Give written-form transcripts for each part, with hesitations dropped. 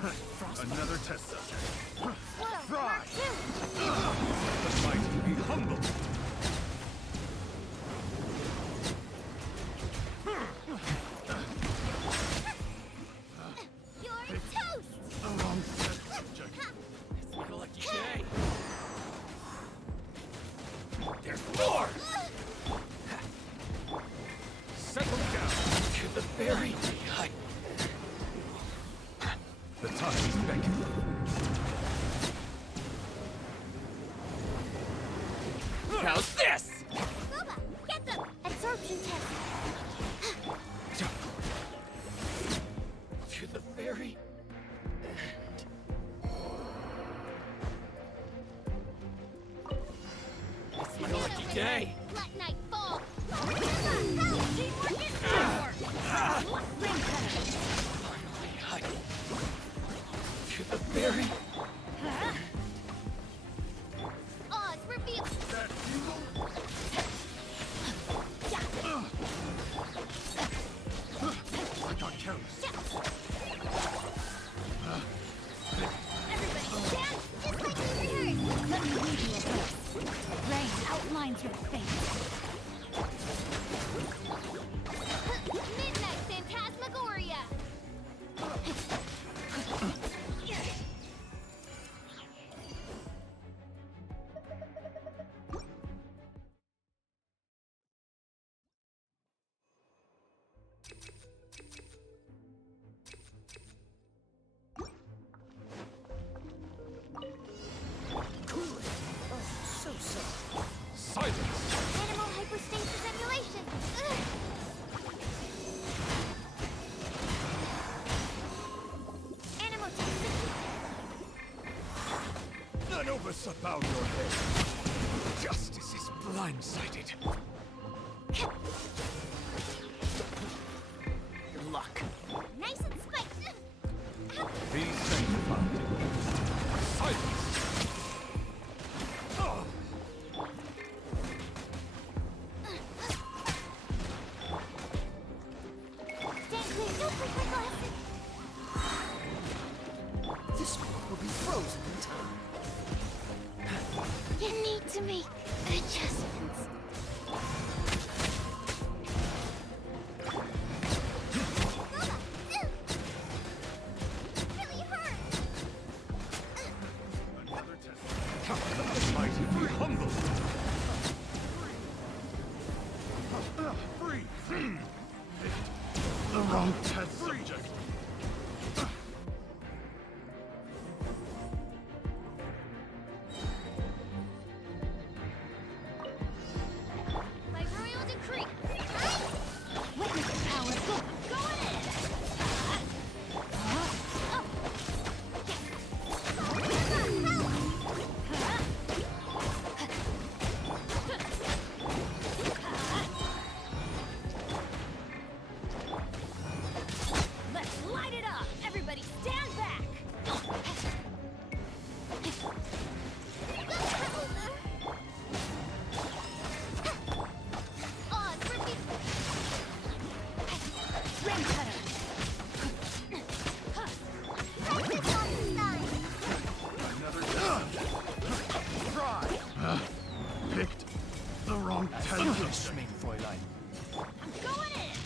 Another test subject. Whoa, Fry! Mark The mighty be humble. two. You're toast. The wrong test subject. It's my lucky day. There's more! Settle down. To the very high. The time is beckoning. How's this? Booba, get them. Absorption test. To the very end. It's my lucky day. Let night fall. Teamwork is teamwork. Ring cutter. Finally, I... To the very... Oz reveal. That evil. I got careless. Everybody stand just like we rehearsed. Let me read you a verse. Rain outlines your fate. Midnight Phantasmagoria. So sorry. Silence. Animal hyperstasis emulation. Animal toxicity. None of us about your head. Justice is blindsided. Good luck. Nice and spiked. Be sanctified. Silence. Stand clear. Don't break my glasses. This one will be frozen in time. You need to make adjustments. Really hurt. Another test. The mighty be humble. Free. The wrong test subject. By royal decree. Witness the power. Go in. Let's light it up. Everybody stand back. Oz, repeat. Ring cutter. Practice on the side. Another test. Try. Picked the wrong test subject. Fräulein. I'm going in.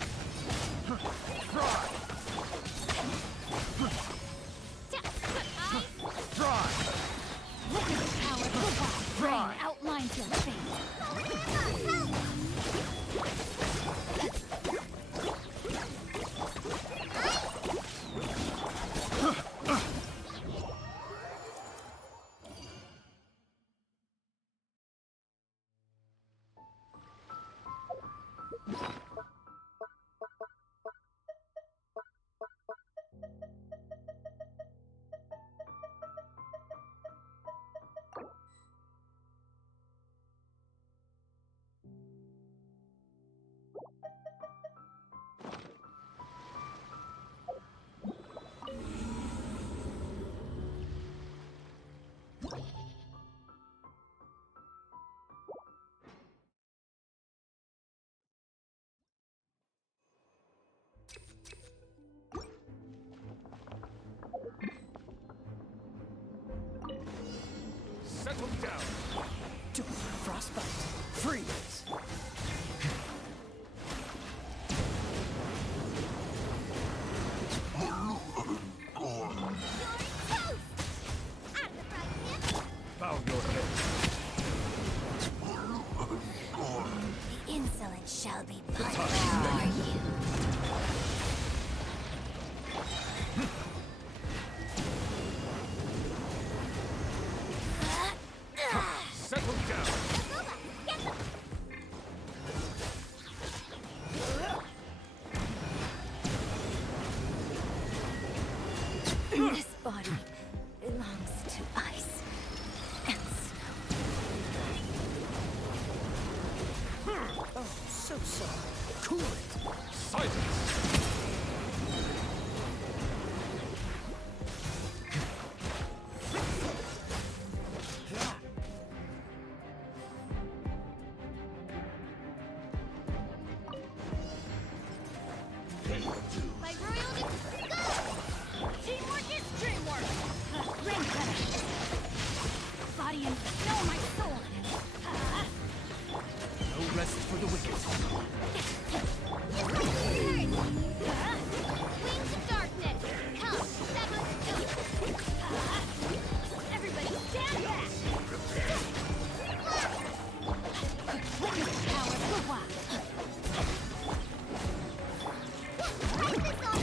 Try. Eyes. Try. Witness the power. Right. Rain outlines your fate. body belongs to ice and snow. Oh, so sorry. Cool it! Silence! My royal go! Teamwork is dreamwork! Rain cutter! Body and snow, my soul! No rest for the wicked. Wings of darkness! Come, seven! Everybody stand back! Witness the power of the wild! Light it up!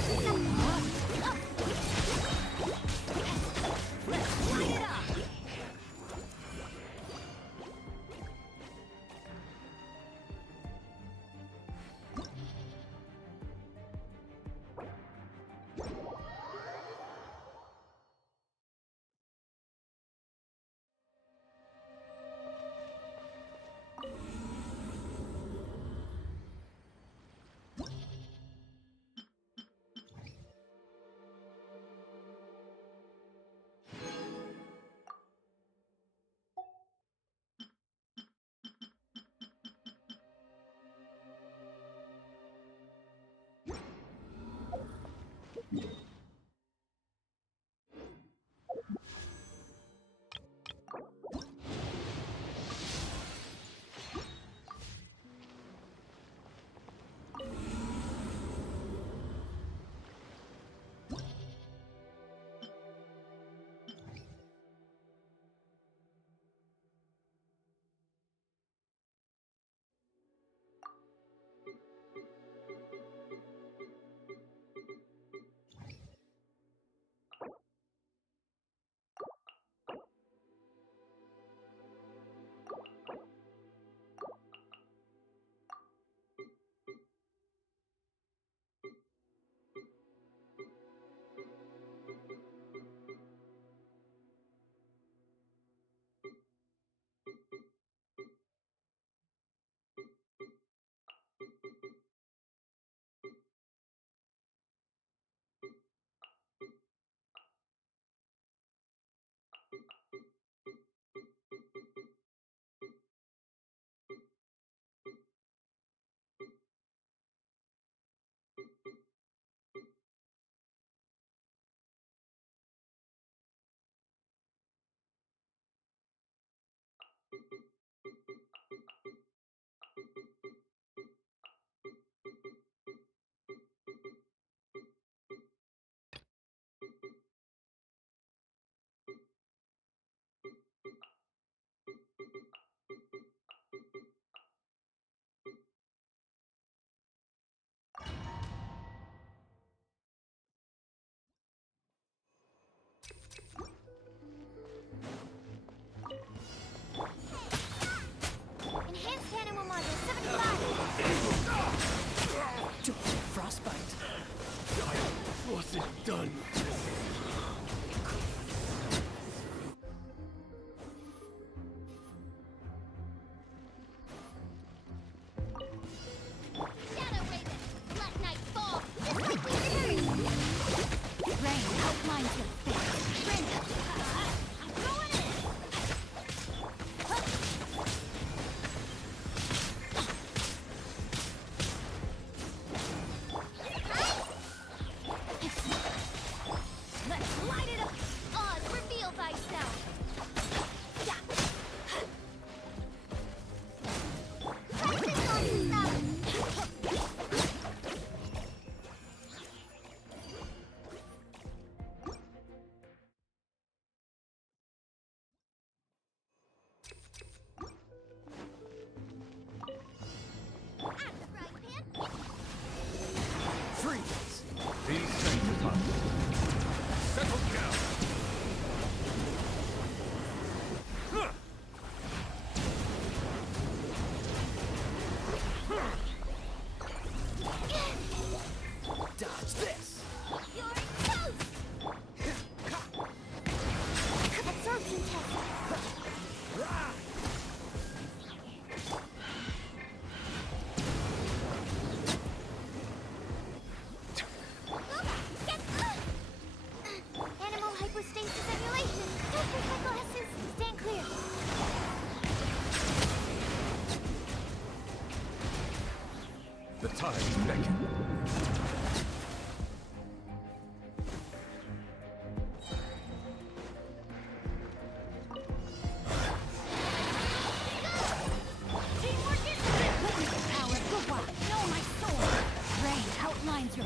outlines your...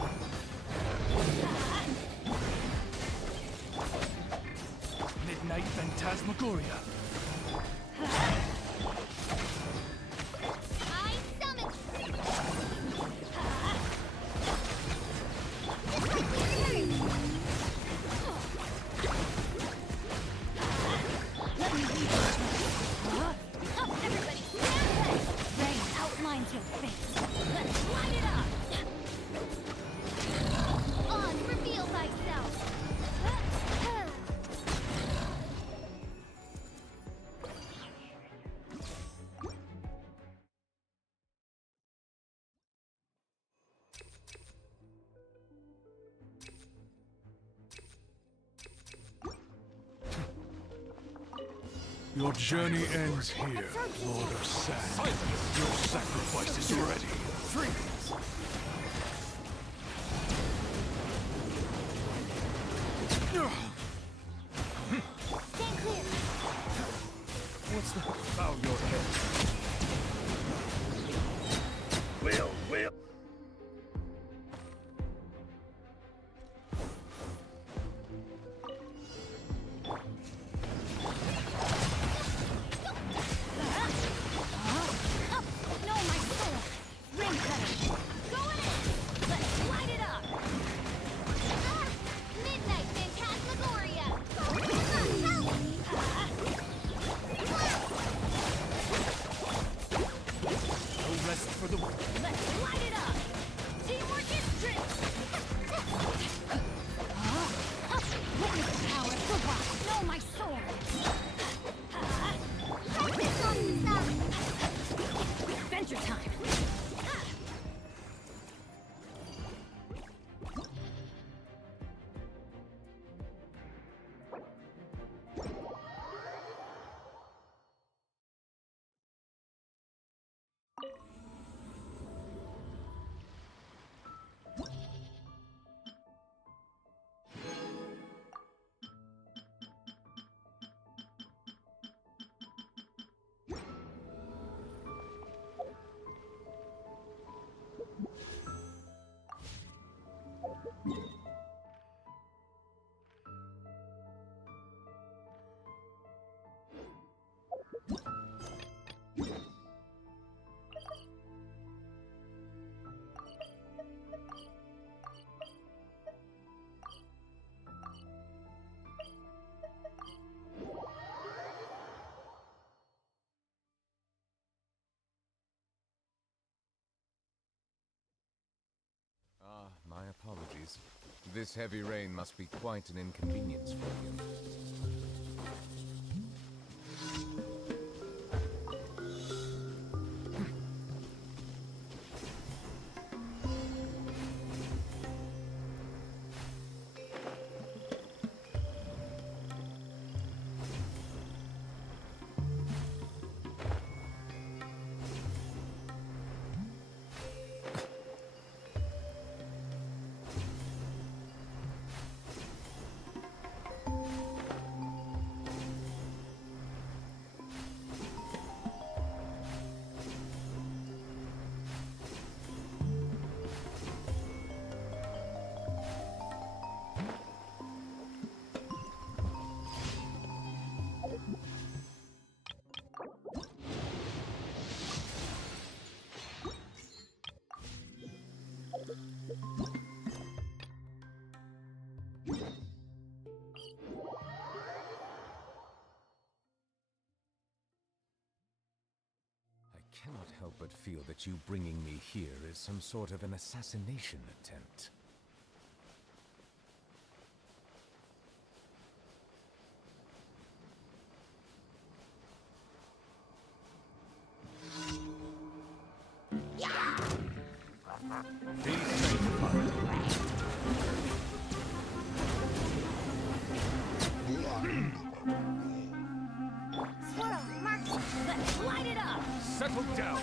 Midnight Phantasmagoria. I summon... Let me lead you. Everybody stand back! Rain outlines your face. Let's light it up! On, reveal thyself! Your journey ends here, Lord of Sand. Your sacrifice is ready. Freeze! Stand clear! What's that? Bow your head. Will. No, my soul! Ring cutter! Going in! Let's light it up! Midnight Phantasmagoria! No rest for the weak. Let's light it up! Teamwork is strength! Witness the power of the rock! Know my sword! Practice on yourself! Adventure time! Ah, my apologies. This heavy rain must be quite an inconvenience for you. I cannot help but feel that you bringing me here is some sort of an assassination attempt. Be sanctified. Swirl, mark, let's light it up! Settle down.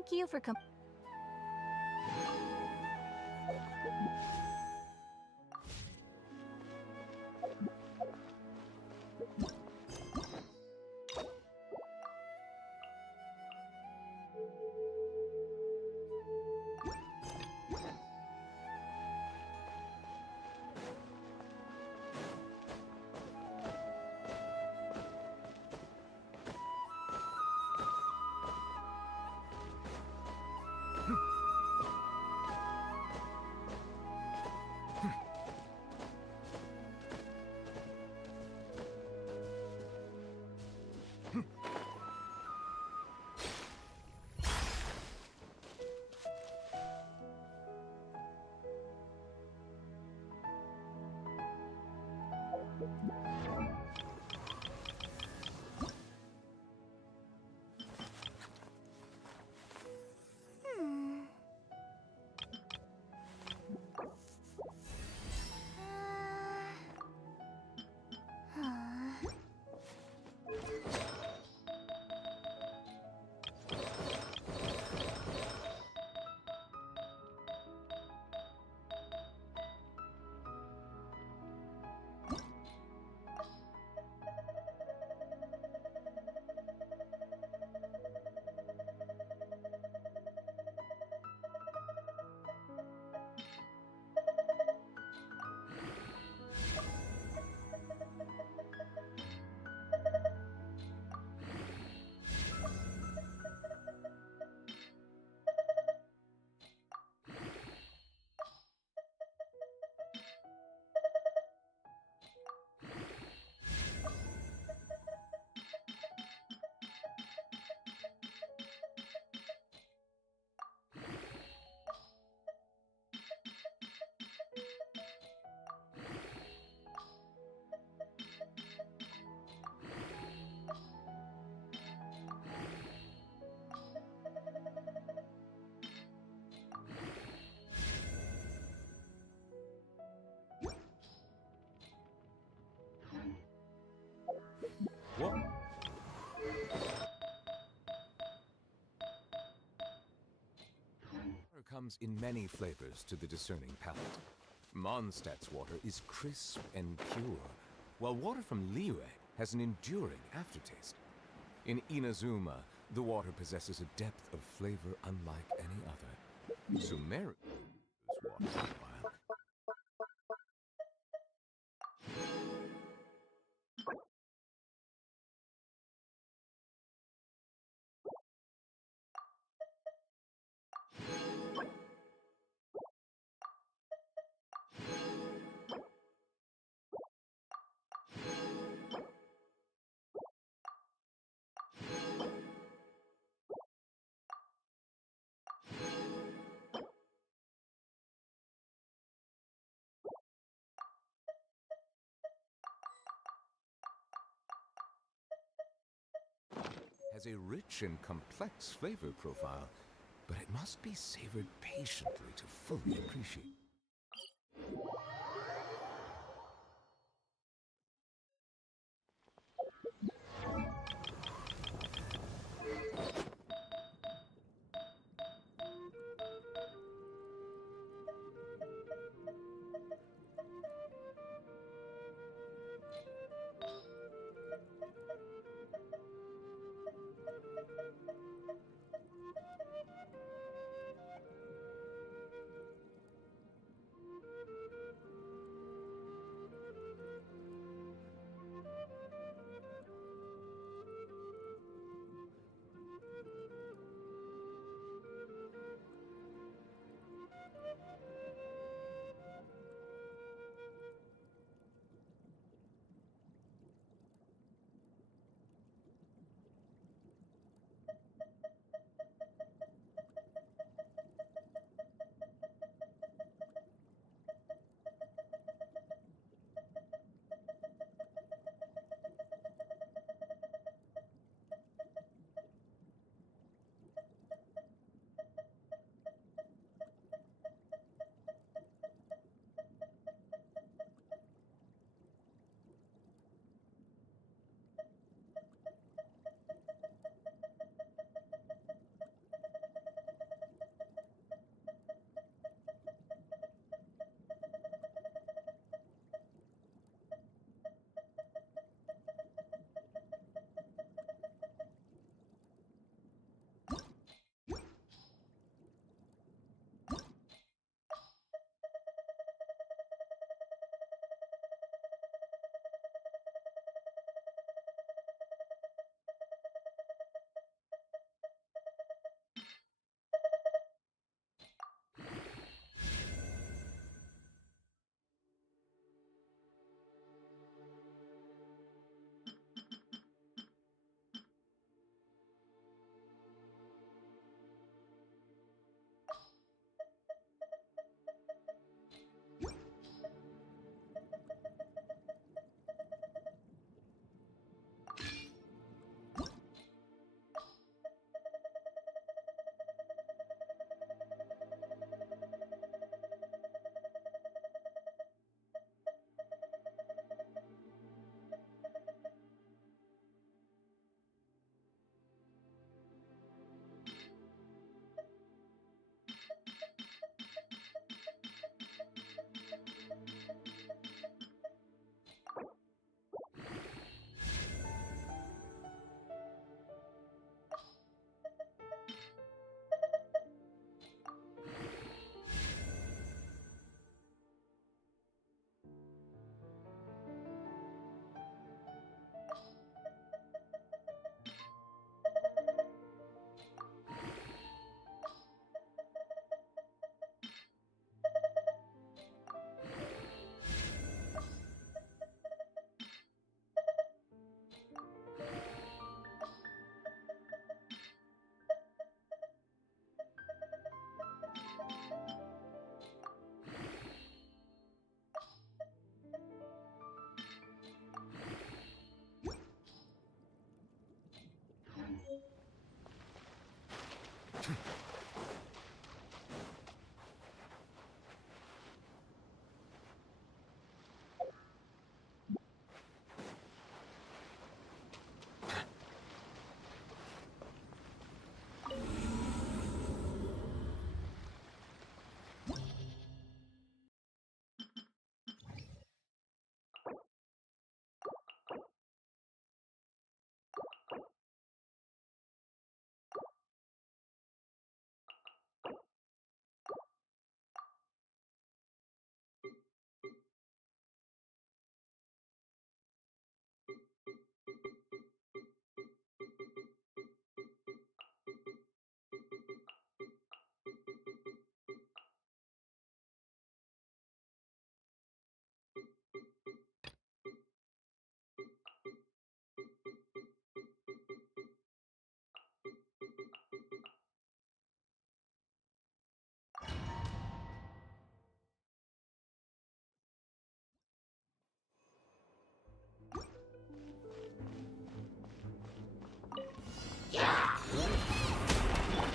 Thank you for What? Water comes in many flavors to the discerning palate. Mondstadt's water is crisp and pure, while water from Liyue has an enduring aftertaste. In Inazuma, the water possesses a depth of flavor unlike any other. Sumeru's water, meanwhile, has a rich and complex flavor profile, but it must be savored patiently to fully appreciate.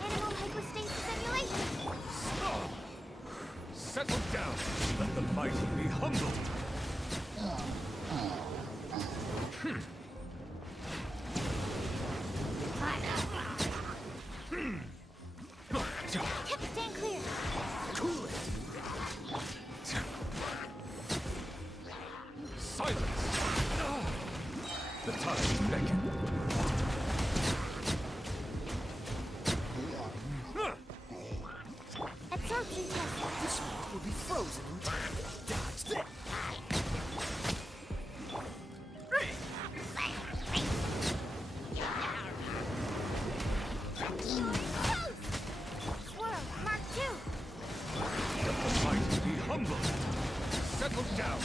Animal hypostasis simulation. Settle down. Let the mighty be humbled. Stand clear. Cool it. Silence. The tides beckon. Absorption test. This one will be frozen in time. Dodge that. Swirl, Mark 2. Let the mighty be humbled. Settle down.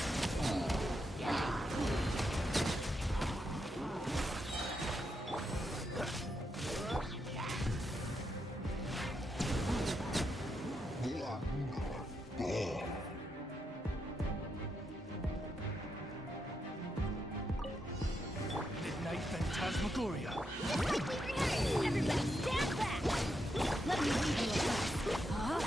Midnight Phantasmagoria. Everybody stand back. Let me lead you a class.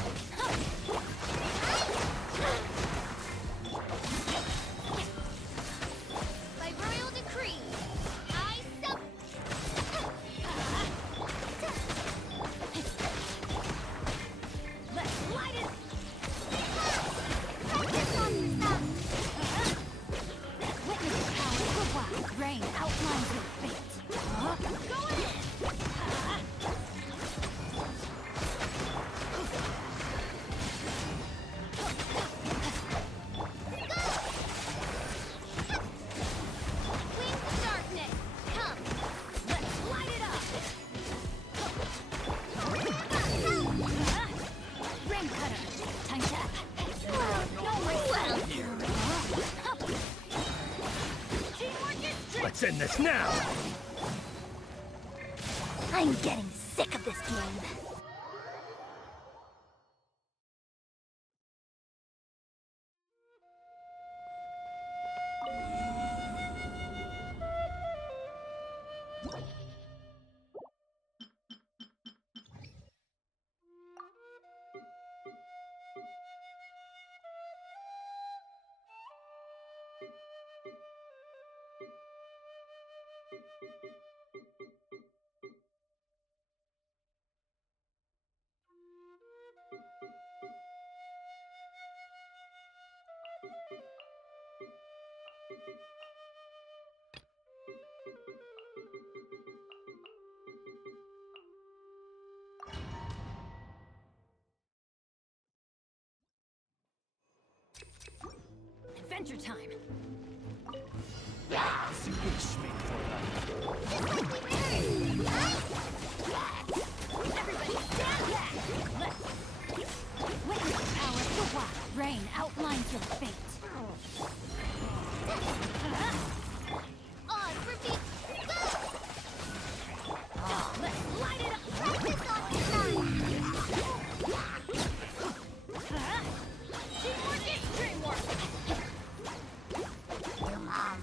By royal decree, I sub... Let's light it! Practice on yourself! Witness the power of the wild. Rain outlines your fate. Go in! Wings of darkness, come! Let's light it up! Rain cutter, time to... No way! Teamwork is trick! Let's end this now. I'm getting sick of this game. Adventure time. As you wish, me for that. Everybody stand back! Witness the power of the wild. Rain outlines your fate. On, repeat, go! Let's light it up! Practice on your side! Teamwork is dreamwork! Your mom.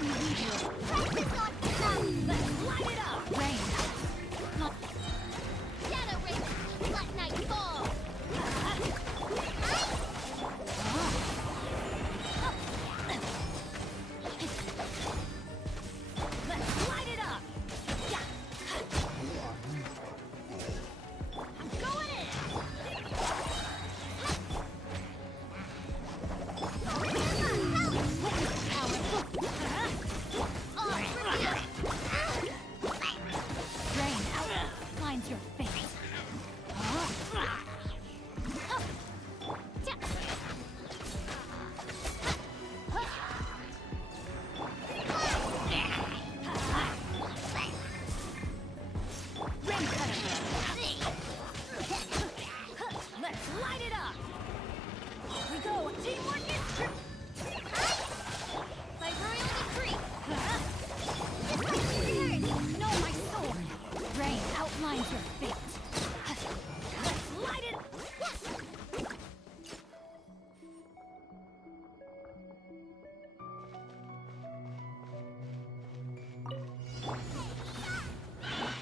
Let me lead you. Practice on some. Let's light it up. Rain. Shadow Raven. Let night fall. Let's light it up. I'm going in. Rain outlines your face. Rain cutter. Let's light it up. Here we go. Teamwork is true. By royal decree. Know my sword. Rain outlines your fate. Let's light it.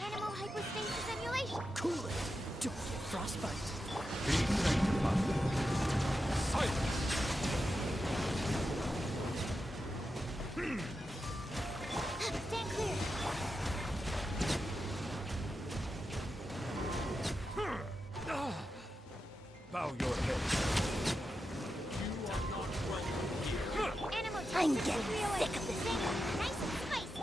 Animal hypostasis simulation. Cool it. Don't get frostbite. Be sanctified. Silence! Stand clear. Bow your head. Animal I'm getting sick of this thing. Nice and spicy.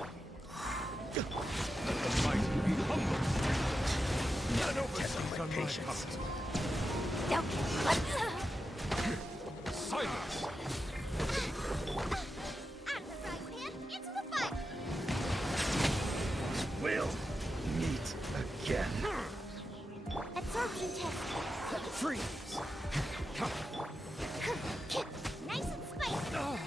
Let the mighty be humble. None overseas on my patience. Don't Silence! Out of the frying pan, into the fire. We'll meet again. Absorption test. Freeze. Nice and spicy.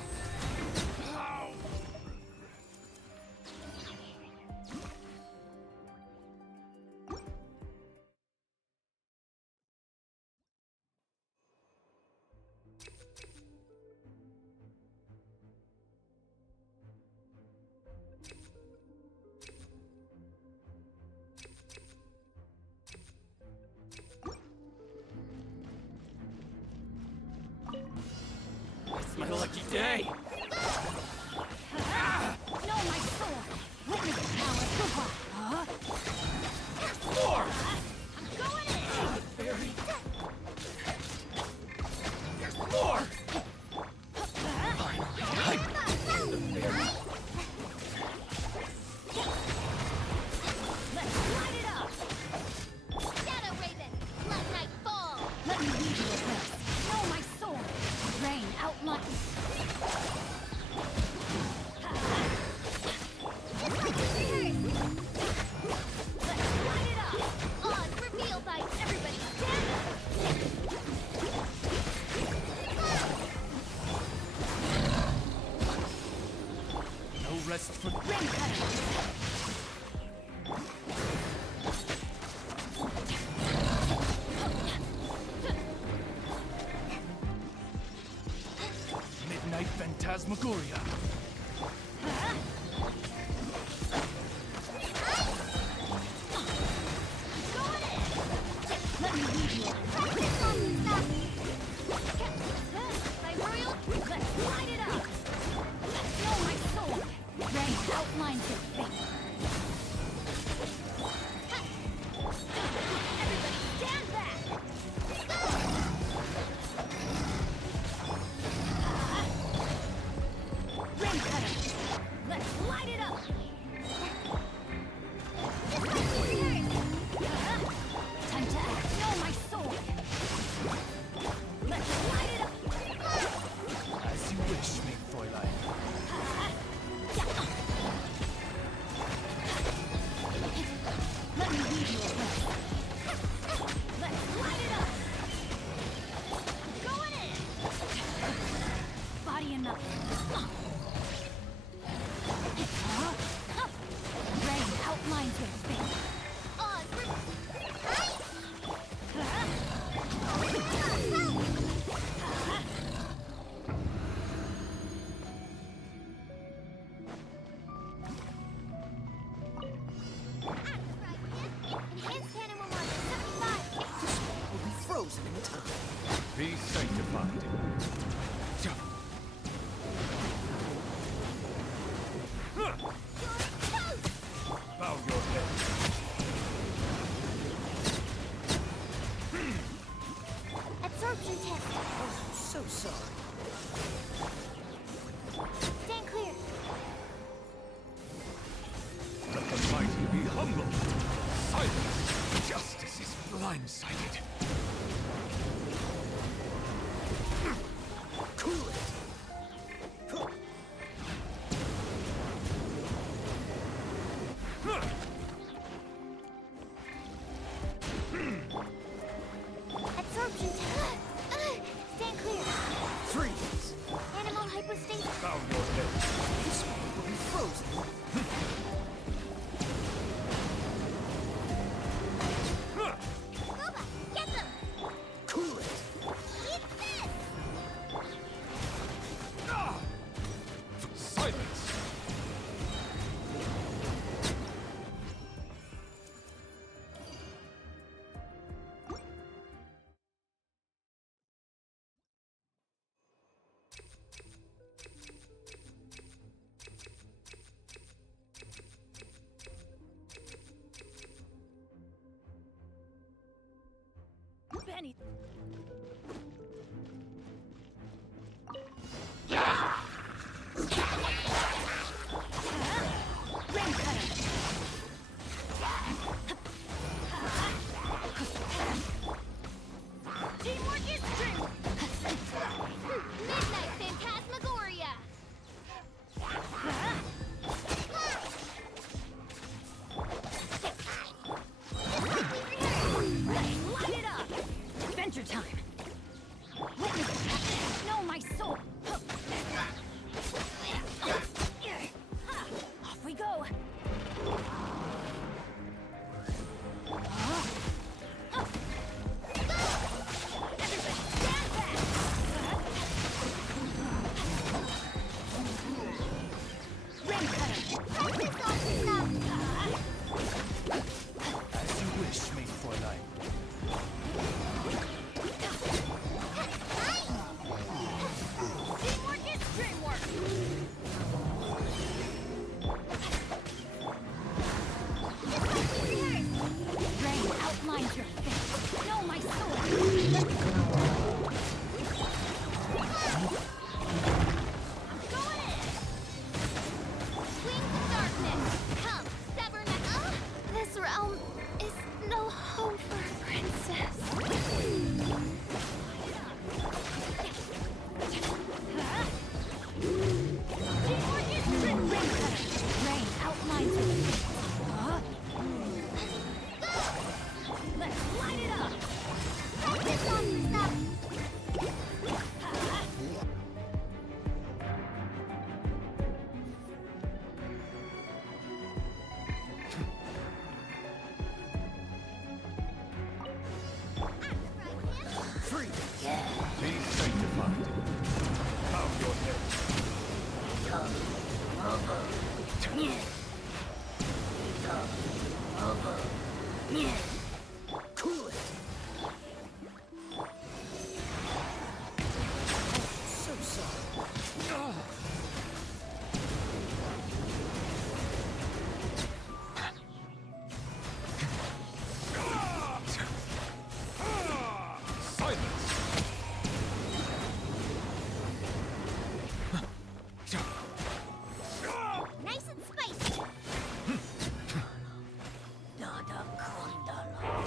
It's my lucky day. Know my sword. Witness the power of the heart. More. I'm going in. Very. There's more. Let's light it up. Shadow Raven, let night fall. Let me lead you a place. Know my sword. Rain outlines. Let's light it up. Odds revealed by everybody. Stand up. No rest for Rain cutter. midnight phantasmagoria. Going in. Let me lead you. Practice on the stuff. By royal, let's light it up. Know my sword. Rain outlines your fate. Everybody stand back. Rain cutter. Let's light it up. Time to act. Know my sword. Let's light it up. As you wish, Ming Fräulein. Let me lead you away. Let's light it up. Going in. Body enough. Rain outlines your fate. Stand clear. Let the mighty be humble. Silence! Justice is blindsided. Cool it. Absorption test. Stand clear. Freeze. Animal hypostasis. Bow your head. This one will be frozen. Boba, get them. Cool it. Eat this. Silence! Benny. Rain cutter. Teamwork is strength. Midnight Phantasmagoria. Light it up. Adventure time. Witness. Know my soul. Off we go. Everybody stand back. Rain cutter. Practice on stuff. As you wish, mein Fräulein. Teamwork is dreamwork. Rain outlines your face. Know my soul. I'm going in. Wings of darkness. Come, sever neck. This realm is no home for a princess. Teamwork is dream. Rain cutter. Rain outlines your face. Let's light it up. Practice on stuff. Freeze. Be sanctified. Bow your head. Cool it. So sorry. Silence! Nice and spicy.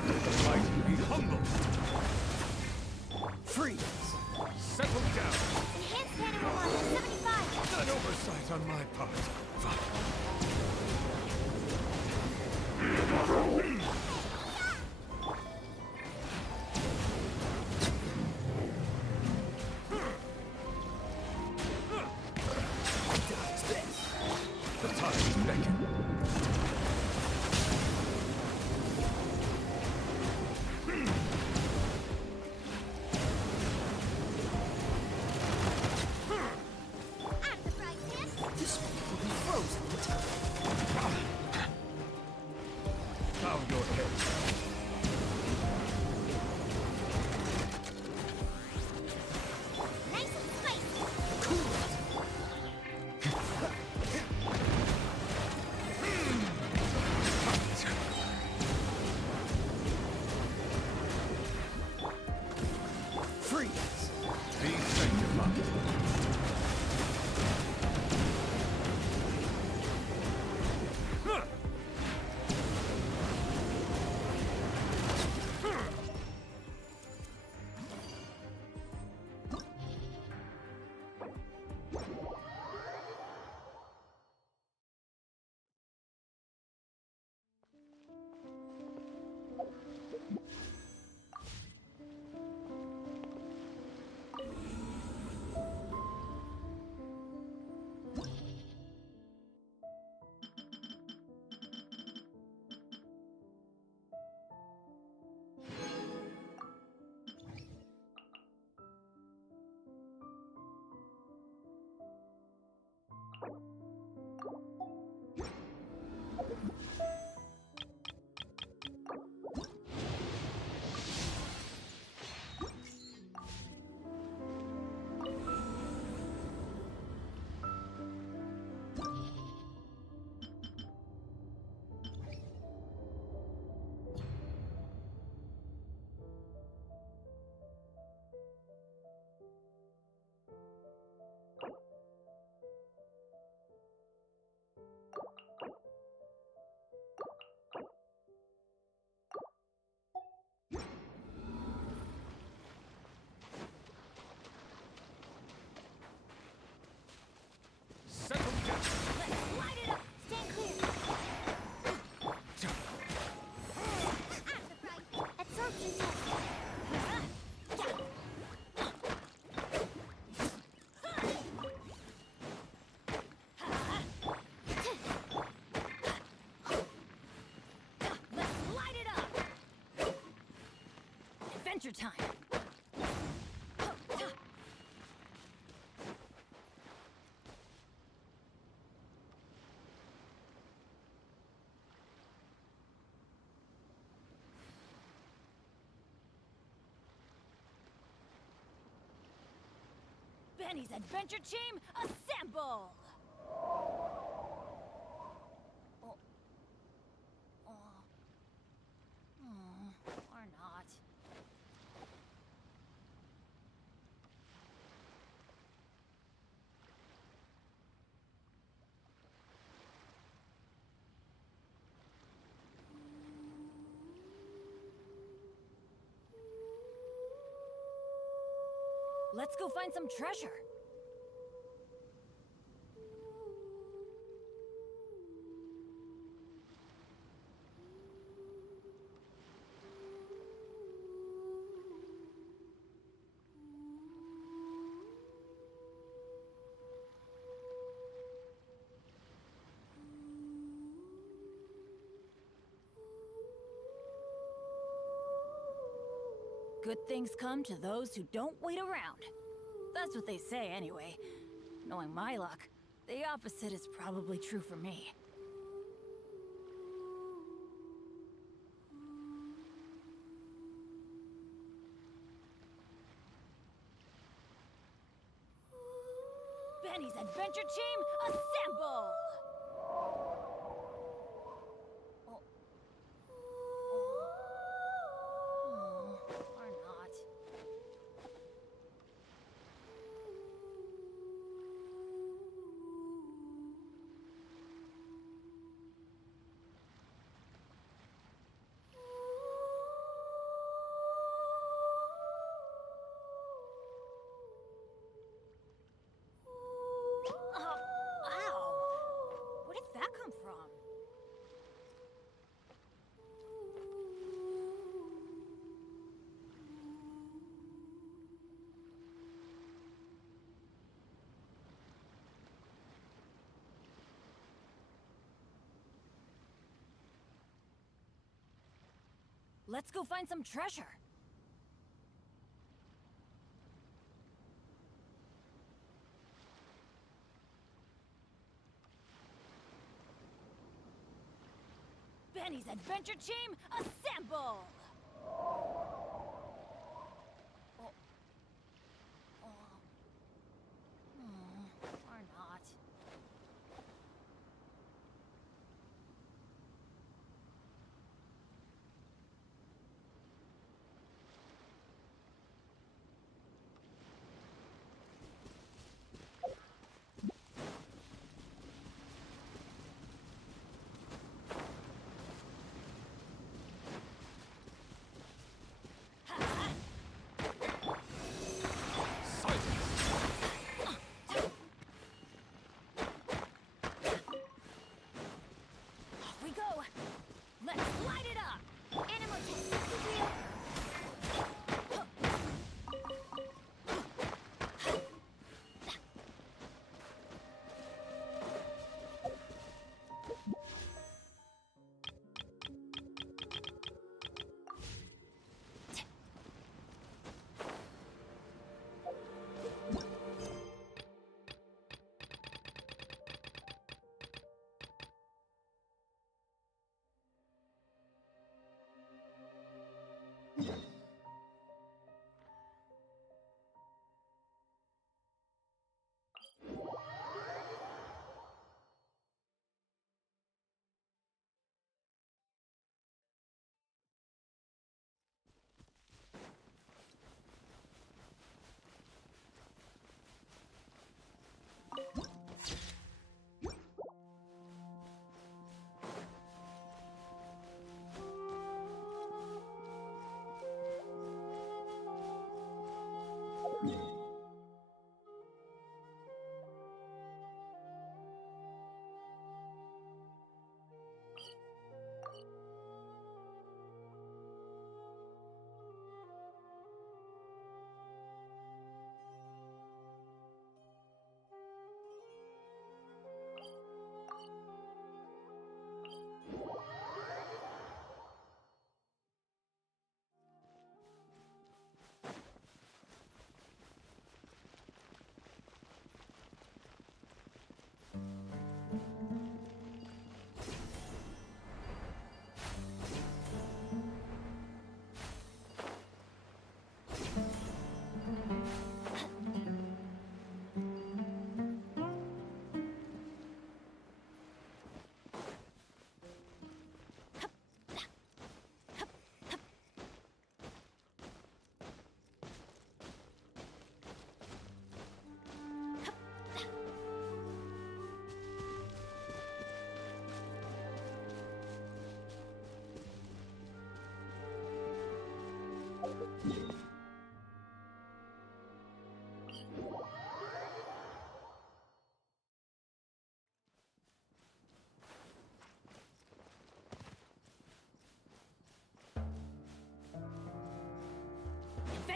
Let the mighty be humble. Freeze. Settle down. Enhanced animal on 75. An oversight on my part. Fine. The tides beckon. At the right hand. This one will be frozen in time. Bow your adventure time! Benny's adventure team, assemble! Oh. Or not. Let's go find some treasure. Good things come to those who don't wait around. That's what they say anyway. Knowing my luck, the opposite is probably true for me. Benny's adventure team, assemble! Or not. Ow! Where did that come from? Let's go find some treasure. Benny's adventure team, assemble! Or not.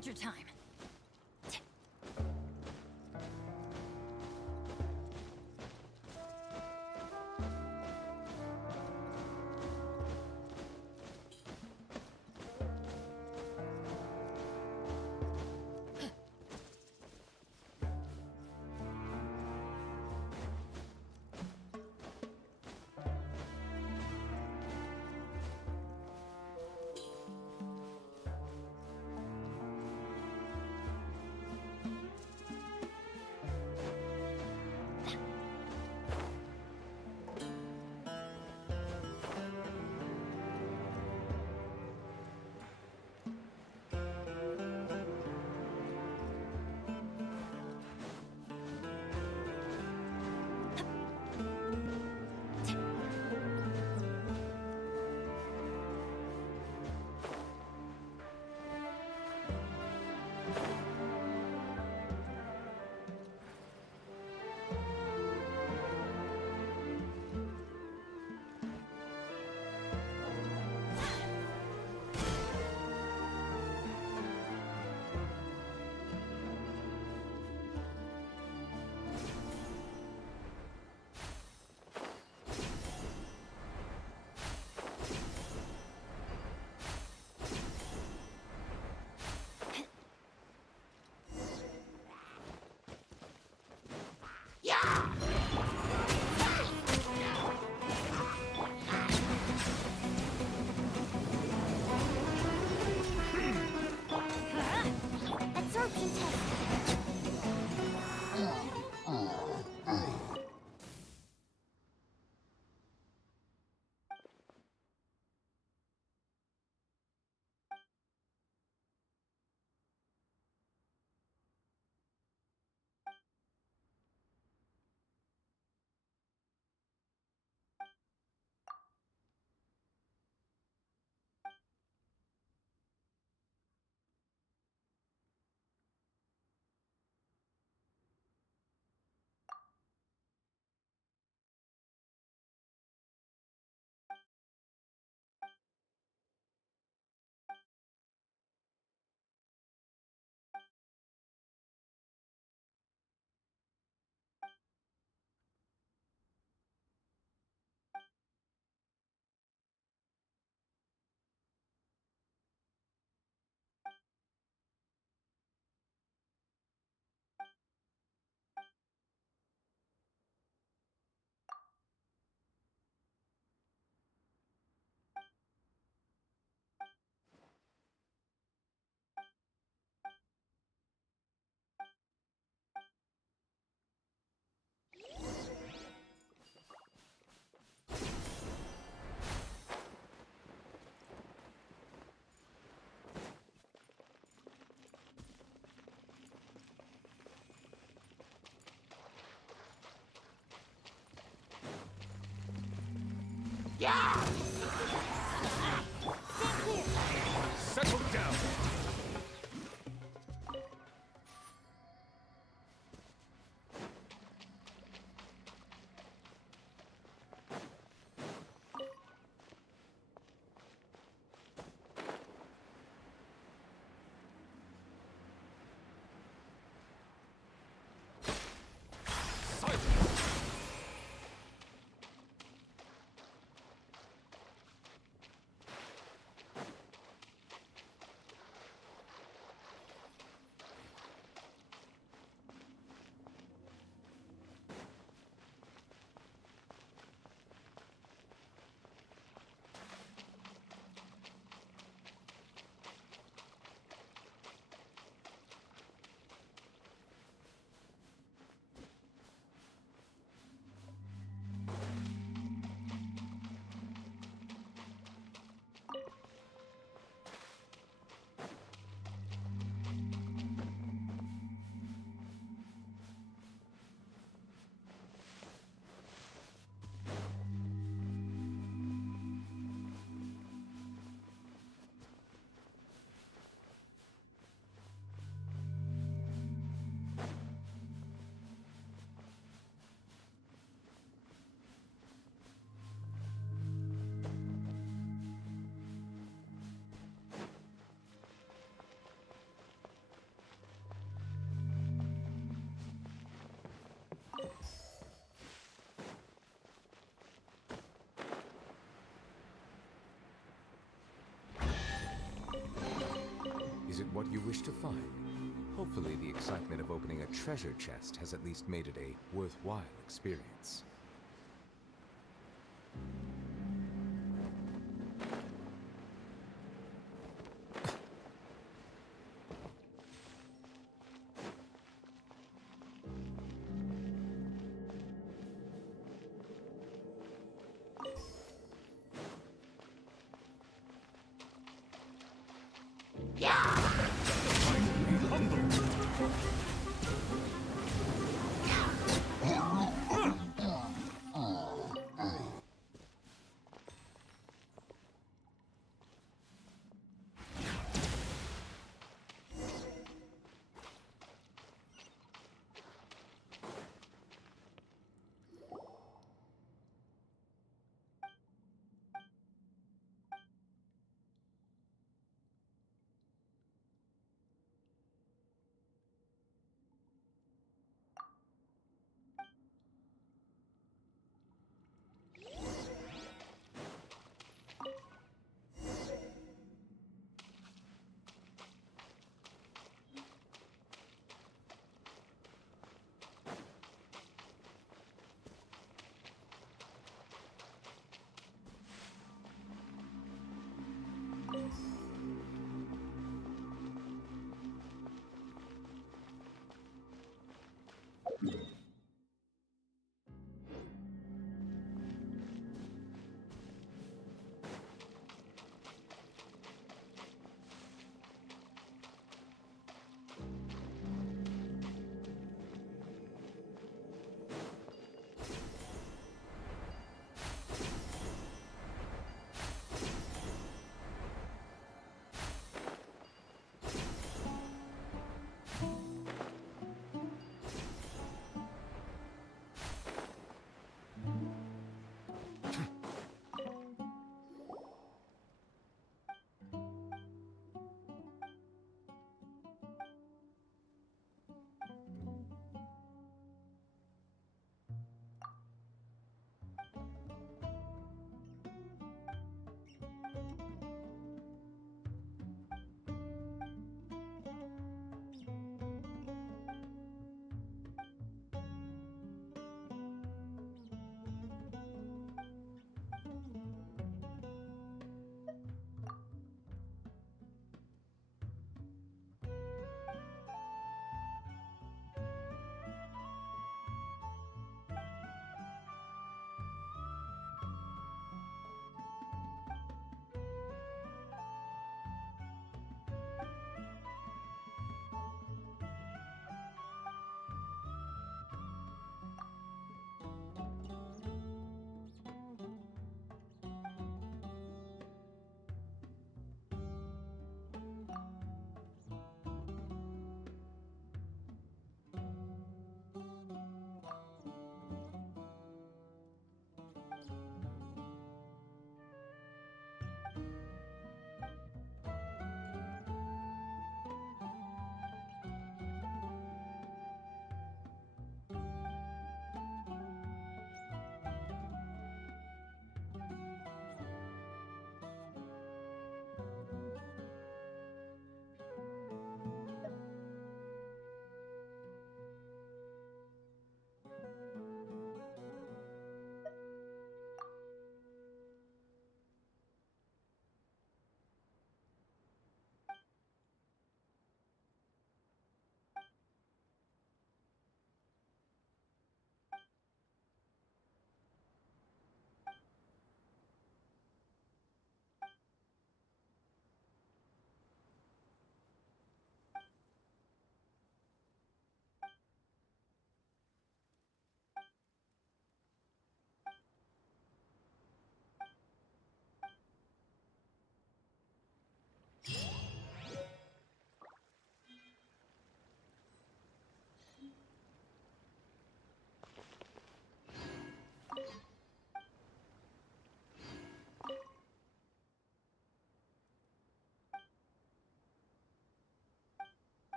adventure time. Absorption test. Settle down! Silence! what you wish to find. Hopefully the excitement of opening a treasure chest has at least made it a worthwhile experience.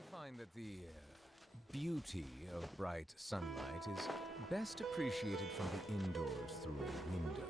I find that the beauty of bright sunlight is best appreciated from the indoors through a window.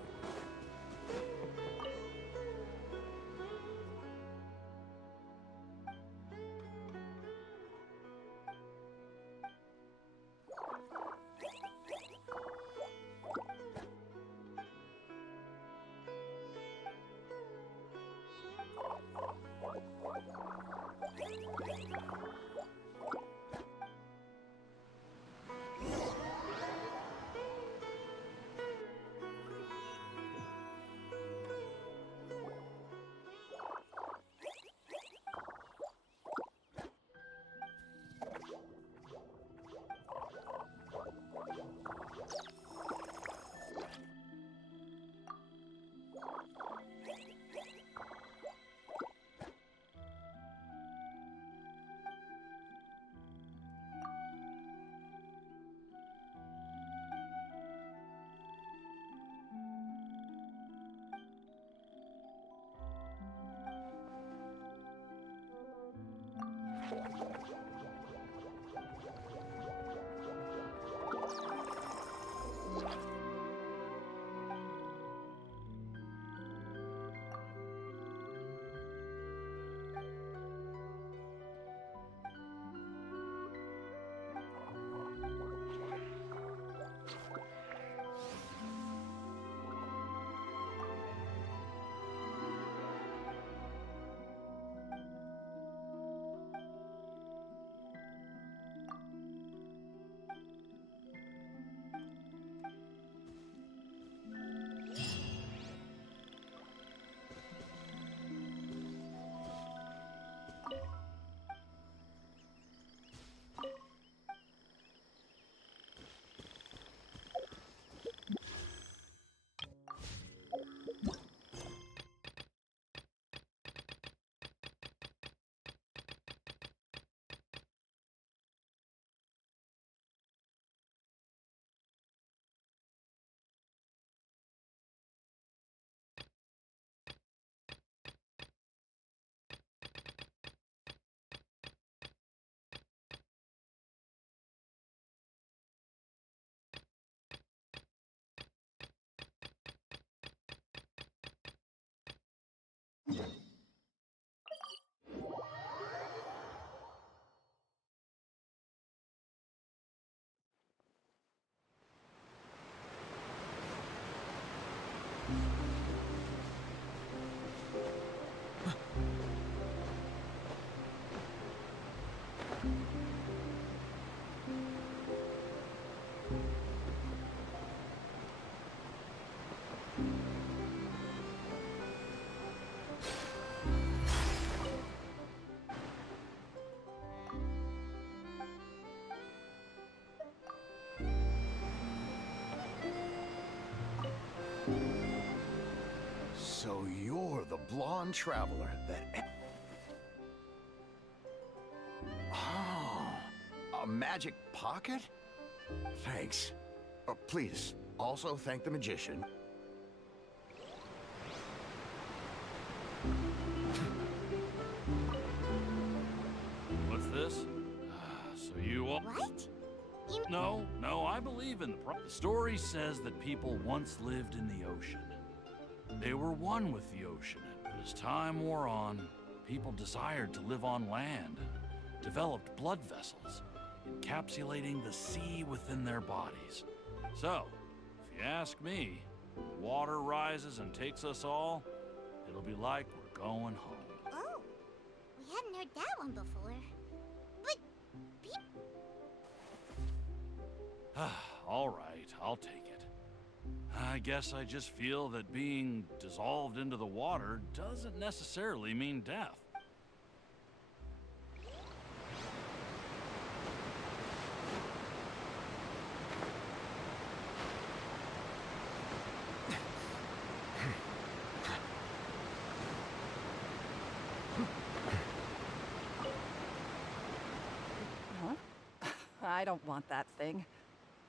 So you're the blonde traveler that... Oh, a magic pocket? Thanks. Please, also thank the magician. What's this? So you all... What? No, I believe in the story says that people once lived in the ocean. They were one with the ocean, but as time wore on, people desired to live on land, developed blood vessels, encapsulating the sea within their bodies. So, if you ask me, when water rises and takes us all, it'll be like we're going home. Oh, we hadn't heard that one before. But All right, I'll take it. I guess I just feel that being dissolved into the water doesn't necessarily mean death. I don't want that thing.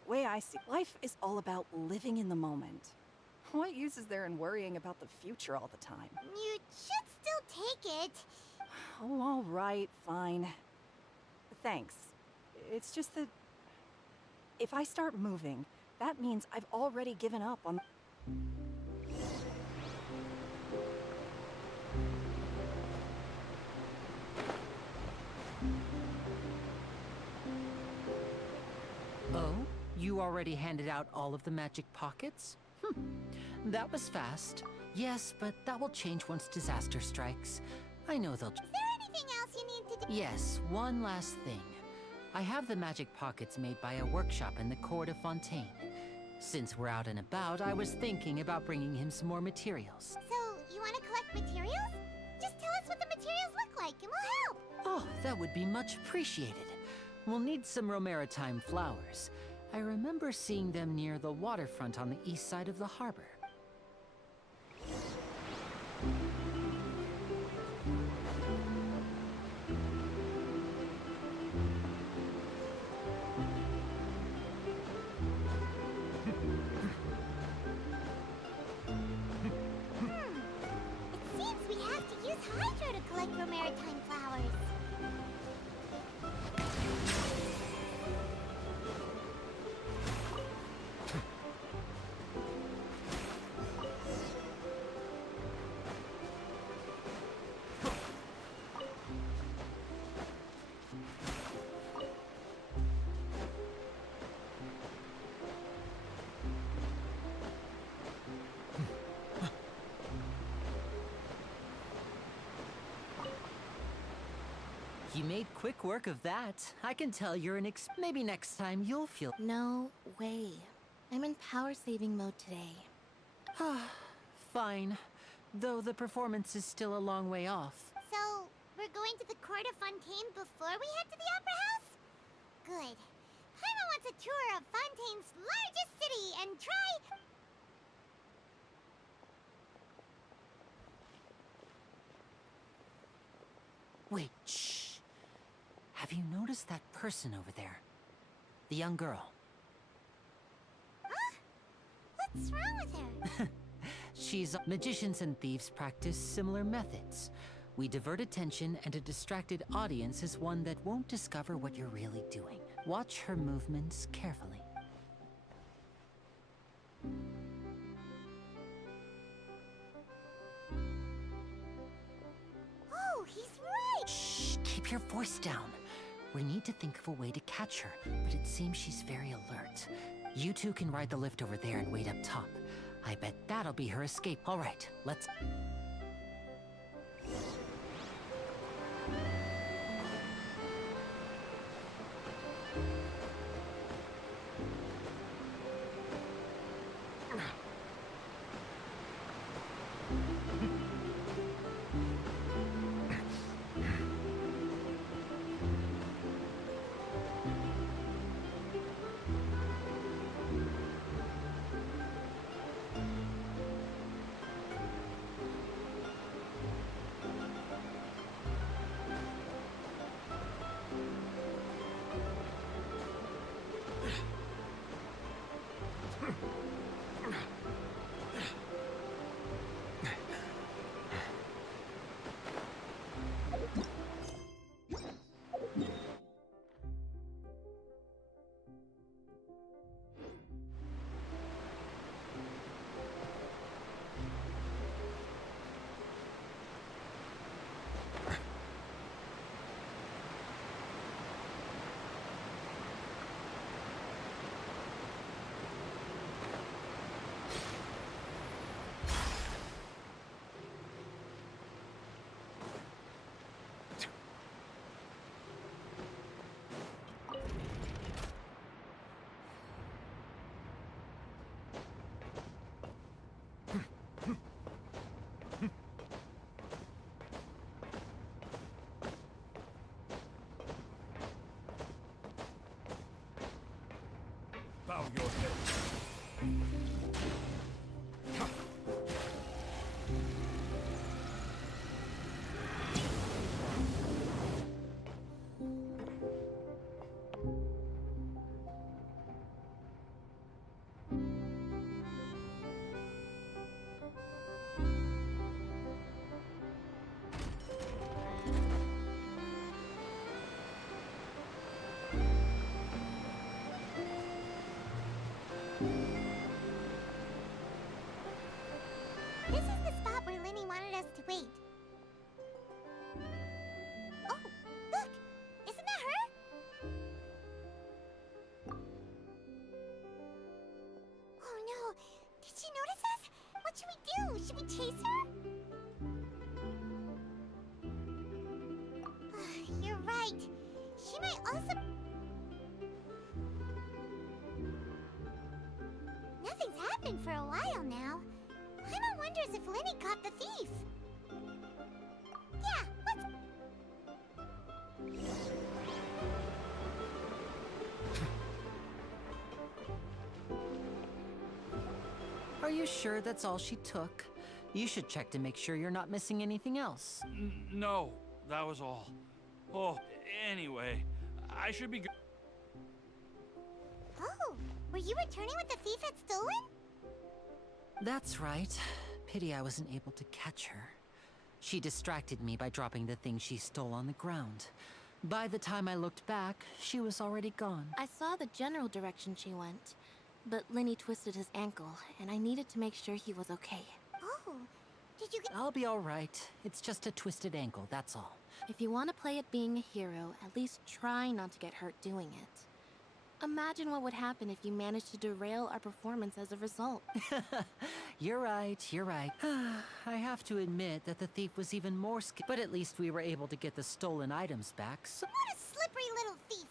Way I see life is all about living in the moment. What use is there in worrying about the future all the time? you should still take it. Oh, all right, fine. Thanks. It's just that if I start moving, that means I've already given up on. Oh? You already handed out all of the magic pockets? That was fast. Yes, but that will change once disaster strikes. I know they'll... Is there anything else you need to do? Yes, one last thing. I have the magic pockets made by a workshop in the Court of Fontaine. Since we're out and about, I was thinking about bringing him some more materials. So, you want to collect materials? Just tell us what the materials look like and we'll help. Oh, that would be much appreciated. We'll need some Romaritime flowers. I remember seeing them near the waterfront on the east side of the harbor. It seems we have to use Hydro to collect Romaritime flowers. You made quick work of that. I can tell you're an maybe next time you'll feel... No way. I'm in power-saving mode today. Fine. Though the performance is still a long way off. So, we're going to the Court of Fontaine before we head to the Opera House? Good. Paimon wants a tour of Fontaine's largest city and try... Wait, shh. Have you noticed that person over there? The young girl. Huh? What's wrong with her? She's... Magicians and thieves practice similar methods. We divert attention, and a distracted audience is one that won't discover what you're really doing. Watch her movements carefully. Oh, he's right! Shh, keep your voice down. We need to think of a way to catch her, but it seems she's very alert. You two can ride the lift over there and wait up top. I bet that'll be her escape. All right, let's... Bow your head. wanted us to wait. Oh, look! Isn't that her? Oh no! Did she notice us? What should we do? Should we chase her? You're right. She might also... Nothing's happened for a while now. Paimon wonders if Lenny caught the thief. Yeah, let's... Are you sure that's all she took? You should check to make sure you're not missing anything else. No, that was all. Oh, anyway, I should be go- Oh, were you returning what the thief had stolen? That's right. Pity I wasn't able to catch her. She distracted me by dropping the thing she stole on the ground. By the time I looked back, she was already gone. I saw the general direction she went, but Lenny twisted his ankle, and I needed to make sure he was okay. Oh, did you get... I'll be all right. It's just a twisted ankle, that's all. If you want to play at being a hero, at least try not to get hurt doing it. Imagine what would happen if you managed to derail our performance as a result. You're right, you're right. I have to admit that the thief was even more skilled, but at least we were able to get the stolen items back, so... What a slippery little thief!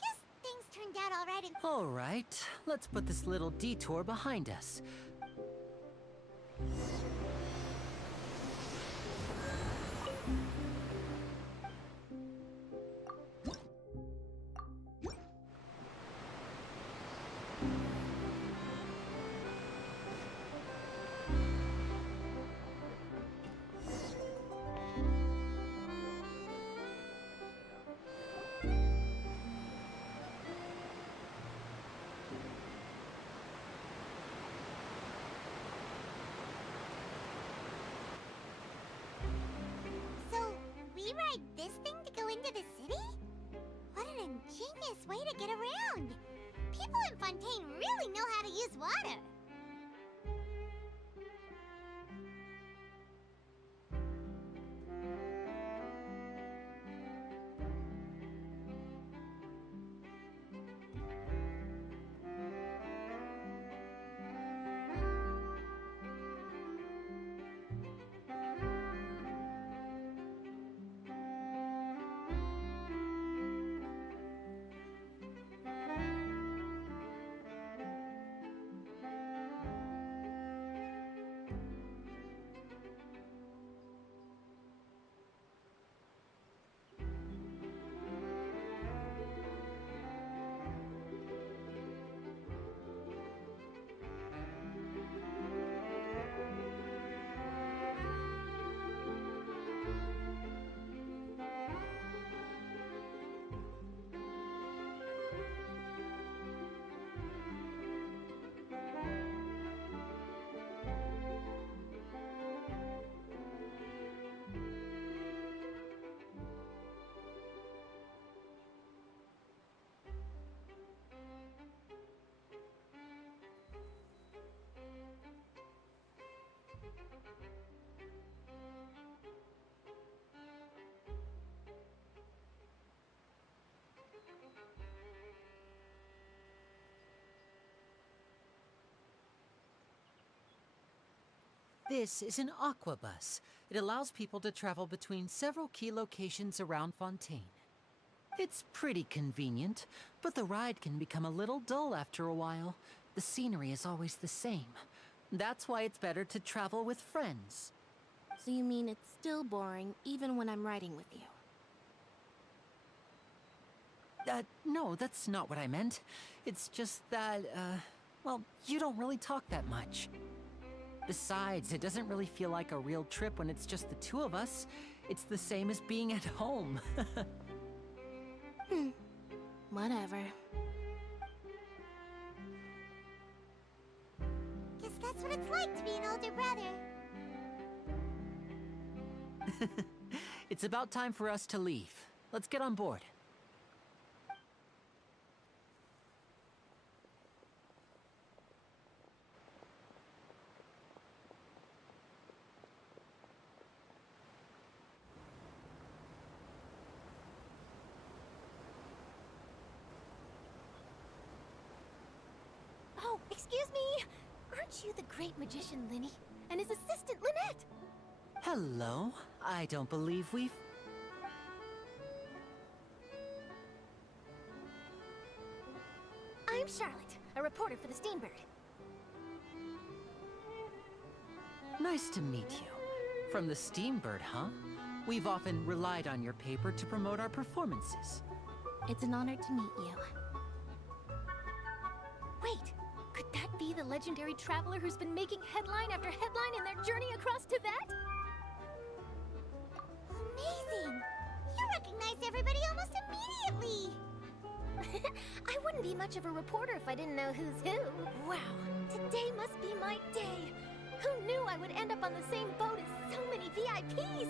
Guess things turned out all right and... All right, let's put this little detour behind us. So, we ride this thing to go into the city? What an ingenious way to get around! People in Fontaine really know how to use water! This is an aqua bus. It allows people to travel between several key locations around Fontaine. It's pretty convenient, but the ride can become a little dull after a while. The scenery is always the same. That's why it's better to travel with friends. So you mean it's still boring even when I'm riding with you? No, that's not what I meant. It's just that, well, you don't really talk that much. Besides, it doesn't really feel like a real trip when it's just the two of us. It's the same as being at home. Whatever. Guess that's what it's like to be an older brother. It's about time for us to leave. Let's get on board. Excuse me! Aren't you the great magician Linny? And his assistant Lynette? Hello? I don't believe we've... I'm Charlotte, a reporter for the Steambird. Nice to meet you. From the Steambird, huh? We've often relied on your paper to promote our performances. It's an honor to meet you. Wait, could that be the legendary traveler who's been making headline after headline in their journey across Tibet? Amazing! You recognize everybody almost immediately! I wouldn't be much of a reporter if I didn't know who's who. Wow, today must be my day. Who knew I would end up on the same boat as so many VIPs?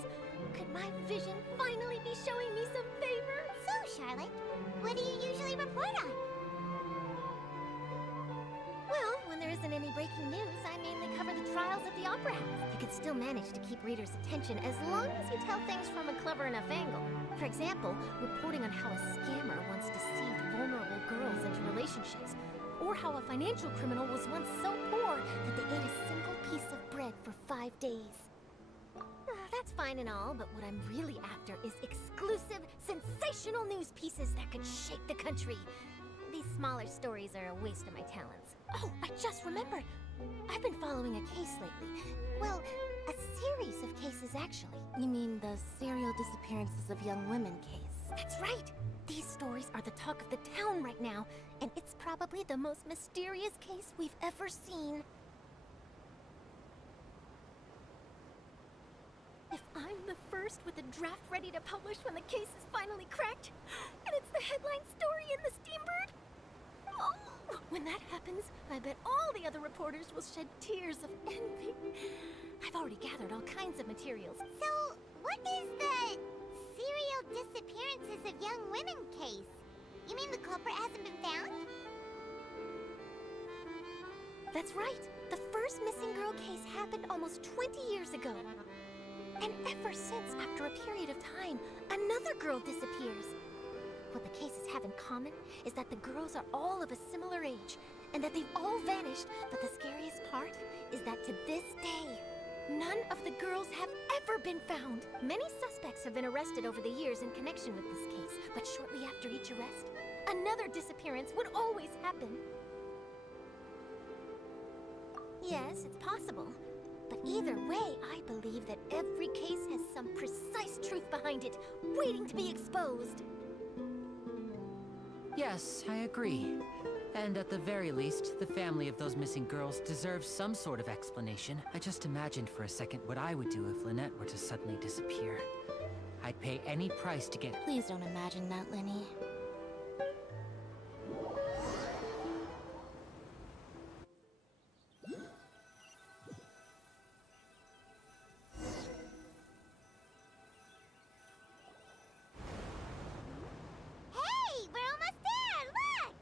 Could my vision finally be showing me some favor? So, Charlotte, what do you usually report on? Well, when there isn't any breaking news, I mainly cover the trials at the Opera House. You can still manage to keep readers' attention as long as you tell things from a clever enough angle. For example, reporting on how a scammer once deceived vulnerable girls into relationships, or how a financial criminal was once so poor that they ate a single piece of bread for 5 days. That's fine and all, but what I'm really after is exclusive, sensational news pieces that could shake the country. These smaller stories are a waste of my talents. Oh, I just remembered. I've been following a case lately. Well, a series of cases, actually. You mean the serial disappearances of young women case? That's right. These stories are the talk of the town right now, and it's probably the most mysterious case we've ever seen. If I'm the first with a draft ready to publish when the case is finally cracked, and it's the headline story in the Steambird, oh, when that happens, I bet all the other reporters will shed tears of envy. I've already gathered all kinds of materials. So, what is the serial disappearances of young women case? You mean the culprit hasn't been found? That's right. The first missing girl case happened almost 20 years ago. And ever since, after a period of time, another girl disappears. What the cases have in common is that the girls are all of a similar age, and that they've all vanished, but the scariest part is that to this day, none of the girls have ever been found. Many suspects have been arrested over the years in connection with this case, but shortly after each arrest, another disappearance would always happen. Yes, it's possible. But either way, I believe that every case has some precise truth behind it, waiting to be exposed. Yes, I agree. And at the very least, the family of those missing girls deserves some sort of explanation. I just imagined for a second what I would do if Lynette were to suddenly disappear. I'd pay any price to get... Please don't imagine that, Lenny. Hey, we're almost there! Look!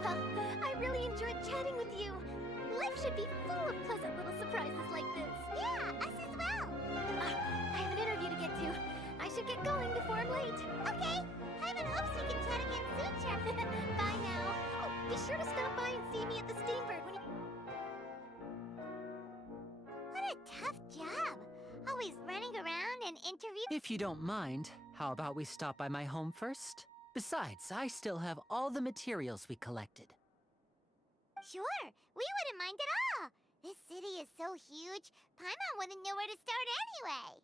Well, I really enjoyed chatting with you. Life should be full of pleasant little surprises like this. Yeah, us as well. I have an interview to get to. I should get going before I'm late. Okay. Hyman hopes we can chat again soon, Charlie. Bye now. Oh, be sure to stop by and see me at the Steambird when you... What a tough job. Always running around and interviewing... If you don't mind, how about we stop by my home first? Besides, I still have all the materials we collected. Sure, we wouldn't mind at all. This city is so huge, Paimon wouldn't know where to start anyway.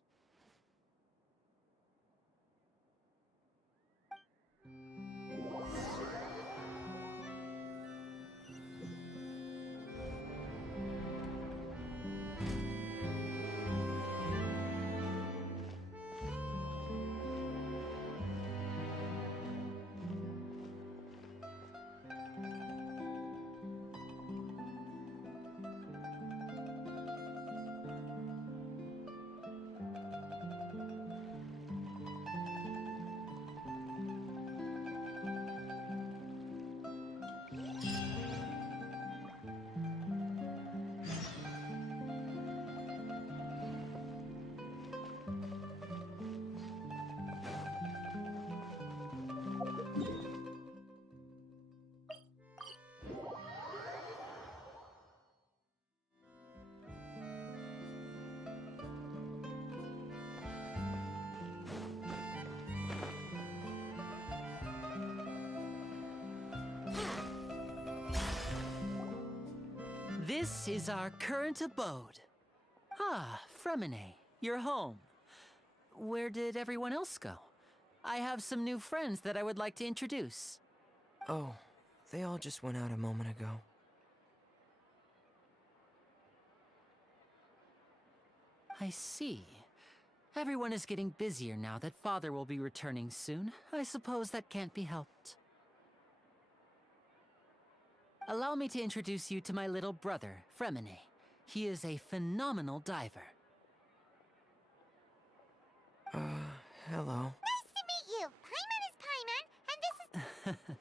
This is our current abode. Ah, Fremine, you're home. Where did everyone else go? I have some new friends that I would like to introduce. Oh, they all just went out a moment ago. I see. Everyone is getting busier now that Father will be returning soon. I suppose that can't be helped. Allow me to introduce you to my little brother, Fremine. He is a phenomenal diver. Hello. Nice to meet you. Paimon is Paimon, and this is...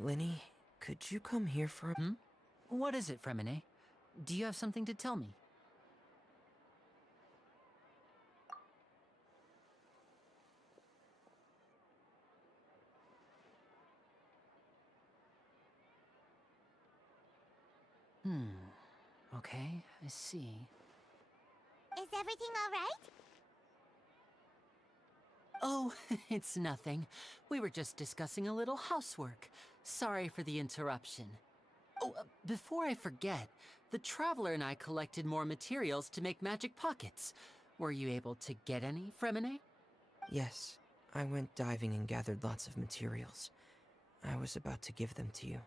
Linny, could you come here for a... What is it, Fremine? Do you have something to tell me? Okay, I see. Is everything all right? Oh, it's nothing. We were just discussing a little housework. Sorry for the interruption. Oh, before I forget, the Traveler and I collected more materials to make magic pockets. Were you able to get any, Fremine? Yes, I went diving and gathered lots of materials. I was about to give them to you.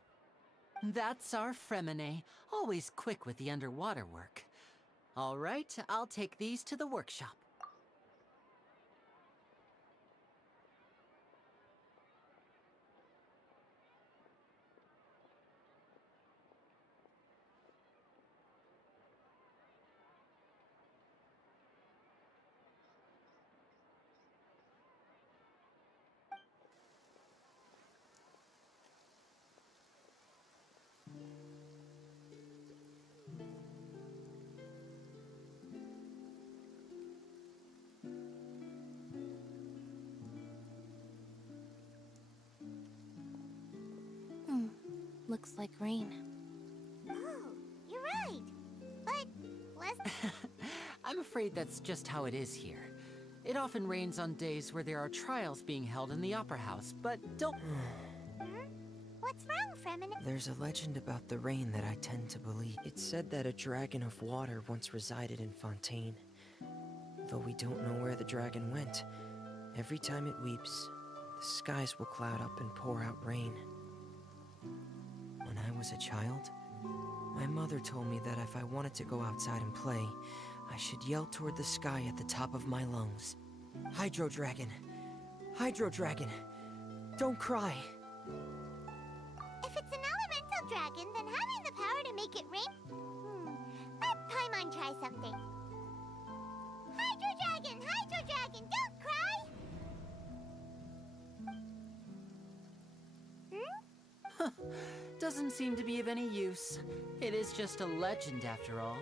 That's our Fremine, always quick with the underwater work. All right, I'll take these to the workshop. Looks like rain. Oh, you're right. But less... I'm afraid that's just how it is here. It often rains on days where there are trials being held in the Opera House, but don't... What's wrong, Fremine? There's a legend about the rain that I tend to believe. It's said that a dragon of water once resided in Fontaine. Though we don't know where the dragon went, every time it weeps, the skies will cloud up and pour out rain. When I was a child, my mother told me that if I wanted to go outside and play, I should yell toward the sky at the top of my lungs. Hydro Dragon! Hydro Dragon! Don't cry. If it's an elemental dragon, then having the power to make it rain... Let Paimon try something. Hydro Dragon, don't cry! Doesn't seem to be of any use. It is just a legend after all.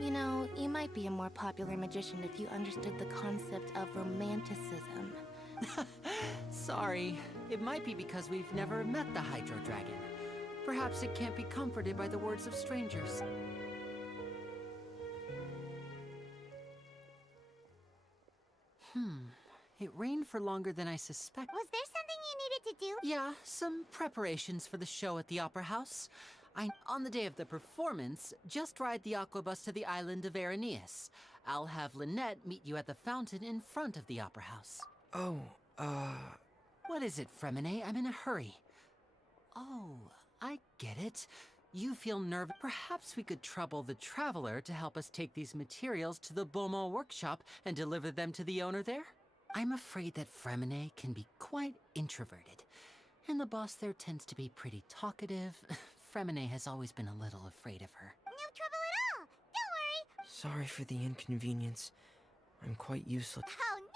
You know, you might be a more popular magician if you understood the concept of romanticism. Sorry. It might be because we've never met the Hydro Dragon. Perhaps it can't be comforted by the words of strangers. It rained for longer than I suspected. Was there something you needed to do? Yeah, some preparations for the show at the Opera House. On the day of the performance, just ride the aquabus to the island of Araneus. I'll have Lynette meet you at the fountain in front of the Opera House. Oh, What is it, Fremine? I'm in a hurry. Oh, I get it. You feel nervous. Perhaps we could trouble the Traveler to help us take these materials to the Beaumont workshop and deliver them to the owner there? I'm afraid that Fremine can be quite introverted, and the boss there tends to be pretty talkative. Fremine has always been a little afraid of her. No trouble at all. Don't worry. sorry for the inconvenience. I'm quite useless. Oh, no need.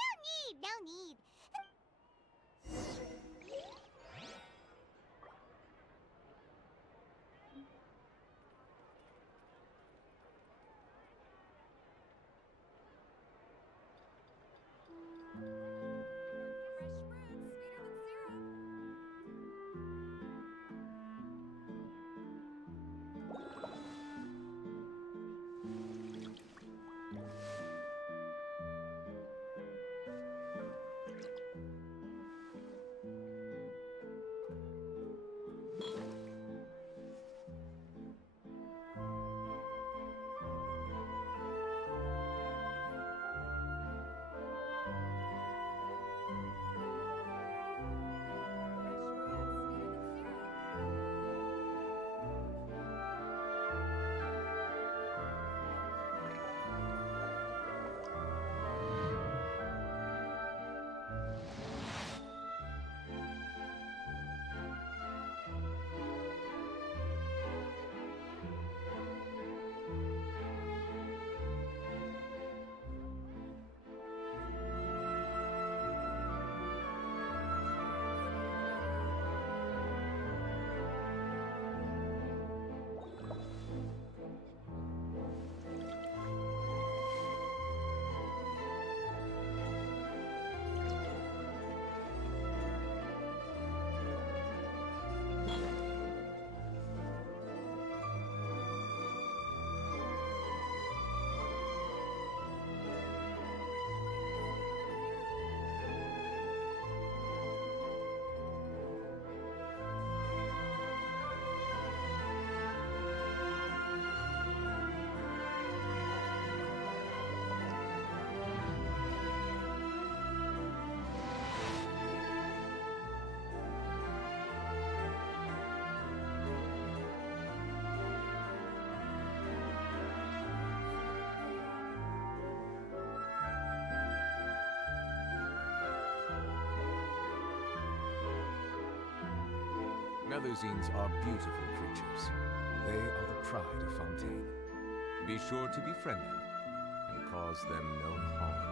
Melusines are beautiful creatures. They are the pride of Fontaine. Be sure to befriend them and cause them no harm.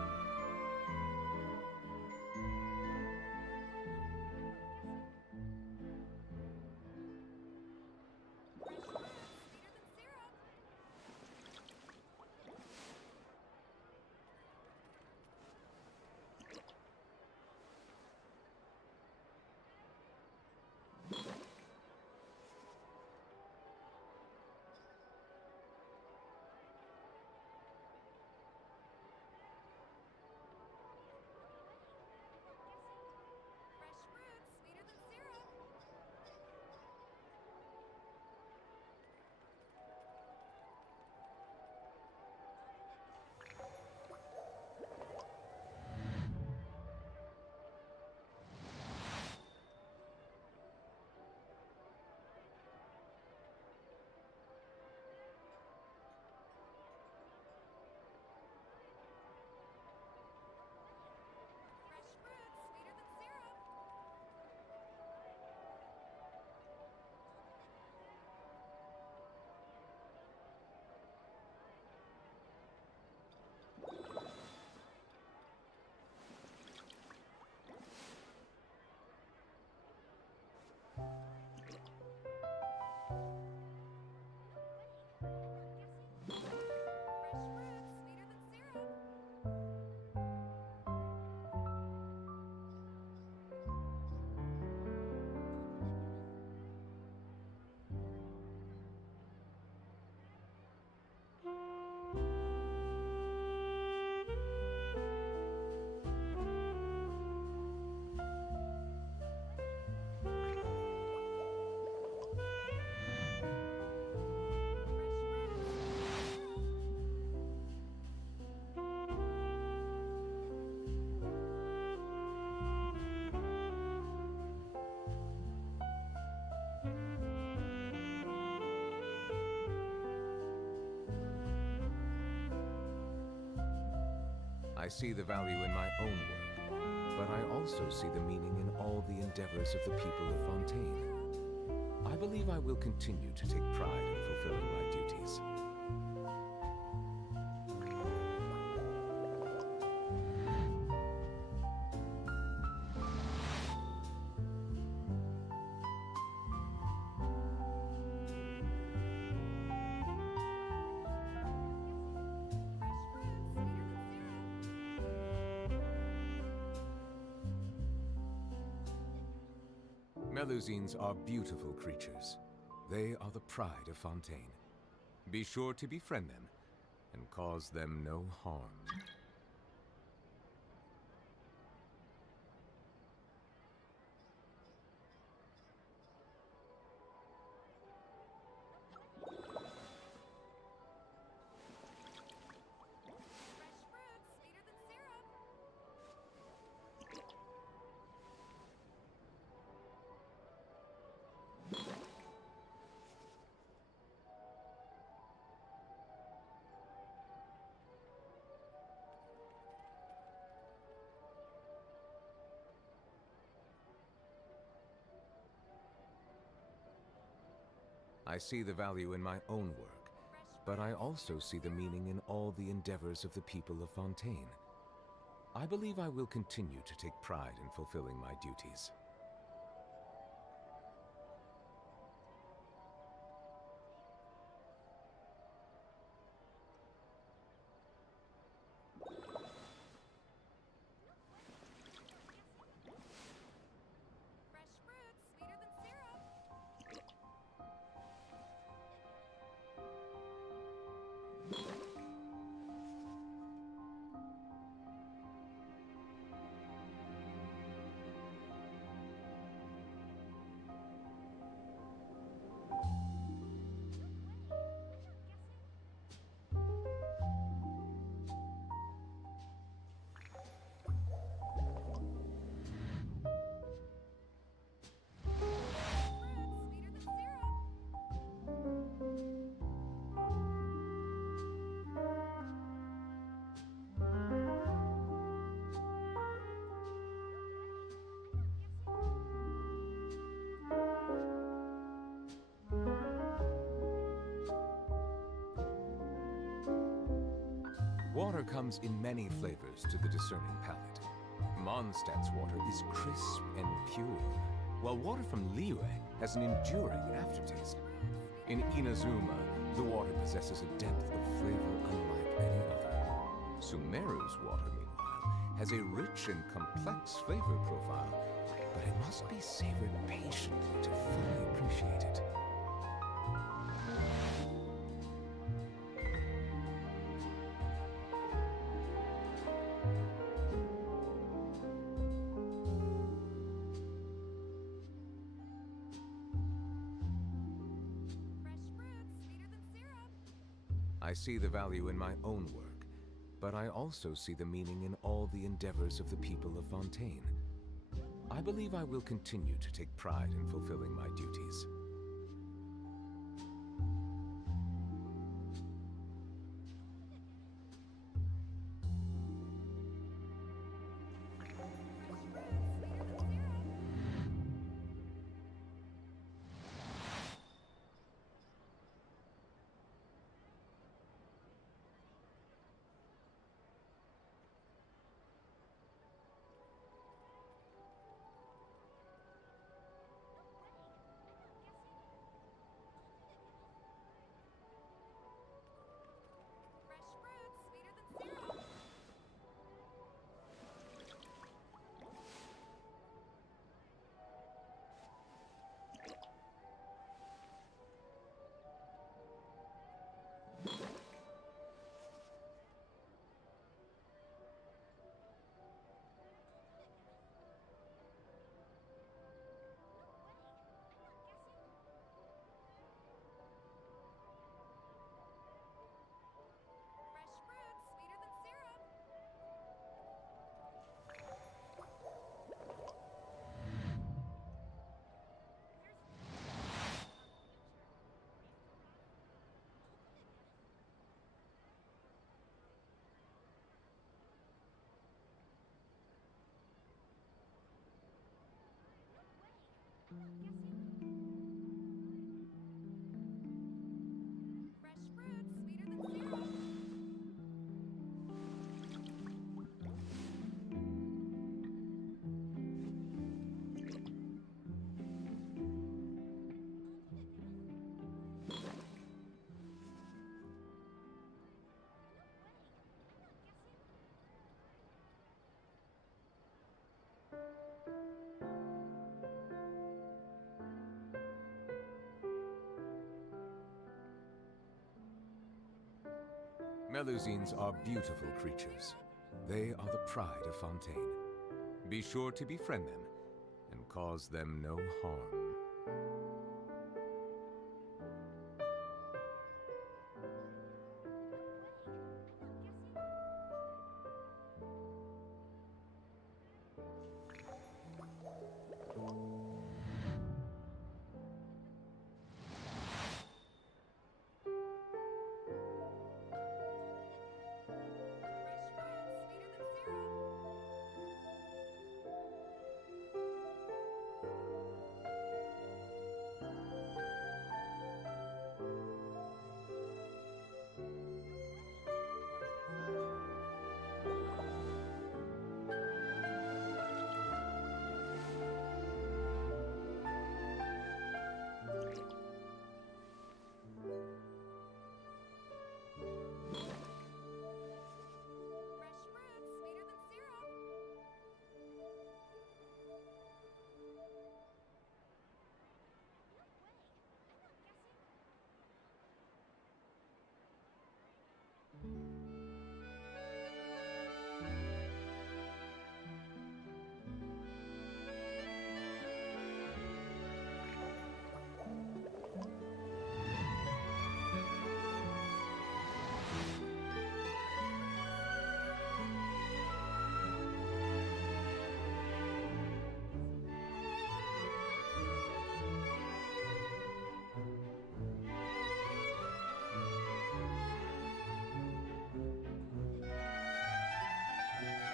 I see the value in my own work, but I also see the meaning in all the endeavors of the people of Fontaine. I believe I will continue to take pride in fulfilling my duties. Melusines are beautiful creatures. They are the pride of Fontaine. Be sure to befriend them and cause them no harm. I see the value in my own work, but I also see the meaning in all the endeavors of the people of Fontaine. I believe I will continue to take pride in fulfilling my duties. Water comes in many flavors to the discerning palate. Mondstadt's water is crisp and pure, while water from Liyue has an enduring aftertaste. In Inazuma, the water possesses a depth of flavor unlike any other. Sumeru's water, meanwhile, has a rich and complex flavor profile, but it must be savored patiently to fully appreciate it. I see the value in my own work, but I also see the meaning in all the endeavors of the people of Fontaine. I believe I will continue to take pride in fulfilling my duties. Melusines are beautiful creatures. They are the pride of Fontaine. Be sure to befriend them and cause them no harm.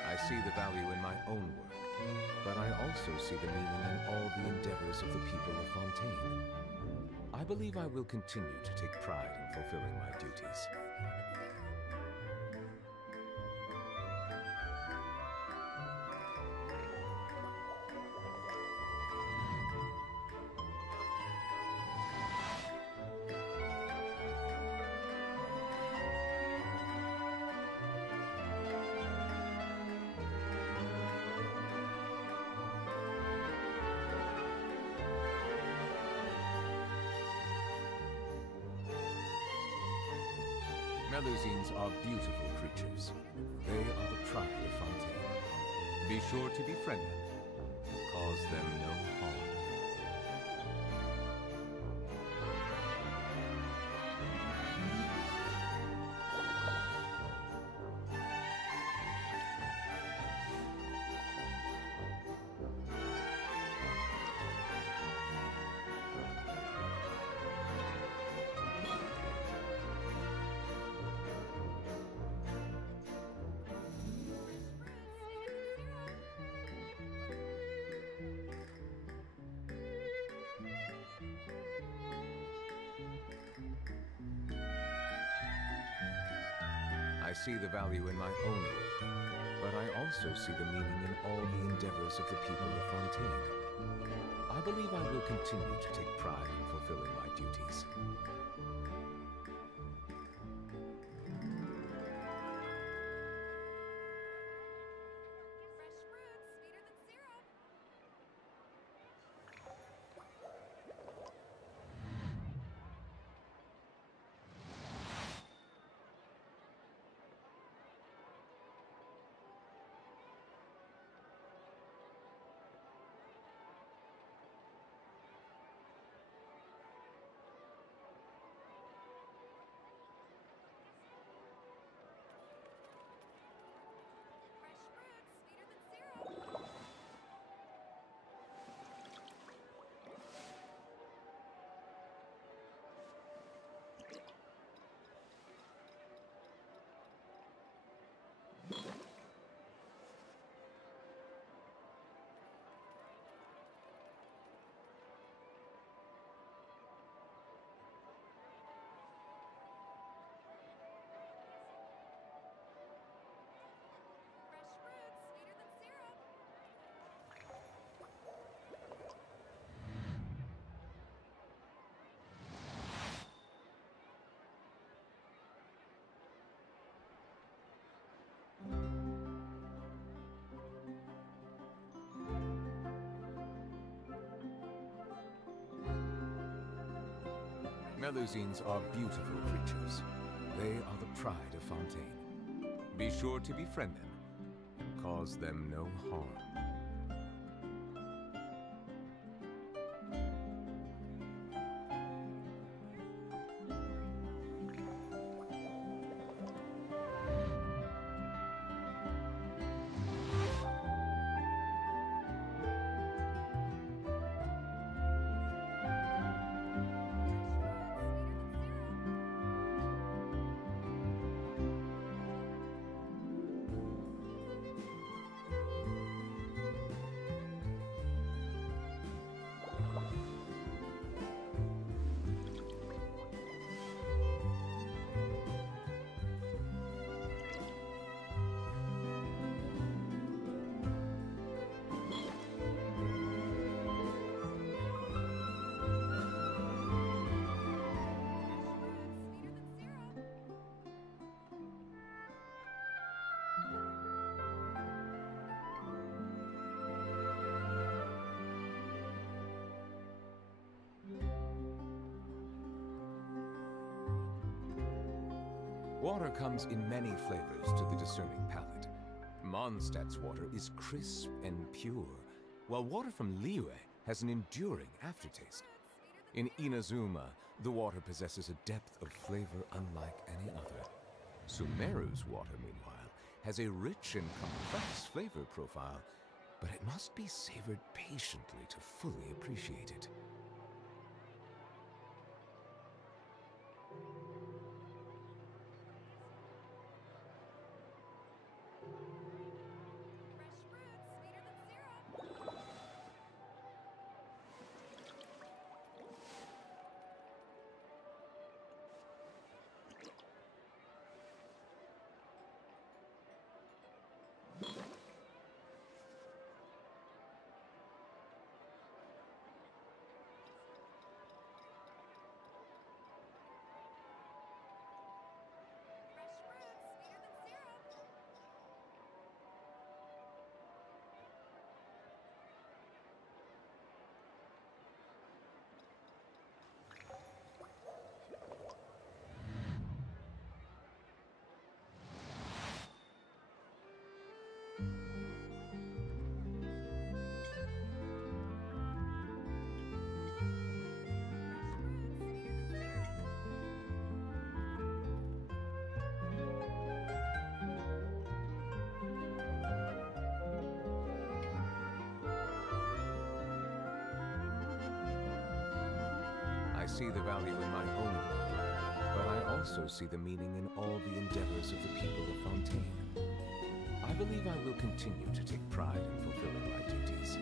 I see the value in my own work, but I also see the meaning in all the endeavors of the people of Fontaine. I believe I will continue to take pride in fulfilling my duties. Melusines are beautiful creatures. They are the pride of Fontaine. Be sure to befriend them and cause them no harm. I see the value in my own work, but I also see the meaning in all the endeavors of the people of Fontaine. I believe I will continue to take pride in fulfilling my duties. Melusines are beautiful creatures. They are the pride of Fontaine. Be sure to befriend them and cause them no harm. Water comes in many flavors to the discerning palate. Mondstadt's water is crisp and pure, while water from Liyue has an enduring aftertaste. In Inazuma, the water possesses a depth of flavor unlike any other. Sumeru's water, meanwhile, has a rich and complex flavor profile, but it must be savored patiently to fully appreciate it. I see the value in my own work, but I also see the meaning in all the endeavors of the people of Fontaine. I believe I will continue to take pride in fulfilling my duties.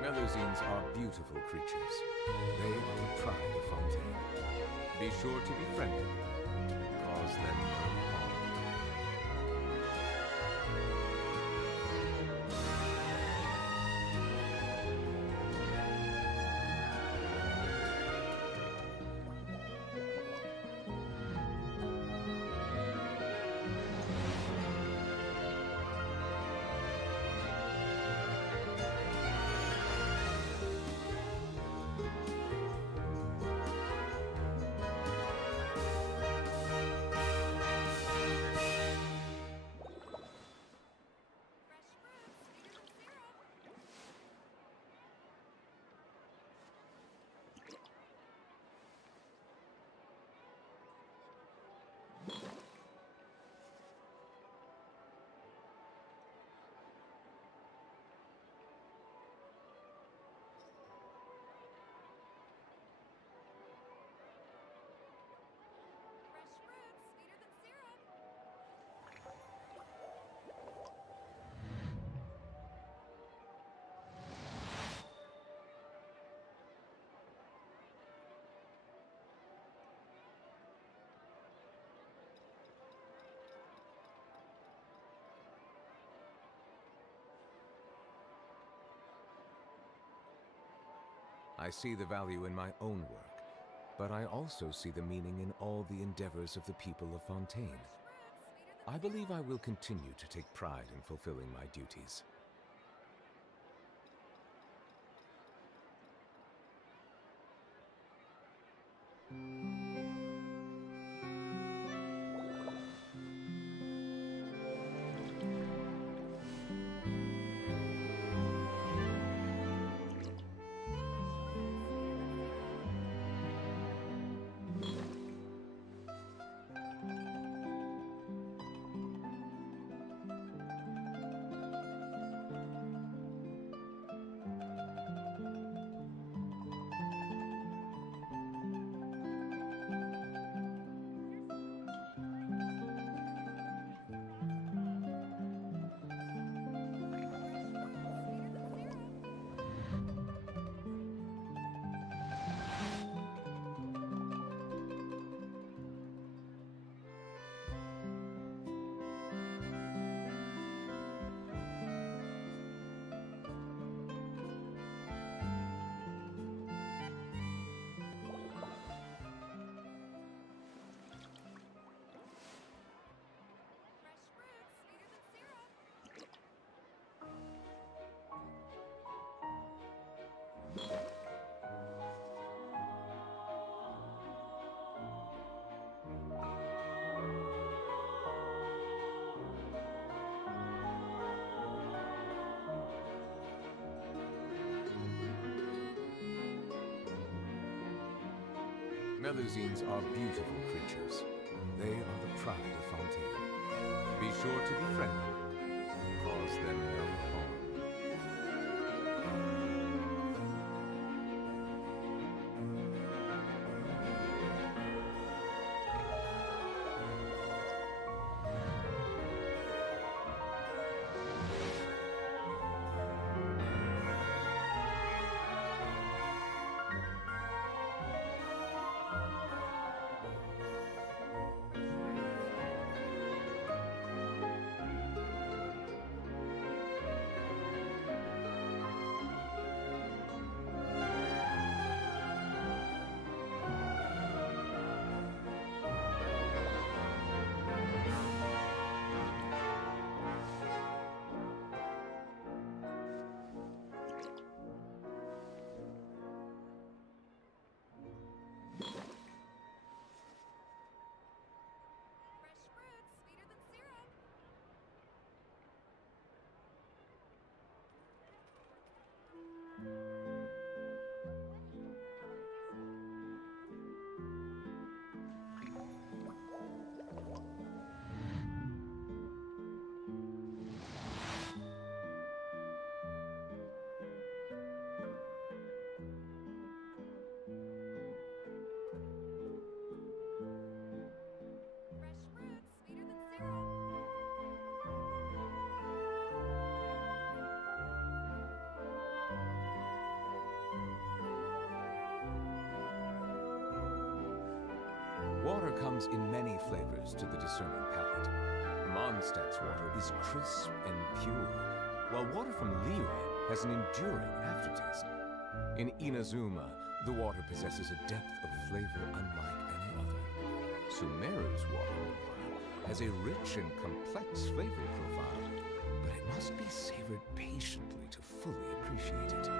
Melusines are beautiful creatures. They are the pride of Fontaine. Be sure to befriend them and cause them no harm. I see the value in my own work, but I also see the meaning in all the endeavors of the people of Fontaine. I believe I will continue to take pride in fulfilling my duties. Melusines are beautiful creatures. They are the pride of Fontaine. Be sure to be friendly. Cause them no harm. Water comes in many flavors to the discerning palate. Mondstadt's water is crisp and pure, while water from Liyue has an enduring aftertaste. In Inazuma, the water possesses a depth of flavor unlike any other. Sumeru's water, meanwhile, has a rich and complex flavor profile, but it must be savored patiently to fully appreciate it.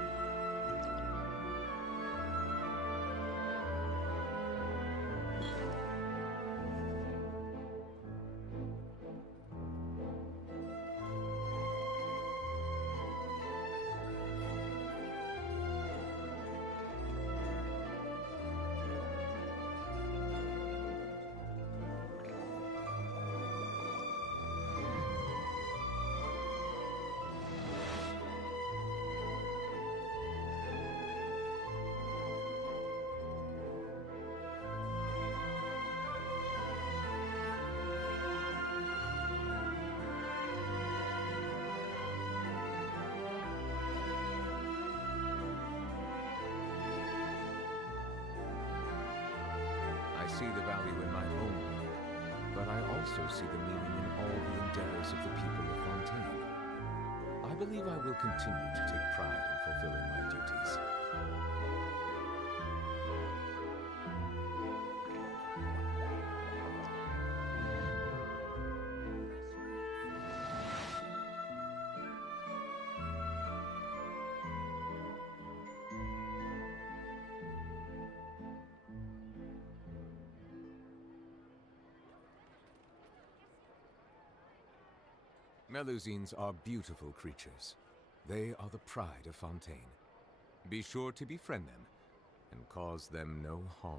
I see the value in my own work, but I also see the meaning in all the endeavors of the people of Fontaine. I believe I will continue to take pride in fulfilling my duties. Melusines are beautiful creatures. They are the pride of Fontaine. Be sure to befriend them and cause them no harm.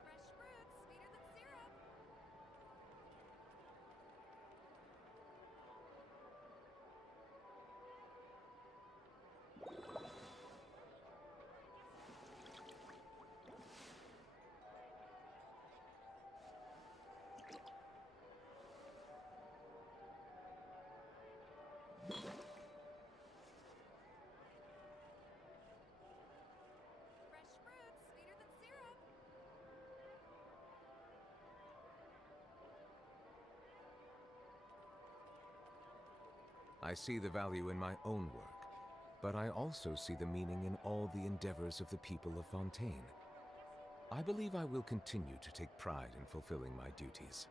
Fresh fruits, sweeter than syrup. Fresh fruits, sweeter than syrup. I see the value in my own work, but I also see the meaning in all the endeavors of the people of Fontaine. I believe I will continue to take pride in fulfilling my duties.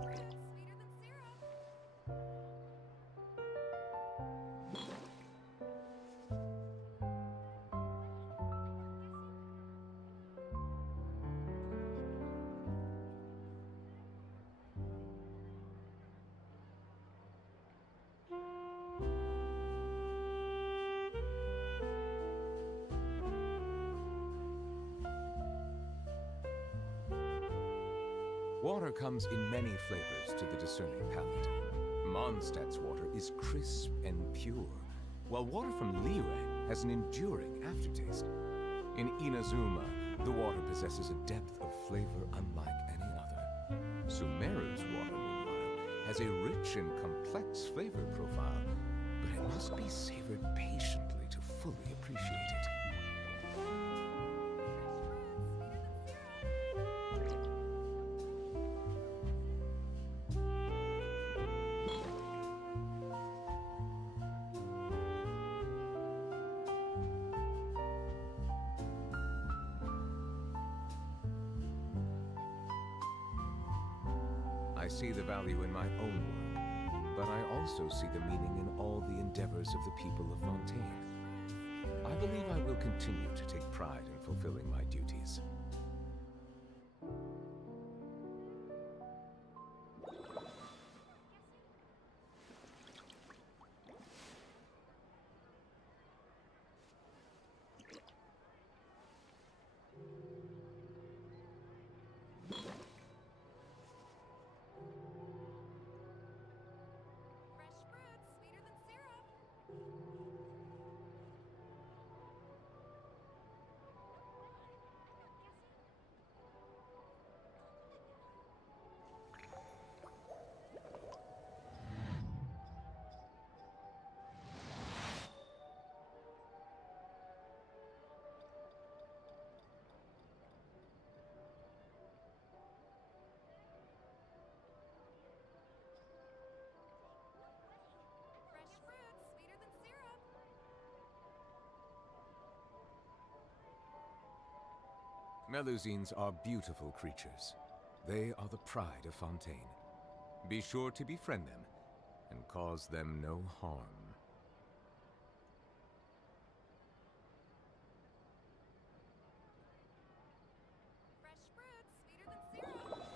Fresh fruits, sweeter than syrup. Water comes in many flavors to the discerning palate. Mondstadt's water is crisp and pure, while water from Liyue has an enduring aftertaste. In Inazuma, the water possesses a depth of flavor unlike any other. Sumeru's water, meanwhile, has a rich and complex flavor profile, but it must be savored patiently to fully appreciate it. I see the value in my own work, but I also see the meaning in all the endeavors of the people of Fontaine. I believe I will continue to take pride in fulfilling my duties. Fresh fruits, sweeter than syrup. Fresh fruits, sweeter than syrup. Melusines are beautiful creatures. They are the pride of Fontaine. Be sure to befriend them and cause them no harm. Fresh fruits, sweeter than syrup.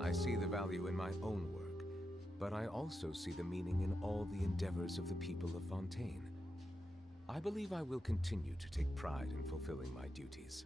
I see the value in my own work, but I also see the meaning in all the endeavors of the people of Fontaine. I believe I will continue to take pride in fulfilling my duties.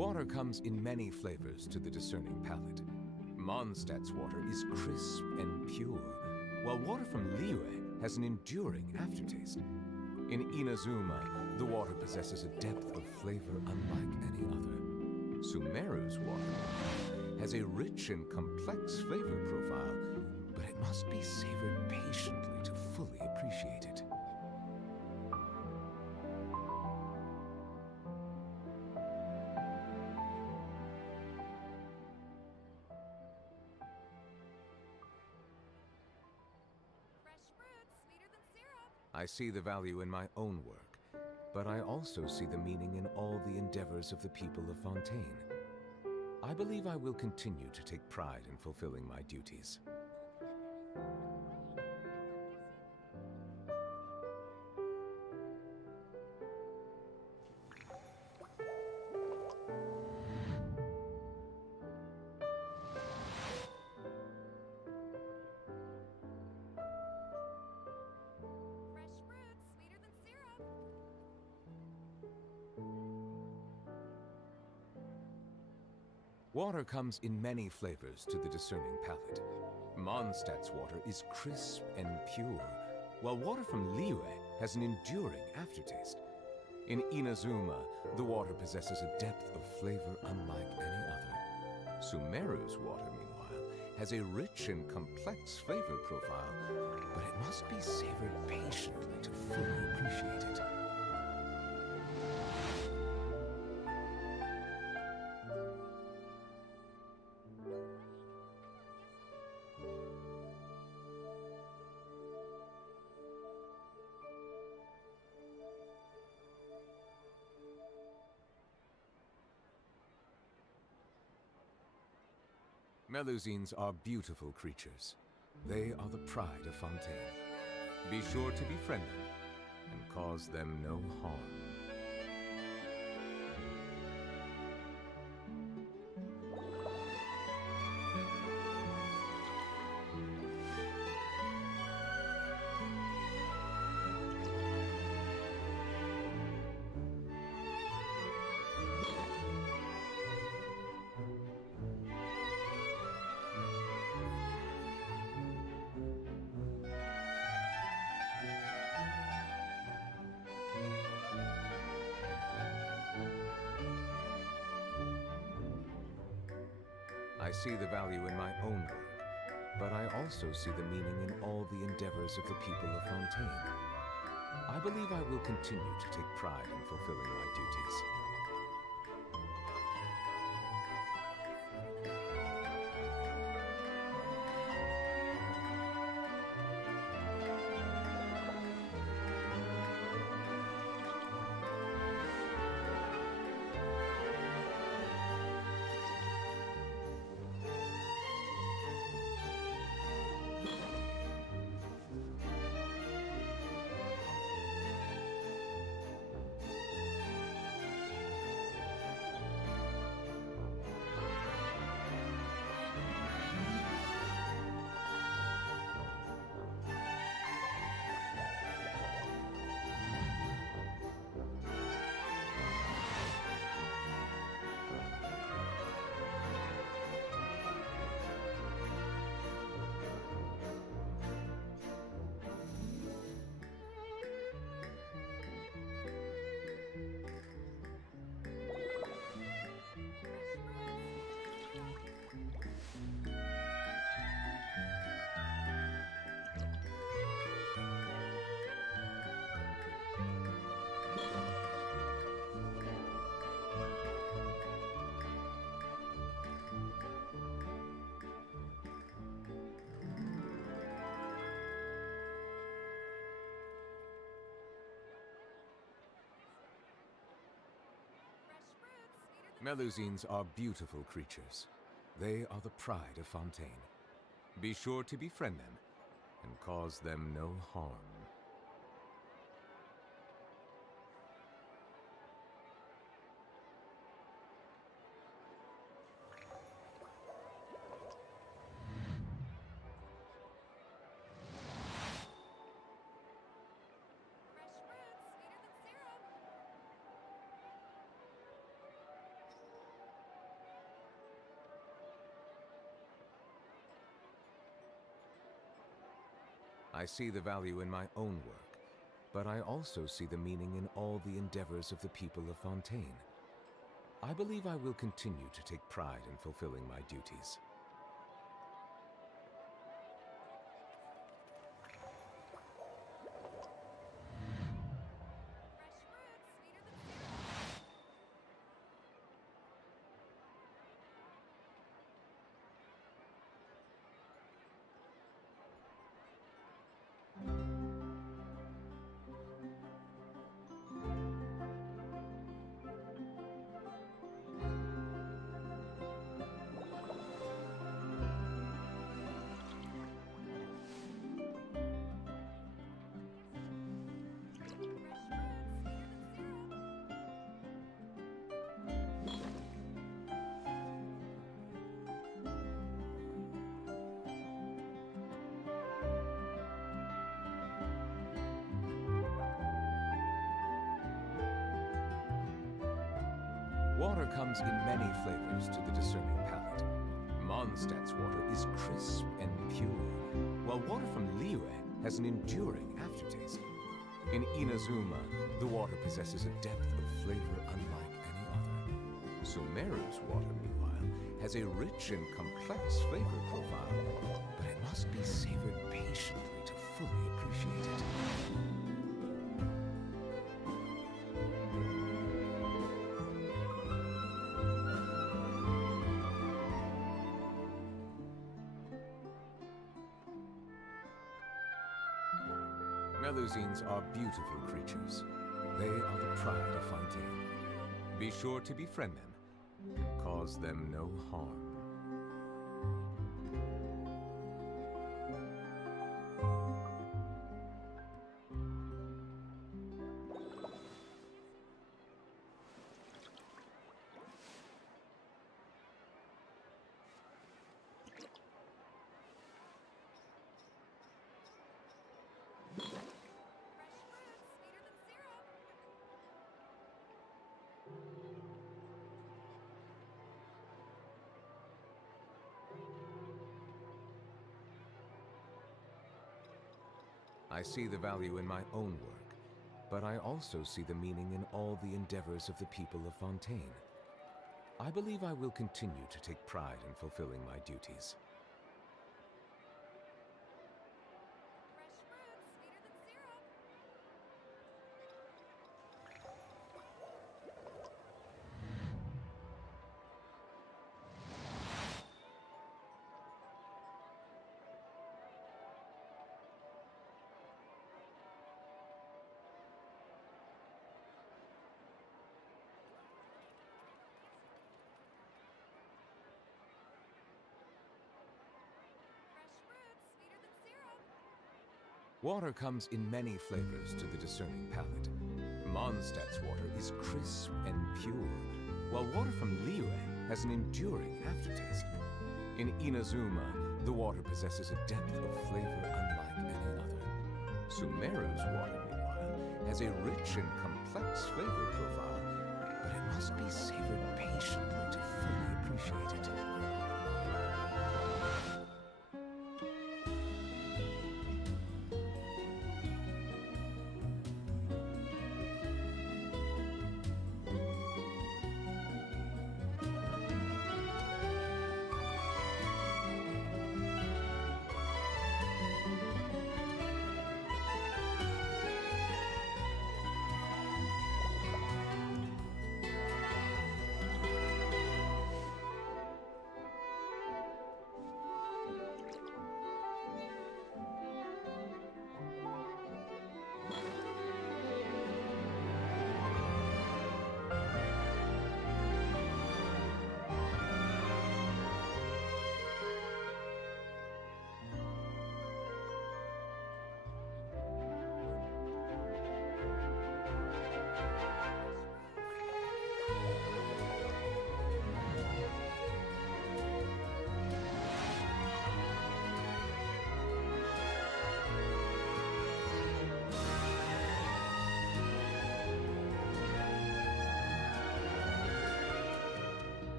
Water comes in many flavors to the discerning palate. Mondstadt's water is crisp and pure, while water from Liyue has an enduring aftertaste. In Inazuma, the water possesses a depth of flavor unlike any other. Sumeru's water has a rich and complex flavor profile, but it must be savored patiently to fully appreciate it. I see the value in my own work, but I also see the meaning in all the endeavors of the people of Fontaine. I believe I will continue to take pride in fulfilling my duties. Water comes in many flavors to the discerning palate. Mondstadt's water is crisp and pure, while water from Liyue has an enduring aftertaste. In Inazuma, the water possesses a depth of flavor unlike any other. Sumeru's water, meanwhile, has a rich and complex flavor profile, but it must be savored patiently to fully appreciate it. Melusines are beautiful creatures. They are the pride of Fontaine. Be sure to befriend them and cause them no harm. I see the value in my own work, but I also see the meaning in all the endeavors of the people of Fontaine. I believe I will continue to take pride in fulfilling my duties. Melusines are beautiful creatures. They are the pride of Fontaine. Be sure to befriend them and cause them no harm. I see the value in my own work, but I also see the meaning in all the endeavors of the people of Fontaine. I believe I will continue to take pride in fulfilling my duties. Water comes in many flavors to the discerning palate. Mondstadt's water is crisp and pure, while water from Liyue has an enduring aftertaste. In Inazuma, the water possesses a depth of flavor unlike any other. Sumeru's water, meanwhile, has a rich and complex flavor profile, but it must be savored patiently to fully appreciate it. Melusines are beautiful creatures. They are the pride of Fontaine. Be sure to befriend them and cause them no harm. I see the value in my own work, but I also see the meaning in all the endeavors of the people of Fontaine. I believe I will continue to take pride in fulfilling my duties. Water comes in many flavors to the discerning palate. Mondstadt's water is crisp and pure, while water from Liyue has an enduring aftertaste. In Inazuma, the water possesses a depth of flavor unlike any other. Sumeru's water, meanwhile, has a rich and complex flavor profile, but it must be savored patiently to fully appreciate it.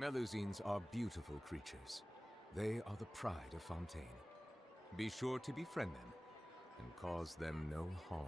Melusines are beautiful creatures. They are the pride of Fontaine. Be sure to befriend them and cause them no harm.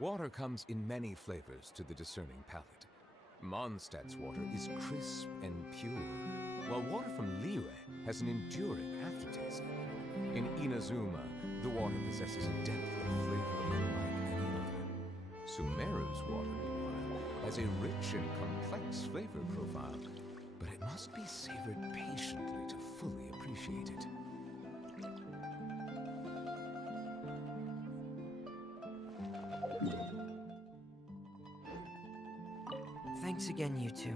Water comes in many flavors to the discerning palate. Mondstadt's water is crisp and pure, while water from Liyue has an enduring aftertaste. In Inazuma, the water possesses a depth of flavor unlike any other. Sumeru's water, meanwhile, has a rich and complex flavor profile, but it must be savored patiently to fully appreciate it. Thanks again, you two.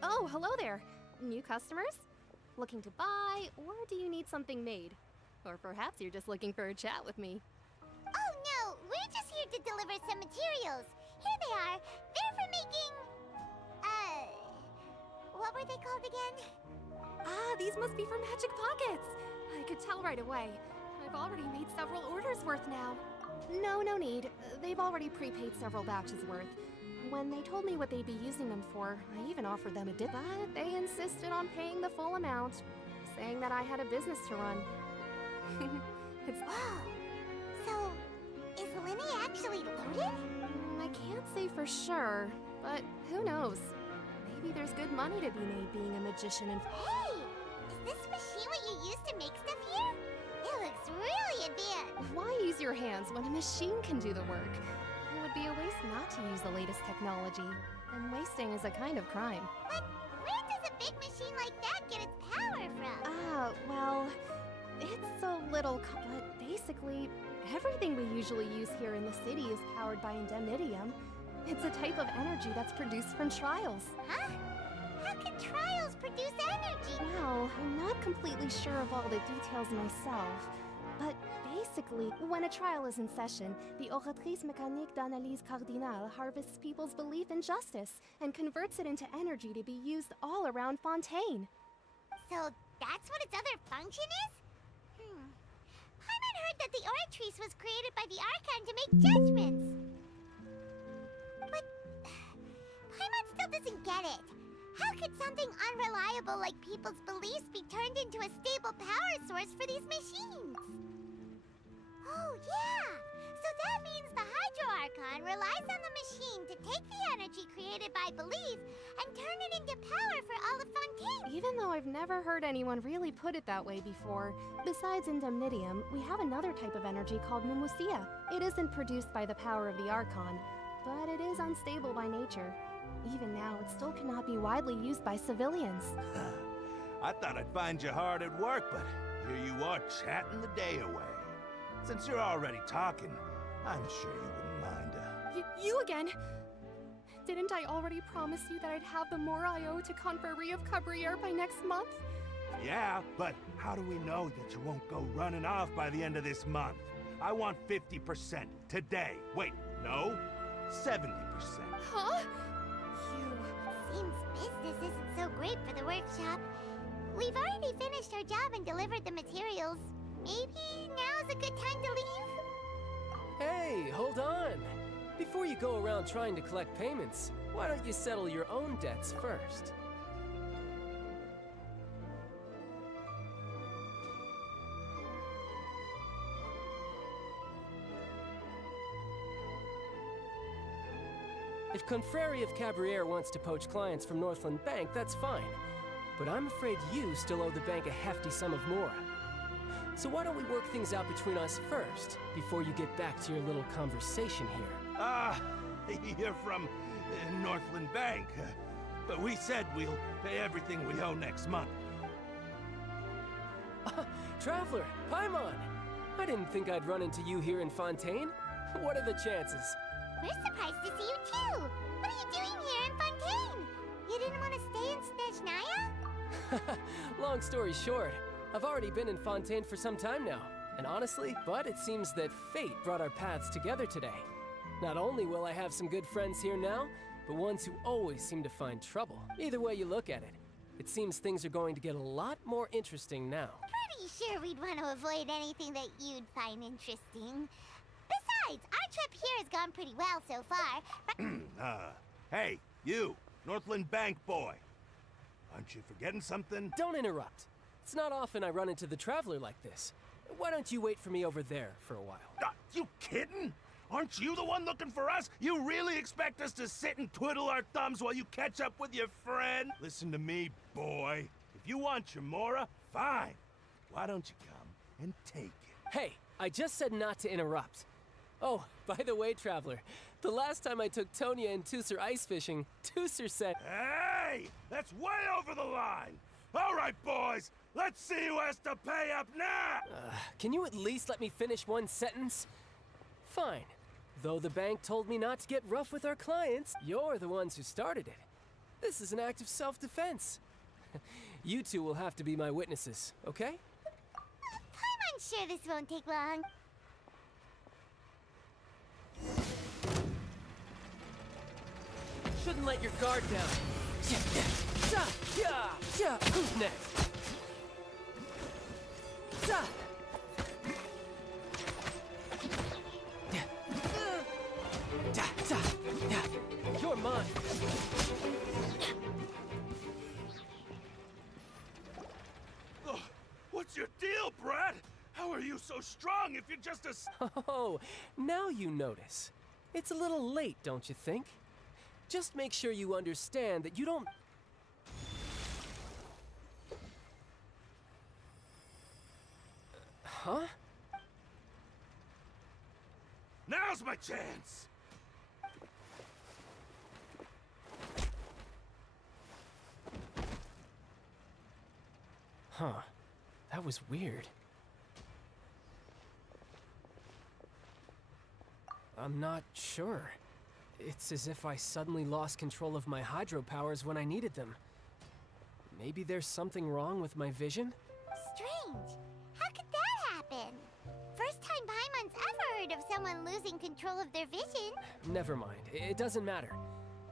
Oh, hello there. New customers? Looking to buy, or do you need something made? Or perhaps you're just looking for a chat with me. Oh no, we're just here to deliver some materials. Here they are. They're for making... what were they called again? Ah, these must be for Magic Pockets. I could tell right away. I've already made several orders worth now. No need. They've already prepaid several batches worth. When they told me what they'd be using them for, I even offered them a dip, but they insisted on paying the full amount, saying that I had a business to run. It's... Whoa! So, is Linny actually loaded? I can't say for sure, but who knows? Maybe there's good money to be made being a magician and... Hey! Is this machine what you use to make stuff here? It looks really advanced. Why use your hands when a machine can do the work? It would be a waste not to use the latest technology. And wasting is a kind of crime. But where does a big machine like that get its power from? Well, it's a little... But basically, everything we usually use here in the city is powered by indemnitium. It's a type of energy that's produced from trials. Huh? How can trials produce energy? Well, I'm not completely sure of all the details myself, but basically, when a trial is in session, the Oratrice Mécanique d'Analyse Cardinale harvests people's belief in justice and converts it into energy to be used all around Fontaine. So that's what its other function is? Paimon heard that the Oratrice was created by the Archon to make judgments. But Paimon still doesn't get it. How could something unreliable like people's beliefs be turned into a stable power source for these machines? Oh, yeah! So that means the Hydro Archon relies on the machine to take the energy created by belief and turn it into power for all of Fontaine! Even though I've never heard anyone really put it that way before, besides indemnitium, we have another type of energy called pneumosia. It isn't produced by the power of the Archon, but it is unstable by nature. Even now, it still cannot be widely used by civilians. I thought I'd find you hard at work, but here you are chatting the day away. Since you're already talking, I'm sure you wouldn't mind You again? Didn't I already promise you that I'd have the more I owe to Confrérie of Cabriere by next month? Yeah, but how do we know that you won't go running off by the end of this month? I want 50% today. Wait, no, 70%. Huh? Seems business isn't so great for the workshop. We've already finished our job and delivered the materials. Maybe now's a good time to leave? Hey, hold on! Before you go around trying to collect payments, why don't you settle your own debts first? If Confrérie of Cabriere wants to poach clients from Northland Bank, that's fine. But I'm afraid you still owe the bank a hefty sum of mora. So why don't we work things out between us first, before you get back to your little conversation here? You're from Northland Bank. But we said we'll pay everything we owe next month. Traveler, Paimon! I didn't think I'd run into you here in Fontaine. What are the chances? We're surprised to see you too! What are you doing here in Fontaine? You didn't want to stay in Snezhnaya? Long story short, I've already been in Fontaine for some time now. And honestly, Bud, it seems that fate brought our paths together today. Not only will I have some good friends here now, but ones who always seem to find trouble. Either way you look at it, it seems things are going to get a lot more interesting now. Pretty sure we'd want to avoid anything that you'd find interesting. Besides, our trip here has gone pretty well so far. Hey, you, Northland Bank boy. Aren't you forgetting something? Don't interrupt. It's not often I run into the Traveler like this. Why don't you wait for me over there for a while? You kidding? Aren't you the one looking for us? You really expect us to sit and twiddle our thumbs while you catch up with your friend? Listen to me, boy. If you want your mora, fine. Why don't you come and take it? Hey, I just said not to interrupt. Oh, by the way, Traveler, the last time I took Tonya and Tusser ice fishing, Tusser said... Hey! That's way over the line! All right, boys, let's see who has to pay up now! Can you at least let me finish one sentence? Fine. Though the bank told me not to get rough with our clients, you're the ones who started it. This is an act of self-defense. You two will have to be my witnesses, okay? I'm sure this won't take long. Shouldn't let your guard down. Who's next? You're mine. What's your deal, Brad? How are you so strong if you're just a... Oh, now you notice. It's a little late, don't you think? Just make sure you understand that you don't Huh? Now's my chance! Huh. That was weird. I'm not sure. It's as if I suddenly lost control of my hydro powers when I needed them. Maybe there's something wrong with my vision? Strange. How could that happen? First time Paimon's ever heard of someone losing control of their vision. Never mind. It doesn't matter.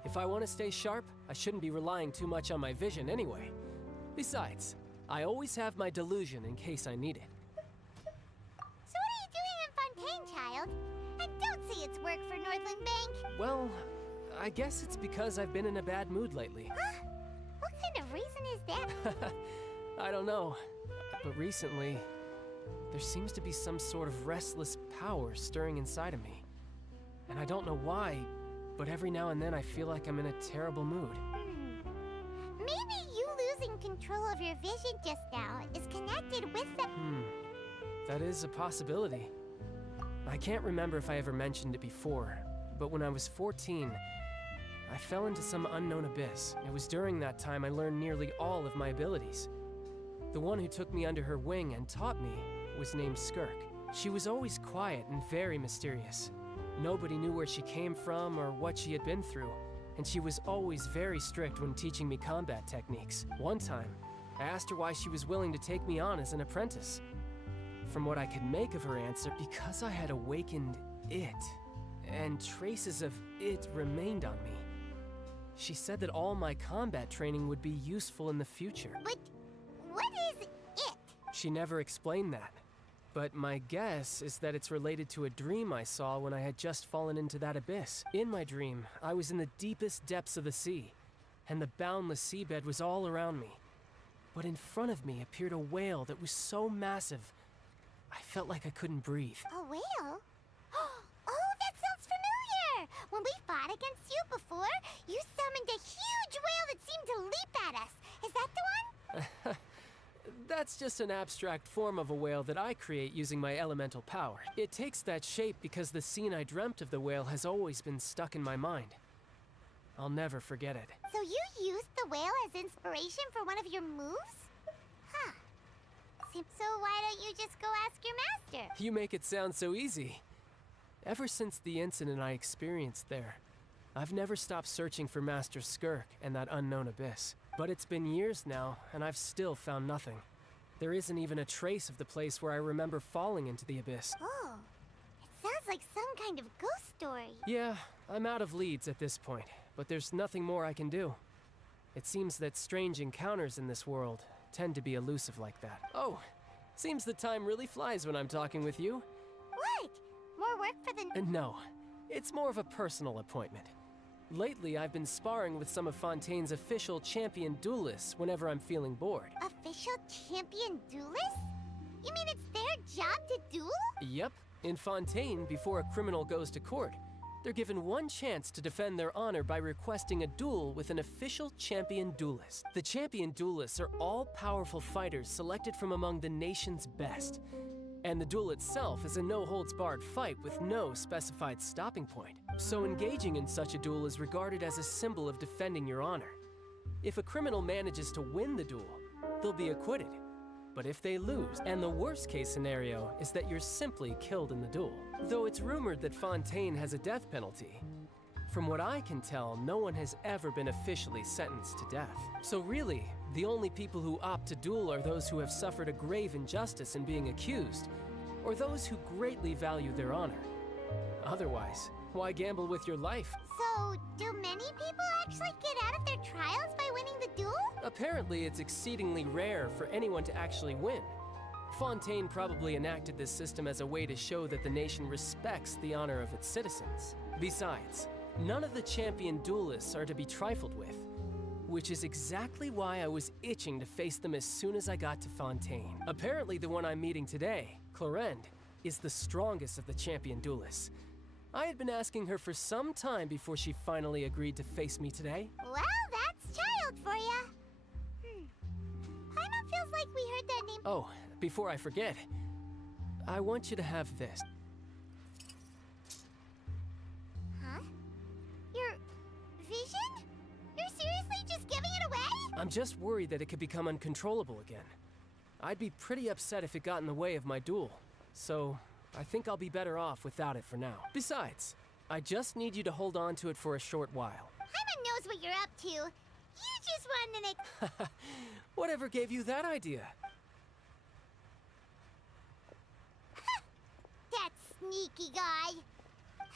If I want to stay sharp, I shouldn't be relying too much on my vision anyway. Besides, I always have my delusion in case I need it. So what are you doing in Fontaine, child? I don't see its work for Northland Bank. Well, I guess it's because I've been in a bad mood lately. Huh? What kind of reason is that? I don't know, but recently, there seems to be some sort of restless power stirring inside of me. And I don't know why, but every now and then I feel like I'm in a terrible mood. Maybe you losing control of your vision just now is connected with the... That is a possibility. I can't remember if I ever mentioned it before, but when I was 14, I fell into some unknown abyss. It was during that time I learned nearly all of my abilities. The one who took me under her wing and taught me was named Skirk. She was always quiet and very mysterious. Nobody knew where she came from or what she had been through, and she was always very strict when teaching me combat techniques. One time, I asked her why she was willing to take me on as an apprentice. From what I could make of her answer, because I had awakened it, and traces of it remained on me. She said that all my combat training would be useful in the future. But what is it? She never explained that. But my guess is that it's related to a dream I saw when I had just fallen into that abyss. In my dream, I was in the deepest depths of the sea, and the boundless seabed was all around me. But in front of me appeared a whale that was so massive, I felt like I couldn't breathe. A whale? Oh, that sounds familiar! When we fought against you before, you summoned a huge whale that seemed to leap at us. Is that the one? That's just an abstract form of a whale that I create using my elemental power. It takes that shape because the scene I dreamt of the whale has always been stuck in my mind. I'll never forget it. So you used the whale as inspiration for one of your moves? Huh. So why don't you just go ask your master? You make it sound so easy. Ever since the incident I experienced there, I've never stopped searching for Master Skirk and that unknown abyss. But it's been years now, and I've still found nothing. There isn't even a trace of the place where I remember falling into the abyss. Oh, it sounds like some kind of ghost story. Yeah, I'm out of leads at this point, but there's nothing more I can do. It seems that strange encounters in this world tend to be elusive like that. Oh, seems the time really flies when I'm talking with you. What? More work for the... No, it's more of a personal appointment. Lately, I've been sparring with some of Fontaine's official champion duelists whenever I'm feeling bored. Official champion duelists? You mean it's their job to duel? Yep. In Fontaine, before a criminal goes to court, they're given one chance to defend their honor by requesting a duel with an official champion duelist. The champion duelists are all-powerful fighters selected from among the nation's best. And the duel itself is a no-holds-barred fight with no specified stopping point. So engaging in such a duel is regarded as a symbol of defending your honor. If a criminal manages to win the duel, they'll be acquitted. But if they lose, and the worst-case scenario is that you're simply killed in the duel. Though it's rumored that Fontaine has a death penalty, from what I can tell, no one has ever been officially sentenced to death. So really, the only people who opt to duel are those who have suffered a grave injustice in being accused, or those who greatly value their honor. Otherwise, why gamble with your life? So, do many people actually get out of their trials by winning the duel? Apparently, it's exceedingly rare for anyone to actually win. Fontaine probably enacted this system as a way to show that the nation respects the honor of its citizens. Besides, none of the champion duelists are to be trifled with, which is exactly why I was itching to face them as soon as I got to Fontaine. Apparently, the one I'm meeting today, Clorinde, is the strongest of the champion duelists. I had been asking her for some time before she finally agreed to face me today. Well, that's child for ya. Paimon feels like we heard that name. Oh, before I forget, I want you to have this. Huh? Your vision? You're seriously just giving it away? I'm just worried that it could become uncontrollable again. I'd be pretty upset if it got in the way of my duel. So, I think I'll be better off without it for now. Besides, I just need you to hold on to it for a short while. Paimon knows what you're up to. You just want to... Whatever gave you that idea? That sneaky guy.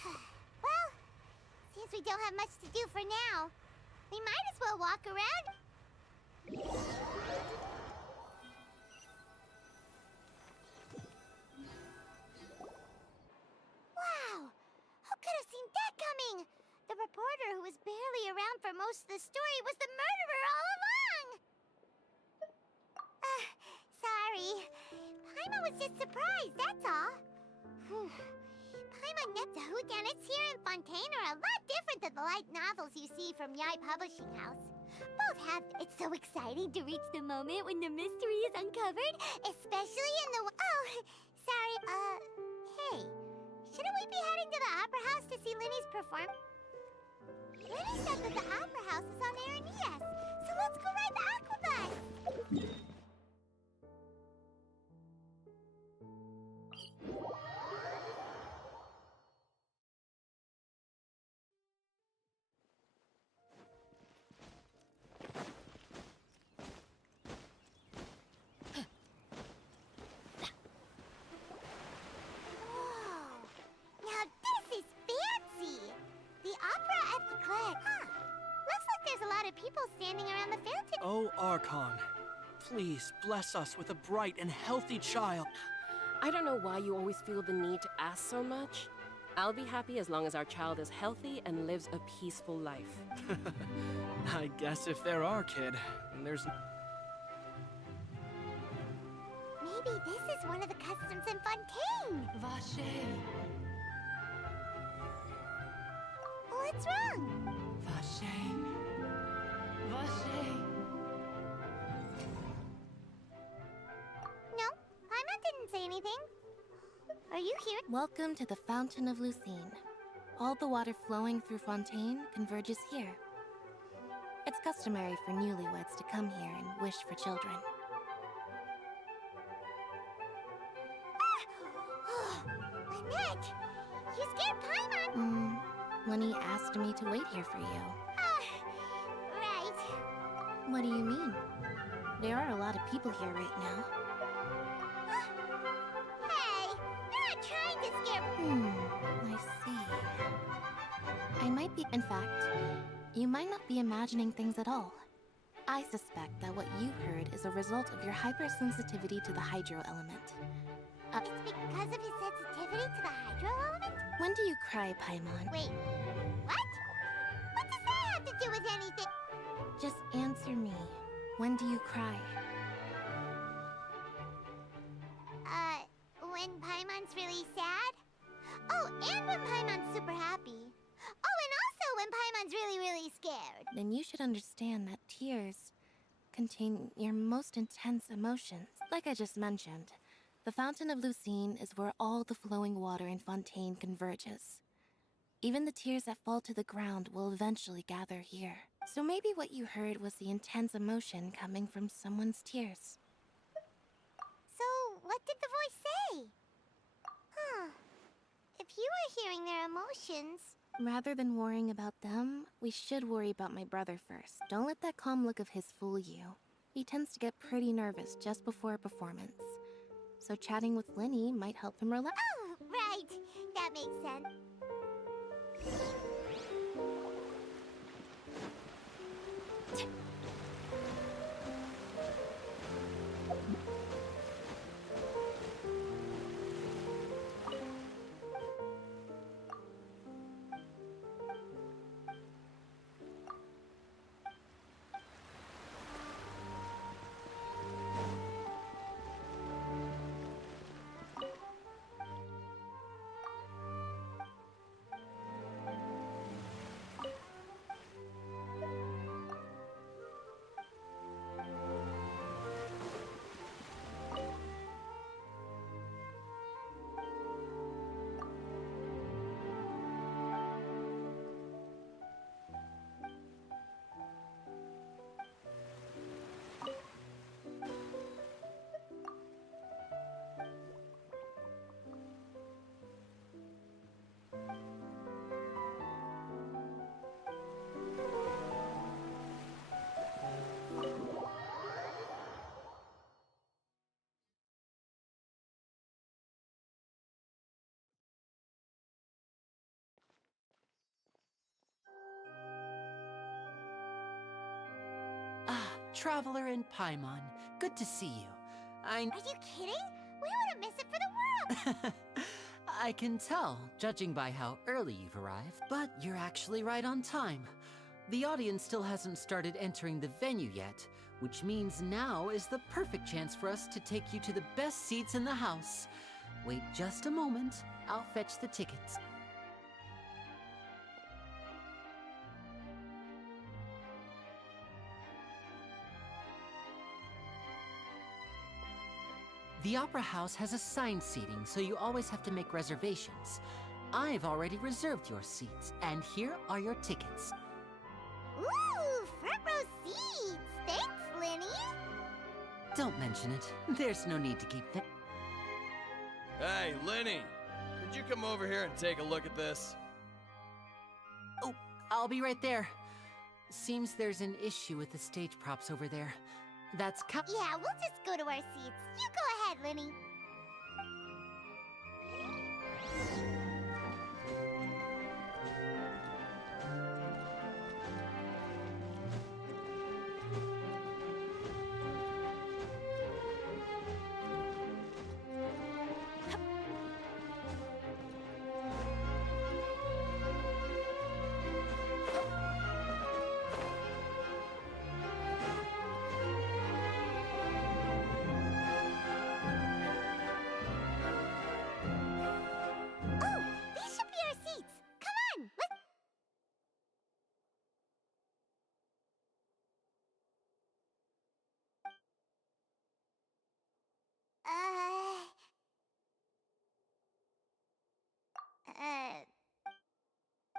Well, since we don't have much to do for now, we might as well walk around. Wow! Who could have seen that coming? The reporter who was barely around for most of the story was the murderer all along! Sorry. Paimon was just surprised, that's all. Paimon and the whodunits here in Fontaine are a lot different than the light novels you see from Yai Publishing House. Both have it's so exciting to reach the moment when the mystery is uncovered, especially in the... Oh, sorry, hey. Shouldn't we be heading to the Opera House to see Linny's perform? Linny said that the Opera House is on Aranias, so let's go ride the Aquabus! People standing around the fountain. Oh, Archon, please bless us with a bright and healthy child. I don't know why you always feel the need to ask so much. I'll be happy as long as our child is healthy and lives a peaceful life. I guess if there are, kid, there's... Maybe this is one of the customs in Fontaine. Vache. What's wrong? Vache. Vache. No, Paimon didn't say anything. Are you here? Welcome to the Fountain of Lucine. All the water flowing through Fontaine converges here. It's customary for newlyweds to come here and wish for children. Lynette! You scared Paimon! Lenny asked me to wait here for you. Right. What do you mean? There are a lot of people here right now. Hey! You're not trying to scare... I see. I might be... In fact, you might not be imagining things at all. I suspect that what you heard is a result of your hypersensitivity to the hydro element. It's because of his sensitivity to the hydro element? When do you cry, Paimon? Wait, what? What does that have to do with anything? Just answer me. When do you cry? When Paimon's really sad? Oh, and when Paimon's super happy. Oh, and also when Paimon's really, really scared. Then you should understand that tears contain your most intense emotions. Like I just mentioned, the Fountain of Lucine is where all the flowing water in Fontaine converges. Even the tears that fall to the ground will eventually gather here. So maybe what you heard was the intense emotion coming from someone's tears. So, what did the voice say? If you were hearing their emotions... Rather than worrying about them, we should worry about my brother first. Don't let that calm look of his fool you. He tends to get pretty nervous just before a performance. So chatting with Linny might help him relax. Oh, right. That makes sense. Traveler and Paimon. Good to see you. Are you kidding? We wouldn't miss it for the world! I can tell, judging by how early you've arrived, but you're actually right on time. The audience still hasn't started entering the venue yet, which means now is the perfect chance for us to take you to the best seats in the house. Wait just a moment, I'll fetch the tickets. The Opera House has assigned seating, so you always have to make reservations. I've already reserved your seats, and here are your tickets. Ooh, front row seats! Thanks, Linny! Don't mention it. There's no need to keep them. Hey, Lenny! Could you come over here and take a look at this? Oh, I'll be right there. Seems there's an issue with the stage props over there. That's Yeah, we'll just go to our seats. You go ahead, Linny.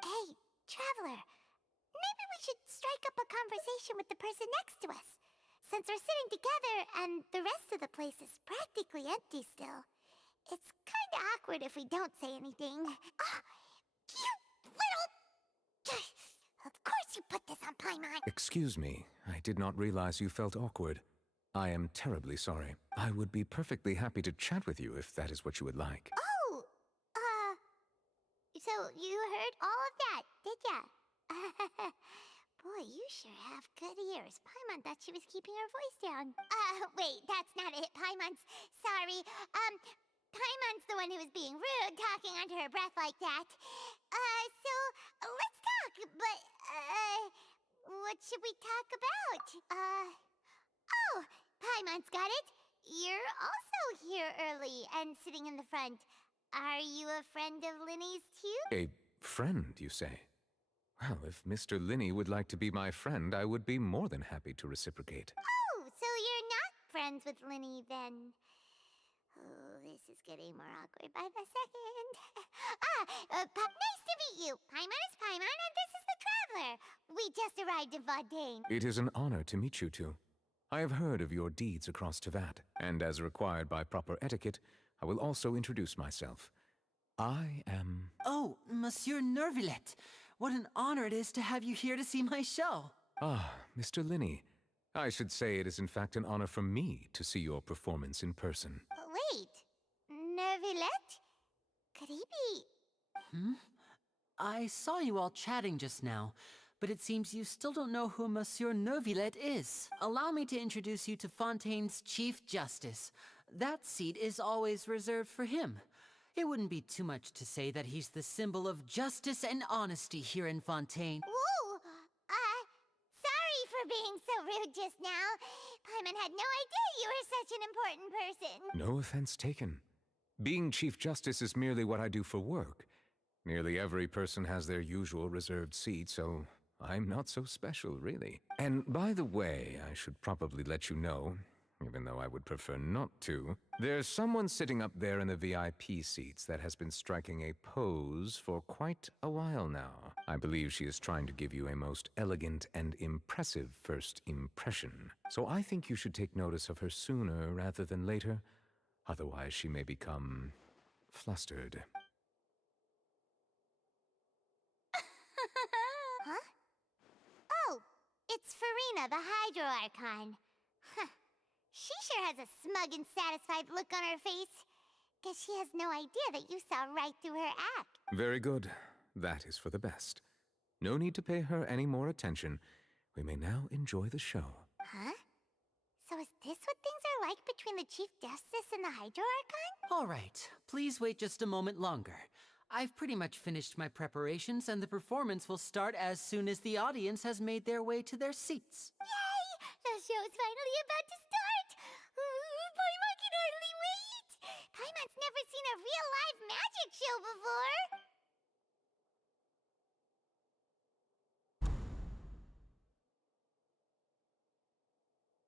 Hey, Traveler. Maybe we should strike up a conversation with the person next to us. Since we're sitting together and the rest of the place is practically empty still, it's kinda awkward if we don't say anything. Oh, you little... Of course you put this on Paimon! Excuse me, I did not realize you felt awkward. I am terribly sorry. I would be perfectly happy to chat with you if that is what you would like. Oh! So you heard all of that, did ya? Boy, you sure have good ears. Paimon thought she was keeping her voice down. Wait, that's not it. Paimon's... Sorry. Paimon's the one who was being rude, talking under her breath like that. So, let's talk, but, what should we talk about? Oh, Paimon's got it. You're also here early and sitting in the front. Are you a friend of Linny's, too? A friend, you say? Well, if Mr. Linny would like to be my friend, I would be more than happy to reciprocate. Oh, so you're not friends with Linny, then. Oh, this is getting more awkward by the second. Nice to meet you. Paimon is Paimon, and this is the Traveler. We just arrived in Fontaine. It is an honor to meet you two. I have heard of your deeds across Tevat, and as required by proper etiquette, I will also introduce myself. I am... Oh, Monsieur Nervillet. What an honor it is to have you here to see my show. Ah, Mr. Linny. I should say it is in fact an honor for me to see your performance in person. Wait, Nervillet? Could he be... I saw you all chatting just now, but it seems you still don't know who Monsieur Nervillet is. Allow me to introduce you to Fontaine's Chief Justice. That seat is always reserved for him. It wouldn't be too much to say that he's the symbol of justice and honesty here in Fontaine. Whoa! Sorry for being so rude just now. Paimon had no idea you were such an important person. No offense taken. Being Chief Justice is merely what I do for work. Nearly every person has their usual reserved seat, so I'm not so special, really. And by the way, I should probably let you know, even though I would prefer not to, there's someone sitting up there in the VIP seats that has been striking a pose for quite a while now. I believe she is trying to give you a most elegant and impressive first impression. So I think you should take notice of her sooner rather than later. Otherwise, she may become flustered. Huh? Oh, it's Farina, the Hydro Archon. Huh. She sure has a smug and satisfied look on her face. Guess she has no idea that you saw right through her act. Very good. That is for the best. No need to pay her any more attention. We may now enjoy the show. Huh? the Chief Justice and the Hydro Archon? All right, please wait just a moment longer. I've pretty much finished my preparations, and the performance will start as soon as the audience has made their way to their seats. Yay! The show's finally about to start! Paimon can hardly wait! Paimon's never seen a real live magic show before!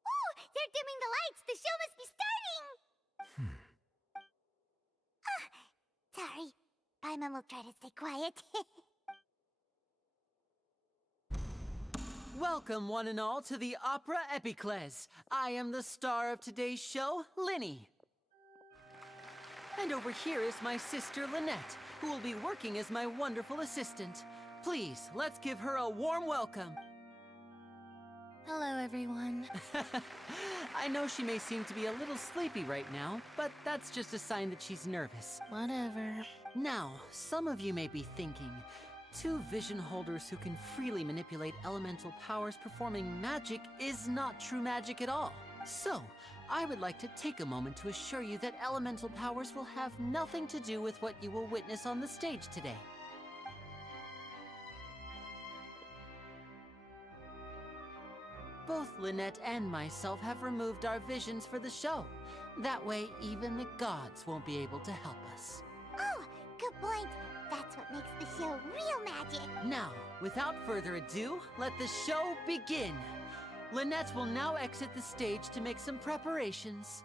Ooh! They're dimming the lights! The show must be starting! Sorry. Paimon will try to stay quiet. Welcome, one and all, to the Opera Epiclese. I am the star of today's show, Linny. And over here is my sister, Lynette, who will be working as my wonderful assistant. Please, let's give her a warm welcome. Hello, everyone. I know she may seem to be a little sleepy right now, but that's just a sign that she's nervous. Whatever. Now, some of you may be thinking, two vision holders who can freely manipulate elemental powers performing magic is not true magic at all. So, I would like to take a moment to assure you that elemental powers will have nothing to do with what you will witness on the stage today. Both Lynette and myself have removed our visions for the show. That way, even the gods won't be able to help us. Oh, good point. That's what makes the show real magic. Now, without further ado, let the show begin. Lynette will now exit the stage to make some preparations.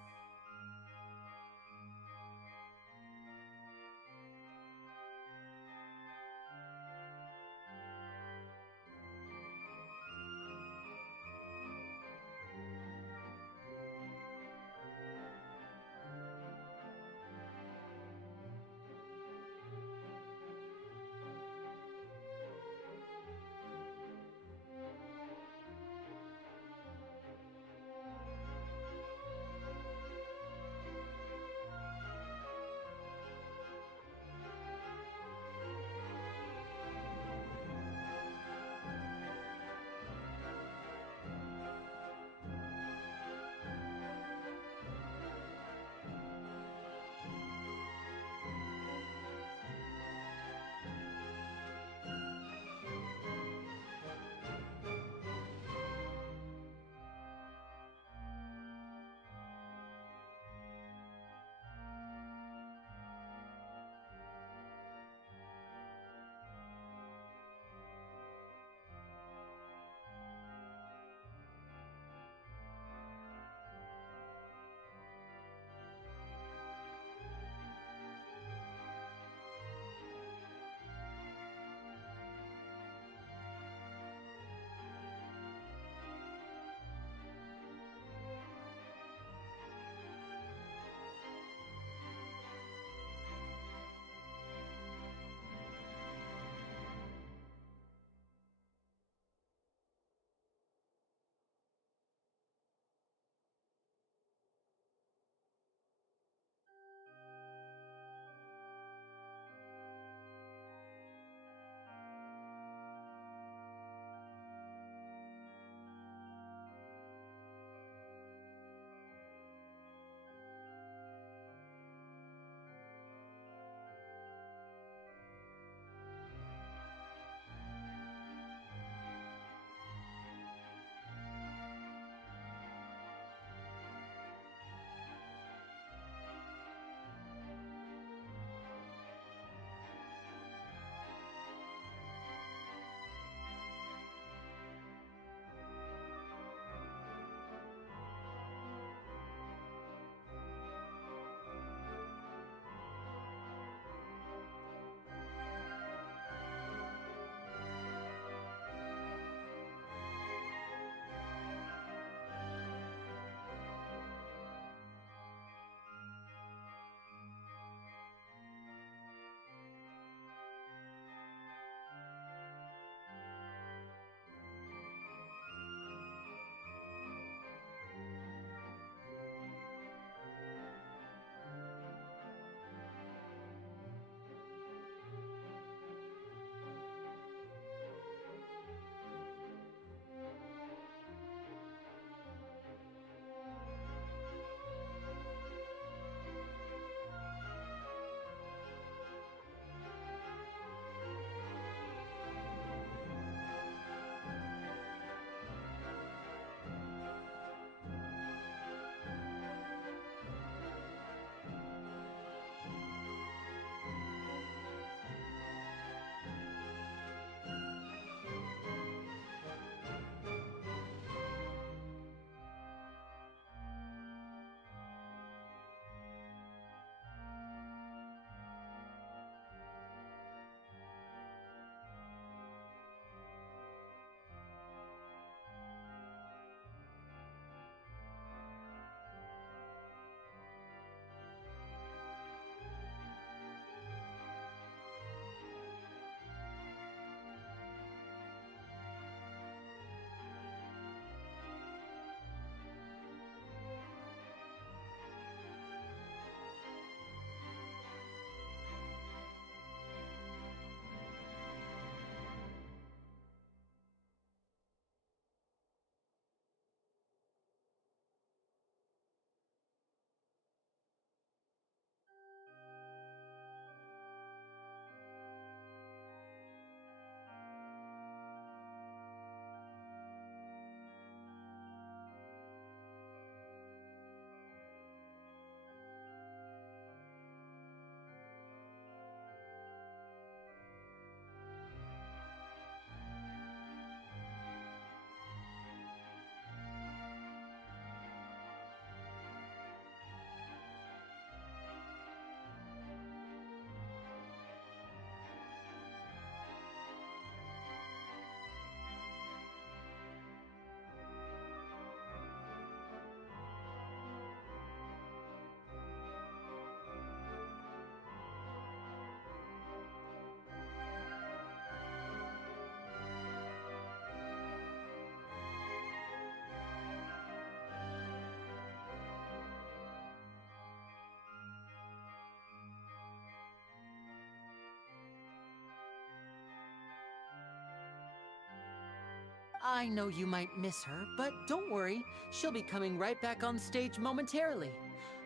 I know you might miss her, but don't worry. She'll be coming right back on stage momentarily.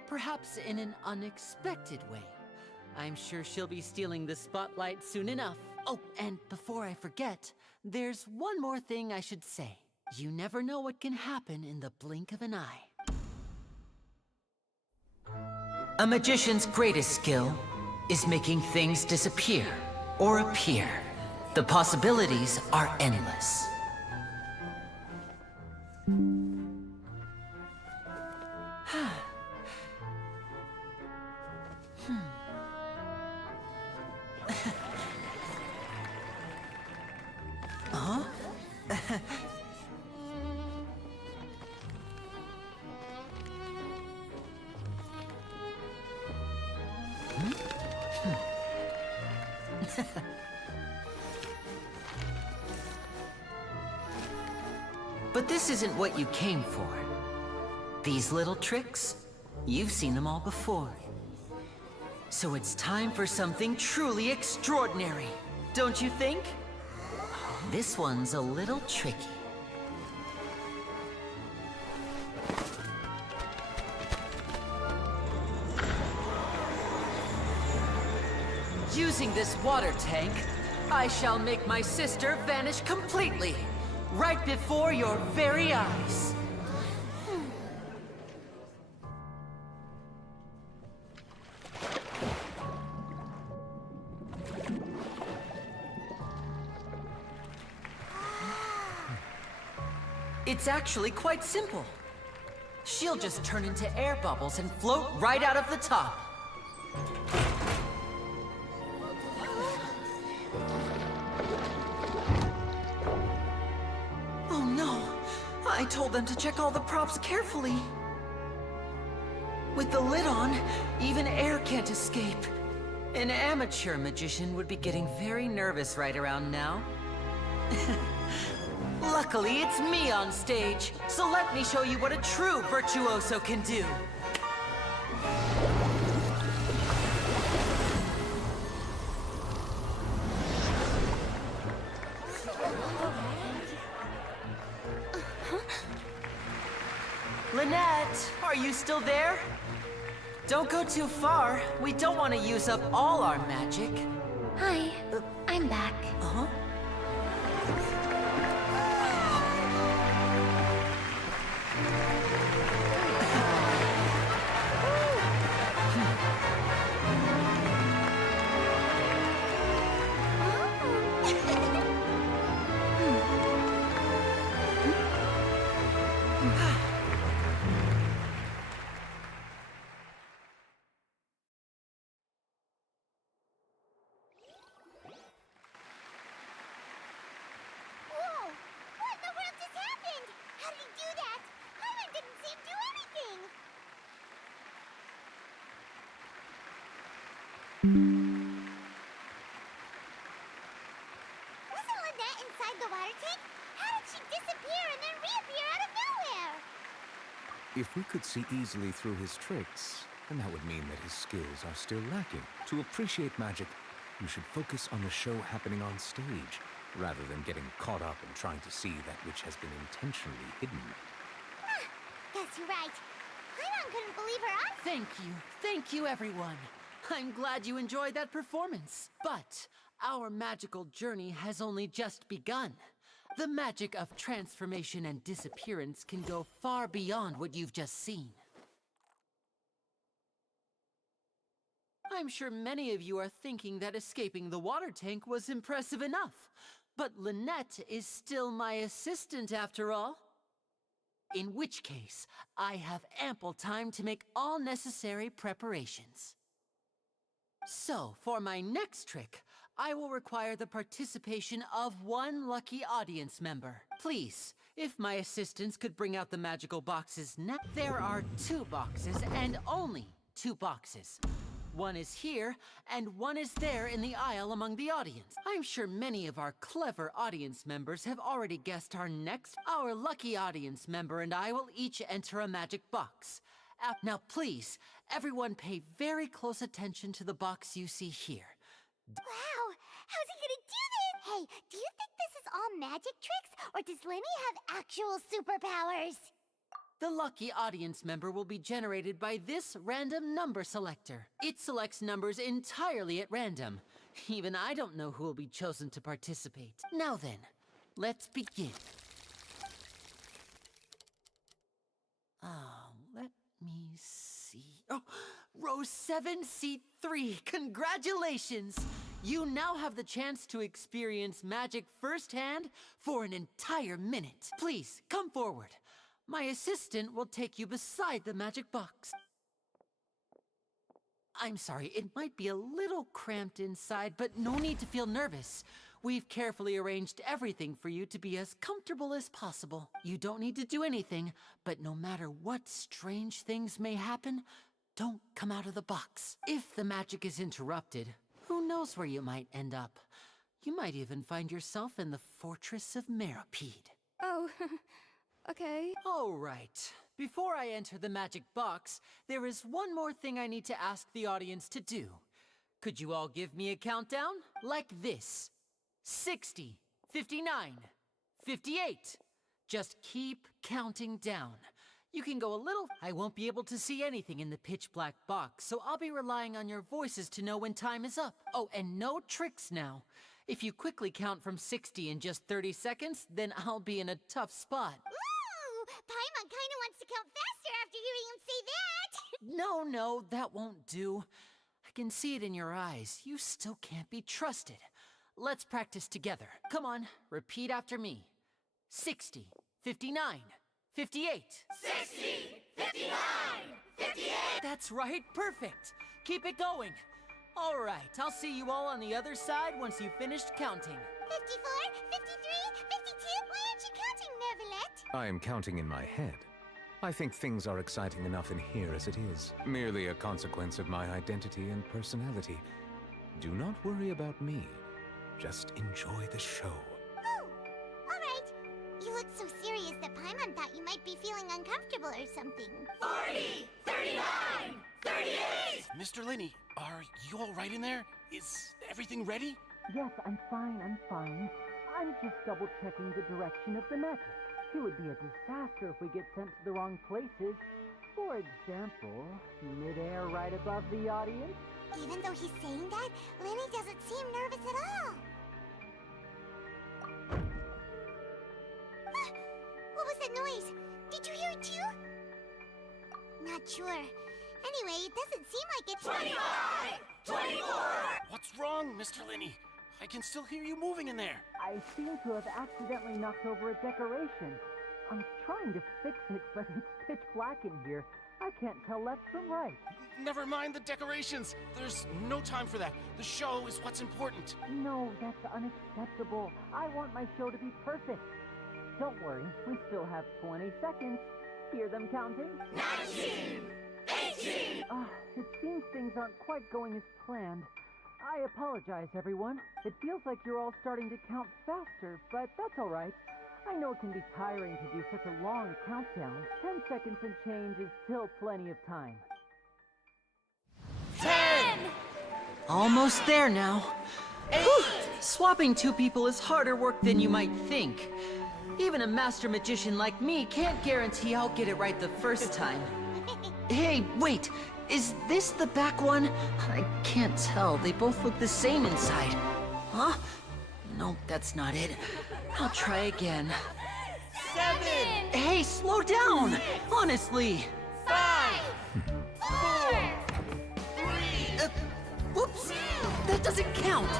Perhaps in an unexpected way. I'm sure she'll be stealing the spotlight soon enough. Oh, and before I forget, there's one more thing I should say. You never know what can happen in the blink of an eye. A magician's greatest skill is making things disappear or appear. The possibilities are endless. Huh? But this isn't what you came for. These little tricks, you've seen them all before. So it's time for something truly extraordinary, don't you think? This one's a little tricky. Using this water tank, I shall make my sister vanish completely, right before your very eyes. It's actually quite simple. She'll just turn into air bubbles and float right out of the top. Oh no! I told them to check all the props carefully. With the lid on, even air can't escape. An amateur magician would be getting very nervous right around now. Luckily, it's me on stage, so let me show you what a true virtuoso can do. Lynette, are you still there? Don't go too far. We don't want to use up all our magic. Hi, I'm back. Uh-huh. Whoa! What in the world just happened? How did he do that? Hyman didn't see him do anything! Wasn't Lynette inside the water tank? How did she disappear and then reappear out of nowhere? If we could see easily through his tricks, then that would mean that his skills are still lacking. To appreciate magic, you should focus on the show happening on stage, rather than getting caught up in trying to see that which has been intentionally hidden. Ah, guess you're right. Hyman couldn't believe her eyes. Thank you everyone. I'm glad you enjoyed that performance. But our magical journey has only just begun. The magic of transformation and disappearance can go far beyond what you've just seen. I'm sure many of you are thinking that escaping the water tank was impressive enough. But Lynette is still my assistant after all. In which case, I have ample time to make all necessary preparations. So, for my next trick, I will require the participation of one lucky audience member. Please, if my assistants could bring out the magical boxes now. There are 2 boxes and only 2 boxes. One is here, and one is there in the aisle among the audience. I'm sure many of our clever audience members have already guessed our next. Our lucky audience member and I will each enter a magic box. Now please, everyone pay very close attention to the box you see here. Wow! How's he gonna do this? Hey, do you think this is all magic tricks, or does Lenny have actual superpowers? The lucky audience member will be generated by this random number selector. It selects numbers entirely at random. Even I don't know who will be chosen to participate. Now then, let's begin. Let me see. Oh, row 7, seat 3. Congratulations! You now have the chance to experience magic firsthand for an entire minute. Please, come forward. My assistant will take you beside the magic box. I'm sorry, it might be a little cramped inside, but no need to feel nervous. We've carefully arranged everything for you to be as comfortable as possible. You don't need to do anything, but no matter what strange things may happen, don't come out of the box. If the magic is interrupted, who knows where you might end up? You might even find yourself in the Fortress of Meropide. Oh, okay. All right. Before I enter the magic box, there is one more thing I need to ask the audience to do. Could you all give me a countdown? Like this. 60, 59, 58. Just keep counting down. You can go a little. I won't be able to see anything in the pitch black box, so I'll be relying on your voices to know when time is up. Oh, and no tricks now. If you quickly count from 60 in just 30 seconds, then I'll be in a tough spot. Ooh! Paimon kinda wants to count faster after hearing him say that! No, that won't do. I can see it in your eyes. You still can't be trusted. Let's practice together. Come on, repeat after me. 60, 59, 58. 60, 59, 58! That's right, perfect. Keep it going. All right, I'll see you all on the other side once you've finished counting. 54, 53, 52, why aren't you counting, Nervalet? I am counting in my head. I think things are exciting enough in here as it is. Merely a consequence of my identity and personality. Do not worry about me. Just enjoy the show. Oh, alright. You look so serious that Paimon thought you might be feeling uncomfortable or something. 40, 39, 38! Mr. Linney, are you all right in there? Is everything ready? Yes, I'm fine. I'm just double-checking the direction of the magic. It would be a disaster if we get sent to the wrong places. For example, mid-air right above the audience. Even though he's saying that, Lenny doesn't seem nervous at all. What was that noise? Did you hear it too? Not sure. Anyway, it doesn't seem like it's 25! 24! What's wrong, Mr. Linney? I can still hear you moving in there. I seem to have accidentally knocked over a decoration. I'm trying to fix it, but it's pitch black in here. I can't tell left from right. Never mind the decorations. There's no time for that. The show is what's important. No, that's unacceptable. I want my show to be perfect. Don't worry, we still have 20 seconds. Hear them counting? 19! 18! It seems things aren't quite going as planned. I apologize, everyone. It feels like you're all starting to count faster, but that's all right. I know it can be tiring to do such a long countdown. 10 seconds and change is still plenty of time. 10! Almost there now. Whew. Swapping two people is harder work than you might think. Even a master magician like me can't guarantee I'll get it right the first time. Hey, wait! Is this the back one? I can't tell. They both look the same inside. Huh? No, that's not it. I'll try again. 7! Hey, slow down! Honestly! 5! 4! 3! Whoops! That doesn't count!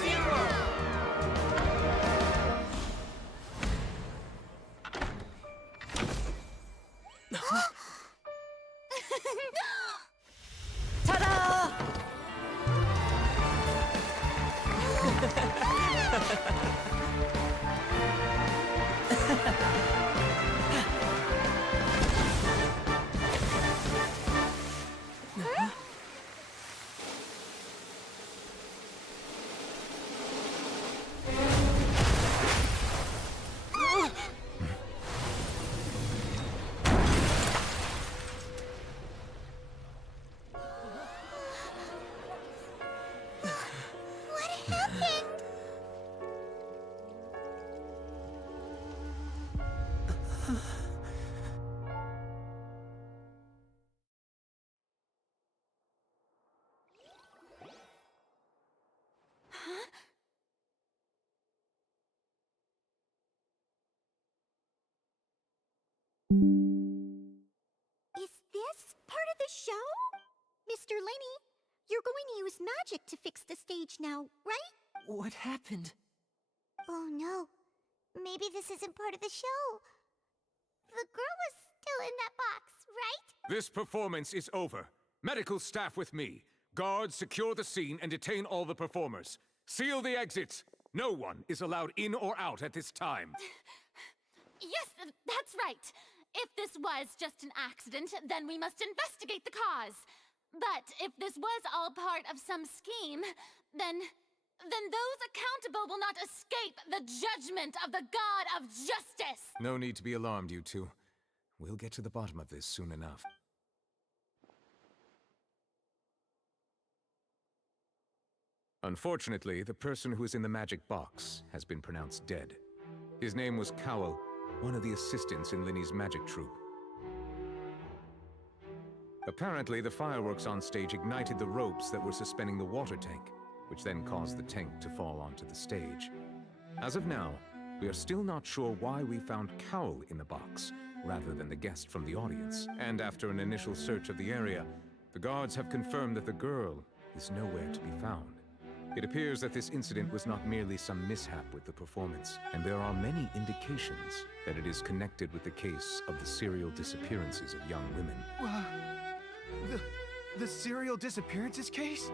0! Ta-da! the show? Mr. Lenny, you're going to use magic to fix the stage now, right? What happened? Oh no. Maybe this isn't part of the show. The girl was still in that box, right? This performance is over. Medical staff with me. Guards, secure the scene and detain all the performers. Seal the exits. No one is allowed in or out at this time. Yes, that's right. If this was just an accident, then we must investigate the cause. But if this was all part of some scheme, then those accountable will not escape the judgment of the God of Justice! No need to be alarmed, you two. We'll get to the bottom of this soon enough. Unfortunately, the person who is in the magic box has been pronounced dead. His name was Cowell, one of the assistants in Linny's magic troupe. Apparently, the fireworks on stage ignited the ropes that were suspending the water tank, which then caused the tank to fall onto the stage. As of now, we are still not sure why we found Cowell in the box, rather than the guest from the audience. And after an initial search of the area, the guards have confirmed that the girl is nowhere to be found. It appears that this incident was not merely some mishap with the performance, and there are many indications that it is connected with the case of the serial disappearances of young women. The serial disappearances case?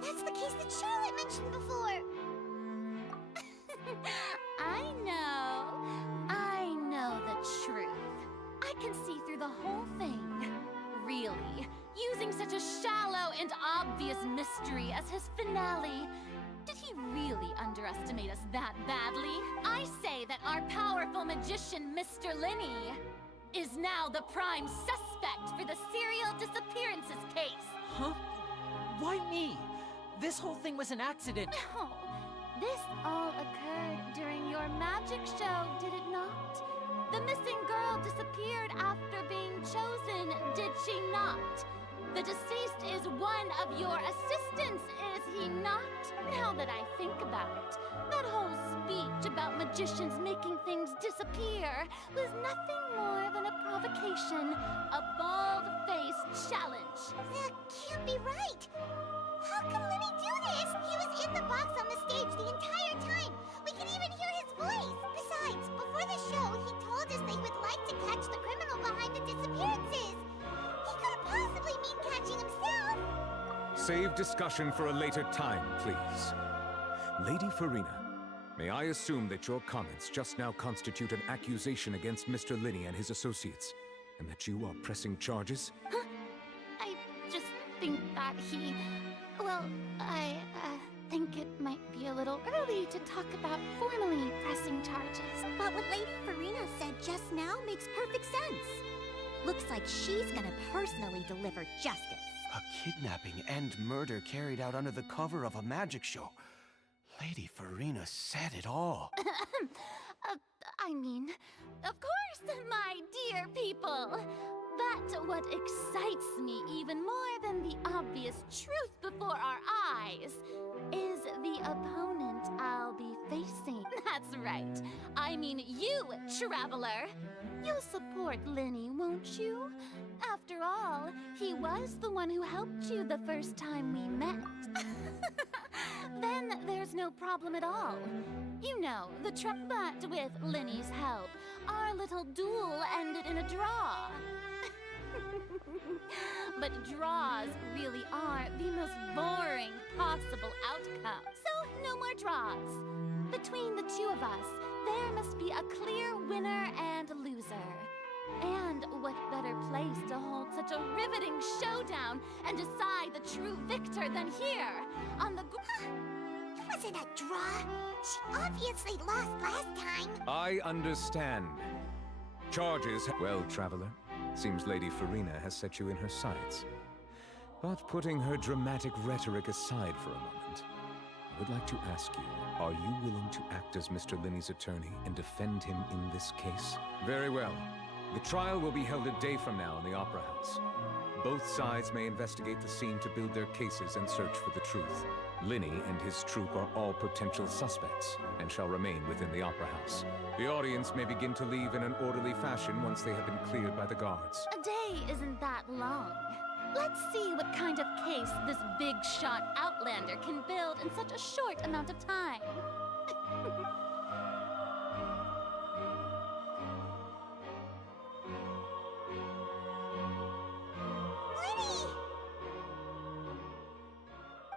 That's the case that Charlotte mentioned before. I know the truth. I can see through the whole thing. Really, using such a shallow and obvious mystery as his finale. Did he really underestimate us that badly? I say that our powerful magician, Mr. Linny, is now the prime suspect for the serial disappearances case. Huh? Why me? This whole thing was an accident. No, this all occurred during your magic show, did it not? The missing girl disappeared after being chosen, did she not? The deceased is one of your assistants, is he not? Now that I think about it, that whole speech about magicians making things disappear was nothing more than a provocation, a bald-faced challenge. That can't be right. How can Linny do this? He was in the box on the stage the entire time. We can even hear his voice. Besides, before the show, he told us they would like to catch the criminal behind the disappearances. He couldn't possibly mean catching himself. Save discussion for a later time, please. Lady Farina, may I assume that your comments just now constitute an accusation against Mr. Linny and his associates, and that you are pressing charges? Huh? I just think that he... Well, I think it might be a little early to talk about formally pressing charges. But what Lady Farina said just now makes perfect sense. Looks like she's gonna personally deliver justice. A kidnapping and murder carried out under the cover of a magic show. Lady Farina said it all. I mean, of course, my dear people. But what excites me even more than the obvious truth before our eyes is the opponent I'll be facing. That's right. I mean you, Traveler. You'll support Linny, won't you? After all, he was the one who helped you the first time we met. Then there's no problem at all. You know, but with Linny's help, our little duel ended in a draw. But draws really are the most boring possible outcome. So, no more draws. Between the two of us, there must be a clear winner and loser. And what better place to hold such a riveting showdown and decide the true victor than here, on the... It wasn't a draw. She obviously lost last time. I understand. Charges... Well, Traveler, seems Lady Farina has set you in her sights. But putting her dramatic rhetoric aside for a moment, I would like to ask you, are you willing to act as Mr. Linny's attorney and defend him in this case? Very well. The trial will be held a day from now in the Opera House. Both sides may investigate the scene to build their cases and search for the truth. Linny and his troupe are all potential suspects and shall remain within the Opera House. The audience may begin to leave in an orderly fashion once they have been cleared by the guards. A day isn't that long. Let's see what kind of case this big shot outlander can build in such a short amount of time.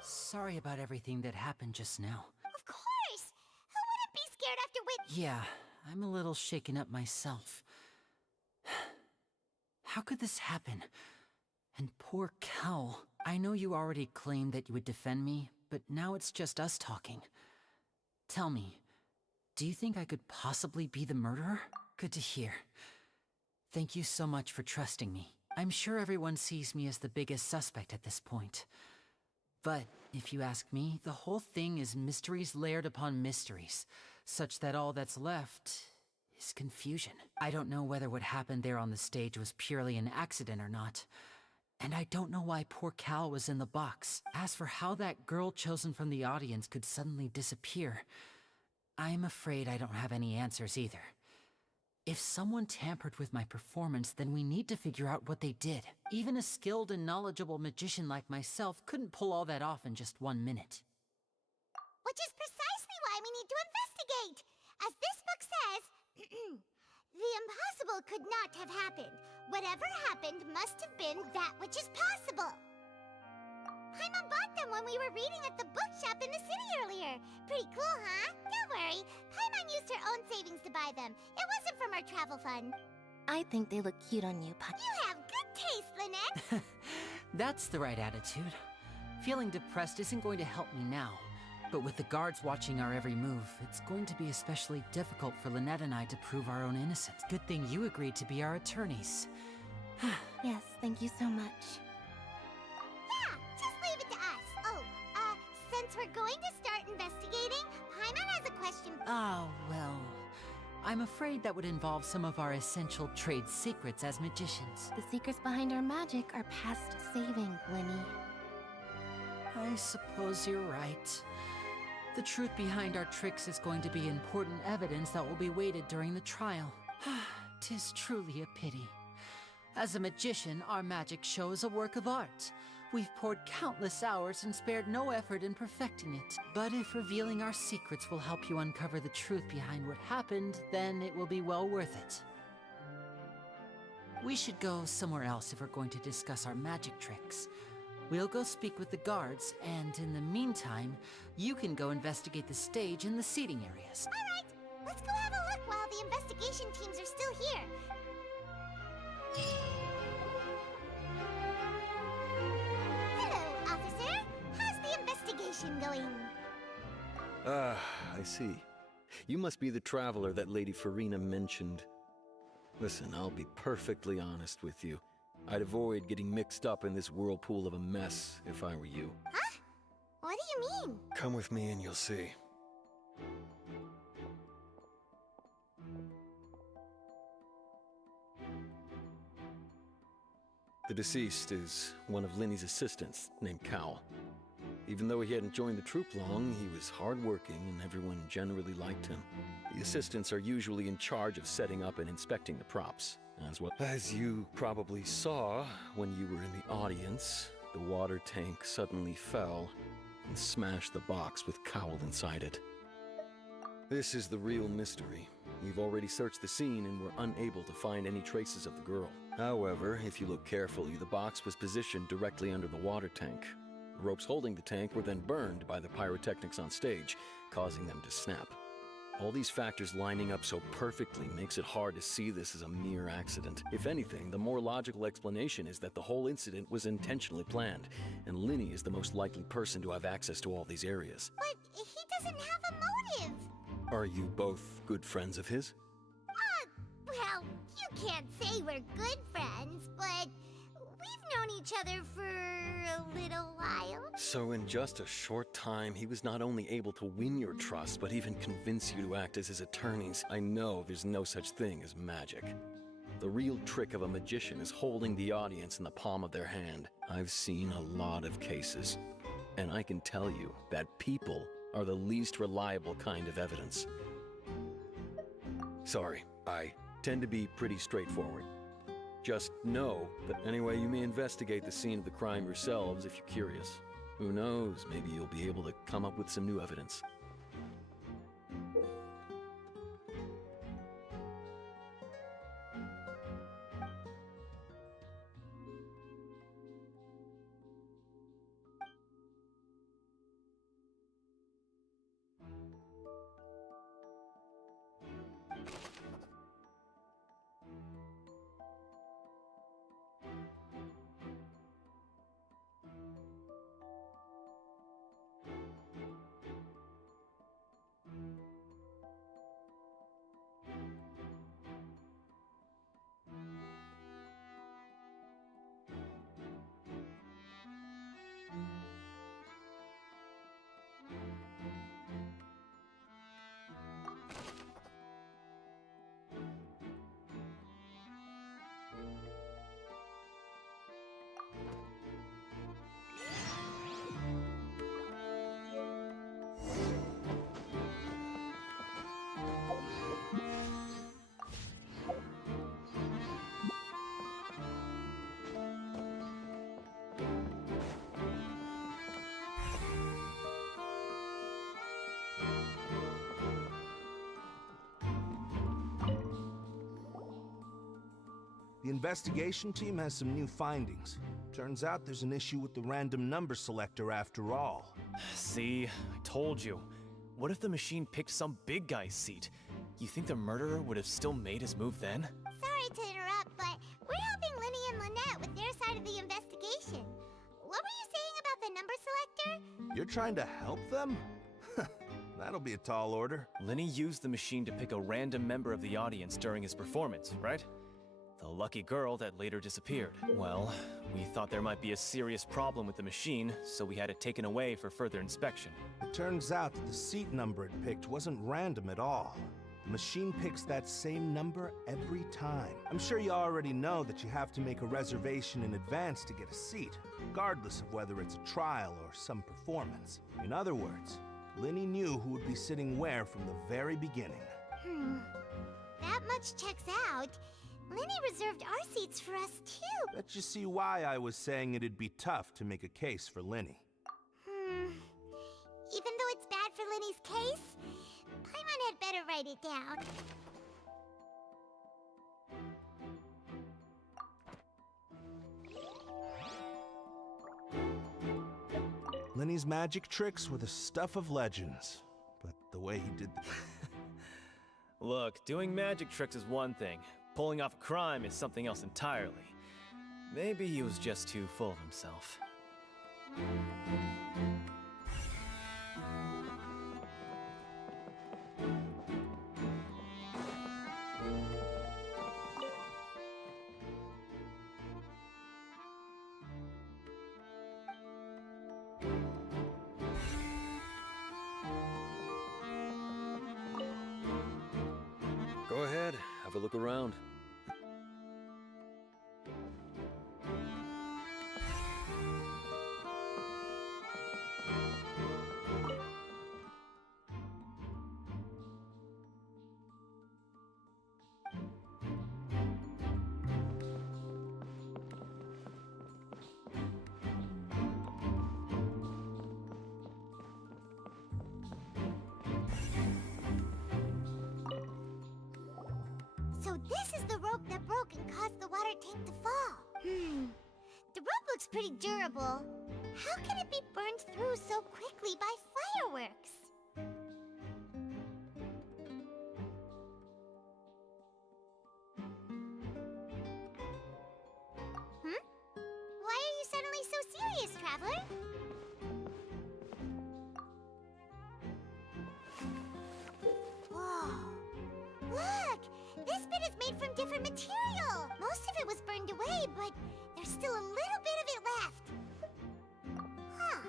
Sorry about everything that happened just now. Of course! Who wouldn't be scared after Yeah, I'm a little shaken up myself. How could this happen? And poor Cal. I know you already claimed that you would defend me, but now it's just us talking. Tell me, do you think I could possibly be the murderer? Good to hear. Thank you so much for trusting me. I'm sure everyone sees me as the biggest suspect at this point. But, if you ask me, the whole thing is mysteries layered upon mysteries, such that all that's left is confusion. I don't know whether what happened there on the stage was purely an accident or not. And I don't know why poor Cal was in the box. As for how that girl chosen from the audience could suddenly disappear, I'm afraid I don't have any answers either. If someone tampered with my performance, then we need to figure out what they did. Even a skilled and knowledgeable magician like myself couldn't pull all that off in just 1 minute. Which is precisely why we need to investigate. As this book says, the impossible could not have happened. Whatever happened must have been that which is possible. Paimon bought them when we were reading at the bookshop in the city earlier. Pretty cool, huh? Don't worry. Paimon used her own savings to buy them. It wasn't from our travel fund. I think they look cute on you, Paimon. You have good taste, Lynette. That's the right attitude. Feeling depressed isn't going to help me now. But with the guards watching our every move, it's going to be especially difficult for Lynette and I to prove our own innocence. Good thing you agreed to be our attorneys. Yes, thank you so much. Yeah, just leave it to us. Oh, since we're going to start investigating, Paimon has a question. Oh, well, I'm afraid that would involve some of our essential trade secrets as magicians. The secrets behind our magic are past saving, Linny. I suppose you're right. The truth behind our tricks is going to be important evidence that will be weighted during the trial. 'Tis truly a pity. As a magician, our magic show is a work of art. We've poured countless hours and spared no effort in perfecting it. But if revealing our secrets will help you uncover the truth behind what happened, then it will be well worth it. We should go somewhere else if we're going to discuss our magic tricks. We'll go speak with the guards, and in the meantime, you can go investigate the stage and the seating areas. All right, let's go have a look while the investigation teams are still here. Hello, officer. How's the investigation going? I see. You must be the traveler that Lady Farina mentioned. Listen, I'll be perfectly honest with you. I'd avoid getting mixed up in this whirlpool of a mess if I were you. Huh? What do you mean? Come with me and you'll see. The deceased is one of Linny's assistants named Cal. Even though he hadn't joined the troupe long, he was hardworking and everyone generally liked him. The assistants are usually in charge of setting up and inspecting the props. As you probably saw when you were in the audience, the water tank suddenly fell and smashed the box with Cowl inside it. This is the real mystery. We've already searched the scene and were unable to find any traces of the girl. However, if you look carefully, the box was positioned directly under the water tank. The ropes holding the tank were then burned by the pyrotechnics on stage, causing them to snap. All these factors lining up so perfectly makes it hard to see this as a mere accident. If anything, the more logical explanation is that the whole incident was intentionally planned, and Linny is the most likely person to have access to all these areas. But he doesn't have a motive. Are you both good friends of his? Well, you can't say we're good friends, but we've known each other for a little while. So in just a short time, he was not only able to win your trust, but even convince you to act as his attorneys. I know there's no such thing as magic. The real trick of a magician is holding the audience in the palm of their hand. I've seen a lot of cases. And I can tell you that people are the least reliable kind of evidence. Sorry, I tend to be pretty straightforward. Just know that anyway, you may investigate the scene of the crime yourselves if you're curious. Who knows, maybe you'll be able to come up with some new evidence. The investigation team has some new findings. Turns out there's an issue with the random number selector after all. See, I told you. What if the machine picked some big guy's seat? You think the murderer would have still made his move then? Sorry to interrupt, but we're helping Linny and Lynette with their side of the investigation. What were you saying about the number selector? You're trying to help them? That'll be a tall order. Linny used the machine to pick a random member of the audience during his performance, right? The lucky girl that later disappeared. Well, we thought there might be a serious problem with the machine, so we had it taken away for further inspection. It turns out that the seat number it picked wasn't random at all. The machine picks that same number every time. I'm sure you already know that you have to make a reservation in advance to get a seat, regardless of whether it's a trial or some performance. In other words, Linny knew who would be sitting where from the very beginning. That much checks out. Linny reserved our seats for us, too. Bet you see why I was saying it'd be tough to make a case for Linny. Even though it's bad for Linny's case, Paimon had better write it down. Linny's magic tricks were the stuff of legends, but the way he did Look, doing magic tricks is one thing. Pulling off a crime is something else entirely. Maybe he was just too full of himself. Go ahead, have a look around. So this is the rope that broke and caused the water tank to fall. The rope looks pretty durable. How can it be burned through so quickly by fireworks? Why are you suddenly so serious, Traveler? Whoa. Look! This bit is made from different material! Most of it was burned away, but there's still a little bit of it left. Huh.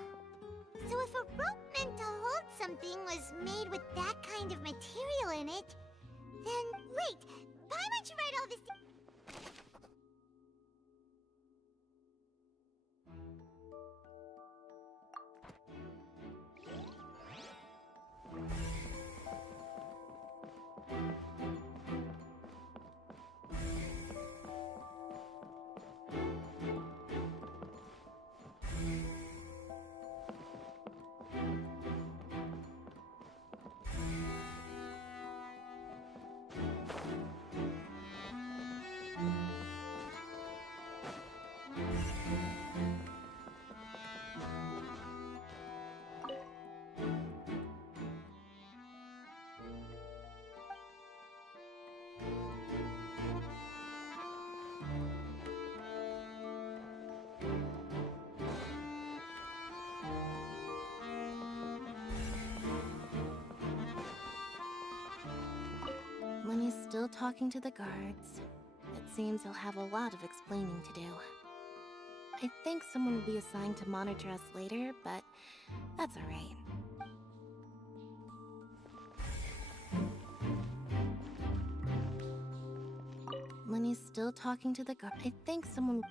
So if a rope meant to hold something was made with that kind of material in it, then wait, why would you write all this still talking to the guards. It seems he'll have a lot of explaining to do. I think someone will be assigned to monitor us later, but that's alright. Lenny's still talking to the guard. I think someone...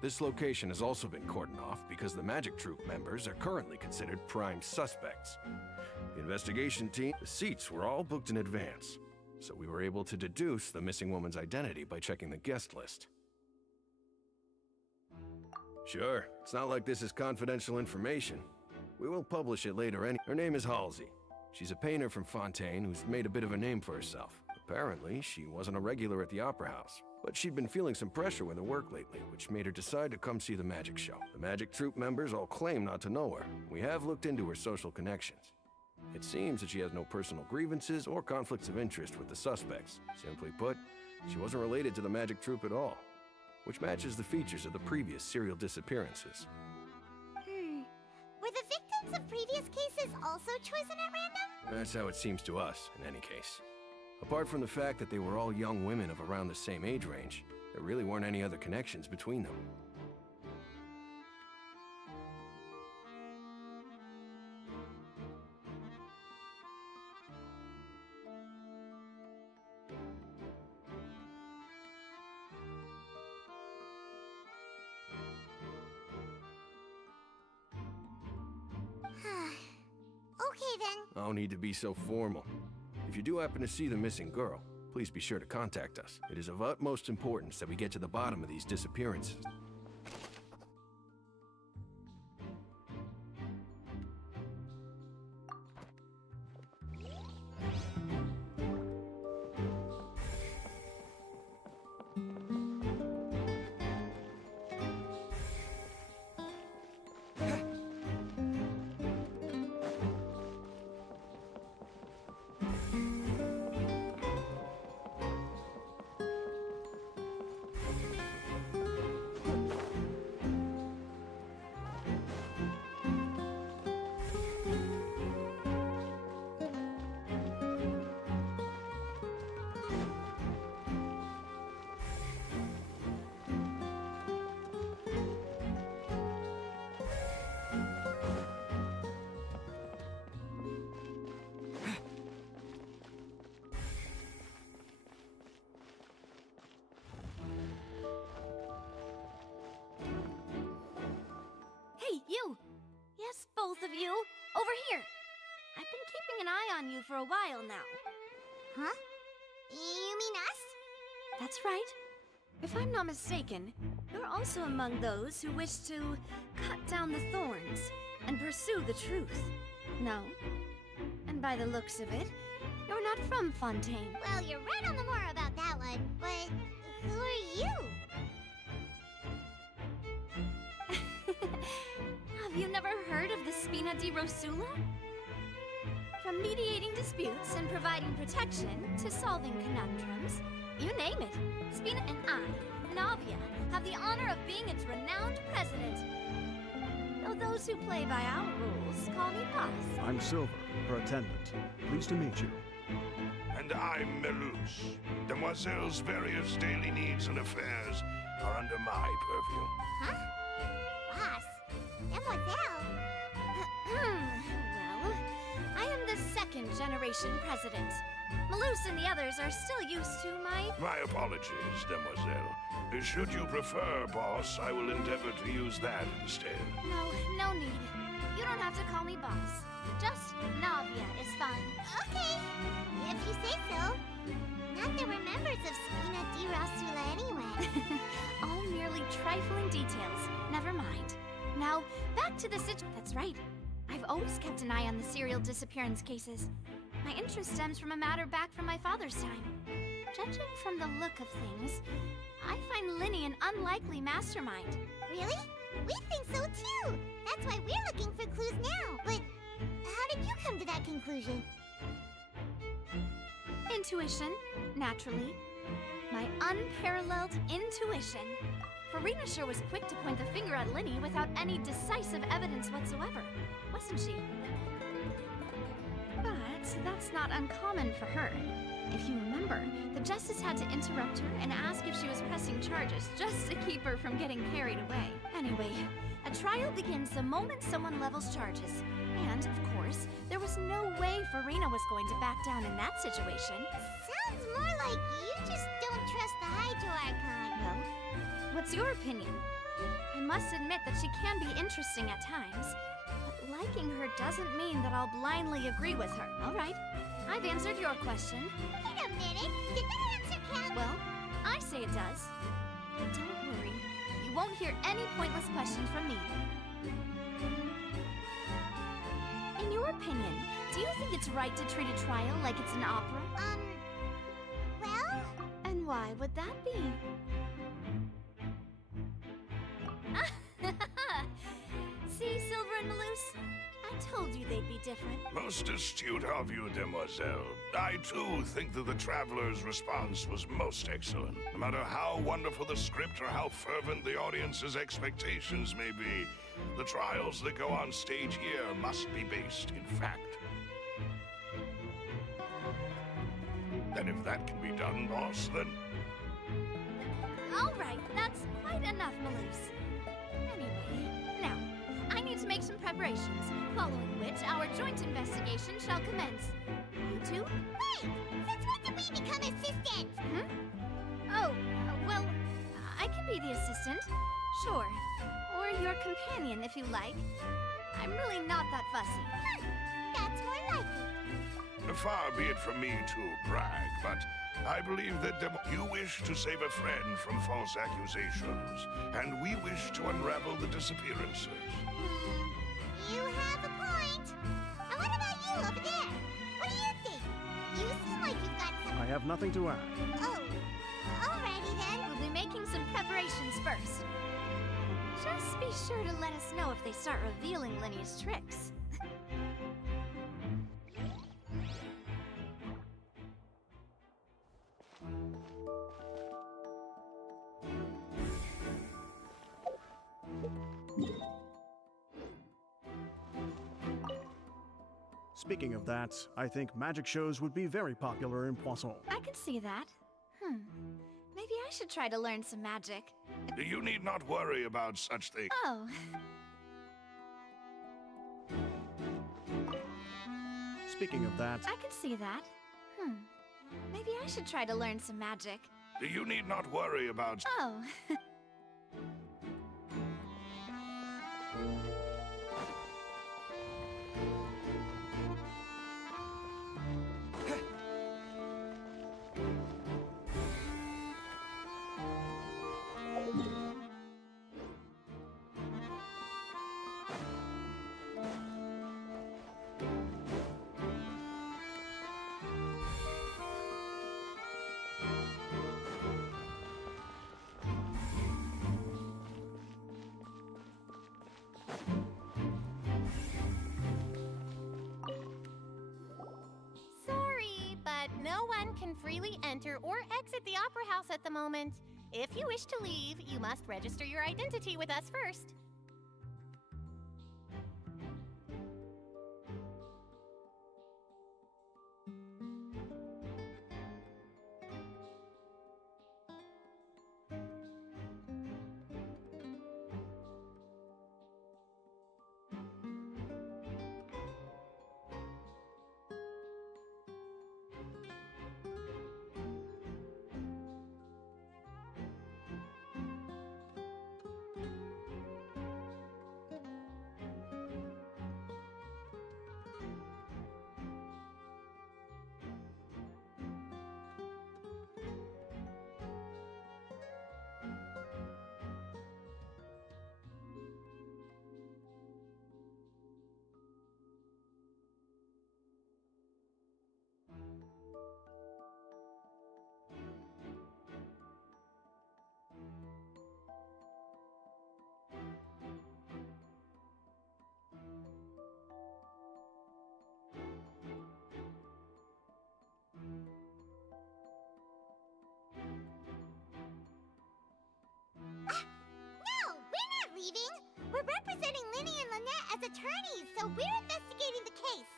This location has also been cordoned off because the Magic Troop members are currently considered prime suspects. The investigation team, the seats were all booked in advance, so we were able to deduce the missing woman's identity by checking the guest list. Sure, it's not like this is confidential information. We will publish it later. Her name is Halsey. She's a painter from Fontaine who's made a bit of a name for herself. Apparently, she wasn't a regular at the Opera House, but she'd been feeling some pressure with her work lately, which made her decide to come see the magic show. The Magic Troop members all claim not to know her. We have looked into her social connections. It seems that she has no personal grievances or conflicts of interest with the suspects. Simply put, she wasn't related to the Magic Troop at all, which matches the features of the previous serial disappearances. Were the victims of previous cases also chosen at random? That's how it seems to us, in any case. Apart from the fact that they were all young women of around the same age range, there really weren't any other connections between them. Okay then. No need to be so formal. If you do happen to see the missing girl, please be sure to contact us. It is of utmost importance that we get to the bottom of these disappearances. You! Yes, both of you! Over here! I've been keeping an eye on you for a while now. Huh? You mean us? That's right. If I'm not mistaken, you're also among those who wish to cut down the thorns and pursue the truth. No? And by the looks of it, you're not from Fontaine. Well, you're right on the more about that one, but who are you? Have you never heard of the Spina di Rosula? From mediating disputes and providing protection to solving conundrums, you name it, Spina and I, Navia, have the honor of being its renowned president. Though those who play by our rules call me boss. I'm Silver, her attendant. Pleased to meet you. And I'm Melus. Demoiselle's various daily needs and affairs are under my purview. Huh? Boss? Demoiselle? Well, I am the second generation president. Melus and the others are still used to my... My apologies, Demoiselle. Should you prefer, boss, I will endeavor to use that instead. No need. You don't have to call me boss. Just Navia is fine. Okay, if you say so. Not that we're members of Spina di Rasula anyway. All merely trifling details. Never mind. Now, back to the That's right. I've always kept an eye on the serial disappearance cases. My interest stems from a matter back from my father's time. Judging from the look of things, I find Linny an unlikely mastermind. Really? We think so too! That's why we're looking for clues now. But how did you come to that conclusion? Intuition, naturally. My unparalleled intuition. Farina sure was quick to point the finger at Linny without any decisive evidence whatsoever, wasn't she? But that's not uncommon for her. If you remember, the justice had to interrupt her and ask if she was pressing charges just to keep her from getting carried away. Anyway, a trial begins the moment someone levels charges. And, of course, there was no way Farina was going to back down in that situation. Sounds more like you just don't trust the Hydro-Archon. Well, what's your opinion? I must admit that she can be interesting at times, but liking her doesn't mean that I'll blindly agree with her. All right, I've answered your question. Wait a minute, did that answer count? Well, I say it does. But don't worry, you won't hear any pointless questions from me. In your opinion, do you think it's right to treat a trial like it's an opera? Well? And why would that be? See, Silver and Malus? I told you they'd be different. Most astute of you, demoiselle. I, too, think that the Traveler's response was most excellent. No matter how wonderful the script or how fervent the audience's expectations may be, the trials that go on stage here must be based in fact. And if that can be done, boss, then... All right, that's quite enough, Malus. Anyway, now, I need to make some preparations, following which our joint investigation shall commence. You two? Wait! Since when did we become assistants? Oh, well, I can be the assistant, sure. Or your companion, if you like. I'm really not that fussy. That's more like it. Far be it from me to brag, but I believe that you wish to save a friend from false accusations, and we wish to unravel the disappearances. You have a point. And what about you over there? What do you think? You seem like you've got some... I have nothing to add. Oh, alrighty then. We'll be making some preparations first. Just be sure to let us know if they start revealing Linny's tricks. Speaking of that, I think magic shows would be very popular in Poisson. I can see that. Maybe I should try to learn some magic. You need not worry about such things. Oh. Speaking of that... I can see that. Maybe I should try to learn some magic. You need not worry about... Oh. No one can freely enter or exit the Opera House at the moment. If you wish to leave, you must register your identity with us first. attorneys, so we're investigating the case.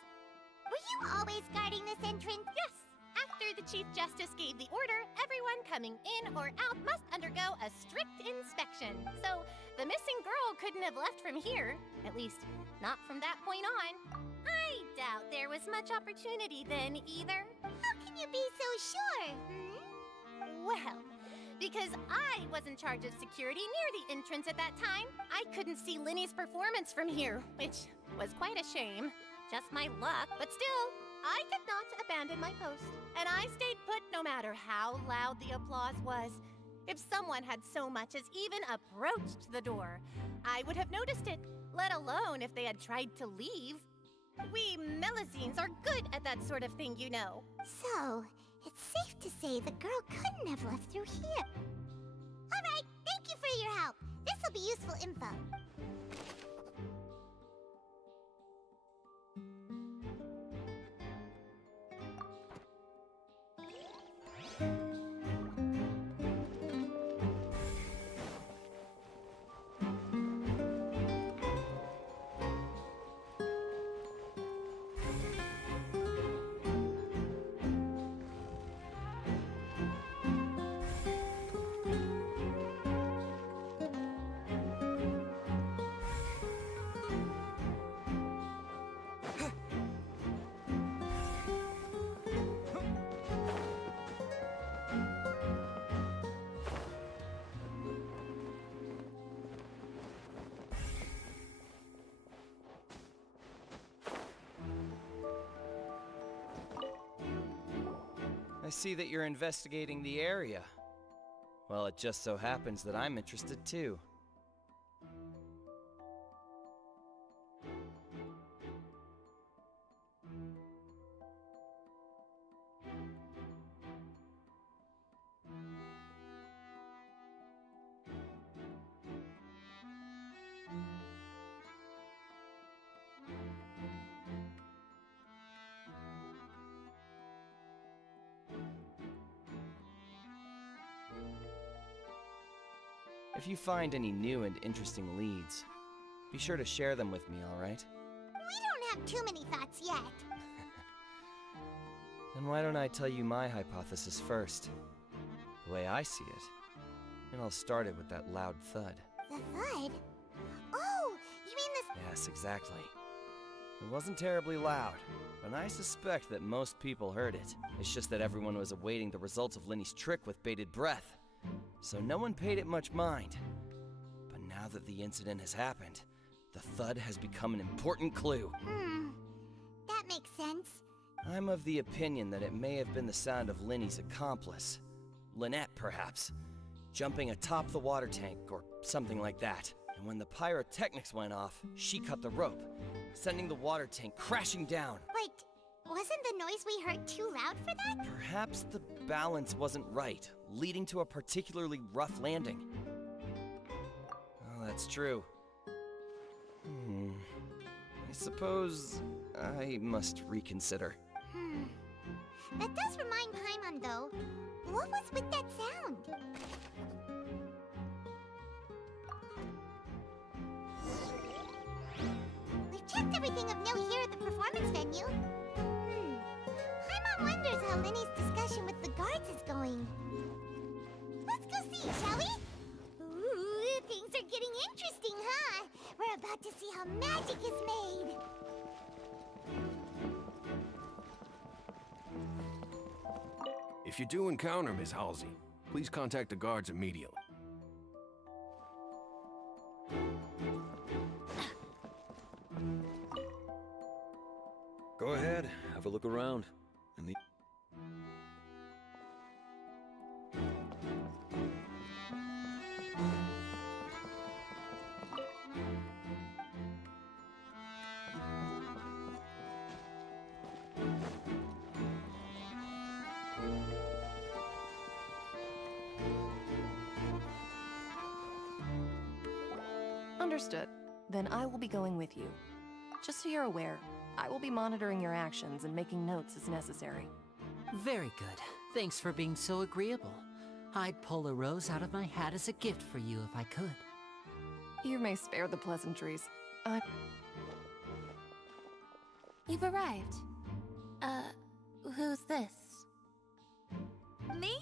Were you always guarding this entrance? Yes. After the Chief Justice gave the order, everyone coming in or out must undergo a strict inspection. So, the missing girl couldn't have left from here. At least, not from that point on. I doubt there was much opportunity then, either. How can you be so sure? Well, because I was in charge of security near the entrance at that time, I couldn't see Linny's performance from here, which was quite a shame. Just my luck, but still, I did not abandon my post. And I stayed put no matter how loud the applause was. If someone had so much as even approached the door, I would have noticed it, let alone if they had tried to leave. We Melusines are good at that sort of thing, you know. So, it's safe to say the girl couldn't have left through here. All right, thank you for your help. This will be useful info. I see that you're investigating the area. Well, it just so happens that I'm interested too. If you find any new and interesting leads, be sure to share them with me, alright? We don't have too many thoughts yet. Then why don't I tell you my hypothesis first? The way I see it. And I'll start it with that loud thud. The thud? Oh, you mean this— Yes, exactly. It wasn't terribly loud, but I suspect that most people heard it. It's just that everyone was awaiting the results of Linny's trick with bated breath, so no one paid it much mind. But now that the incident has happened, the thud has become an important clue. That makes sense. I'm of the opinion that it may have been the sound of Linny's accomplice. Lynette, perhaps. Jumping atop the water tank, or something like that. And when the pyrotechnics went off, she cut the rope, sending the water tank crashing down. Wait, wasn't the noise we heard too loud for that? Perhaps the balance wasn't right, leading to a particularly rough landing. Oh, that's true. I suppose I must reconsider. That does remind Paimon, though. What was with that sound? We've checked everything of note here at the performance venue. Paimon wonders how Linny's discussion with the guards is going. Let's go see, shall we? Ooh, things are getting interesting, huh? We're about to see how magic is made. If you do encounter Miss Halsey, please contact the guards immediately. Go ahead, have a look around. And the Understood. Then I will be going with you. Just so you're aware, I will be monitoring your actions and making notes as necessary. Very good. Thanks for being so agreeable. I'd pull a rose out of my hat as a gift for you if I could. You may spare the pleasantries. You've arrived. Who's this? Me?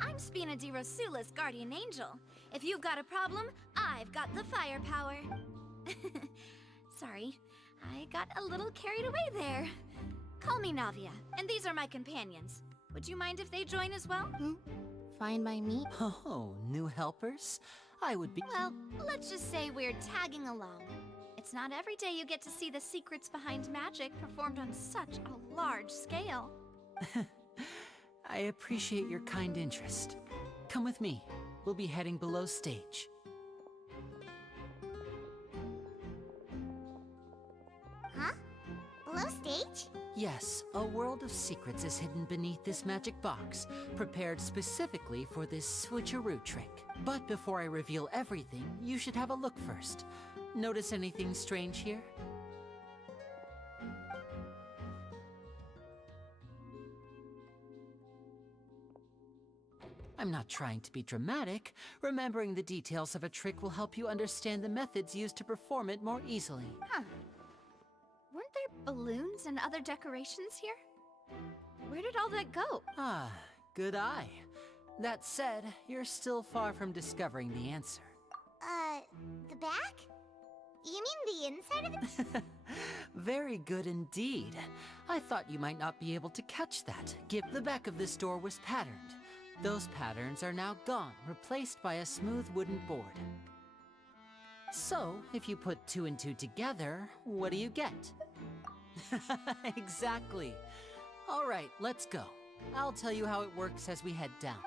I'm Spina di Rosula's guardian angel. If you've got a problem, I've got the firepower. Sorry, I got a little carried away there. Call me Navia, and these are my companions. Would you mind if they join as well? Fine by me. Oh, new helpers? I would be. Well, let's just say we're tagging along. It's not every day you get to see the secrets behind magic performed on such a large scale. I appreciate your kind interest. Come with me. We'll be heading below stage. Huh? Below stage? Yes, a world of secrets is hidden beneath this magic box, prepared specifically for this switcheroo trick. But before I reveal everything, you should have a look first. Notice anything strange here? I'm not trying to be dramatic. Remembering the details of a trick will help you understand the methods used to perform it more easily. Huh. Weren't there balloons and other decorations here? Where did all that go? Ah, good eye. That said, you're still far from discovering the answer. The back? You mean the inside of the... Very good indeed. I thought you might not be able to catch that. The back of this door was patterned. Those patterns are now gone, replaced by a smooth wooden board. So, if you put 2 and 2 together, what do you get? Exactly. All right, let's go. I'll tell you how it works as we head down.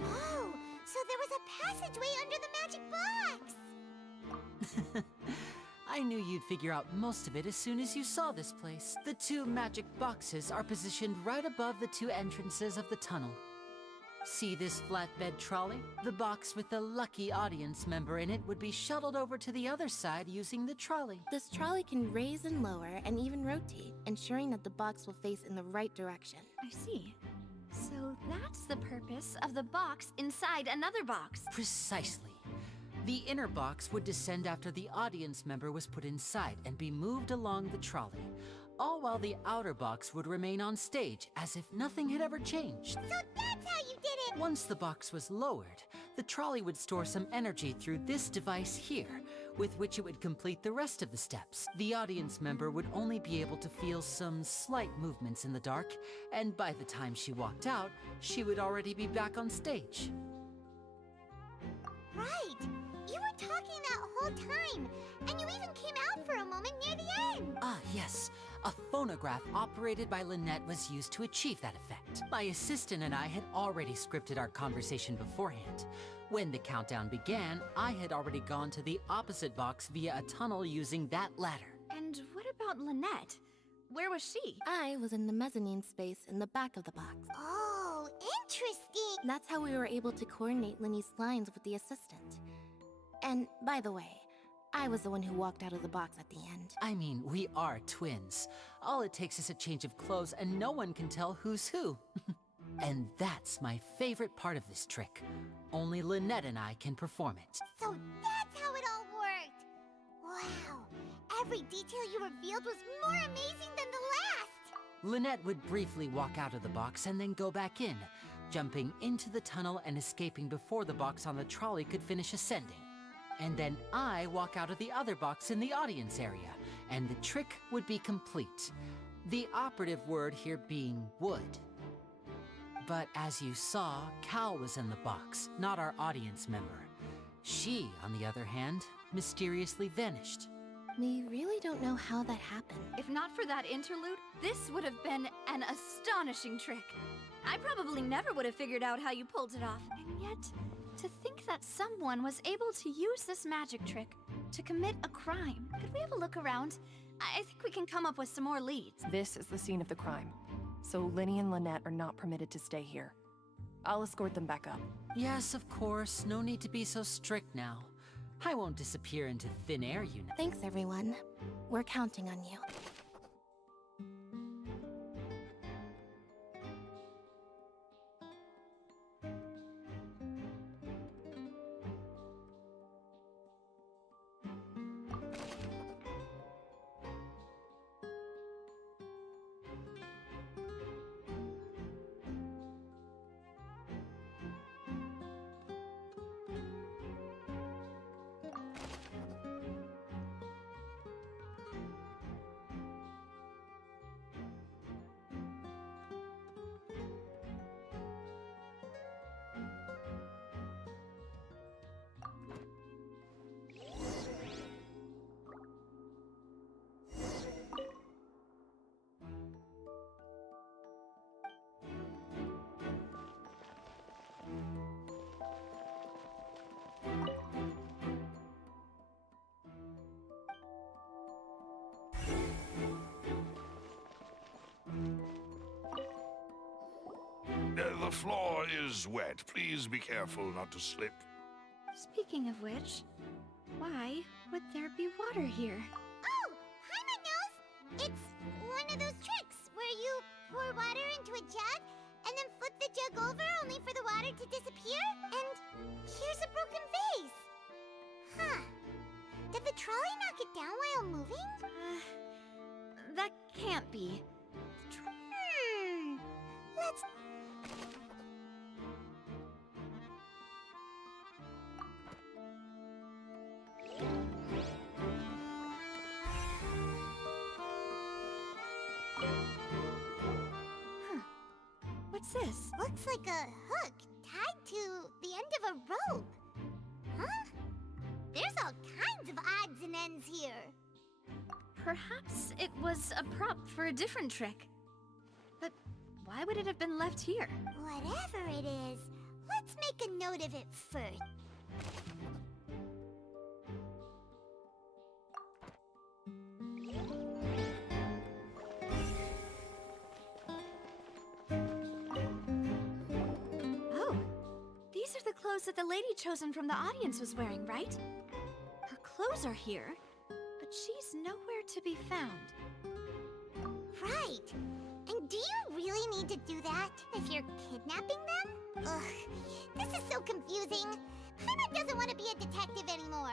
Oh, so there was a passageway under the magic box! I knew you'd figure out most of it as soon as you saw this place. The 2 magic boxes are positioned right above the 2 entrances of the tunnel. See this flatbed trolley? The box with the lucky audience member in it would be shuttled over to the other side using the trolley. This trolley can raise and lower and even rotate, ensuring that the box will face in the right direction. I see. So that's the purpose of the box inside another box. Precisely. The inner box would descend after the audience member was put inside and be moved along the trolley, all while the outer box would remain on stage as if nothing had ever changed. So that's how you did it! Once the box was lowered, the trolley would store some energy through this device here, with which it would complete the rest of the steps. The audience member would only be able to feel some slight movements in the dark, and by the time she walked out, she would already be back on stage. Right! You were talking that whole time, and you even came out for a moment near the end! Ah, yes. A phonograph operated by Lynette was used to achieve that effect. My assistant and I had already scripted our conversation beforehand. When the countdown began, I had already gone to the opposite box via a tunnel using that ladder. And what about Lynette? Where was she? I was in the mezzanine space in the back of the box. Oh, interesting! That's how we were able to coordinate Linny's lines with the assistant. And by the way, I was the one who walked out of the box at the end. I mean, we are twins. All it takes is a change of clothes and no one can tell who's who. And that's my favorite part of this trick. Only Lynette and I can perform it. So that's how it all worked! Wow, every detail you revealed was more amazing than the last! Lynette would briefly walk out of the box and then go back in, jumping into the tunnel and escaping before the box on the trolley could finish ascending. And then I walk out of the other box in the audience area, and the trick would be complete. The operative word here being would. But as you saw, Cal was in the box, not our audience member. She, on the other hand, mysteriously vanished. We really don't know how that happened. If not for that interlude, this would have been an astonishing trick. I probably never would have figured out how you pulled it off. And yet, to think that someone was able to use this magic trick to commit a crime. Could we have a look around? I think we can come up with some more leads. This is the scene of the crime, so Linny and Lynette are not permitted to stay here. I'll escort them back up. Yes, of course. No need to be so strict now. I won't disappear into thin air, you know. Thanks, everyone. We're counting on you. The floor is wet. Please be careful not to slip. Speaking of which, why would there be water here? Oh, Paimon knows! It's one of those tricks where you pour water into a jug and then flip the jug over only for the water to disappear. And here's a broken vase. Huh. Did the trolley knock it down while moving? That can't be. Let's... What's this? Looks like a hook tied to the end of a rope. Huh? There's all kinds of odds and ends here. Perhaps it was a prop for a different trick. But why would it have been left here? Whatever it is, let's make a note of it first. Oh, these are the clothes that the lady chosen from the audience was wearing, right? Her clothes are here, but she's nowhere to be found. Right. And do you really need to do that if you're kidnapping them? Ugh, this is so confusing. Paimon doesn't want to be a detective anymore.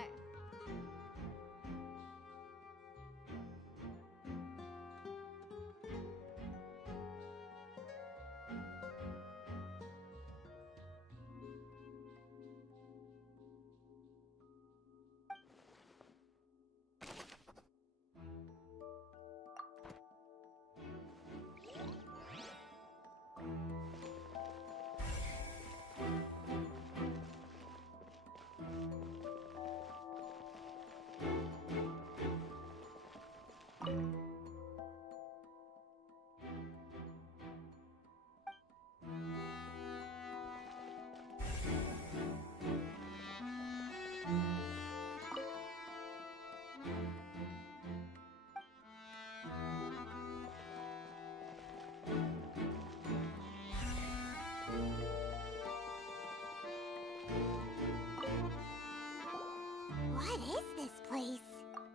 What is this place?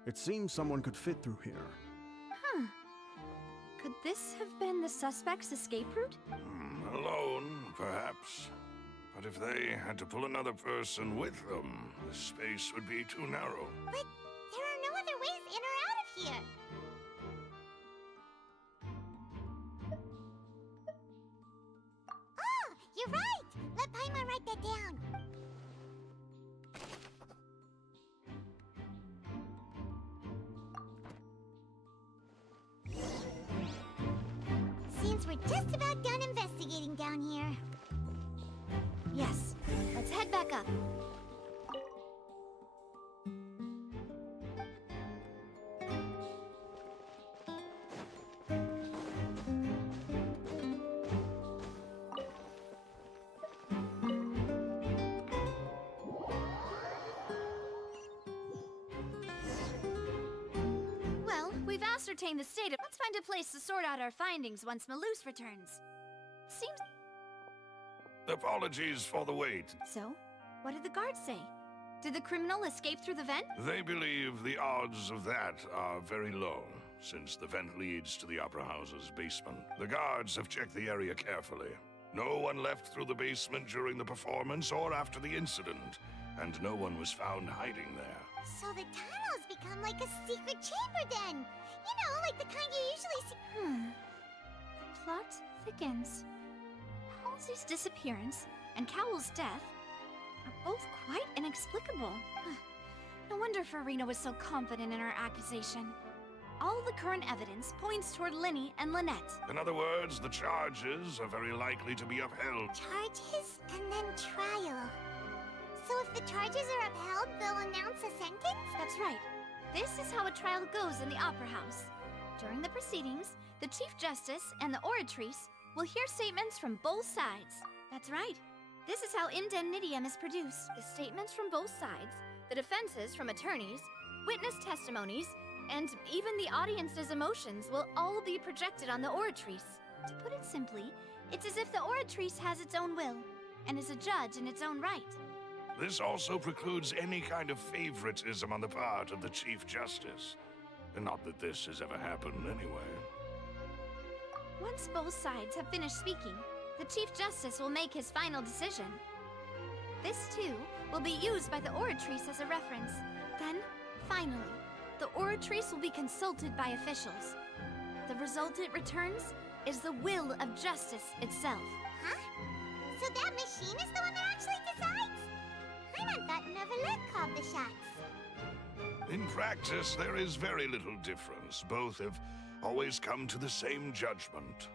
It seems someone could fit through here. Huh. Could this have been the suspect's escape route? Alone, perhaps. But if they had to pull another person with them, the space would be too narrow. But there are no other ways in or out of here. Oh, you're right! Let Paimon write that down. Seems we're just about done investigating down here. Yes. Let's head back up. Well, we've ascertained the state of... Let's find a place to sort out our findings once Malus returns. Seems... Apologies for the wait. So, what did the guards say? Did the criminal escape through the vent? They believe the odds of that are very low, since the vent leads to the Opera House's basement. The guards have checked the area carefully. No one left through the basement during the performance or after the incident, and no one was found hiding there. So the tunnel's become like a secret chamber then. You know, like the kind you usually see. The plot thickens. Halsey's disappearance and Cowell's death are both quite inexplicable. No wonder Farina was so confident in her accusation. All the current evidence points toward Linny and Lynette. In other words, the charges are very likely to be upheld. Charges and then trial. So if the charges are upheld, they'll announce a sentence? That's right. This is how a trial goes in the Opera House. During the proceedings, the Chief Justice and the Oratrice will hear statements from both sides. That's right. This is how indemnitium is produced. The statements from both sides, the defenses from attorneys, witness testimonies, and even the audience's emotions will all be projected on the Oratrice. To put it simply, It's as if the Oratrice has its own will, and is a judge in its own right. This also precludes any kind of favoritism on the part of the Chief Justice. And not that this has ever happened anyway. Once both sides have finished speaking, the Chief Justice will make his final decision. This, too, will be used by the Oratrice as a reference. Then, finally, the Oratrice will be consulted by officials. The result it returns is the will of justice itself. Huh? So that machine is the one that actually decides? Paimon thought Neverlet called the shots. In practice, there is very little difference. Both have always come to the same judgment.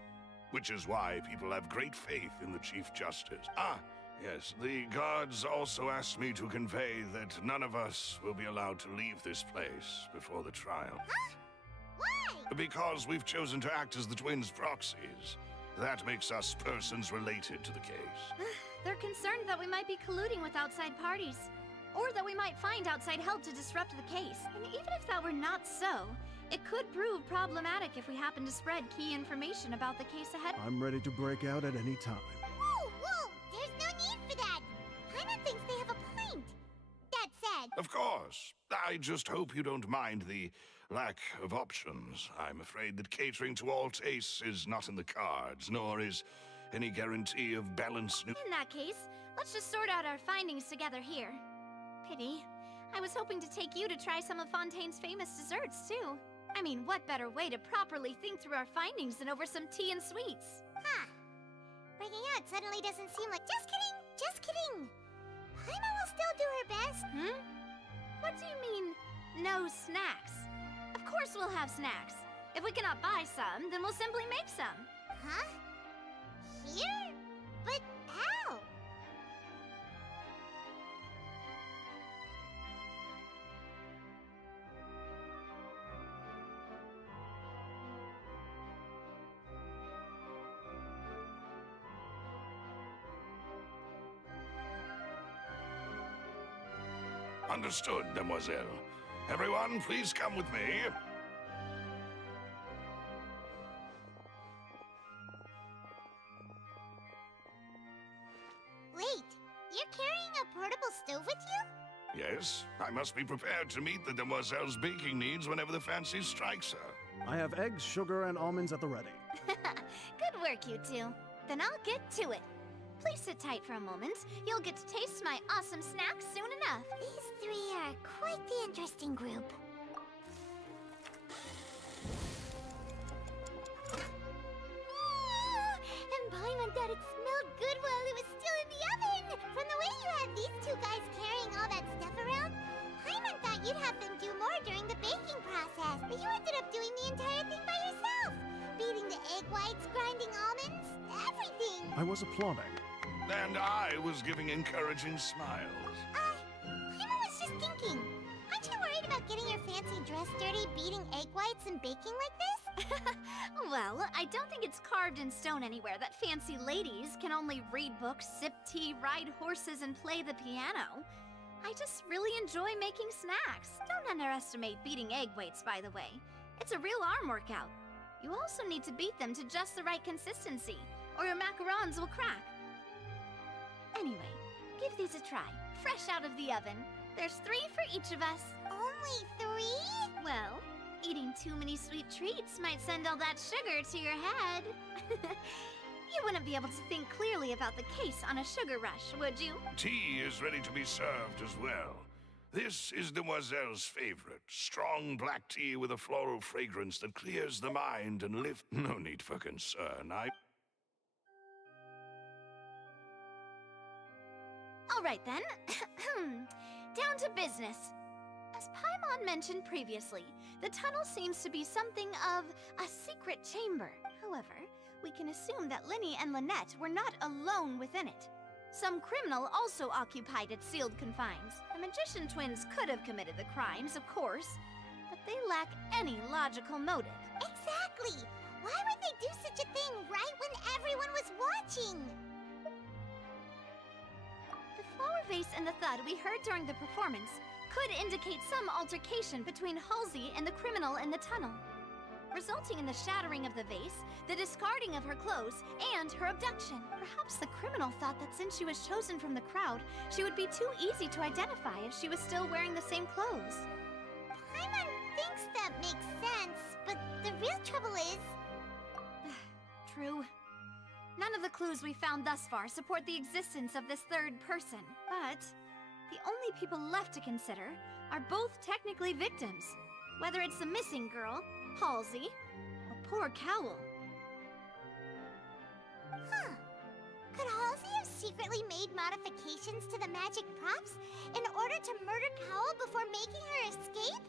Which is why people have great faith in the Chief Justice. Ah, yes, the guards also asked me to convey that none of us will be allowed to leave this place before the trial. Huh? Why? Because we've chosen to act as the twins' proxies. That makes us persons related to the case. They're concerned that we might be colluding with outside parties, or that we might find outside help to disrupt the case. And even if that were not so, it could prove problematic if we happen to spread key information about the case ahead. I'm ready to break out at any time. Whoa, whoa! There's no need for that! Paimon thinks they have a point. That said... Of course. I just hope you don't mind the lack of options. I'm afraid that catering to all tastes is not in the cards, nor is any guarantee of balanced... In that case, let's just sort out our findings together here. Pity. I was hoping to take you to try some of Fontaine's famous desserts, too. I mean, what better way to properly think through our findings than over some tea and sweets? Huh. Breaking out suddenly doesn't seem like... Just kidding! Just kidding! Paimon will still do her best. Hmm? What do you mean, no snacks? Of course we'll have snacks. If we cannot buy some, then we'll simply make some. Huh? Here? But how? Understood, Demoiselle. Everyone, please come with me. Wait, you're carrying a portable stove with you? Yes, I must be prepared to meet the Demoiselle's baking needs whenever the fancy strikes her. I have eggs, sugar, and almonds at the ready. Good work, you two. Then I'll get to it. Please sit tight for a moment. You'll get to taste my awesome snacks soon enough. These three are quite the interesting group. And Paimon thought it smelled good while it was still in the oven! From the way you had these two guys carrying all that stuff around, Paimon thought you'd have them do more during the baking process, but you ended up doing the entire thing by yourself! Beating the egg whites, grinding almonds, everything! I was applauding. And I was giving encouraging smiles. Paimon was just thinking, aren't you worried about getting your fancy dress dirty, beating egg whites and baking like this? Well, I don't think it's carved in stone anywhere that fancy ladies can only read books, sip tea, ride horses, and play the piano. I just really enjoy making snacks. Don't underestimate beating egg whites, by the way. It's a real arm workout. You also need to beat them to just the right consistency, or your macarons will crack. Anyway, give these a try, fresh out of the oven. There's 3 for each of us. Only 3? Well, eating too many sweet treats might send all that sugar to your head. You wouldn't be able to think clearly about the case on a sugar rush, would you? Tea is ready to be served as well. This is Demoiselle's favorite. Strong black tea with a floral fragrance that clears the mind and lifts... No need for concern, All right, then. Down to business. As Paimon mentioned previously, the tunnel seems to be something of a secret chamber. However, we can assume that Linny and Lynette were not alone within it. Some criminal also occupied its sealed confines. The magician twins could have committed the crimes, of course, but they lack any logical motive. Exactly! Why would they do such a thing right when everyone was watching? The flower vase and the thud we heard during the performance could indicate some altercation between Halsey and the criminal in the tunnel. resulting in the shattering of the vase, the discarding of her clothes, and her abduction. Perhaps the criminal thought that since she was chosen from the crowd, she would be too easy to identify if she was still wearing the same clothes. Paimon thinks that makes sense, but the real trouble is... True. None of the clues we found thus far support the existence of this third person, but the only people left to consider are both technically victims, whether it's the missing girl, Halsey, or poor Cowl. Huh. Could Halsey have secretly made modifications to the magic props in order to murder Cowl before making her escape?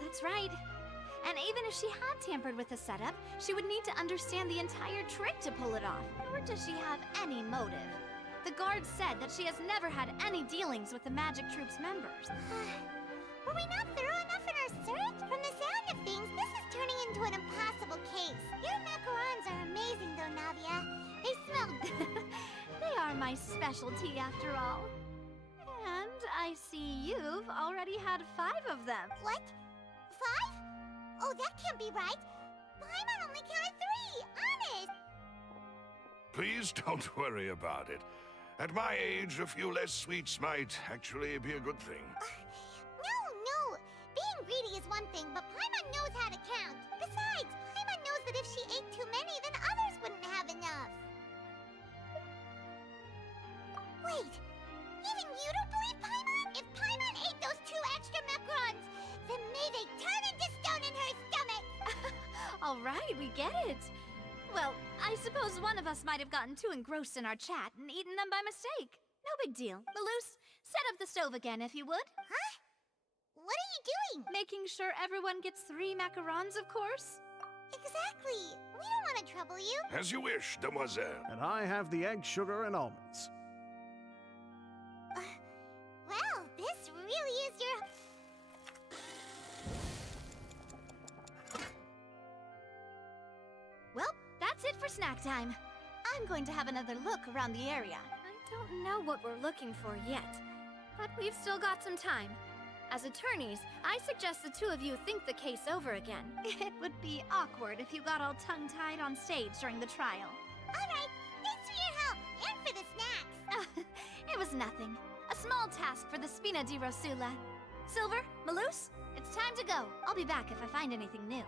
That's right. And even if she had tampered with the setup, she would need to understand the entire trick to pull it off. Nor does she have any motive. The guard said that she has never had any dealings with the Magic Troop's members. Were we not thorough enough in our search? From the sound of things, this is turning into an impossible case. Your macarons are amazing though, Navia. They smell... They are my specialty after all. And I see you've already had 5 of them. What? 5? Oh, that can't be right. Paimon only counted 3, honest. Please don't worry about it. At my age, a few less sweets might actually be a good thing. No. Being greedy is one thing, but Paimon knows how to count. Besides, Paimon knows that if she ate too many, then others wouldn't have enough. Wait, even you don't believe Paimon? If Paimon ate those 2 extra macarons, then may they turn into stone in her stomach! All right, we get it. Well, I suppose one of us might have gotten too engrossed in our chat and eaten them by mistake. No big deal. Malus, set up the stove again if you would. Huh? What are you doing? Making sure everyone gets 3 macarons, of course. Exactly. We don't want to trouble you. As you wish, demoiselle. And I have the egg, sugar, and almonds. Well, this really is your... Well, that's it for snack time. I'm going to have another look around the area. I don't know what we're looking for yet, but we've still got some time. As attorneys, I suggest the 2 of you think the case over again. It would be awkward if you got all tongue-tied on stage during the trial. All right, thanks for your help and for the snacks. It was nothing. A small task for the Spina di Rosula. Silver, Malus, it's time to go. I'll be back if I find anything new.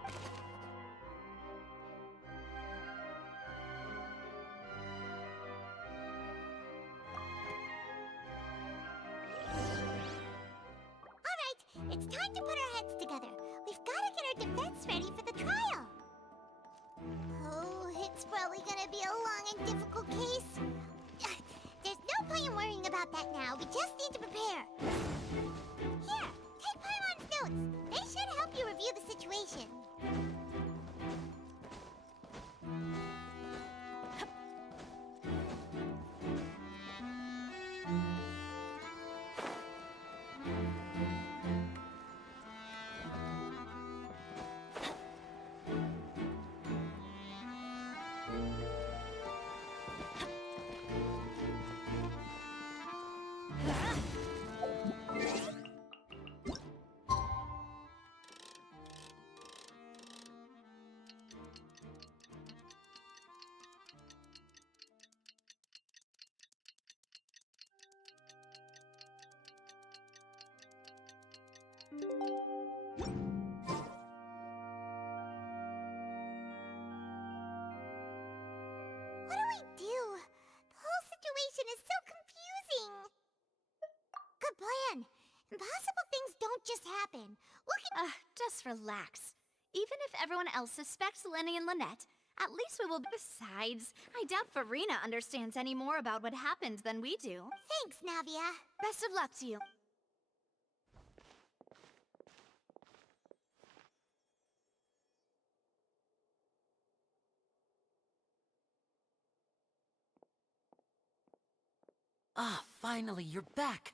It's time to put our heads together. We've got to get our defense ready for the trial. Oh, it's probably gonna be a long and difficult case. There's no point in worrying about that now. We just need to prepare. Here, take Paimon's notes. They should help you review the situation. What do we do? The whole situation is so confusing. Good plan. Impossible things don't just happen. Just relax. Even if everyone else suspects Lenny and Lynette, at least we will... Besides, I doubt Farina understands any more about what happened than we do. Thanks, Navia. Best of luck to you. Ah, finally, you're back.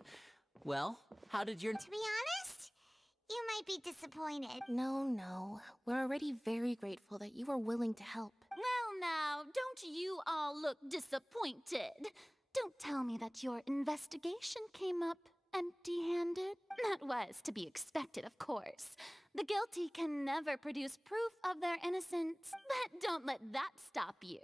Well, how did your... To be honest, you might be disappointed. No. We're already very grateful that you were willing to help. Well now, don't you all look disappointed? Don't tell me that your investigation came up empty-handed? That was to be expected, of course. The guilty can never produce proof of their innocence, but don't let that stop you.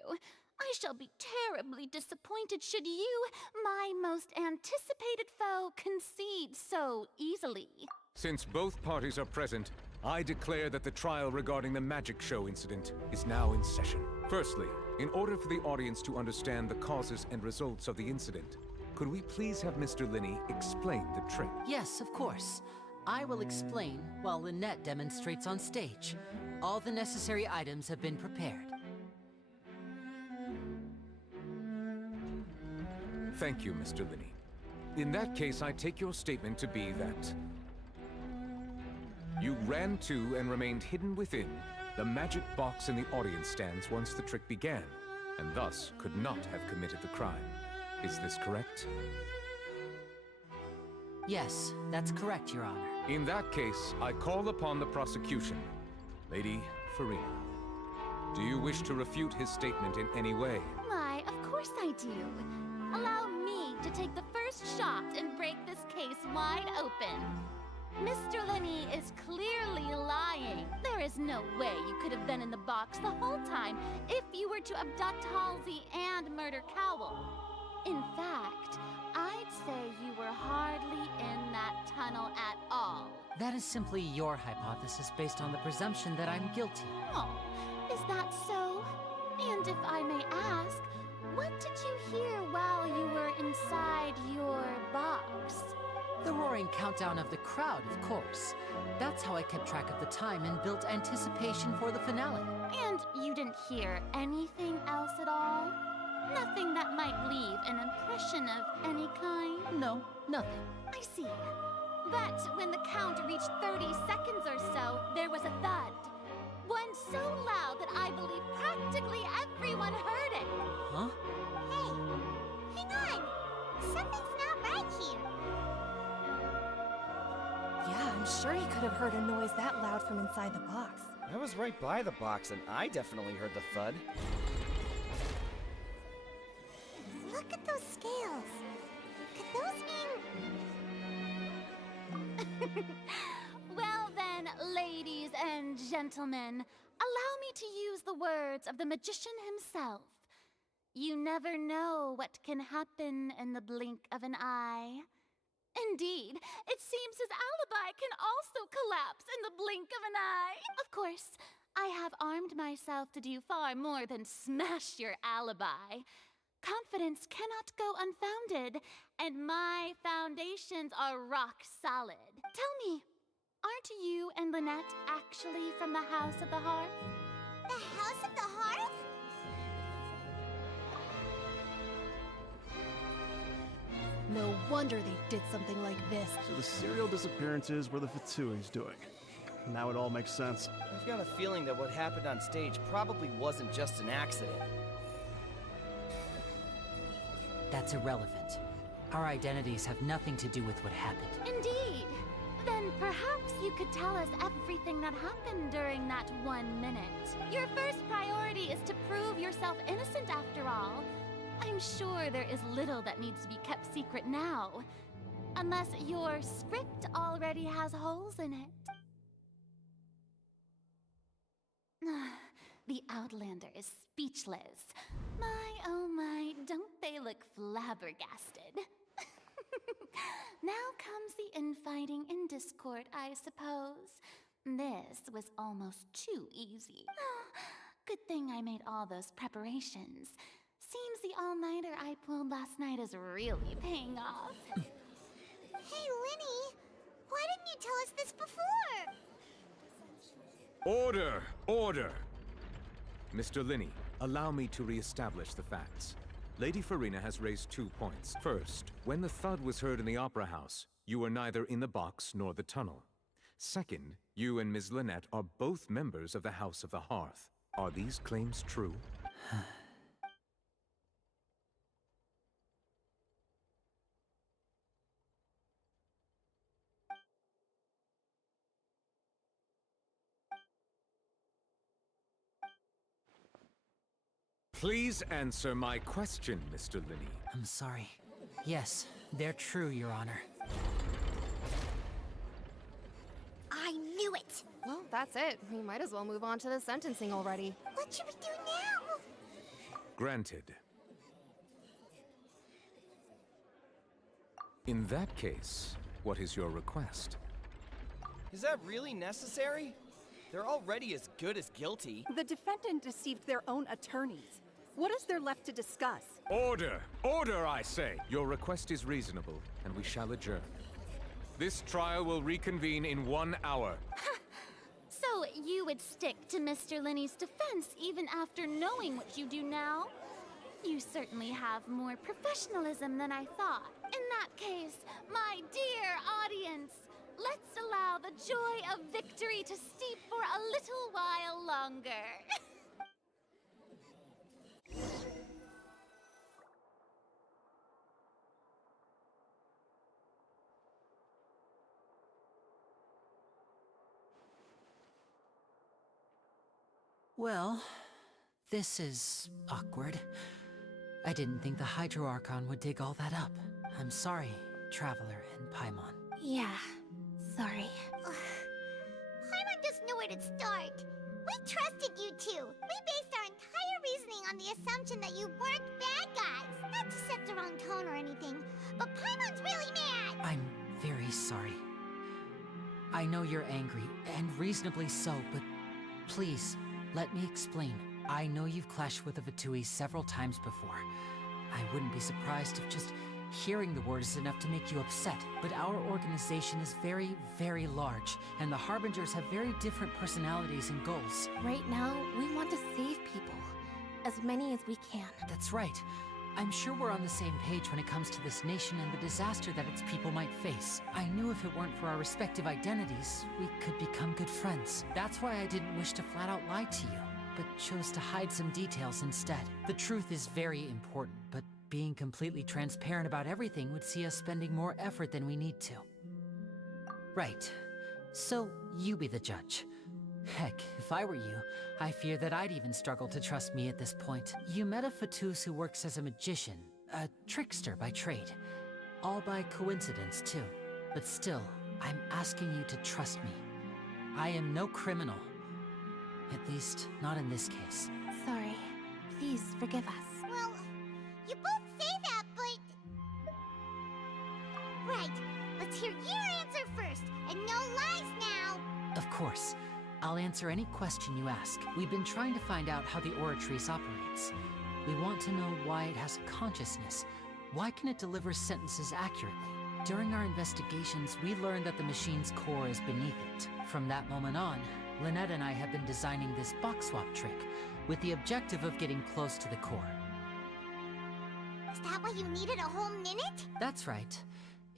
I shall be terribly disappointed should you, my most anticipated foe, concede so easily. Since both parties are present, I declare that the trial regarding the magic show incident is now in session. Firstly, in order for the audience to understand the causes and results of the incident, could we please have Mr. Linney explain the trick? Yes, of course. I will explain while Lynette demonstrates on stage. All the necessary items have been prepared. Thank you, Mr. Linney. In that case, I take your statement to be that you ran to and remained hidden within the magic box in the audience stands once the trick began, and thus could not have committed the crime. Is this correct? Yes, that's correct, Your Honor. In that case, I call upon the prosecution. Lady Farina, do you wish to refute his statement in any way? Why, of course I do. Allow me to take the first shot and break this case wide open. Mr. Linney is clearly lying. There is no way you could have been in the box the whole time if you were to abduct Halsey and murder Cowell. In fact, I'd say you were hardly in that tunnel at all. That is simply your hypothesis based on the presumption that I'm guilty. Oh, is that so? And if I may ask, what did you hear while you were inside your box? The roaring countdown of the crowd, of course. That's how I kept track of the time and built anticipation for the finale. And you didn't hear anything else at all? Nothing that might leave an impression of any kind? No, nothing. I see. But when the count reached 30 seconds or so, there was a thud. One so loud that I believe practically everyone heard it. Huh? Hey, hang on. Something's not right here. Yeah, I'm sure he could have heard a noise that loud from inside the box. I was right by the box and I definitely heard the thud. Look at those scales. Could those mean... Well then, ladies and gentlemen, allow me to use the words of the magician himself. You never know what can happen in the blink of an eye. Indeed, it seems his alibi can also collapse in the blink of an eye. Of course, I have armed myself to do far more than smash your alibi. Confidence cannot go unfounded, and my foundations are rock solid. Tell me, aren't you and Lynette actually from the House of the Hearth? The House of the Hearth? No wonder they did something like this. So the serial disappearances were the Fatsui's doing. Now it all makes sense. I've got a feeling that what happened on stage probably wasn't just an accident. That's irrelevant. Our identities have nothing to do with what happened. Indeed. Then perhaps you could tell us everything that happened during that 1 minute. Your first priority is to prove yourself innocent after all. I'm sure there is little that needs to be kept secret now. Unless your script already has holes in it. The Outlander is speechless. My, oh my, don't they look flabbergasted? Now comes the infighting and discord, I suppose. This was almost too easy. Good thing I made all those preparations. Seems the all-nighter I pulled last night is really paying off. Hey, Linny! Why didn't you tell us this before? Order! Order! Mr. Linney, allow me to re-establish the facts. Lady Farina has raised 2 points. First, when the thud was heard in the Opera House, you were neither in the box nor the tunnel. Second, you and Ms. Lynette are both members of the House of the Hearth. Are these claims true? Please answer my question, Mr. Linney. I'm sorry. Yes, they're true, Your Honor. that's it. We might as well move on to the sentencing already. What should we do now? Granted. In that case, what is your request? Is that really necessary? They're already as good as guilty. The defendant deceived their own attorneys. What is there left to discuss? Order! Order, I say! Your request is reasonable, and we shall adjourn. This trial will reconvene in 1 hour. So you would stick to Mr. Linney's defense even after knowing what you do now? You certainly have more professionalism than I thought. In that case, my dear audience, let's allow the joy of victory to steep for a little while longer. Well, this is awkward. I didn't think the Hydro Archon would dig all that up. I'm sorry, Traveler and Paimon. Yeah, sorry. Paimon doesn't know where to start. We trusted you two. We based our entire reasoning on the assumption that you weren't bad guys. Not to set the wrong tone or anything, but Paimon's really mad. I'm very sorry. I know you're angry, and reasonably so, but please, let me explain. I know you've clashed with the Vitui several times before. I wouldn't be surprised if just hearing the word is enough to make you upset, but our organization is very, very large, and the Harbingers have very different personalities and goals. Right now, we want to save people. As many as we can. That's right. I'm sure we're on the same page when it comes to this nation and the disaster that its people might face. I knew if it weren't for our respective identities, we could become good friends. That's why I didn't wish to flat out lie to you, but chose to hide some details instead. The truth is very important, but being completely transparent about everything would see us spending more effort than we need to. Right. So, you be the judge. Heck, if I were you, I fear that I'd even struggle to trust me at this point. You met a Fatus who works as a magician, a trickster by trade. All by coincidence, too. But still, I'm asking you to trust me. I am no criminal. At least, not in this case. Sorry. Please forgive us. Well, you both say that, but... Right. Let's hear your answer first, and no lies now. Of course. I'll answer any question you ask. We've been trying to find out how the Oratrice operates. We want to know why it has a consciousness. Why can it deliver sentences accurately? During our investigations, we learned that the machine's core is beneath it. From that moment on, Lynette and I have been designing this box swap trick with the objective of getting close to the core. Is that why you needed a whole minute? That's right.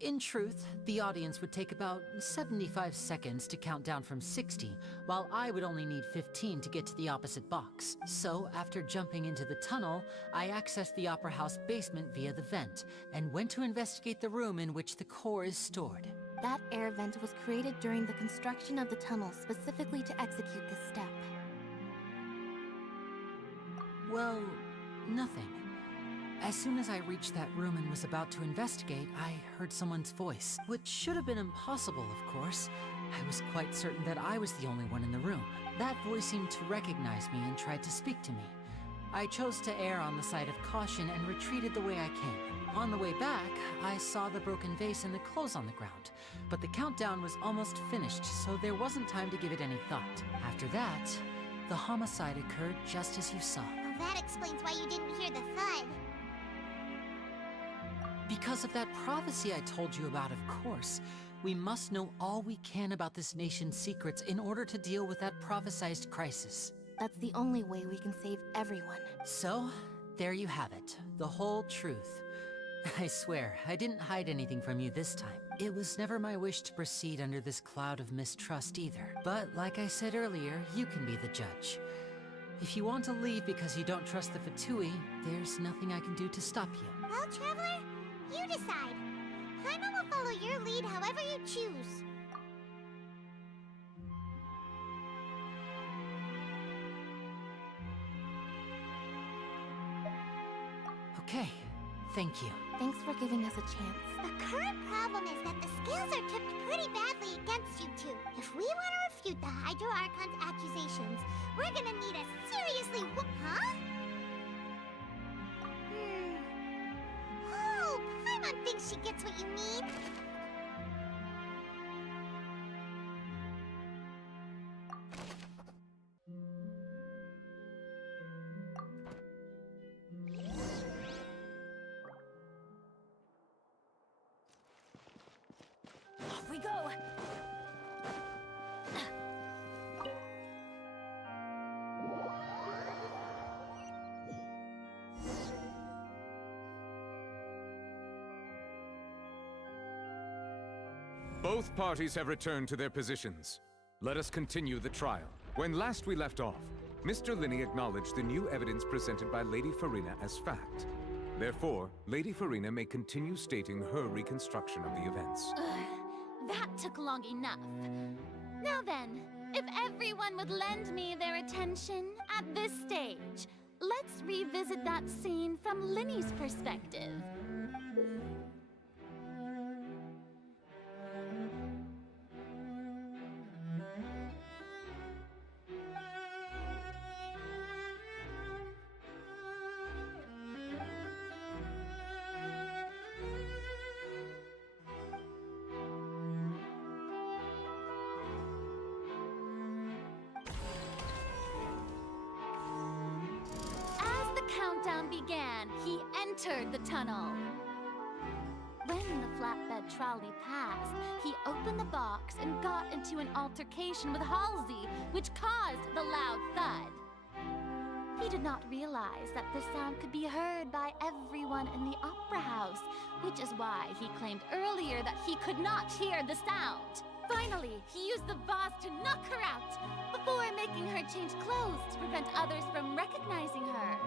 In truth, the audience would take about 75 seconds to count down from 60, while I would only need 15 to get to the opposite box. So, after jumping into the tunnel, I accessed the Opera House basement via the vent, and went to investigate the room in which the core is stored. That air vent was created during the construction of the tunnel specifically to execute this step. Well, nothing. As soon as I reached that room and was about to investigate, I heard someone's voice, which should have been impossible, of course. I was quite certain that I was the only one in the room. That voice seemed to recognize me and tried to speak to me. I chose to err on the side of caution and retreated the way I came. On the way back, I saw the broken vase and the clothes on the ground, but the countdown was almost finished, so there wasn't time to give it any thought. After that, the homicide occurred just as you saw. Well, that explains why you didn't hear the thud. Because of that prophecy I told you about, of course. We must know all we can about this nation's secrets in order to deal with that prophesized crisis. That's the only way we can save everyone. So, there you have it. The whole truth. I swear, I didn't hide anything from you this time. It was never my wish to proceed under this cloud of mistrust either. But like I said earlier, you can be the judge. If you want to leave because you don't trust the Fatui, there's nothing I can do to stop you. Well, Traveler, you decide. Paimon will follow your lead however you choose. Okay, Thank you. Thanks for giving us a chance. The current problem is that the scales are tipped pretty badly against you two. If we want to refute the Hydro Archon's accusations, we're gonna need a seriously huh? Oh, Paimon thinks she gets what you mean. Off we go! Both parties have returned to their positions. Let us continue the trial. When last we left off, Mr. Linney acknowledged the new evidence presented by Lady Farina as fact. Therefore, Lady Farina may continue stating her reconstruction of the events. That took long enough. Now then, if everyone would lend me their attention at this stage, let's revisit that scene from Linney's perspective. Countdown began, he entered the tunnel. When the flatbed trolley passed, he opened the box and got into an altercation with Halsey, which caused the loud thud. He did not realize that the sound could be heard by everyone in the opera house, which is why he claimed earlier that he could not hear the sound. Finally, he used the vase to knock her out, before making her change clothes to prevent others from recognizing her.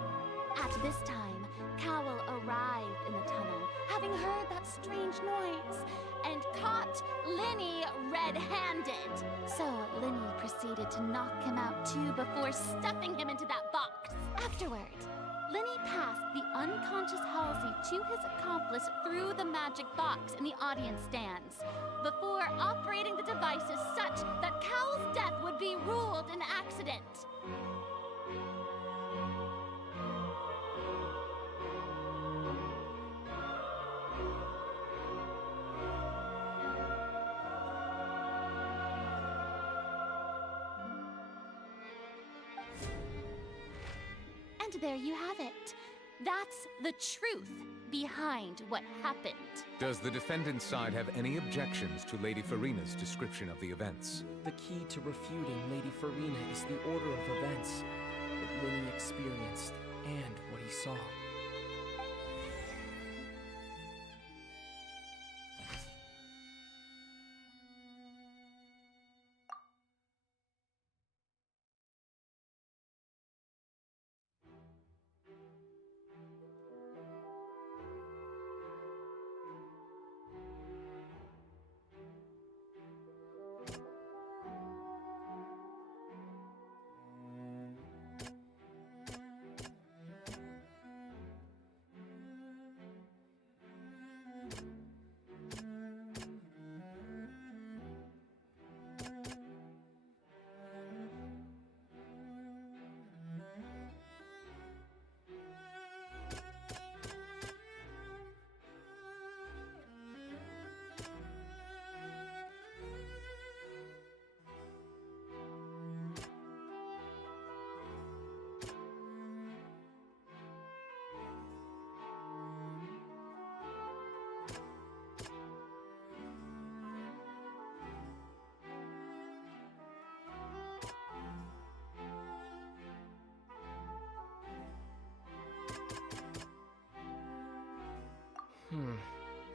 At this time, Cowell arrived in the tunnel, having heard that strange noise, and caught Linney red-handed. So Linney proceeded to knock him out too before stuffing him into that box. Afterward, Linney passed the unconscious Halsey to his accomplice through the magic box in the audience stands, before operating the devices such that Cowell's death would be ruled an accident. And there you have it. That's the truth behind what happened. Does the defendant's side have any objections to Lady Farina's description of the events? The key to refuting Lady Farina is the order of events, what Linney experienced, and what he saw.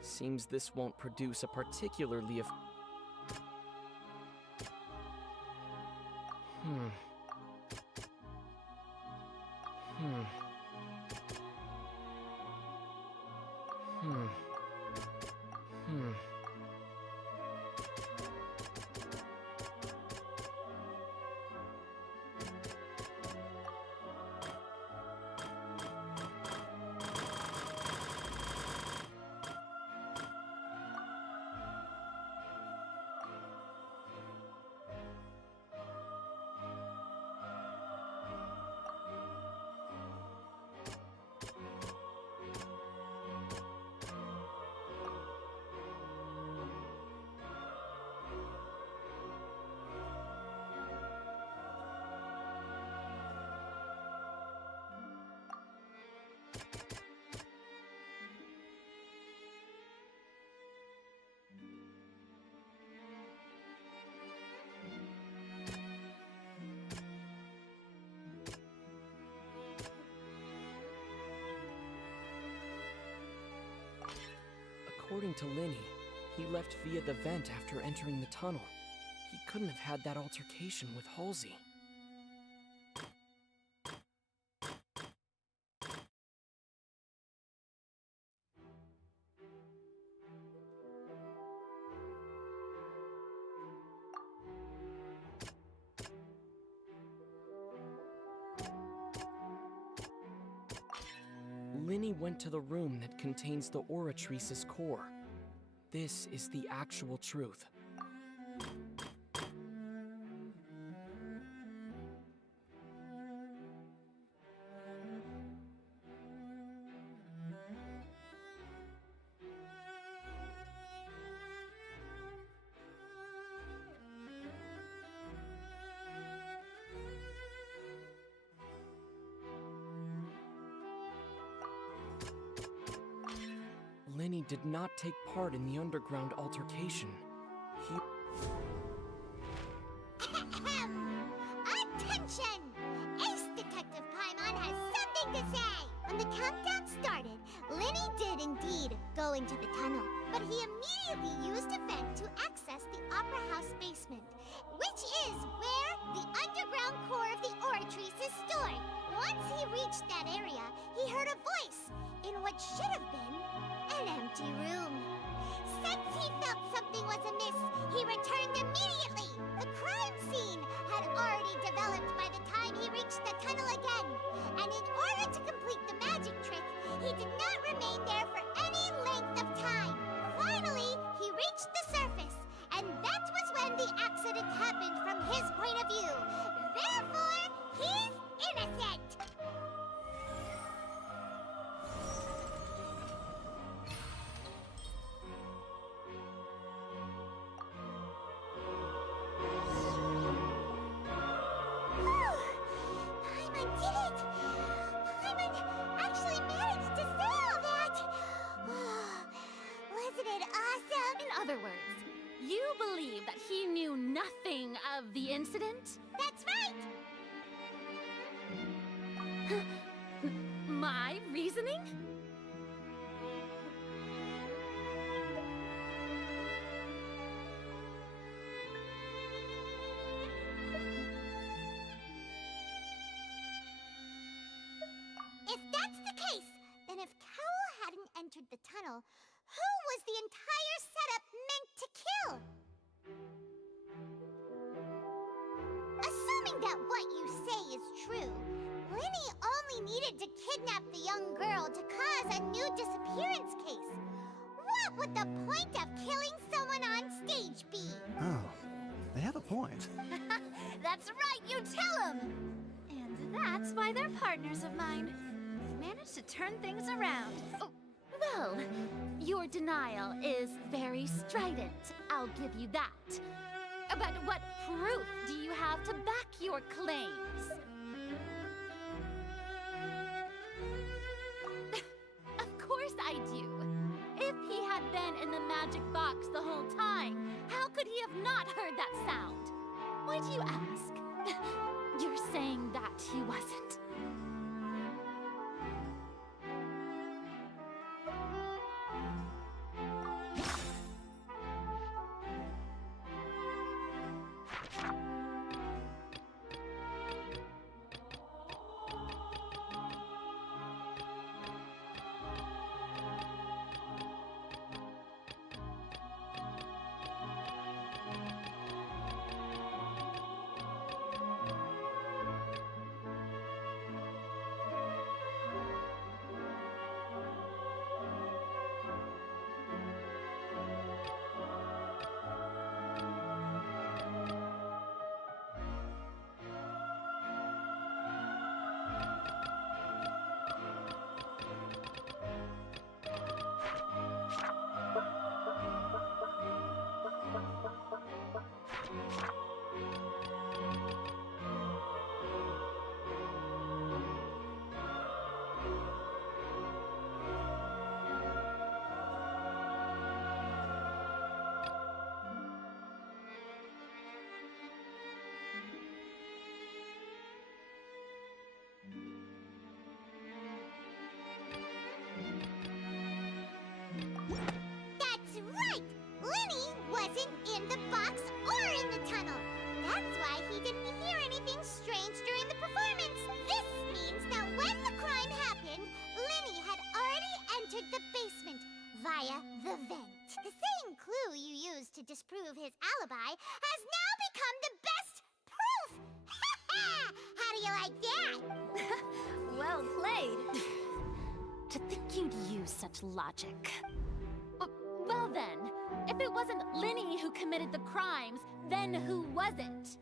Seems this won't produce a particularly According to Linny, he left via the vent after entering the tunnel. He couldn't have had that altercation with Halsey. Linny went to the room that contains the Oratrice's core. This is the actual truth. Linny did not take part in the underground altercation. He... Attention! Ace Detective Paimon has something to say! When the countdown started, Linny did indeed go into the tunnel, but he immediately used a vent to access the Opera House basement, which is where the underground core of the Oratrice is stored. Once he reached that area, he heard a voice in what should have been an empty room. Since he felt something was amiss, he returned immediately. The crime scene had already developed by the time he reached the tunnel again. And in order to complete the magic trick, he did not remain there for any length of time. Finally, he reached the surface, and that was when the accident happened from his point of view. Therefore, he's innocent. Other words, you believe that he knew nothing of the incident? That's right! My reasoning? If that's the case, then if Cowell hadn't entered the tunnel, who was the entire setup meant to kill? Assuming that what you say is true, Linny only needed to kidnap the young girl to cause a new disappearance case. What would the point of killing someone on stage be? Oh, they have a point. That's right, you tell him! And that's why they're partners of mine. We've managed to turn things around. Oh, well, your denial is very strident, I'll give you that. But what proof do you have to back your claims? Of course I do. If he had been in the magic box the whole time, how could he have not heard that sound? Why do you ask? You're saying that he wasn't. in the box or in the tunnel. That's why he didn't hear anything strange during the performance. This means that when the crime happened, Linny had already entered the basement via the vent. The same clue you used to disprove his alibi has now become the best proof! How do you like that? Well played. To think you'd use such logic. Well then, if it wasn't Linny who committed the crimes, then who was it?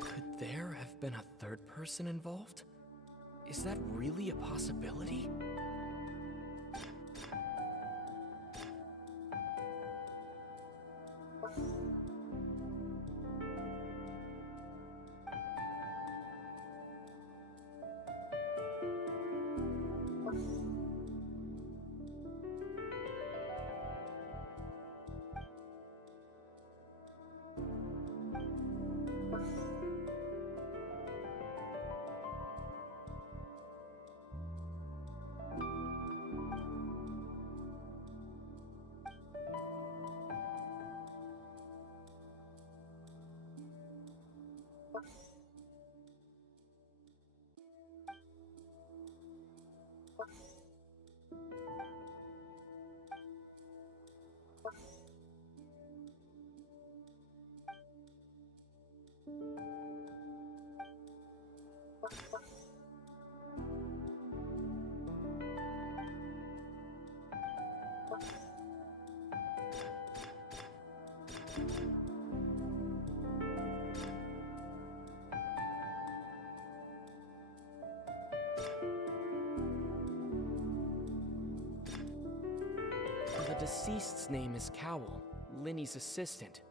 Could there have been a third person involved? Is that really a possibility? The deceased's name is Cowell, Linny's assistant.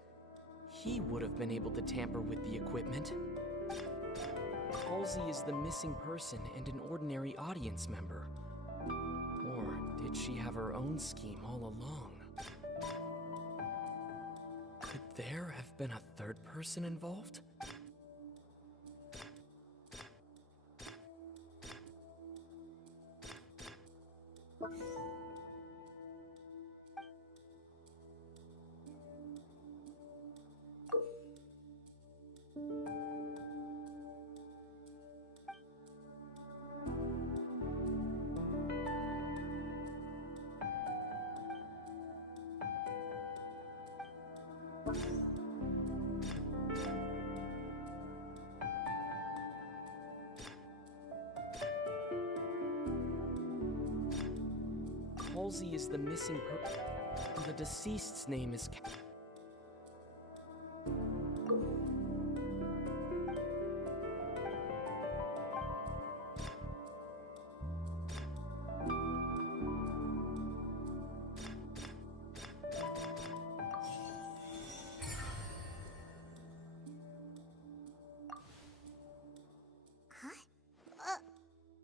He would have been able to tamper with the equipment. Halsey is the missing person and an ordinary audience member. Or did she have her own scheme all along? Could there have been a third person involved? Halsey is the missing person. The deceased's name is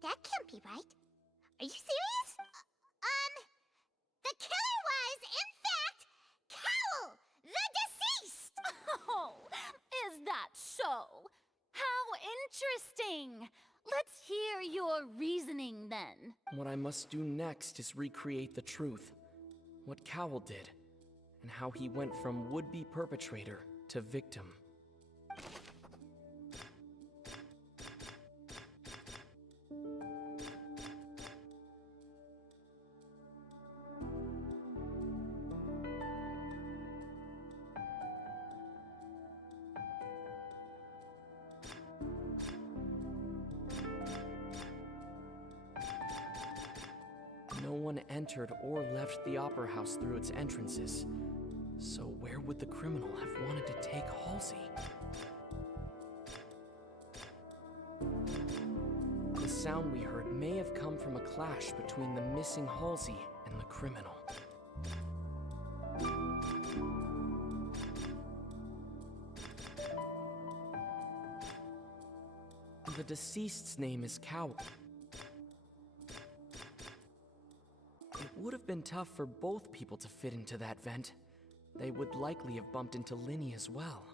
That can't be right. Are you serious? The killer was, in fact, Cowell, Interesting! Let's hear your reasoning then. What I must do next is recreate the truth. What Cowl did, and how he went from would-be perpetrator to victim. No one entered or left the Opera House through its entrances. So where would the criminal have wanted to take Halsey? The sound we heard may have come from a clash between the missing Halsey and the criminal. The deceased's name is Cowl. It would have been tough for both people to fit into that vent. They would likely have bumped into Linny as well.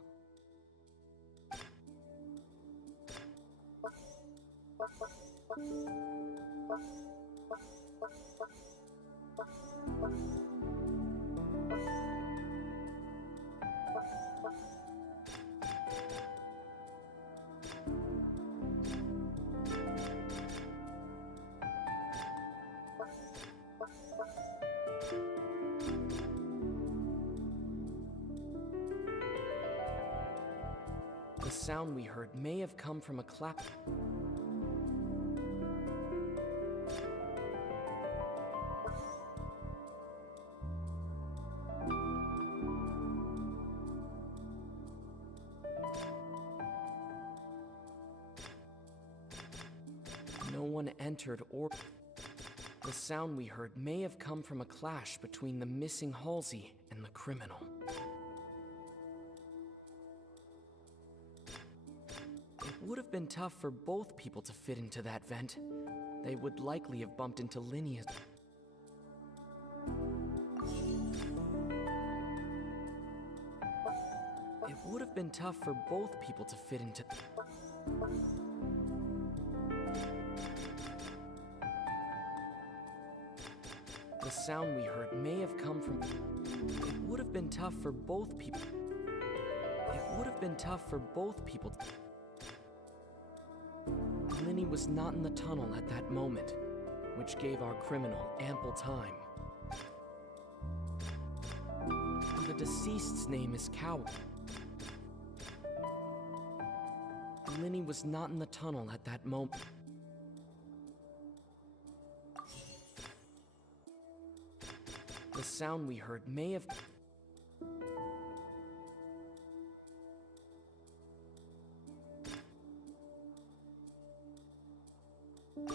The sound we heard may have come from a clap. No one entered or... The sound we heard may have come from a clash between the missing Halsey and the criminal. It would have been tough for both people to fit into that vent. They would likely have bumped into Linny as... It would have been tough for both people to fit into... The sound we heard may have come from... It would have been tough for both people... It would have been tough for both people... Linny was not in the tunnel at that moment, which gave our criminal ample time. The deceased's name is Cowl. Linny was not in the tunnel at that moment. The sound we heard may have...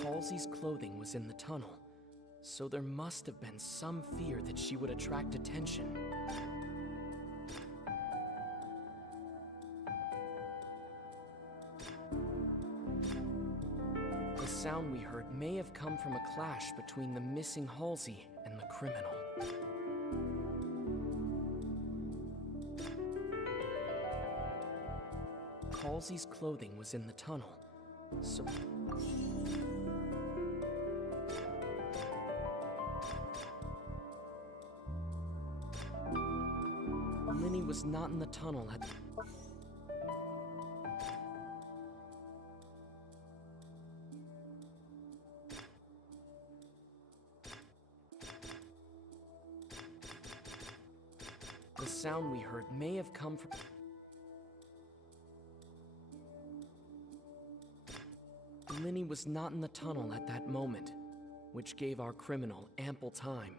Halsey's clothing was in the tunnel, so there must have been some fear that she would attract attention. The sound we heard may have come from a clash between the missing Halsey and the criminal. Halsey's clothing was in the tunnel, so... Linny was not in the tunnel at... The sound we heard may have come from... Linny was not in the tunnel at that moment, which gave our criminal ample time.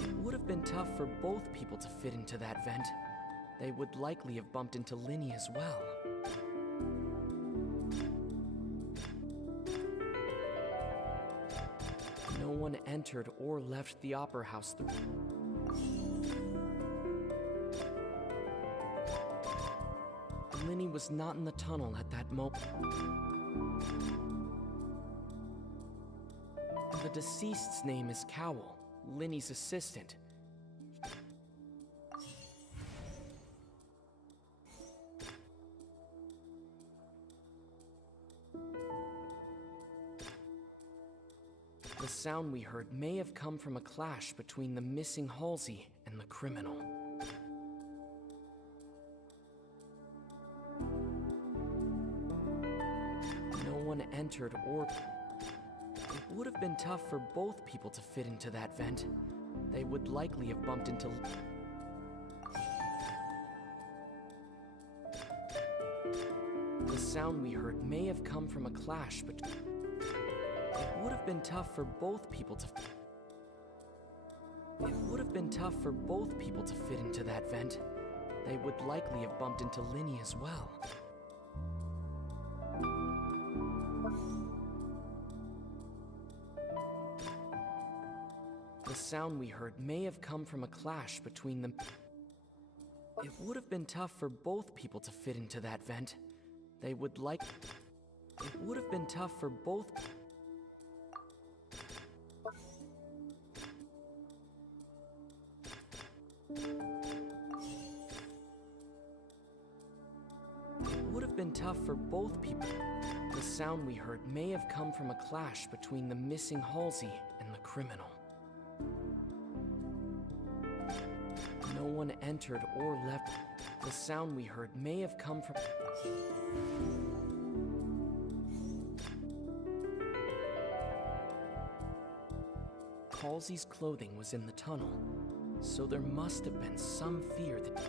It would have been tough for both people to fit into that vent. They would likely have bumped into Linny as well. No one entered or left the Opera House through... Linny was not in the tunnel at that moment. The deceased's name is Cowl. Linny's assistant. The sound we heard may have come from a clash between the missing Halsey and the criminal. No one entered or... It would have been tough for both people to fit into that vent. They would likely have bumped into... The sound we heard may have come from a clash between... It would have been tough for both people to... It would have been tough for both people to fit into that vent. They would likely have bumped into Linny as well. The sound we heard may have come from a clash between them. It would have been tough for both people to fit into that vent. They would like... It would have been tough for both... It would have been tough for both people. The sound we heard may have come from a clash between the missing Halsey and the criminal. No one entered or left. The sound we heard may have come from... Halsey's clothing was in the tunnel, so there must have been some fear that...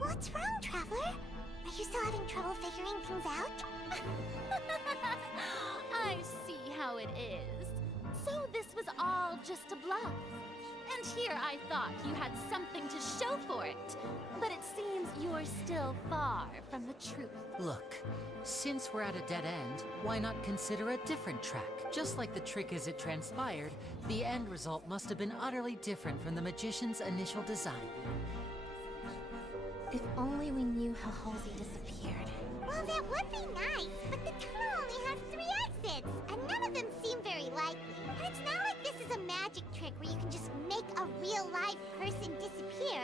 What's wrong, Traveler? Are you still having trouble figuring things out? I see how it is. So this was all just a bluff. And here I thought you had something to show for it. But it seems you're still far from the truth. Look, since we're at a dead end, why not consider a different track? Just like the trick as it transpired, the end result must have been utterly different from the magician's initial design. If only we knew how Halsey disappeared. Well, that would be nice, but the tunnel only has 3 exits, and none of them seem very likely. And it's not like this is a magic trick where you can just make a real live person disappear.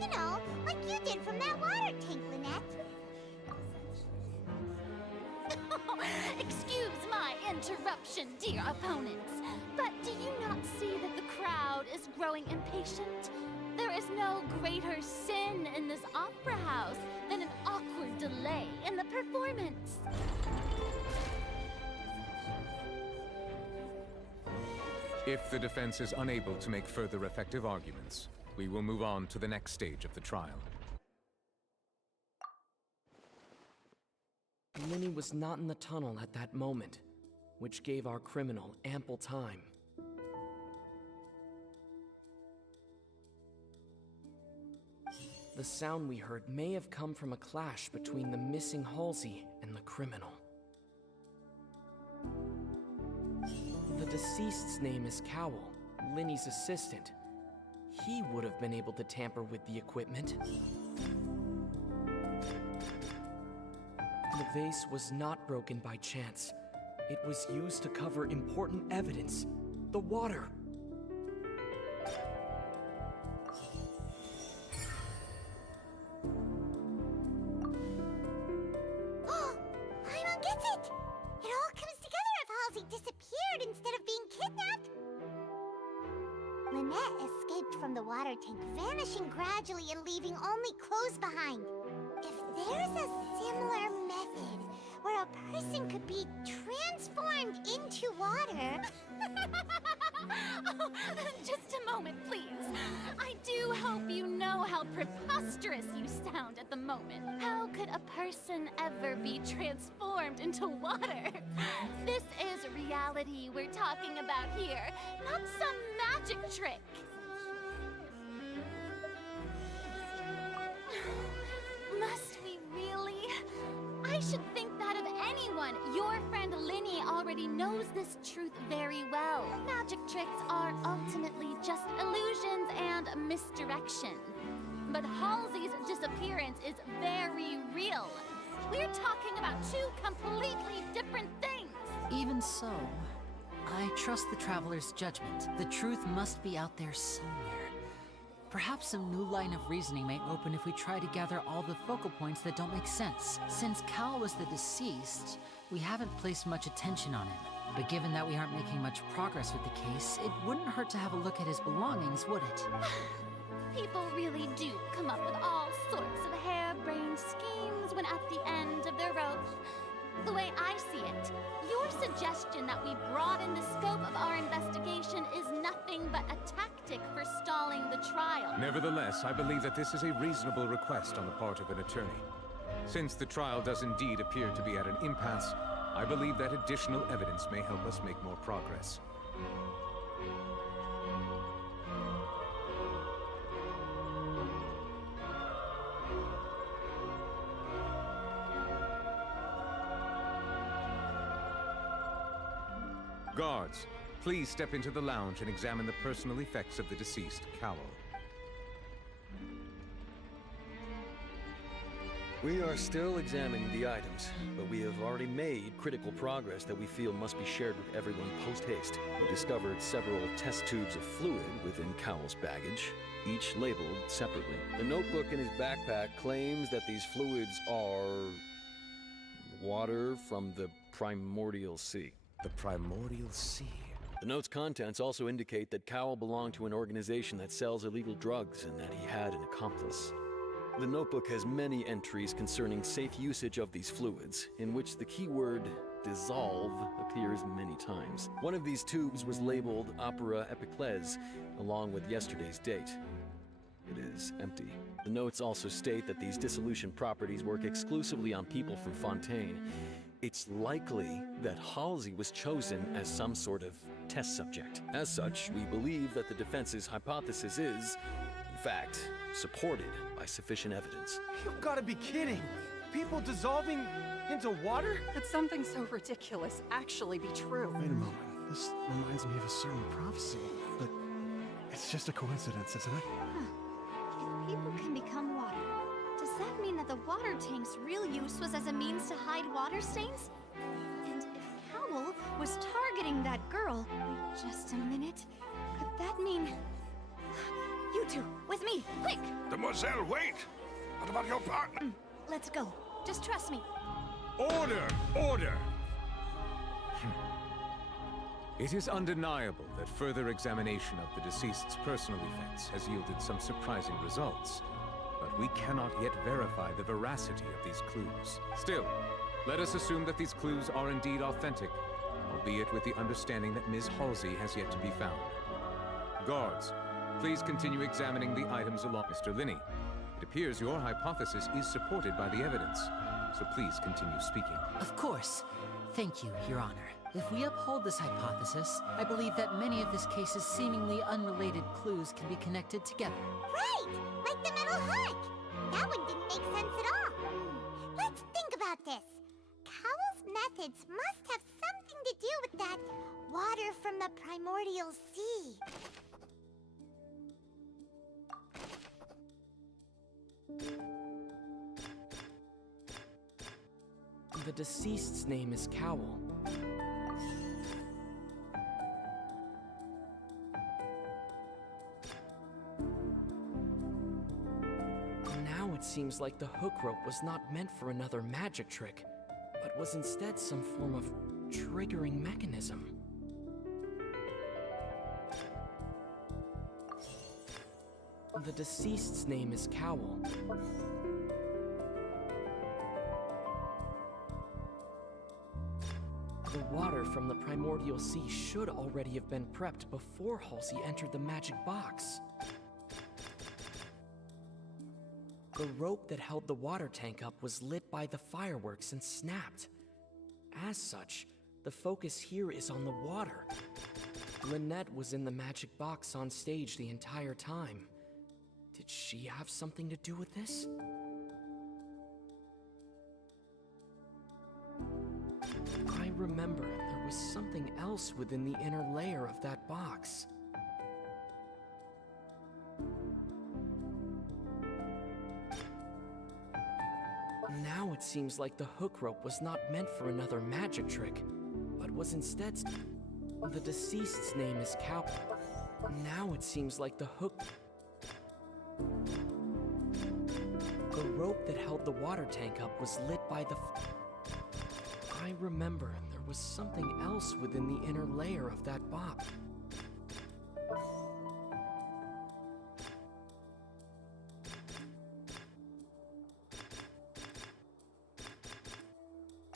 You know, like you did from that water tank, Lynette. Excuse my interruption, dear opponents. But do you not see that the crowd is growing impatient? There is no greater sin in this opera house than an awkward delay in the performance. If the defense is unable to make further effective arguments, we will move on to the next stage of the trial. Linny was not in the tunnel at that moment, which gave our criminal ample time. The sound we heard may have come from a clash between the missing Halsey and the criminal. The deceased's name is Cowell, Linny's assistant. He would have been able to tamper with the equipment. The vase was not broken by chance. It was used to cover important evidence. The water. Paimon gets it! It all comes together if Halsey disappeared instead of being kidnapped. Lynette escaped from the water tank, vanishing gradually and leaving only clothes behind. If there's a similar method where a person could be transformed into water... Oh, just a moment, please. I do hope you know how preposterous you sound at the moment. How could a person ever be transformed into water? This is reality we're talking about here, not some magic trick. Must we really? I should think that of anyone. Your friend Linny already knows this truth very well. Magic tricks are ultimately just illusions and misdirection. But Halsey's disappearance is very real. We're talking about two completely different things. Even so, I trust the Traveler's judgment. The truth must be out there somewhere. Perhaps some new line of reasoning may open if we try to gather all the focal points that don't make sense. Since Cal was the deceased, we haven't placed much attention on him. But given that we aren't making much progress with the case, it wouldn't hurt to have a look at his belongings, would it? People really do come up with all sorts of harebrained schemes when at the end of their rope. The way I see it, your suggestion that we broaden the scope of our investigation is nothing but a tactic for stalling the trial. Nevertheless, I believe that this is a reasonable request on the part of an attorney. Since the trial does indeed appear to be at an impasse, I believe that additional evidence may help us make more progress. Guards, please step into the lounge and examine the personal effects of the deceased Cowell. We are still examining the items, but we have already made critical progress that we feel must be shared with everyone post-haste. We discovered several test tubes of fluid within Cowell's baggage, each labeled separately. The notebook in his backpack claims that these fluids are water from the Primordial Sea. The Primordial Sea? The note's contents also indicate that Cowell belonged to an organization that sells illegal drugs and that he had an accomplice. The notebook has many entries concerning safe usage of these fluids, in which the keyword dissolve appears many times. One of these tubes was labeled Opera Epiclese, along with yesterday's date. It is empty. The notes also state that these dissolution properties work exclusively on people from Fontaine. It's likely that Halsey was chosen as some sort of test subject. As such, we believe that the defense's hypothesis is, in fact, supported by sufficient evidence. You've got to be kidding! People dissolving into water? Could something so ridiculous actually be true? Wait a moment. This reminds me of a certain prophecy, but it's just a coincidence, isn't it? If people can become water, does that mean that the water tank's real use was as a means to hide water stains? And if Cowell was targeting that girl, wait just a minute, could that mean... You two, with me, quick! Demoiselle, wait! What about your partner? Let's go. Just trust me. Order! Order! It is undeniable that further examination of the deceased's personal effects has yielded some surprising results. But we cannot yet verify the veracity of these clues. Still, let us assume that these clues are indeed authentic, albeit with the understanding that Ms. Halsey has yet to be found. Guards, please continue examining the items along. Mr. Linney, it appears your hypothesis is supported by the evidence, so please continue speaking. Of course. Thank you, Your Honor. If we uphold this hypothesis, I believe that many of this case's seemingly unrelated clues can be connected together. Right! Like the metal hook! That one didn't make sense at all. Let's think about this. Cowell's methods must have something to do with that water from the Primordial Sea. The deceased's name is Cowell. Now it seems like the hook rope was not meant for another magic trick, but was instead some form of triggering mechanism. The deceased's name is Cowell. The water from the Primordial Sea should already have been prepped before Halsey entered the magic box. The rope that held the water tank up was lit by the fireworks and snapped. As such, the focus here is on the water. Lynette was in the magic box on stage the entire time. Did she have something to do with this? I remember there was something else within the inner layer of that box. Now it seems like the hook rope was not meant for another magic trick, but was instead... The deceased's name is Cow. Now it seems like the hook... The rope that held the water tank up was lit by the... I remember there was something else within the inner layer of that box.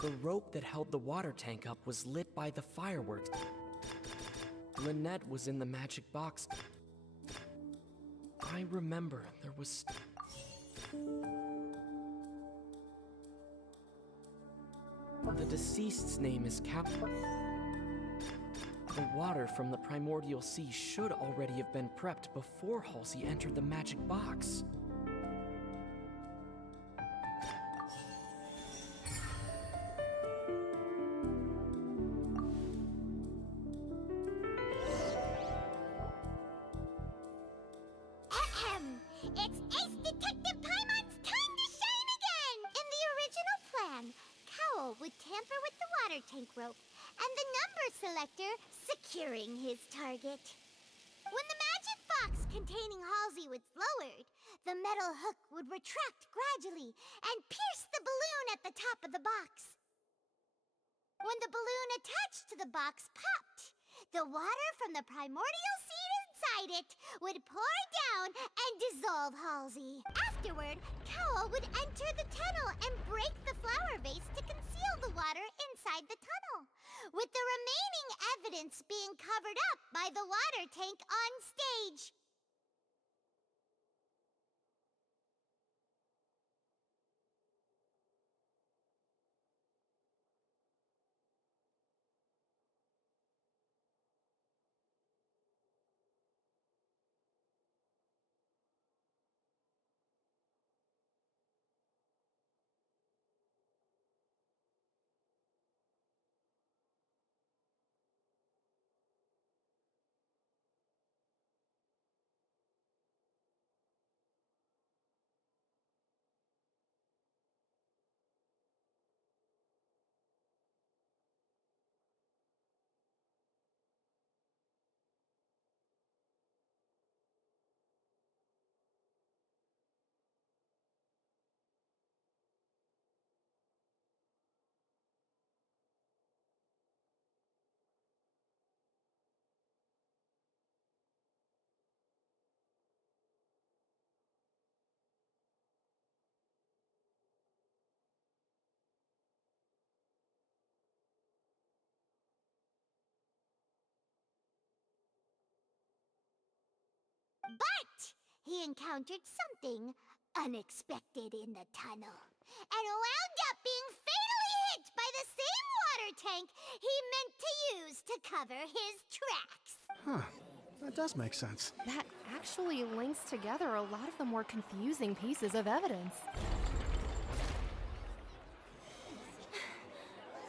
The rope that held the water tank up was lit by the fireworks. Lynette was in the magic box. I remember there was... The deceased's name is Cap... The water from the primordial sea should already have been prepped before Halsey entered the magic box. It's Ace Detective Paimon's time to shine again! In the original plan, Cowl would tamper with the water tank rope and the number selector securing his target. When the magic box containing Halsey was lowered, the metal hook would retract gradually and pierce the balloon at the top of the box. When the balloon attached to the box popped, the water from the primordial seed inside it would pour down and dissolve Halsey. Afterward, Cowl would enter the tunnel and break the flower vase to conceal the water inside the tunnel, with the remaining evidence being covered up by the water tank on stage. But he encountered something unexpected in the tunnel and wound up being fatally hit by the same water tank he meant to use to cover his tracks. Huh. That does make sense. That actually links together a lot of the more confusing pieces of evidence.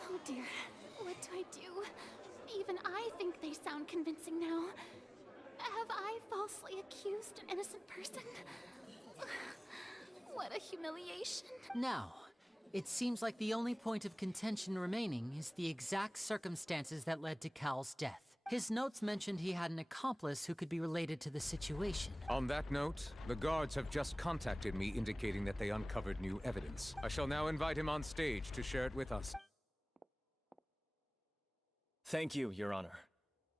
Oh dear, what do I do? Even I think they sound convincing now. Have I falsely accused an innocent person? What a humiliation. Now, it seems like the only point of contention remaining is the exact circumstances that led to Cal's death. His notes mentioned he had an accomplice who could be related to the situation. On that note, the guards have just contacted me indicating that they uncovered new evidence. I shall now invite him on stage to share it with us. Thank you, Your Honor.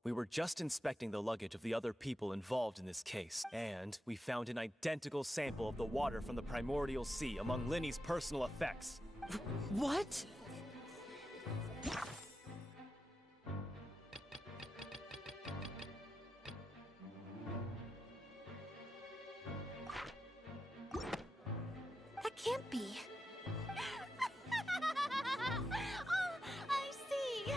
We were just inspecting the luggage of the other people involved in this case, and we found an identical sample of the water from the primordial sea among Linny's personal effects. What? can't be. Oh, I see.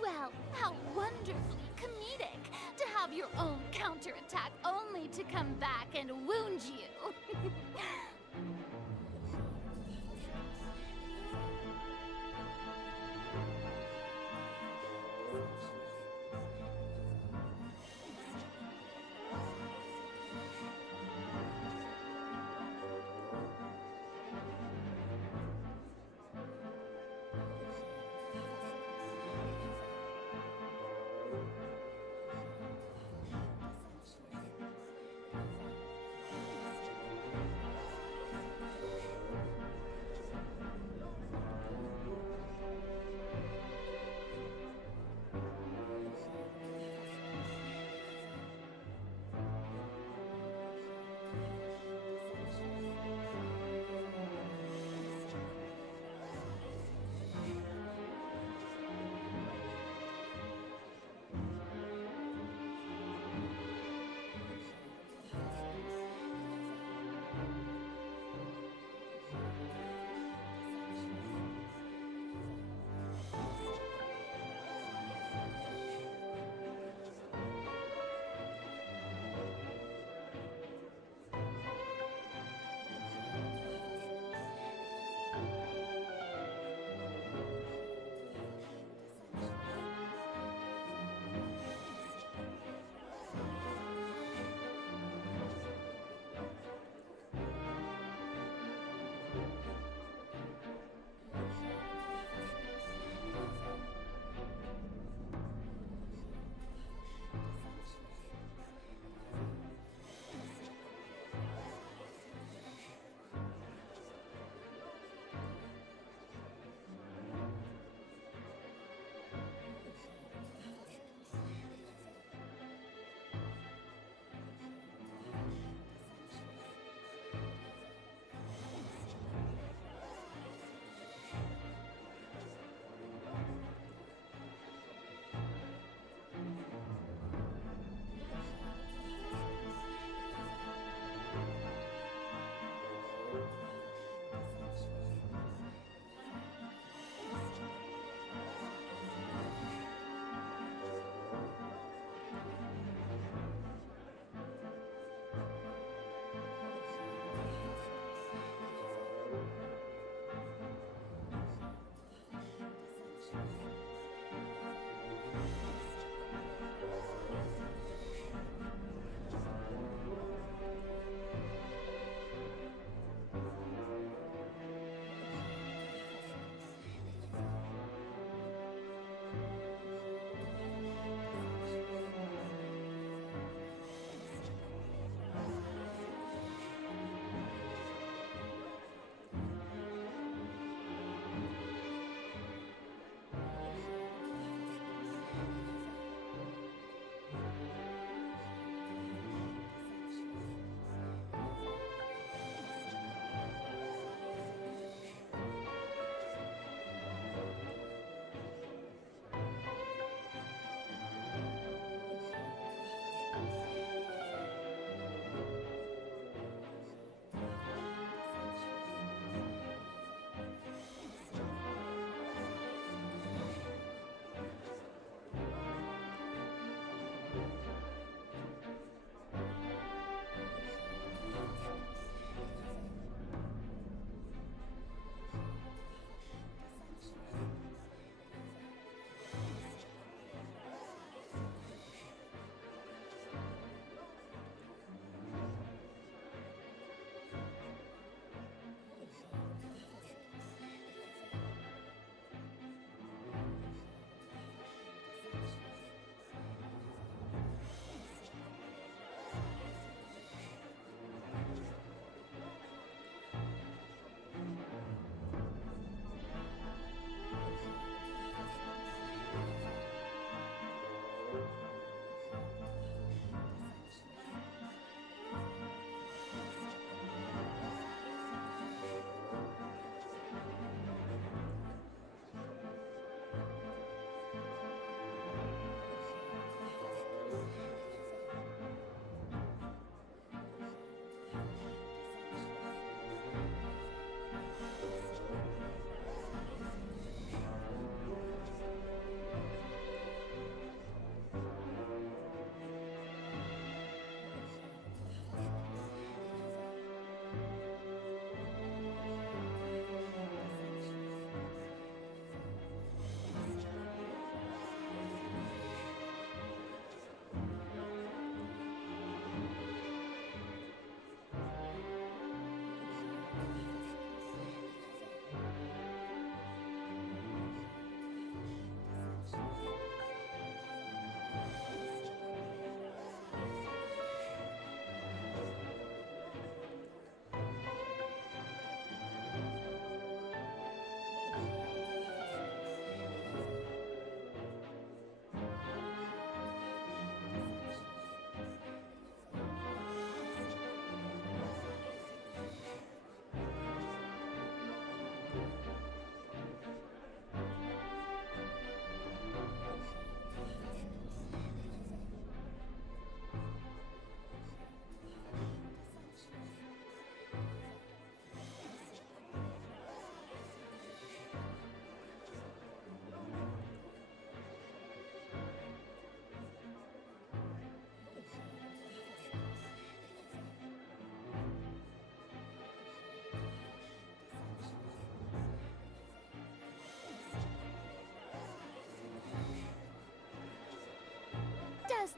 Well, how wonderfully comedic to have your own counterattack only to come back and wound you.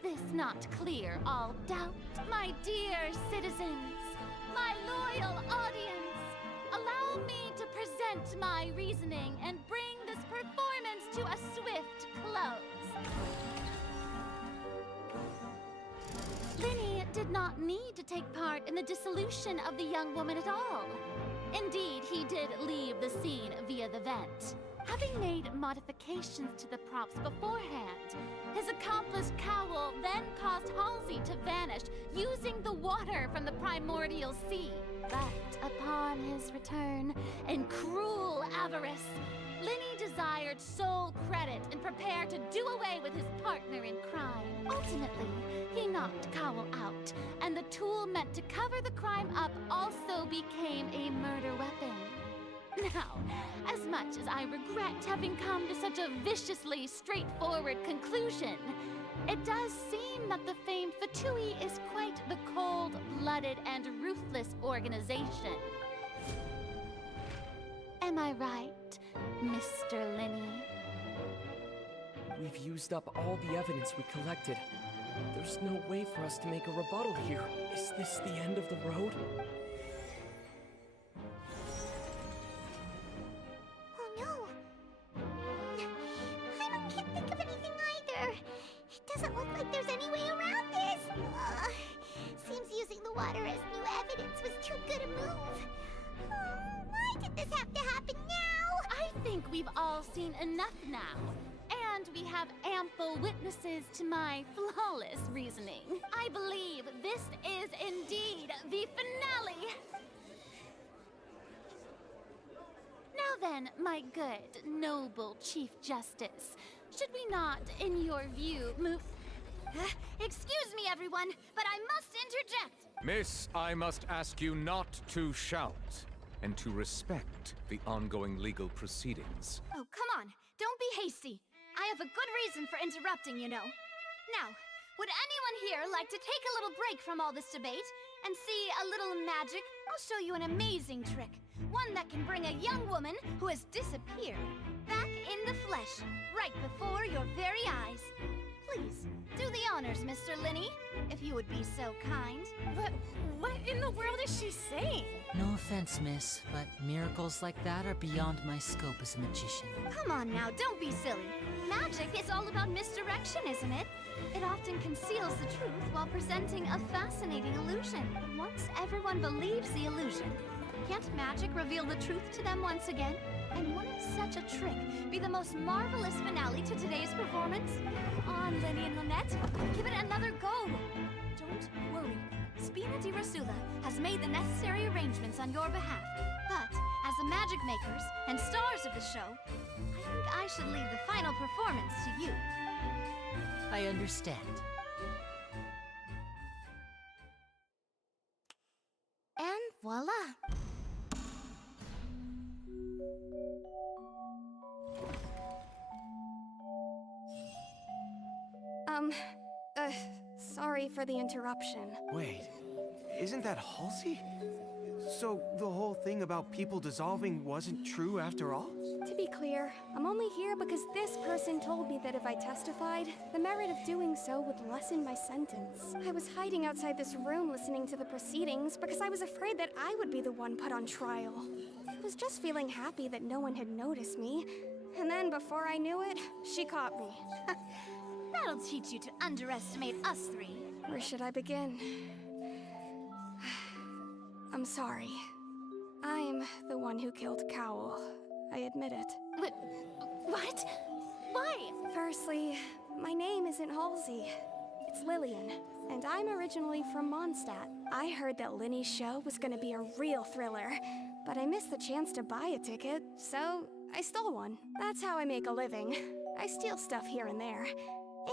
this not clear all doubt? My dear citizens, my loyal audience, allow me to present my reasoning and bring this performance to a swift close. Linny did not need to take part in the dissolution of the young woman at all. Indeed, he did leave the scene via the vent. Having made modifications to the props beforehand, his accomplice Cowl then caused Halsey to vanish using the water from the primordial sea. But upon his return, in cruel avarice, Linny desired sole credit and prepared to do away with his partner in crime. Ultimately, he knocked Cowl out, and the tool meant to cover the crime up also became a murder weapon. Now, as much as I regret having come to such a viciously straightforward conclusion, it does seem that the famed Fatui is quite the cold-blooded and ruthless organization. Am I right, Mr. Linny? We've used up all the evidence we collected. There's no way for us to make a rebuttal here. Is this the end of the road? Oh no. I can't think of anything either. It doesn't look like there's any way around this. Seems using the water as new evidence was too good a move. Why did this have to happen now? I think we've all seen enough now. And we have ample witnesses to my flawless reasoning. I believe this is indeed the finale. Now then, my good, noble Chief Justice, should we not, in your view, move... Excuse me, everyone, but I must interject. Miss, I must ask you not to shout, and to respect the ongoing legal proceedings. Oh, come on. Don't be hasty. I have a good reason for interrupting, you know. Now, would anyone here like to take a little break from all this debate and see a little magic? I'll show you an amazing trick. One that can bring a young woman who has disappeared back in the flesh, right before your very eyes. Please, do the honors, Mr. Linny, if you would be so kind. What in the world is she saying? No offense, miss, but miracles like that are beyond my scope as a magician. Come on now, don't be silly. Magic is all about misdirection, isn't it? It often conceals the truth while presenting a fascinating illusion. But once everyone believes the illusion, can't magic reveal the truth to them once again? And wouldn't such a trick be the most marvelous finale to today's performance? Come on, Linny and Lynette, give it another go. Don't worry. Spina di Rasula has made the necessary arrangements on your behalf. But, as the magic makers and stars of the show, I think I should leave the final performance to you. I understand. And voila! Sorry for the interruption. Wait, isn't that Halsey? So the whole thing about people dissolving wasn't true after all? To be clear, I'm only here because this person told me that if I testified, the merit of doing so would lessen my sentence. I was hiding outside this room listening to the proceedings because I was afraid that I would be the one put on trial. I was just feeling happy that no one had noticed me. And then before I knew it, she caught me. That'll teach you to underestimate us three. Where should I begin? I'm sorry. I'm the one who killed Cowl. I admit it. What? Why? Firstly, my name isn't Halsey. It's Lillian, and I'm originally from Mondstadt. I heard that Linny's show was gonna be a real thriller, but I missed the chance to buy a ticket, so I stole one. That's how I make a living. I steal stuff here and there.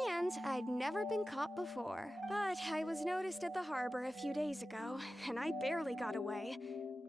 And I'd never been caught before. But I was noticed at the harbor a few days ago, and I barely got away.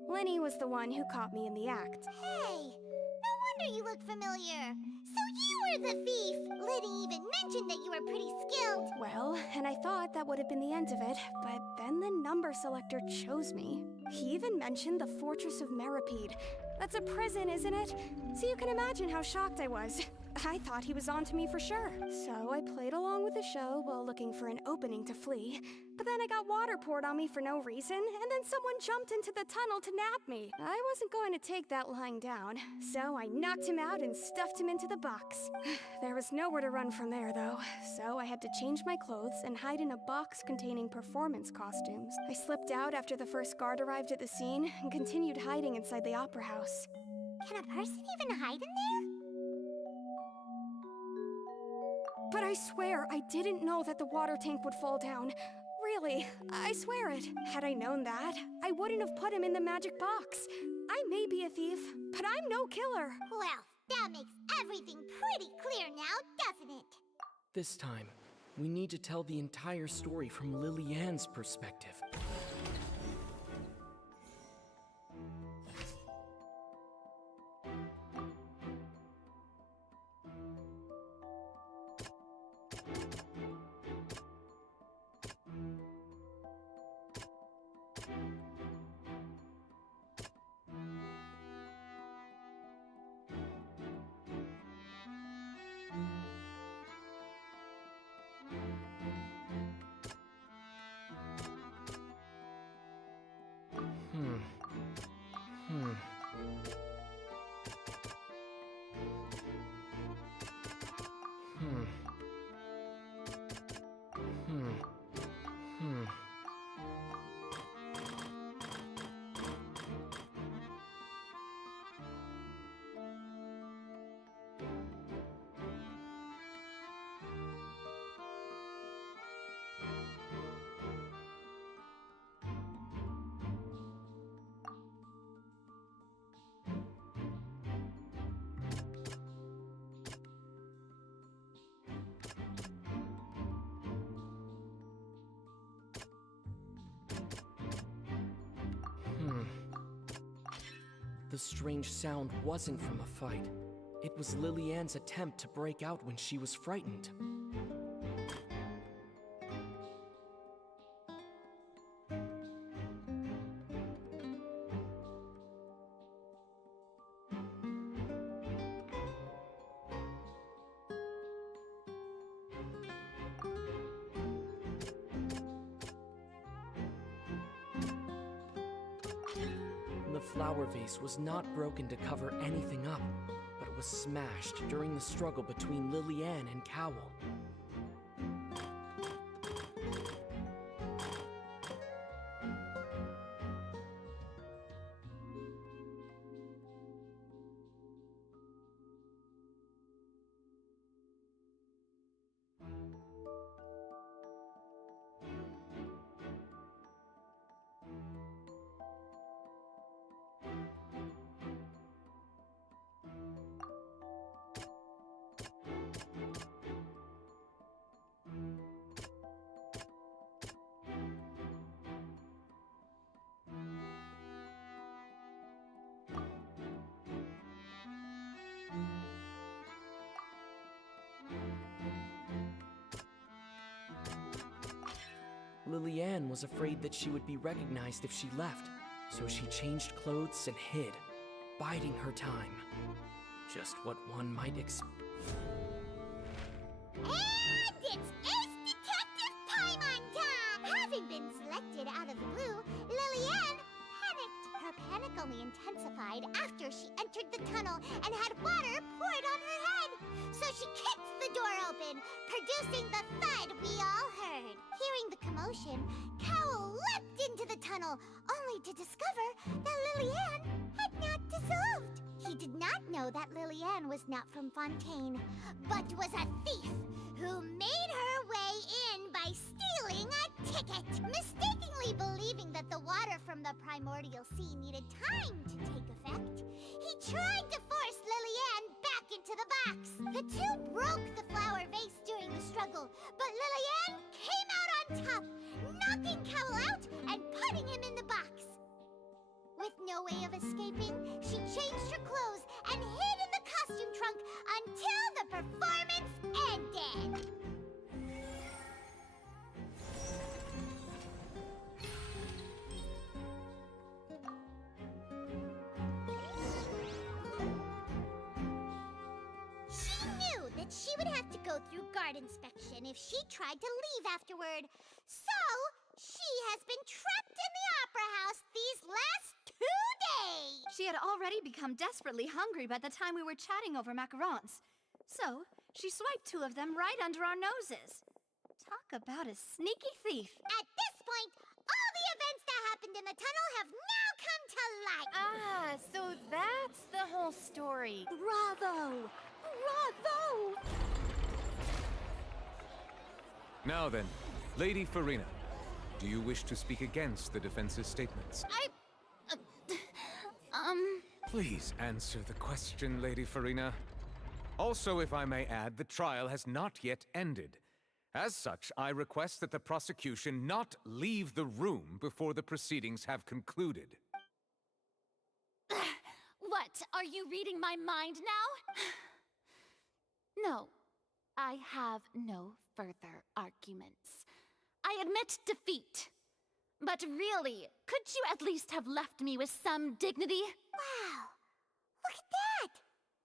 Linny was the one who caught me in the act. Hey, no wonder you look familiar. So you were the thief. Liddy even mentioned that you were pretty skilled. Well, and I thought that would have been the end of it, but then the number selector chose me. He even mentioned the Fortress of Meripede. That's a prison, isn't it? So you can imagine how shocked I was. I thought he was onto me for sure. So I played along with the show while looking for an opening to flee. But then I got water poured on me for no reason, and then someone jumped into the tunnel to nab me. I wasn't going to take that lying down, so I knocked him out and stuffed him into the box. There was nowhere to run from there, though, so I had to change my clothes and hide in a box containing performance costumes. I slipped out after the first guard arrived at the scene and continued hiding inside the opera house. Can a person even hide in there? But I swear, I didn't know that the water tank would fall down. Really, I swear it. Had I known that, I wouldn't have put him in the magic box. I may be a thief, but I'm no killer. Well, that makes everything pretty clear now, doesn't it? This time, we need to tell the entire story from Lily-Ann's perspective. The strange sound wasn't from a fight. It was Lily-Ann's attempt to break out when she was frightened. The flower vase was not broken to cover anything up, but it was smashed during the struggle between Lily-Ann and Cowell. Lily-Ann was afraid that she would be recognized if she left, so she changed clothes and hid, biding her time. Just what one might expect. And it's Ace Detective time on top! Having been selected out of the blue, Lily-Ann panicked. Her panic only intensified after she entered the tunnel and had water poured on her head. So she kicked the door open, producing the thud we all heard. Hearing the commotion, Cowell leapt into the tunnel, only to discover that Lily-Ann had not dissolved. He did not know that Lily-Ann was not from Fontaine, but was a thief who made her way in by stealing a ticket. Mistakenly believing that the water from the primordial sea needed time to take effect, he tried to force Lily-Ann back into the box. The two broke the flower vase during the struggle, but Lily-Ann came out on top, knocking Cowell out and putting him in the box. With no way of escaping, she changed her clothes and hid in the costume trunk until the performance ended. She knew guard inspection if she tried to leave afterward. So, she has been trapped in the Opera House these last 2 days! She had already become desperately hungry by the time we were chatting over macarons. So, she swiped 2 of them right under our noses. Talk about a sneaky thief. At this point, all the events that happened in the tunnel have now come to light! Ah, so that's the whole story. Bravo! Bravo! Now then, Lady Farina, do you wish to speak against the defense's statements? Please answer the question, Lady Farina. Also, if I may add, the trial has not yet ended. As such, I request that the prosecution not leave the room before the proceedings have concluded. What? Are you reading my mind now? No, I have no further arguments. I admit defeat. But really, could you at least have left me with some dignity? Wow! Look at that!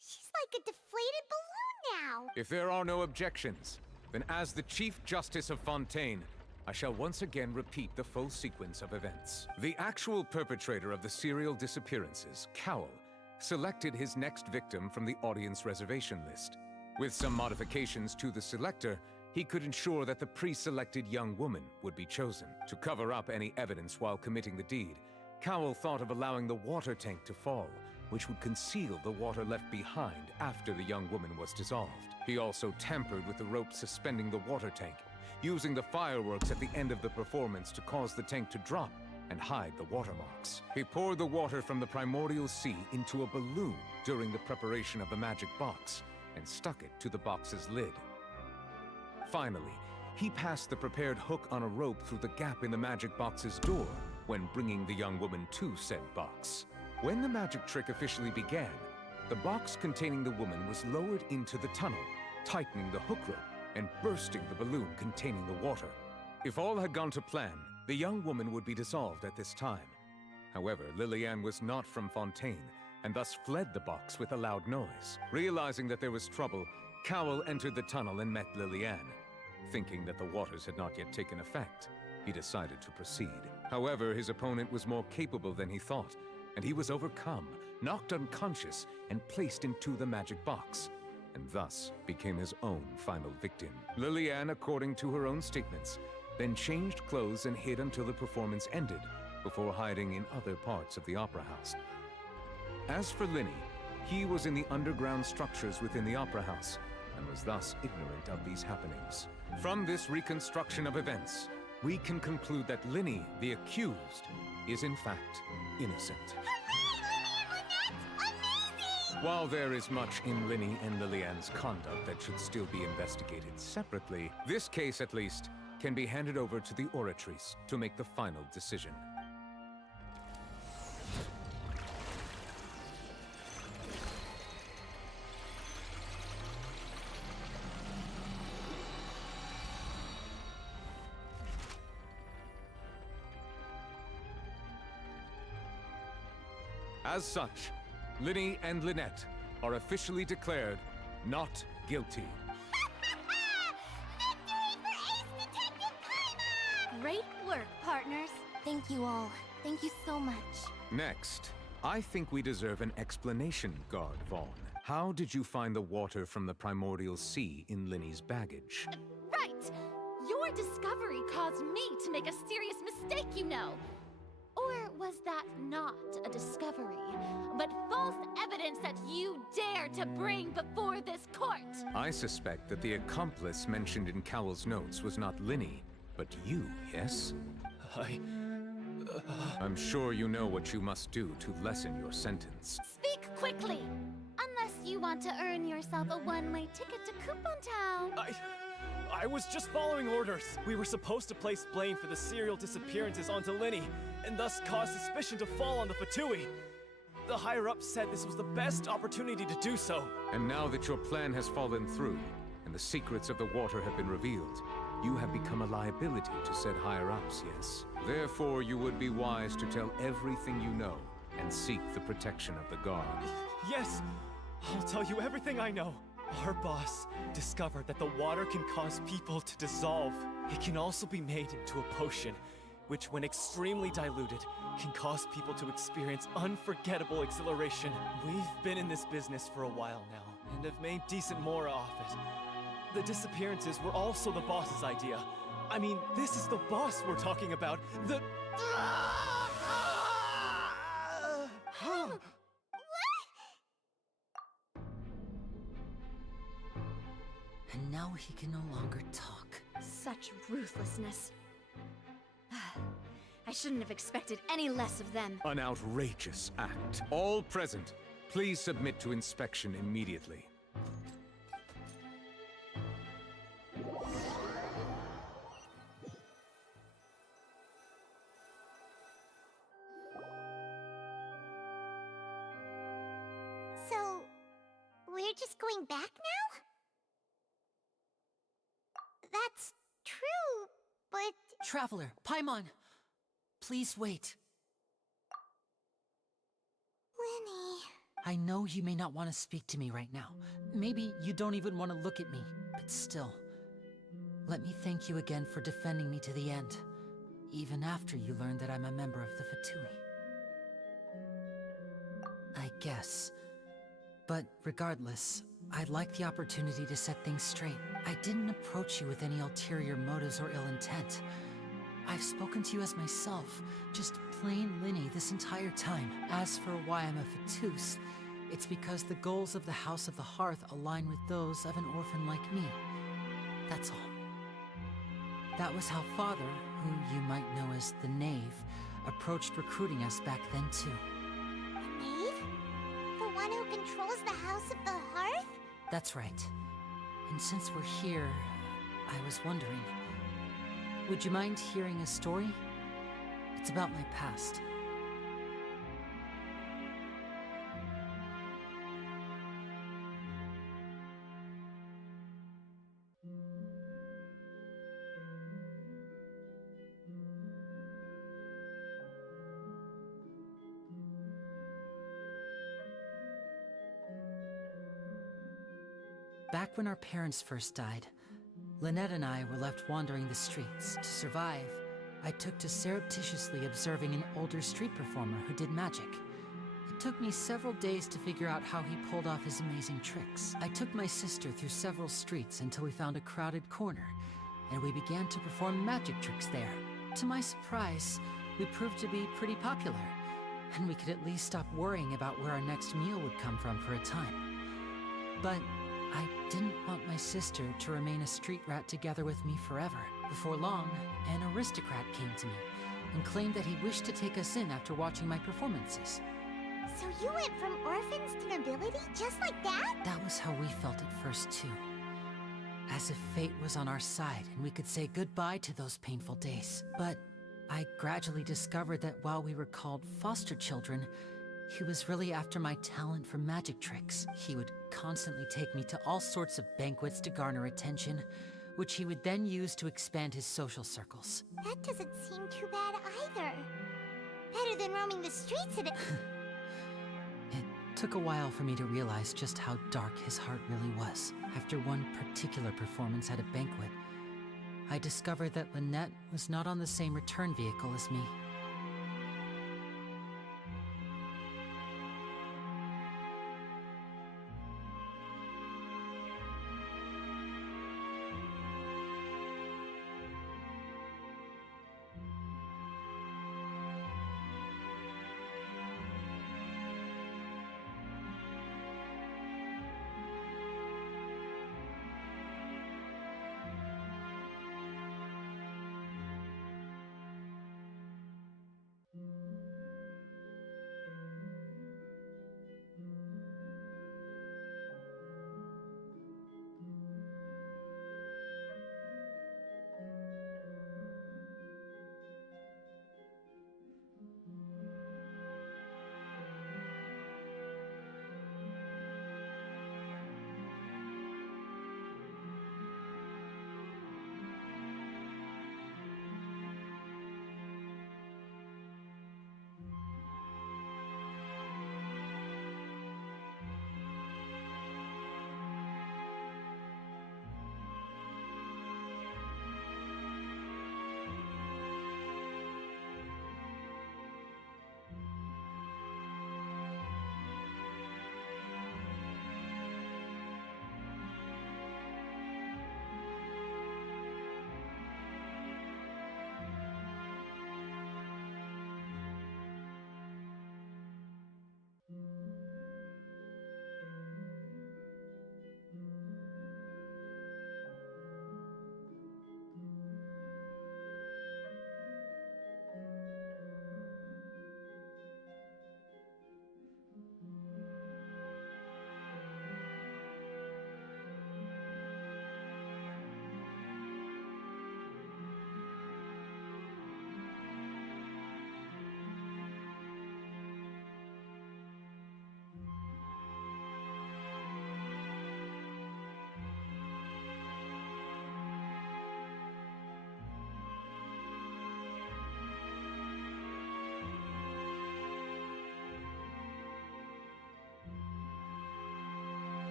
She's like a deflated balloon now! If there are no objections, then as the Chief Justice of Fontaine, I shall once again repeat the full sequence of events. The actual perpetrator of the serial disappearances, Cowell, selected his next victim from the audience reservation list. With some modifications to the selector, he could ensure that the pre-selected young woman would be chosen. To cover up any evidence while committing the deed, Cowell thought of allowing the water tank to fall, which would conceal the water left behind after the young woman was dissolved. He also tampered with the rope suspending the water tank, using the fireworks at the end of the performance to cause the tank to drop and hide the watermarks. He poured the water from the primordial sea into a balloon during the preparation of the magic box and stuck it to the box's lid. Finally, he passed the prepared hook on a rope through the gap in the magic box's door when bringing the young woman to said box. When the magic trick officially began, the box containing the woman was lowered into the tunnel, tightening the hook rope and bursting the balloon containing the water. If all had gone to plan, the young woman would be dissolved at this time. However, Lillian was not from Fontaine, and thus fled the box with a loud noise. Realizing that there was trouble, Cowell entered the tunnel and met Lillian. Thinking that the waters had not yet taken effect, he decided to proceed. However, his opponent was more capable than he thought, and he was overcome, knocked unconscious, and placed into the magic box, and thus became his own final victim. Lillian, according to her own statements, then changed clothes and hid until the performance ended, before hiding in other parts of the opera house. As for Linny, he was in the underground structures within the opera house, and was thus ignorant of these happenings. From this reconstruction of events, we can conclude that Linny, the accused, is in fact innocent. While there is much in Linny and Lillian's conduct that should still be investigated separately, this case at least can be handed over to the Oratrice to make the final decision. As such, Linny and Lynette are officially declared not guilty. Great work, partners. Thank you all. Thank you so much. Next, I think we deserve an explanation, Guard Vaughn. How did you find the water from the primordial sea in Linny's baggage? Right! Your discovery caused me to make a serious mistake, you know. Or was that not a discovery, but false evidence that you dare to bring before this court? I suspect that the accomplice mentioned in Cowell's notes was not Linny, but you, yes? I'm sure you know what you must do to lessen your sentence. Speak quickly! Unless you want to earn yourself a one-way ticket to Coupon Town. I was just following orders. We were supposed to place blame for the serial disappearances onto Linny, and thus cause suspicion to fall on the Fatui. The higher-ups said this was the best opportunity to do so. And now that your plan has fallen through, and the secrets of the water have been revealed, you have become a liability to said higher-ups, yes? Therefore, you would be wise to tell everything you know, and seek the protection of the Guard. Yes! I'll tell you everything I know. Our boss discovered that the water can cause people to dissolve. It can also be made into a potion, which when extremely diluted, can cause people to experience unforgettable exhilaration. We've been in this business for a while now, and have made decent mora off it. The disappearances were also the boss's idea. I mean, this is the boss we're talking about. The... And now he can no longer talk. Such ruthlessness. I shouldn't have expected any less of them. An outrageous act. All present, please submit to inspection immediately. So, we're just going back now? That's true, but... Traveler, Paimon! Please wait. Lenny... I know you may not want to speak to me right now. Maybe you don't even want to look at me, but still. Let me thank you again for defending me to the end, even after you learned that I'm a member of the Fatui. I guess. But regardless, I'd like the opportunity to set things straight. I didn't approach you with any ulterior motives or ill intent. I've spoken to you as myself, just plain Linny this entire time. As for why I'm a Fatus, it's because the goals of the House of the Hearth align with those of an orphan like me. That's all. That was how Father, who you might know as the Knave, approached recruiting us back then too. The Knave? The one who controls the House of the Hearth? That's right. And since we're here, I was wondering, would you mind hearing a story? It's about my past. Back when our parents first died, Lynette and I were left wandering the streets. To survive, I took to surreptitiously observing an older street performer who did magic. It took me several days to figure out how he pulled off his amazing tricks. I took my sister through several streets until we found a crowded corner, and we began to perform magic tricks there. To my surprise, we proved to be pretty popular, and we could at least stop worrying about where our next meal would come from for a time. But I didn't want my sister to remain a street rat together with me forever. Before long, an aristocrat came to me and claimed that he wished to take us in after watching my performances. So you went from orphans to nobility just like that? That was how we felt at first too. As if fate was on our side and we could say goodbye to those painful days. But I gradually discovered that while we were called foster children, he was really after my talent for magic tricks. He would constantly take me to all sorts of banquets to garner attention, which he would then use to expand his social circles. That doesn't seem too bad either. Better than roaming the streets at It took a while for me to realize just how dark his heart really was. After one particular performance at a banquet, I discovered that Lynette was not on the same return vehicle as me.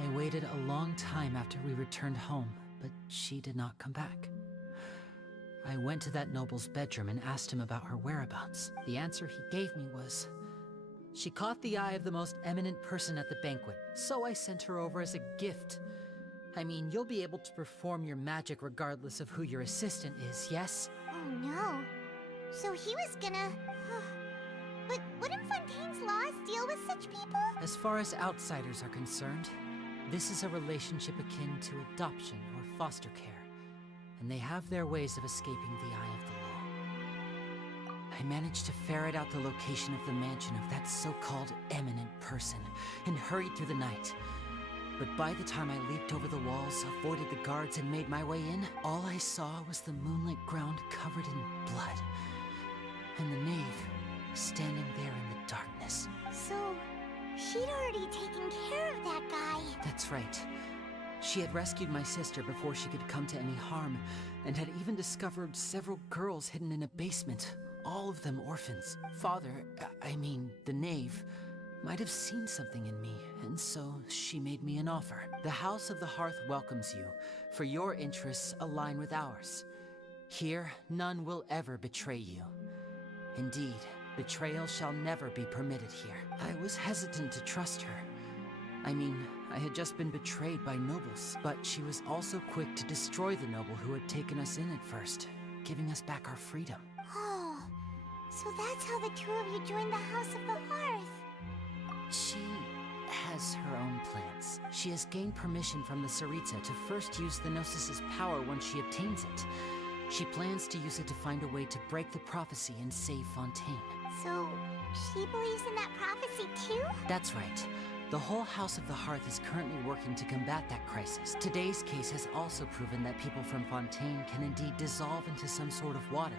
I waited a long time after we returned home, but she did not come back. I went to that noble's bedroom and asked him about her whereabouts. The answer he gave me was, she caught the eye of the most eminent person at the banquet, so I sent her over as a gift. I mean, you'll be able to perform your magic regardless of who your assistant is, yes? Oh no. So he was gonna... But wouldn't Fontaine's laws deal with such people? As far as outsiders are concerned, this is a relationship akin to adoption or foster care, and they have their ways of escaping the eye of the law. I managed to ferret out the location of the mansion of that so-called eminent person and hurried through the night. But by the time I leaped over the walls, avoided the guards, and made my way in, all I saw was the moonlit ground covered in blood, and the knave standing there in the darkness. So, she'd already taken care of that guy. That's right. She had rescued my sister before she could come to any harm, and had even discovered several girls hidden in a basement, all of them orphans. Father, the knave, might have seen something in me, and so she made me an offer. The House of the Hearth welcomes you, for your interests align with ours. Here, none will ever betray you. Indeed, betrayal shall never be permitted here. I was hesitant to trust her. I had just been betrayed by nobles, but she was also quick to destroy the noble who had taken us in at first, giving us back our freedom. Oh, so that's how the two of you joined the House of the Hearth. She has her own plans. She has gained permission from the Tsaritsa to first use the Gnosis' power once she obtains it. She plans to use it to find a way to break the prophecy and save Fontaine. So, she believes in that prophecy too? That's right. The whole House of the Hearth is currently working to combat that crisis. Today's case has also proven that people from Fontaine can indeed dissolve into some sort of water,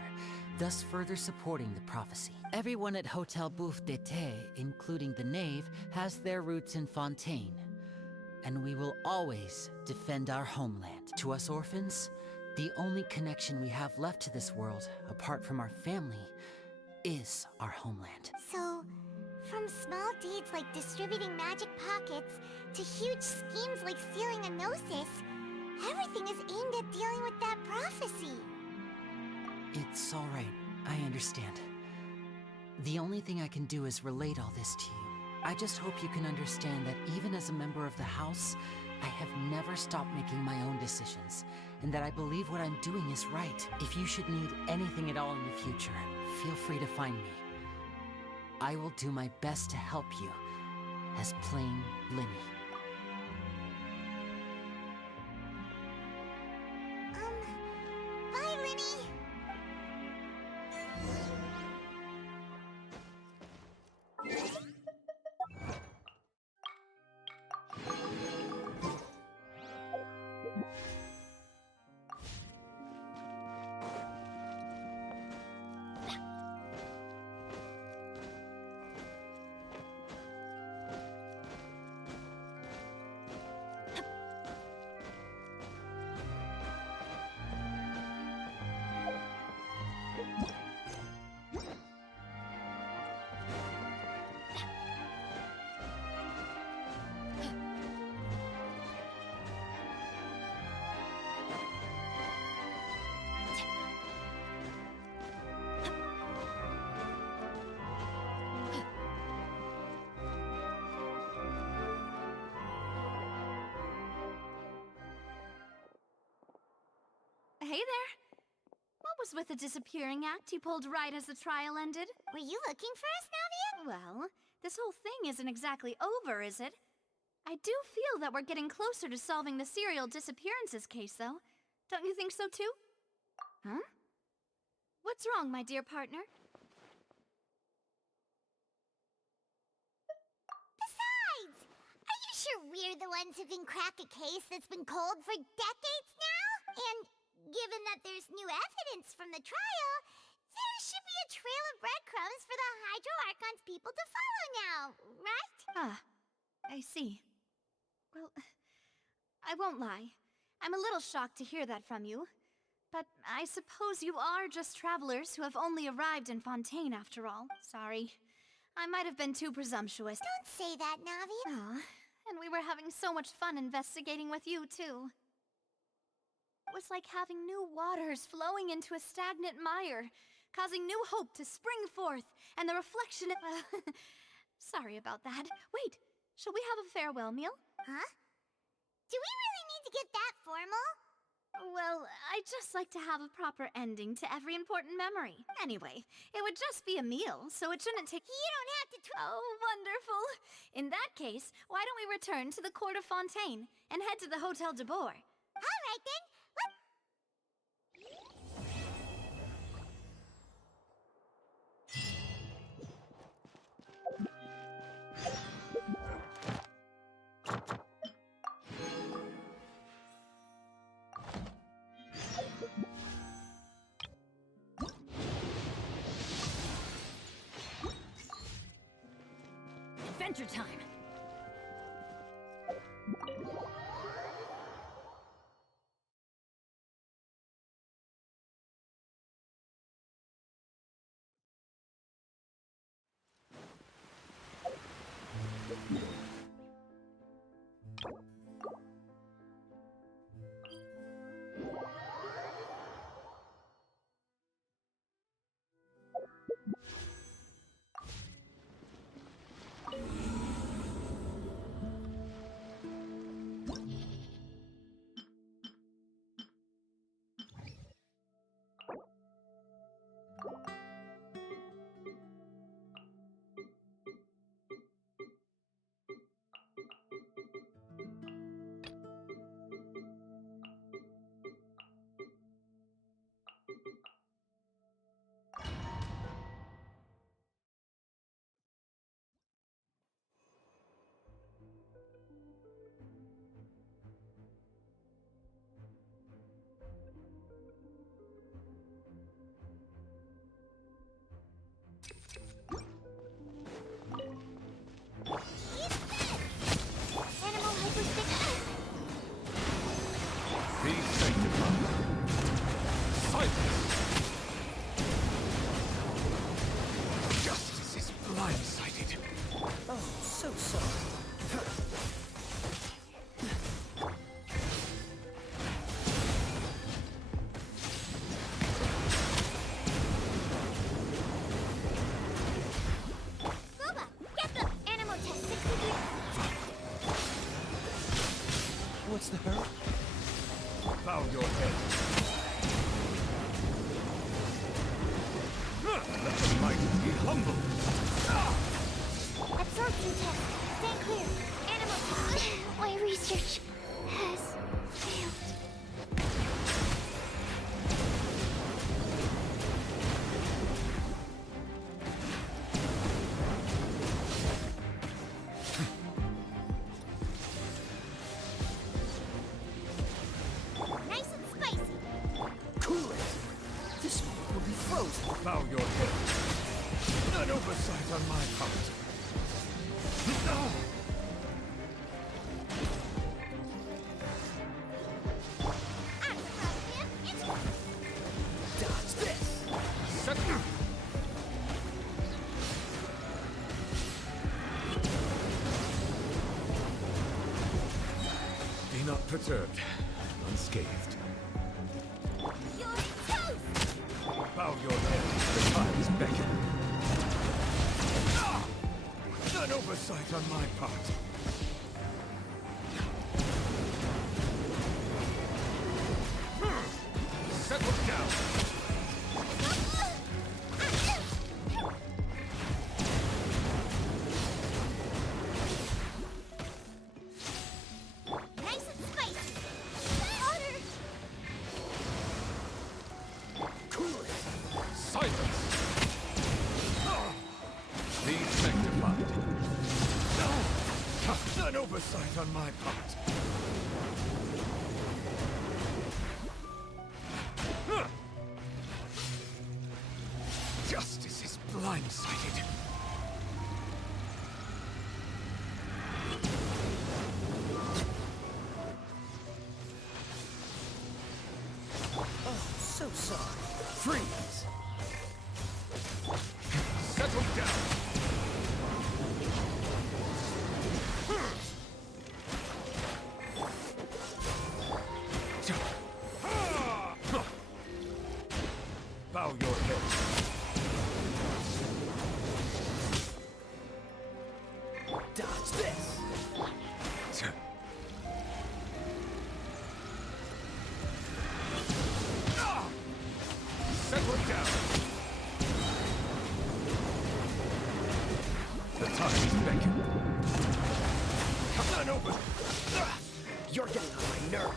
thus further supporting the prophecy. Everyone at Hotel Bouffe d'été, including the knave, has their roots in Fontaine. And we will always defend our homeland. To us orphans, the only connection we have left to this world, apart from our family, is our homeland. So, from small deeds like distributing magic pockets to huge schemes like stealing a Gnosis, everything is aimed at dealing with that prophecy. It's all right. I understand. The only thing I can do is relate all this to you. I just hope you can understand that even as a member of the House, I have never stopped making my own decisions, and that I believe what I'm doing is right. If you should need anything at all in the future, feel free to find me. I will do my best to help you, as plain Linny. Bye, Linny! Hey there. What was with the disappearing act you pulled right as the trial ended? Were you looking for us, Navia? Well, this whole thing isn't exactly over, is it? I do feel that we're getting closer to solving the serial disappearances case, though. Don't you think so, too? Huh? What's wrong, my dear partner? Besides, are you sure we're the ones who can crack a case that's been cold for decades now? And given that there's new evidence from the trial, there should be a trail of breadcrumbs for the Hydro Archon's people to follow now, right? Ah, I see. Well, I won't lie. I'm a little shocked to hear that from you. But I suppose you are just travelers who have only arrived in Fontaine after all. Sorry. I might have been too presumptuous. Don't say that, Navi. Aw, And we were having so much fun investigating with you, too. It was like having new waters flowing into a stagnant mire, causing new hope to spring forth, and the reflection of... Sorry about that. Wait, shall we have a farewell meal? Huh? Do we really need to get that formal? Well, I'd just like to have a proper ending to every important memory. Anyway, it would just be a meal, so it shouldn't take... You don't have to Oh, wonderful. In that case, why don't we return to the Court of Fontaine and head to the Hotel de Boer? All right, then. Adventure time! What's the hurry? Bow your head. Let the mighty be humble. Absorption test. Stand clear. Animal test. My research has failed. Bow your head. An oversight on my part. Dodge this! Be not perturbed. Unscathed. Bow your head. The time is beckoning. An oversight on my part. Settle down. Nice and spicy. Order. Silence! Be sanctified. An oversight on my part. Justice is blindsided. Oh, so sorry. Freeze! Settle down! Dodge this! Settle it down. The time is beckoning. Come on over. You're getting on my nerve.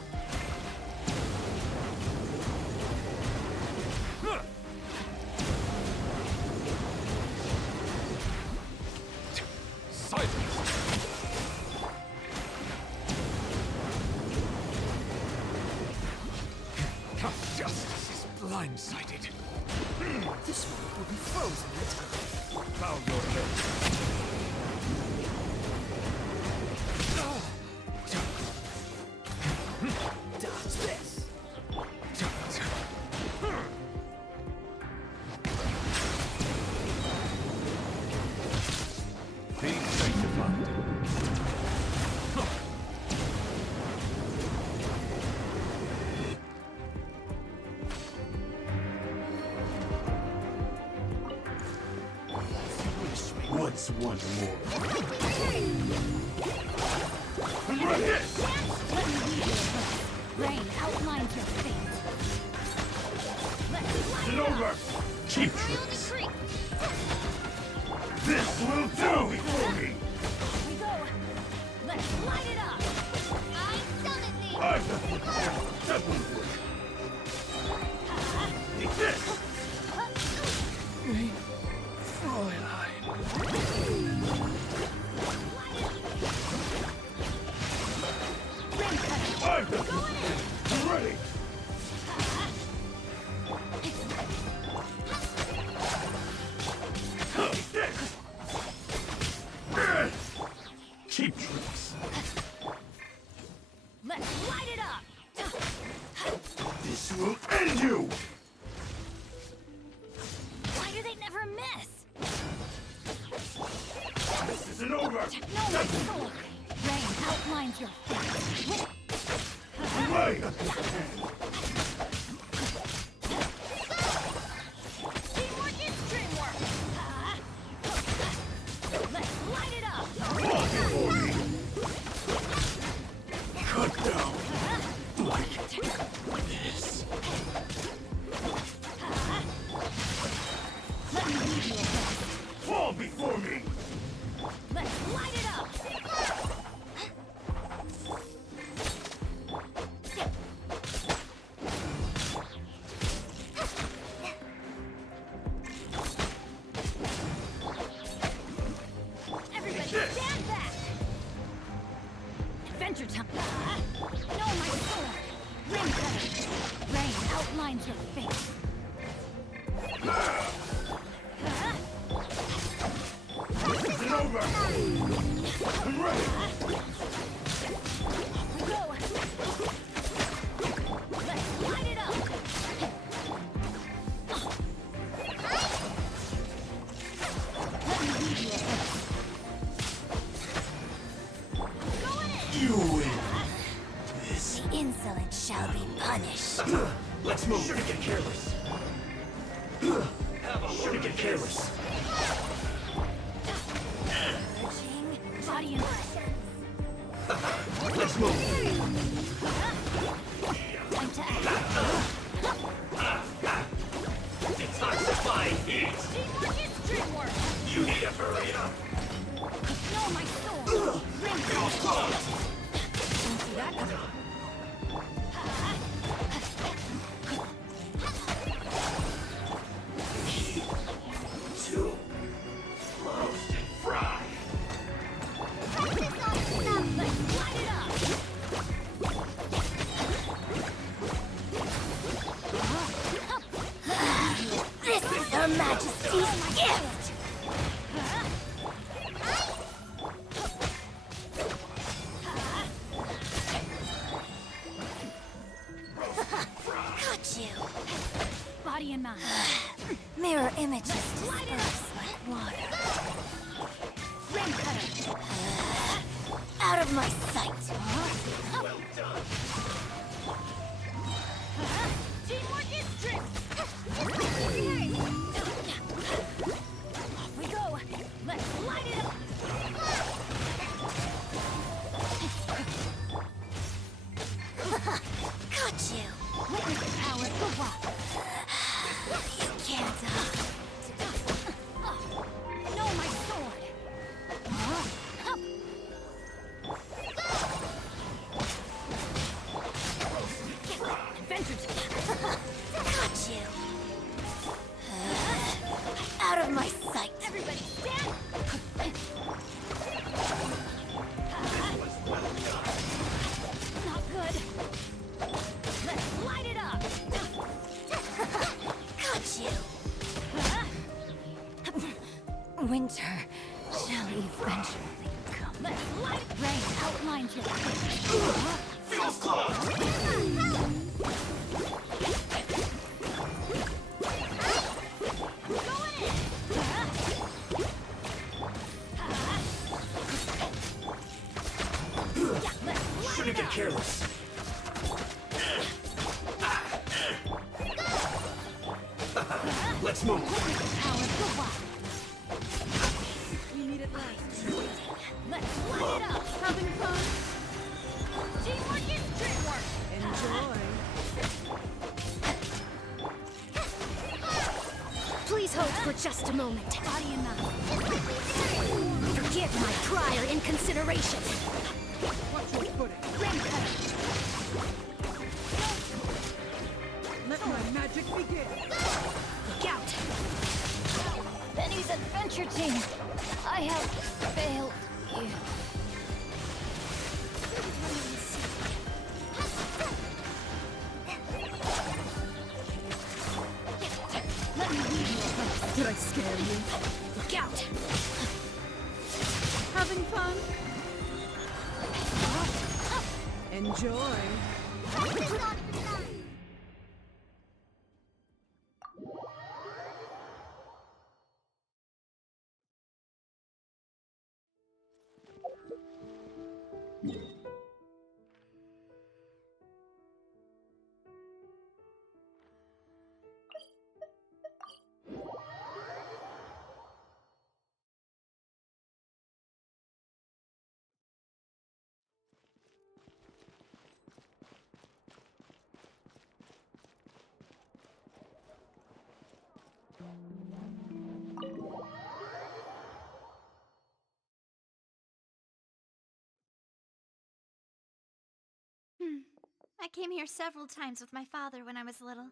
Silence! Justice is blindsided. This one will be frozen in time. Bow your head. Dodge this! Be sanctified. What's one more? Run it! Rain outlines your fate. Let's It's over! Cheap tricks! This will do for me! we go. Let's light it up. I summon thee. Take this! I'm ready! Cheap tricks. Let's light it up. This will end you! Why do they never miss? This isn't over! No, my soul. Rain outlines your fate. Away! Teamwork is dreamwork. Let's light it up. Cut down! Like this. Let me lead you away. Fall before me! Let's light it up. Everybody stand back. Adventure time. No, my sword. Ring cutter. Rain outlines your fate. This isn't over! I'm ready! We go. Let's light it up. Let me lead you away. You win! This. The insolent shall be punished. Let's move! Shouldn't get careless. Shouldn't get careless. Body and Let's move! time to act. Detoxifying heat! Teamwork is dreamwork. You need to hurry up! No, my sword. Ring cutter. Don't see that coming. Too close to fry! Let's light it up. This is Her Majesty's gift! Got you! Body and mind. Mirror images disperse like water. Ring cutter. Out of my sight! Well done! Teamwork is dream. Off we go. Let's light it up. eventually come. Let's light rain outlines your fate. Feels close! Shouldn't get careless. Let's move. We need it last. Let's light it up. Having fun? Teamwork is dreamwork. Enjoy. Please hold for just a moment. Body and mind. Forgive my prior inconsideration. Watch your footing. Let my magic begin. Look out! Benny's adventure team. I have failed you. Let me lead you away. Did I scare you? Look out! Having fun? Enjoy. I came here several times with my father when I was little,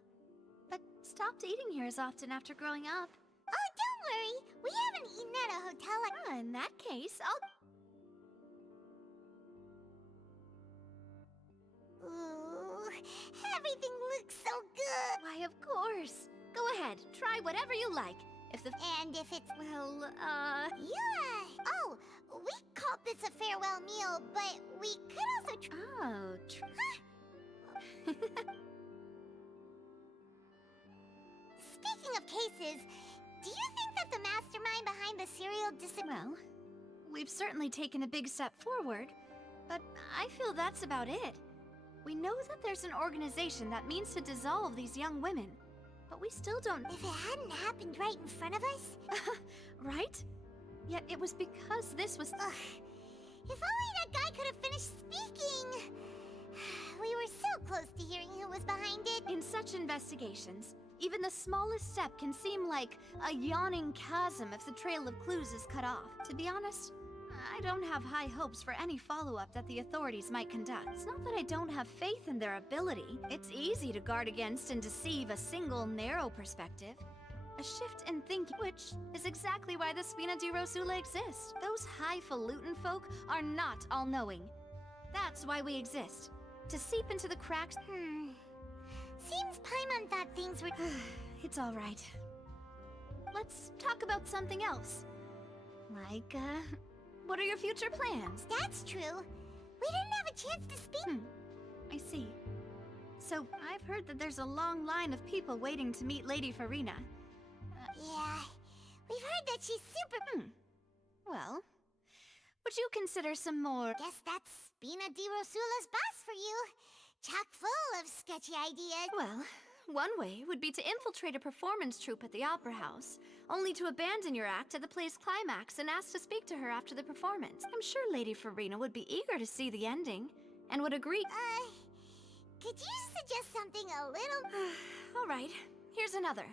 but stopped eating here as often after growing up. Oh, don't worry. We haven't eaten at a hotel like... In that case, I'll... Ooh, everything looks so good. Why, of course. Go ahead, try whatever you like. If the... And if it's... Well, Yeah. Oh, we called this a farewell meal, but we could also Speaking of cases, do you think that the mastermind behind the serial Well, we've certainly taken a big step forward, but I feel that's about it. We know that there's an organization that means to dissolve these young women, but we still don't... If it hadn't happened right in front of us? Right? Yet it was because this was... Ugh. If only that guy could have finished speaking! We were so close to hearing who was behind it. In such investigations, even the smallest step can seem like a yawning chasm if the trail of clues is cut off. To be honest, I don't have high hopes for any follow-up that the authorities might conduct. It's not that I don't have faith in their ability. It's easy to guard against and deceive a single narrow perspective. A shift in thinking, which is exactly why the Spina di Rosula exists. Those highfalutin folk are not all-knowing. That's why we exist. To seep into the cracks... Seems Paimon thought things were... It's all right. Let's talk about something else. Like, what are your future plans? That's true. We didn't have a chance to speak. I see. So, I've heard that there's a long line of people waiting to meet Lady Farina. Yeah, we've heard that she's super... Well, would you consider some more... Guess that's Spina di Rosula's boss for you. Chock full of sketchy ideas. Well, one way would be to infiltrate a performance troupe at the Opera House, only to abandon your act at the play's climax and ask to speak to her after the performance. I'm sure Lady Farina would be eager to see the ending, and would agree... Could you suggest something a little... All right, here's another.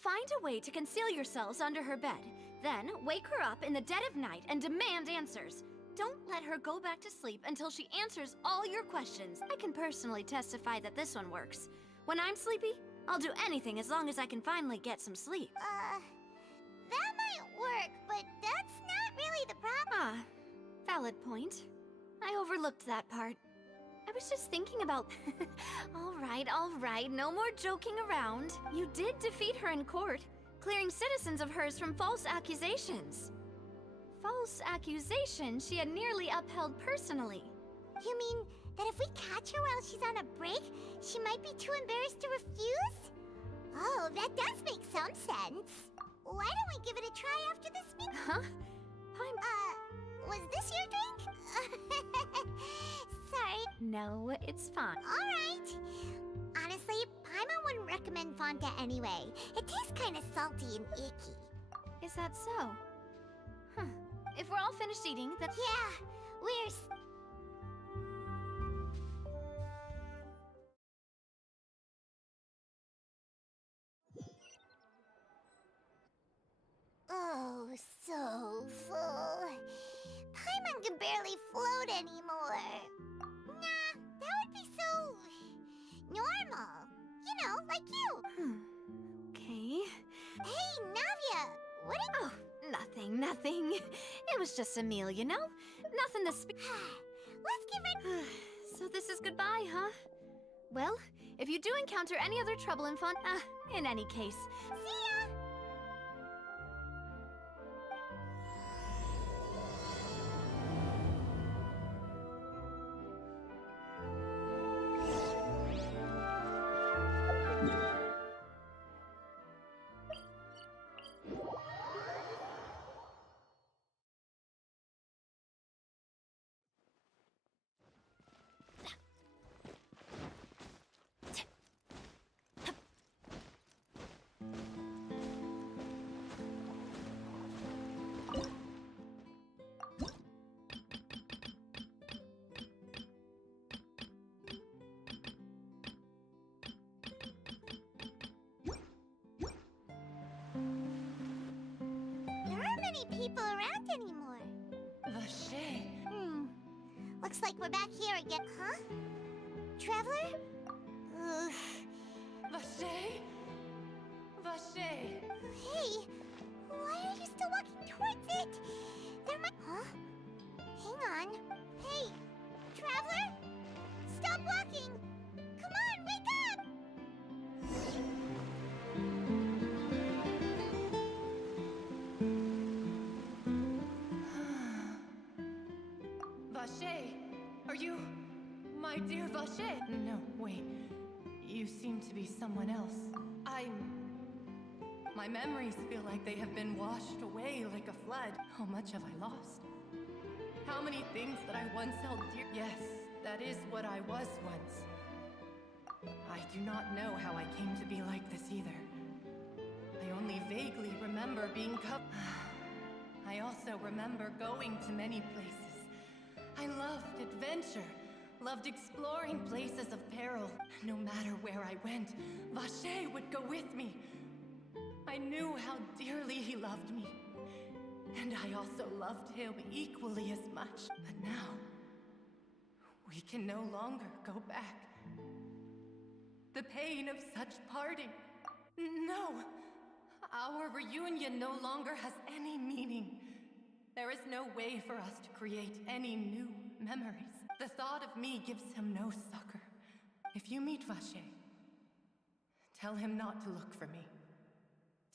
Find a way to conceal yourselves under her bed, then wake her up in the dead of night and demand answers. Don't let her go back to sleep until she answers all your questions. I can personally testify that this one works. When I'm sleepy, I'll do anything as long as I can finally get some sleep. That might work, but that's not really the problem. Valid point. I overlooked that part. I was just thinking about... All right, no more joking around. You did defeat her in court, clearing citizens of hers from false accusations. false accusation she had nearly upheld personally. You mean that if we catch her while she's on a break, she might be too embarrassed to refuse? Oh, that does make some sense. Why don't we give it a try after this meeting? Huh? Was this your drink? Sorry. No, it's fine. Alright. Honestly, Paimon wouldn't recommend Fanta anyway. It tastes kind of salty and icky. Is that so? Huh. If we're all finished eating, then... Yeah, we're... Oh, so full. Paimon can barely float anymore. Nah, that would be so... normal. You know, like you. Okay. Hey, Navia! What are you... Oh, nothing. It was just a meal, you know? Nothing to speak... Let's give it... So this is goodbye, huh? Well, if you do encounter any other trouble in fun... in any case... See ya! People around anymore. Vache. Looks like we're back here again, huh? Traveler? Vache? Vache. Hey, why are you still walking towards it? There might... Huh? Hang on. Hey, Traveler? Stop walking! Come on, wake up! Vache, are you my dear Vache? No, wait. You seem to be someone else. My memories feel like they have been washed away like a flood. How much have I lost? How many things that I once held dear? Yes, that is what I was once. I do not know how I came to be like this either. I only vaguely remember being I also remember going to many places. I loved adventure, loved exploring places of peril. No matter where I went, Vache would go with me. I knew how dearly he loved me, and I also loved him equally as much. But now, we can no longer go back. The pain of such parting. No! Our reunion no longer has any meaning. There is no way for us to create any new memories. The thought of me gives him no succor. If you meet Vache, tell him not to look for me.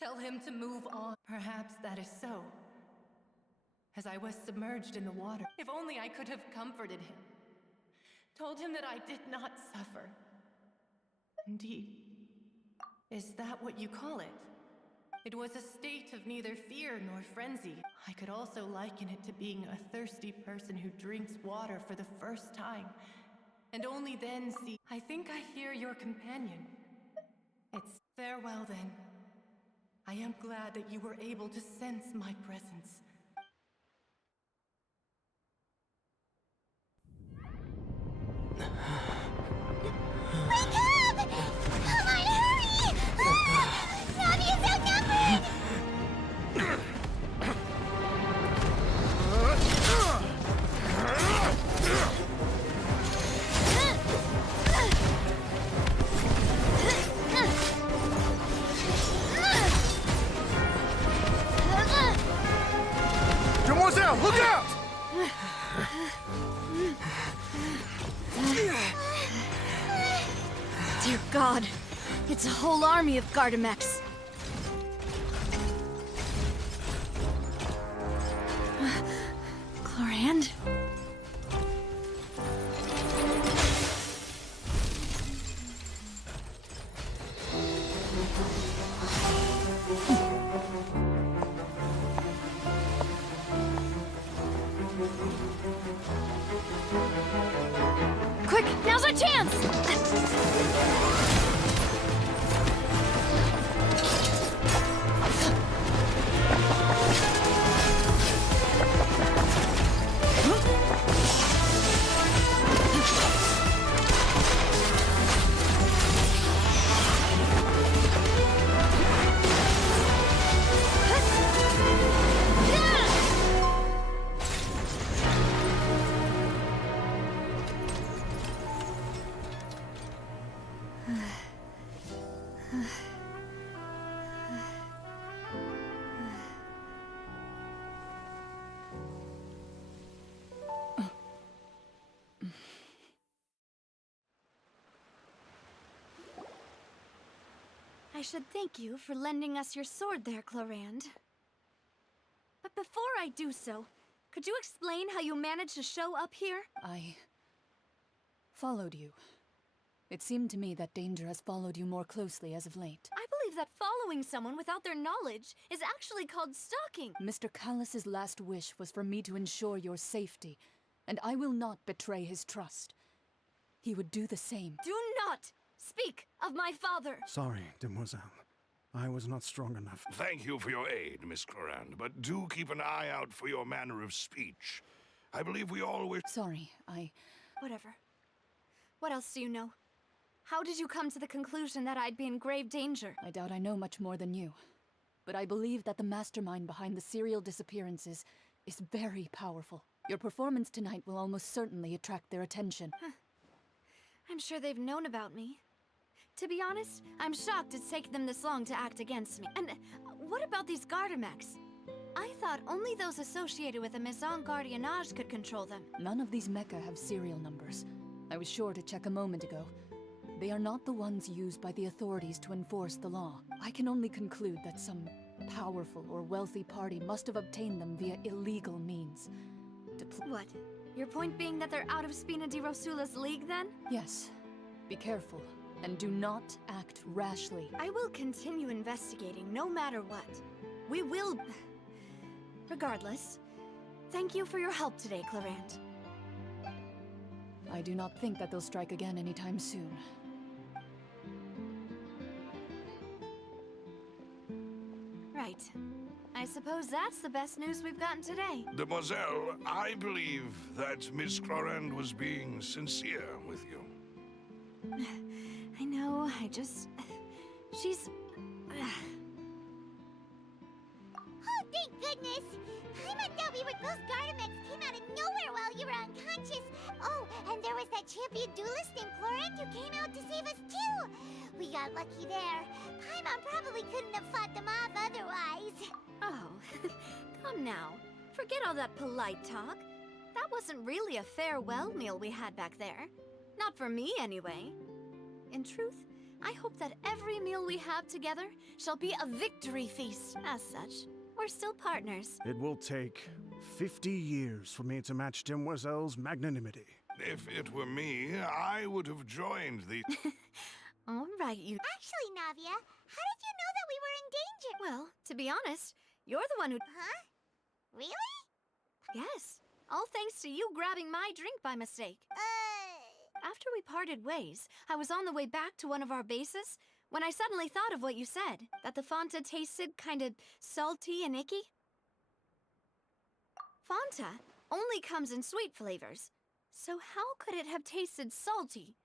Tell him to move on. Perhaps that is so. As I was submerged in the water, if only I could have comforted him. Told him that I did not suffer. Indeed. Is that what you call it? It was a state of neither fear nor frenzy. I could also liken it to being a thirsty person who drinks water for the first time, and only then see... I think I hear your companion. It's farewell then. I am glad that you were able to sense my presence. Wake up! Come on, hurry! Navia's outnumbered! Demoiselle, look out! Dear God, it's a whole army of Gardamex. Clorand? Quick, now's our chance! I should thank you for lending us your sword there, Clorand. But before I do so, could you explain how you managed to show up here? I followed you. It seemed to me that danger has followed you more closely as of late. I believe that following someone without their knowledge is actually called stalking. Mr. Callus's last wish was for me to ensure your safety, and I will not betray his trust. He would do the same. Do not speak of my father! Sorry, Demoiselle. I was not strong enough. Thank you for your aid, Miss Clorand, but do keep an eye out for your manner of speech. I believe we all wish— Sorry, Whatever. What else do you know? How did you come to the conclusion that I'd be in grave danger? I doubt I know much more than you. But I believe that the mastermind behind the serial disappearances is very powerful. Your performance tonight will almost certainly attract their attention. I'm sure they've known about me. To be honest, I'm shocked it's taken them this long to act against me. And what about these Gardamex? I thought only those associated with the Maison Gardiennage could control them. None of these mecha have serial numbers. I was sure to check a moment ago. They are not the ones used by the authorities to enforce the law. I can only conclude that some powerful or wealthy party must have obtained them via illegal means. What? Your point being that they're out of Spina di Rosula's league, then? Yes. Be careful, and do not act rashly. I will continue investigating, no matter what. We will... Regardless, thank you for your help today, Clorand. I do not think that they'll strike again anytime soon. Right. I suppose that's the best news we've gotten today. Demoiselle, I believe that Miss Clorand was being sincere with you. I know, she's... Oh, thank goodness! Paimon thought those Gardamex came out of nowhere while you were unconscious. Oh, and there was that champion duelist named Clorand who came out to save us too. We got lucky there. Paimon probably couldn't have fought them off otherwise. Oh, come now. Forget all that polite talk. That wasn't really a farewell meal we had back there. Not for me, anyway. In truth, I hope that every meal we have together shall be a victory feast. As such, we're still partners. It will take 50 years for me to match Demoiselle's magnanimity. If it were me, I would have joined the... All right, you... Actually, Navia, how did you know that we were in danger? Well, to be honest, you're the one who... Huh? Really? Yes. All thanks to you grabbing my drink by mistake. After we parted ways, I was on the way back to one of our bases when I suddenly thought of what you said, that the Fanta tasted kind of salty and icky. Fanta only comes in sweet flavors, so how could it have tasted salty?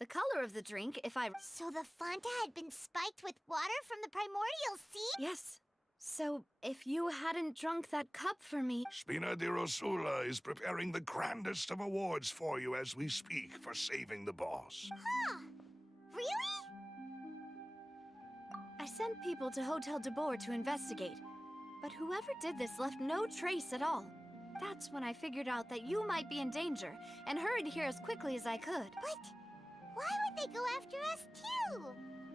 The color of the drink, if I... So the Fanta had been spiked with water from the primordial sea? Yes. So, if you hadn't drunk that cup for me... Spina di Rosula is preparing the grandest of awards for you as we speak for saving the boss. Huh. Really? I sent people to Hotel de Boer to investigate, but whoever did this left no trace at all. That's when I figured out that you might be in danger, and hurried here as quickly as I could. But why would they go after us, too?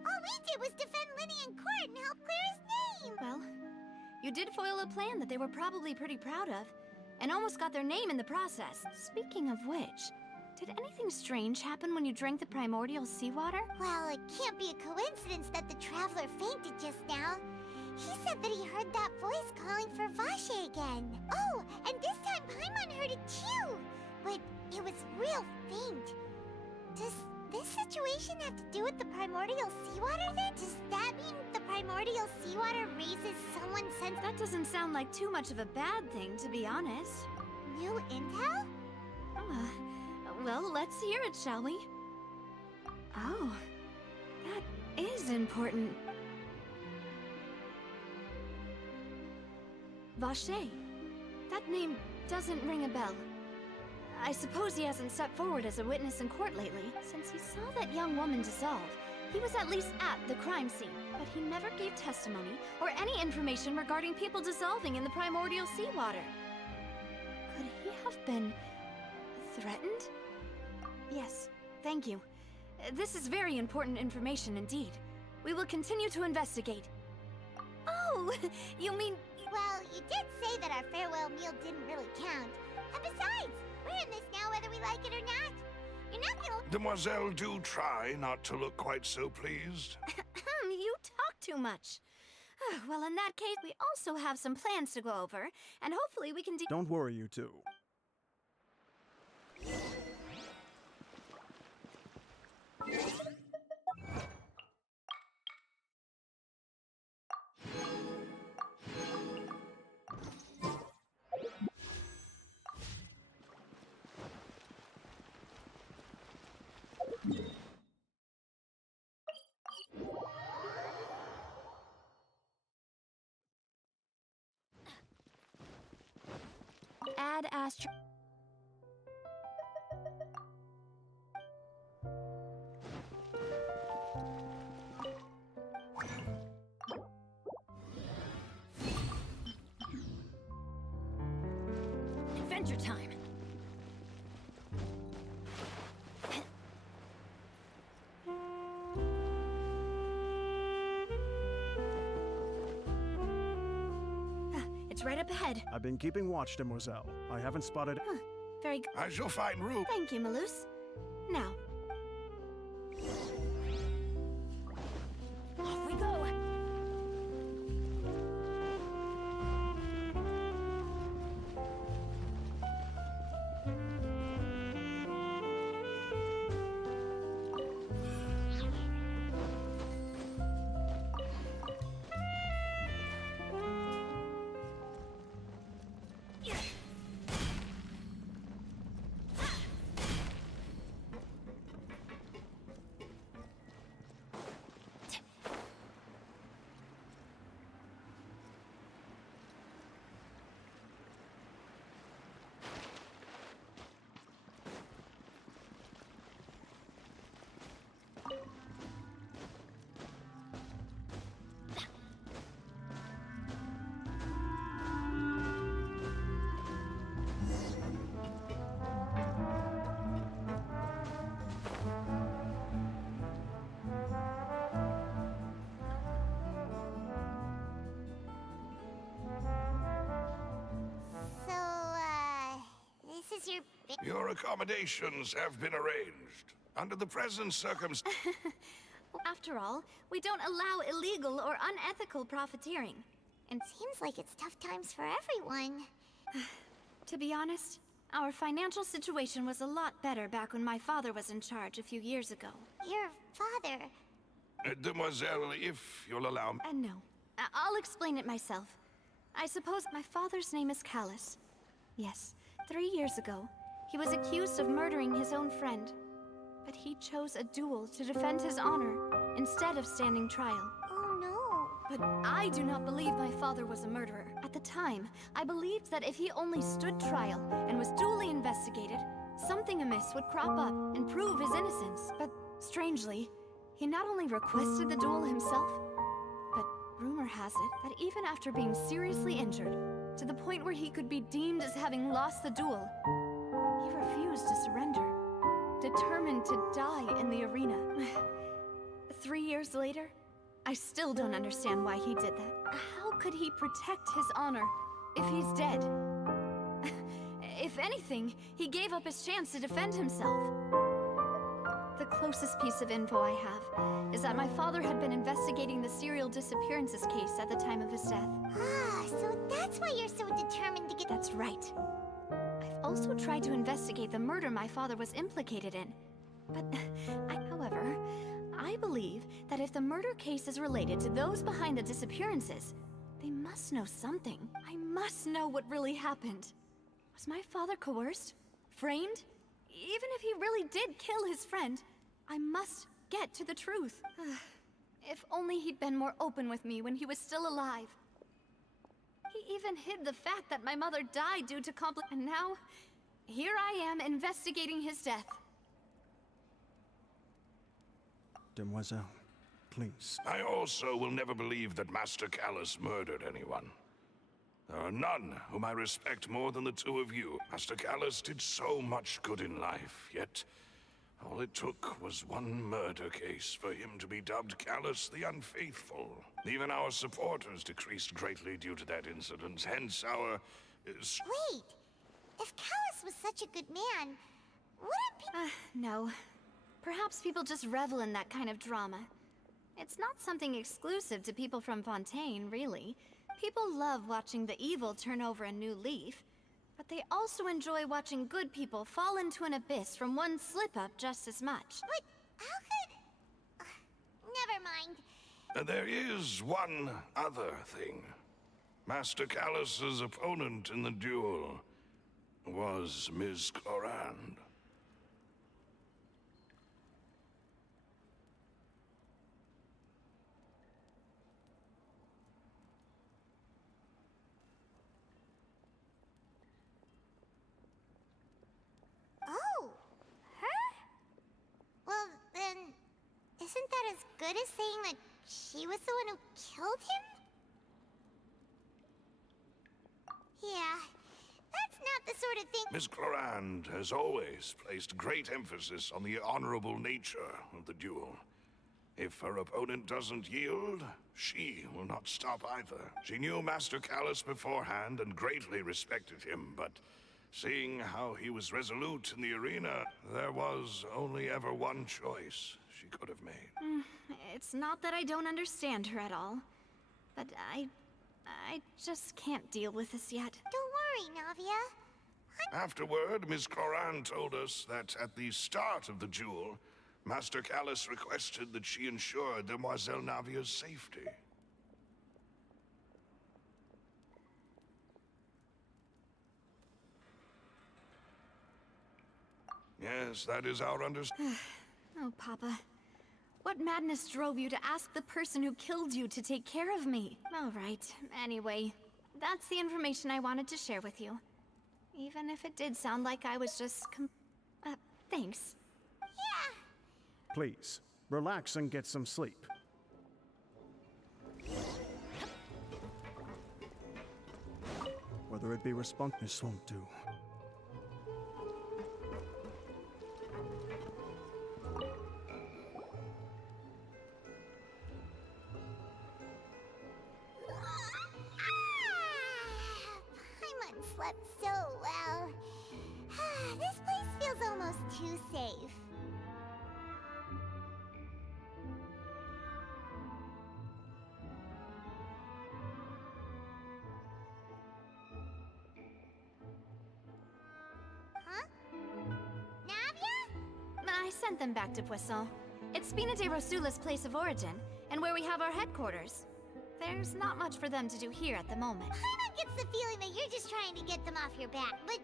All we did was defend Linny in court and help clear his name! Well, you did foil a plan that they were probably pretty proud of, and almost got their name in the process. Speaking of which, did anything strange happen when you drank the primordial seawater? Well, it can't be a coincidence that the traveler fainted just now. He said that he heard that voice calling for Vache again. Oh, and this time Paimon heard it too! But it was real faint. Does this situation have to do with the primordial seawater then? Does that mean the primordial seawater raises someone's sense? That doesn't sound like too much of a bad thing, to be honest. New intel? Well, let's hear it, shall we? Oh, that is important. Vache. That name doesn't ring a bell. I suppose he hasn't stepped forward as a witness in court lately. Since he saw that young woman dissolve, he was at least at the crime scene, but he never gave testimony or any information regarding people dissolving in the primordial seawater. Could he have been threatened? Yes, thank you. This is very important information indeed. We will continue to investigate. Oh, you mean... Well, you did say that our farewell meal didn't really count. And besides, we're in this now whether we like it or not. You're not gonna... Demoiselle, do try not to look quite so pleased. You talk too much. Well, in that case, we also have some plans to go over, and hopefully we can Don't worry, you two. Add Astro... Adventure time! It's right up ahead. I've been keeping watch, Demoiselle. I haven't spotted... Very good. I shall find room. Thank you, Malus. Now. Off we go. Your accommodations have been arranged. Under the present circumstances... After all, we don't allow illegal or unethical profiteering. And seems like it's tough times for everyone. To be honest, our financial situation was a lot better back when my father was in charge a few years ago. Your father? Demoiselle, if you'll allow me... No. I'll explain it myself. I suppose my father's name is Callus. Yes, 3 years ago, he was accused of murdering his own friend. But he chose a duel to defend his honor, instead of standing trial. Oh no. But I do not believe my father was a murderer. At the time, I believed that if he only stood trial and was duly investigated, something amiss would crop up and prove his innocence. But strangely, he not only requested the duel himself, but rumor has it that even after being seriously injured, to the point where he could be deemed as having lost the duel, he refused to surrender, determined to die in the arena. 3 years later, I still don't understand why he did that. How could he protect his honor if he's dead? If anything, he gave up his chance to defend himself. The closest piece of info I have is that my father had been investigating the serial disappearances case at the time of his death. Ah, so that's why you're so determined to get— That's right. I've also tried to investigate the murder my father was implicated in. But, however, I believe that if the murder case is related to those behind the disappearances, they must know something. I must know what really happened. Was my father coerced? Framed? Even if he really did kill his friend, I must get to the truth. If only he'd been more open with me when he was still alive. He even hid the fact that my mother died due to and now, here I am investigating his death. Demoiselle, please. I also will never believe that Master Callus murdered anyone. There are none whom I respect more than the two of you. Master Callus did so much good in life, yet all it took was one murder case for him to be dubbed Callus the Unfaithful. Even our supporters decreased greatly due to that incident, hence our... Wait! If Callus was such a good man, wouldn't people— No. Perhaps people just revel in that kind of drama. It's not something exclusive to people from Fontaine, really. People love watching the evil turn over a new leaf, but they also enjoy watching good people fall into an abyss from one slip-up just as much. But how could— never mind. There is one other thing. Master Callus's opponent in the duel was Ms. Clorand. Oh, her? Well, then, isn't that as good as saying that she was the one who killed him? Yeah, that's not the sort of thing— Ms. Clorand has always placed great emphasis on the honorable nature of the duel. If her opponent doesn't yield, she will not stop either. She knew Master Callus beforehand and greatly respected him, but seeing how he was resolute in the arena, there was only ever one choice she could have made. It's not that I don't understand her at all, but I just can't deal with this yet. Don't worry, Navia. Afterward, Ms. Clorand told us that at the start of the duel, Master Callus requested that she ensure Demoiselle Navia's safety. Yes, that is our understanding. Oh, Papa. What madness drove you to ask the person who killed you to take care of me? All right, anyway, that's the information I wanted to share with you. Even if it did sound like I was just thanks. Yeah. Please, relax and get some sleep. Whether it be this won't do. Slept so well. This place feels almost too safe. Huh? Navia? I sent them back to Poisson. It's Spina de Rosula's place of origin, and where we have our headquarters. There's not much for them to do here at the moment. Paimon gets the feeling that you're just trying to get them off your back, but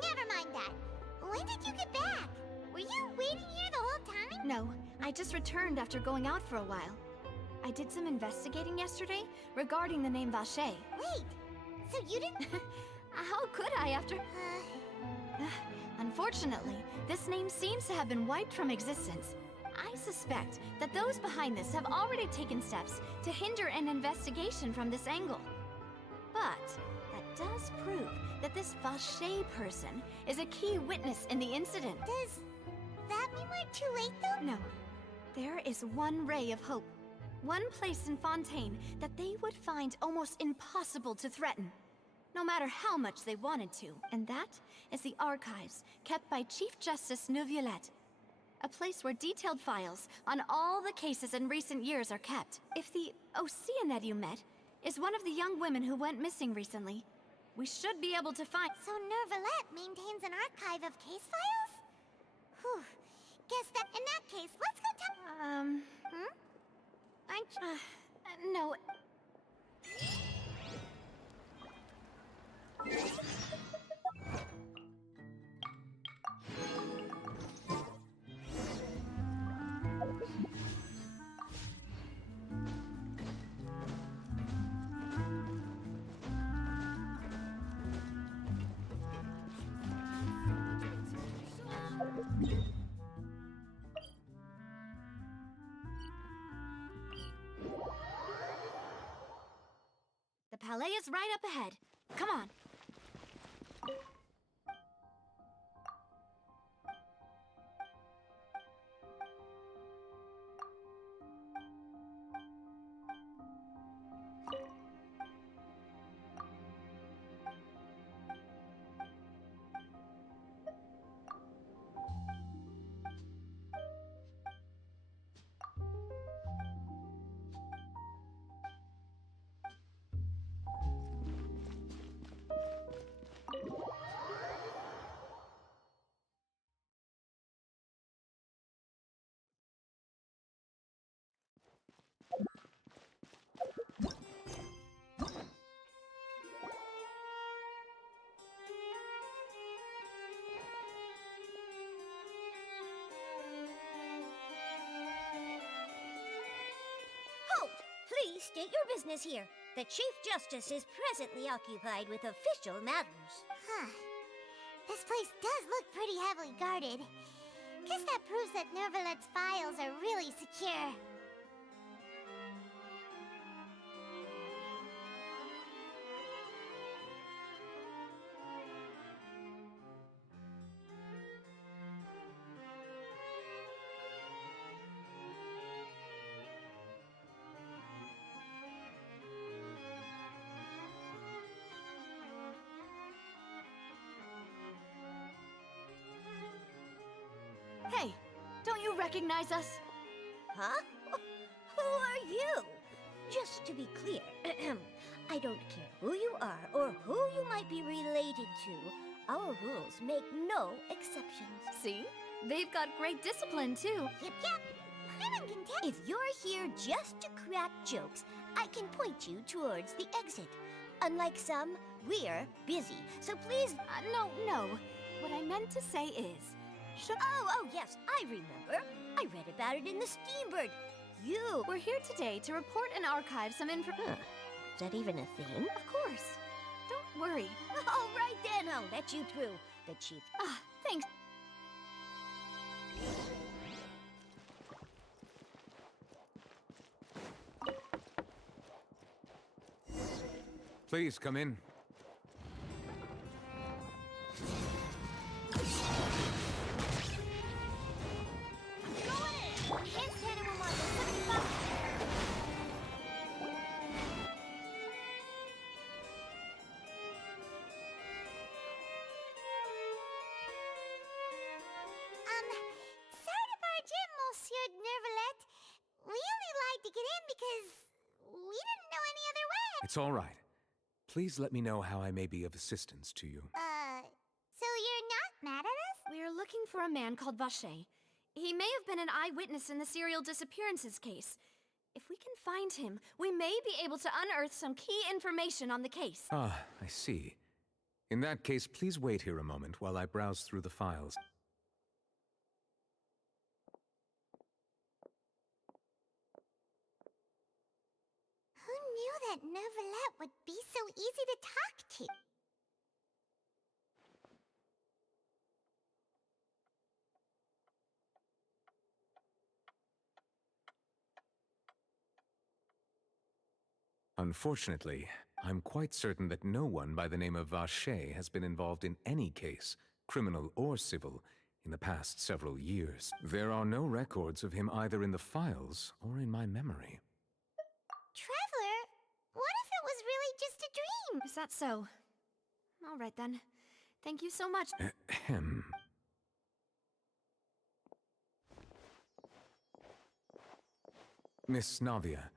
never mind that. When did you get back? Were you waiting here the whole time? No, I just returned after going out for a while. I did some investigating yesterday regarding the name Vacher. Wait, so you didn't— How could I after— Unfortunately, this name seems to have been wiped from existence. I suspect that those behind this have already taken steps to hinder an investigation from this angle. But that does prove that this Vacher person is a key witness in the incident. Does that mean we're too late, though? No. There is one ray of hope. One place in Fontaine that they would find almost impossible to threaten. no matter how much they wanted to. And that is the archives kept by Chief Justice Neuvillette. A place where detailed files on all the cases in recent years are kept. If the Oceanid you met is one of the young women who went missing recently, we should be able to find— So Neuvillette maintains an archive of case files? Whew. Guess that in that case, let's go tell— Aren't no. The palais is right up ahead. Come on. Please state your business here. The Chief Justice is presently occupied with official matters. Huh. This place does look pretty heavily guarded. Guess that proves that Neuvillette's files are really secure. Hey, don't you recognize us? Huh? Who are you? Just to be clear, I don't care who you are or who you might be related to. Our rules make no exceptions. See? They've got great discipline, too. Yep. I'm in contempt. If you're here just to crack jokes, I can point you towards the exit. Unlike some, we're busy, so please— No. What I meant to say is— Oh, yes, I remember. I read about it in the Steambird. We're here today to report and archive some information. Is that even a thing? Of course. Don't worry. All right then, I'll let you through. The Chief— Thanks. Please come in. Sorry to barge in, Monsieur Neuvillette. We only lied to get in because we didn't know any other way. It's all right. Please let me know how I may be of assistance to you. So you're not mad at us? We're looking for a man called Vacher. He may have been an eyewitness in the serial disappearances case. If we can find him, we may be able to unearth some key information on the case. Ah, I see. In that case, please wait here a moment while I browse through the files. Who knew that Neuvillette would be so easy to talk to? Unfortunately, I'm quite certain that no one by the name of Vacher has been involved in any case, criminal or civil, in the past several years. There are no records of him either in the files or in my memory. Traveler, what if it was really just a dream? Is that so? All right then. Thank you so much. Ahem. Miss Navia,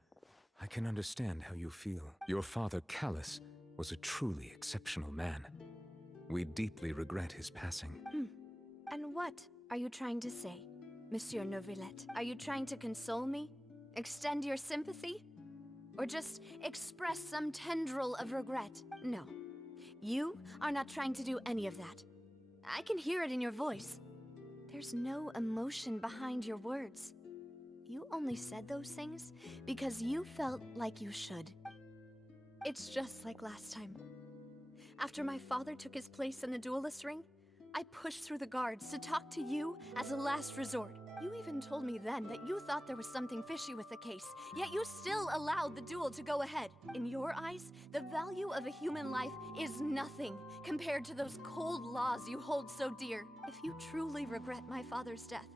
I can understand how you feel. Your father, Callus, was a truly exceptional man. We deeply regret his passing. And what are you trying to say, Monsieur Neuvillette? Are you trying to console me? Extend your sympathy? Or just express some tendril of regret? No. You are not trying to do any of that. I can hear it in your voice. There's no emotion behind your words. You only said those things because you felt like you should. It's just like last time. After my father took his place in the duelist ring, I pushed through the guards to talk to you as a last resort. You even told me then that you thought there was something fishy with the case, yet you still allowed the duel to go ahead. In your eyes, the value of a human life is nothing compared to those cold laws you hold so dear. If you truly regret my father's death,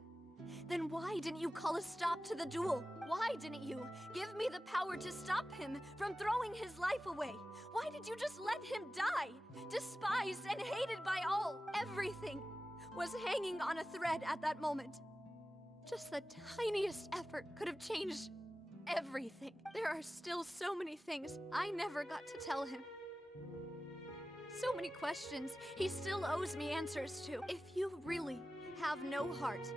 then why didn't you call a stop to the duel? Why didn't you give me the power to stop him from throwing his life away? Why did you just let him die? Despised and hated by all. Everything was hanging on a thread at that moment. Just the tiniest effort could have changed everything. There are still so many things I never got to tell him. So many questions he still owes me answers to. If you really have no heart,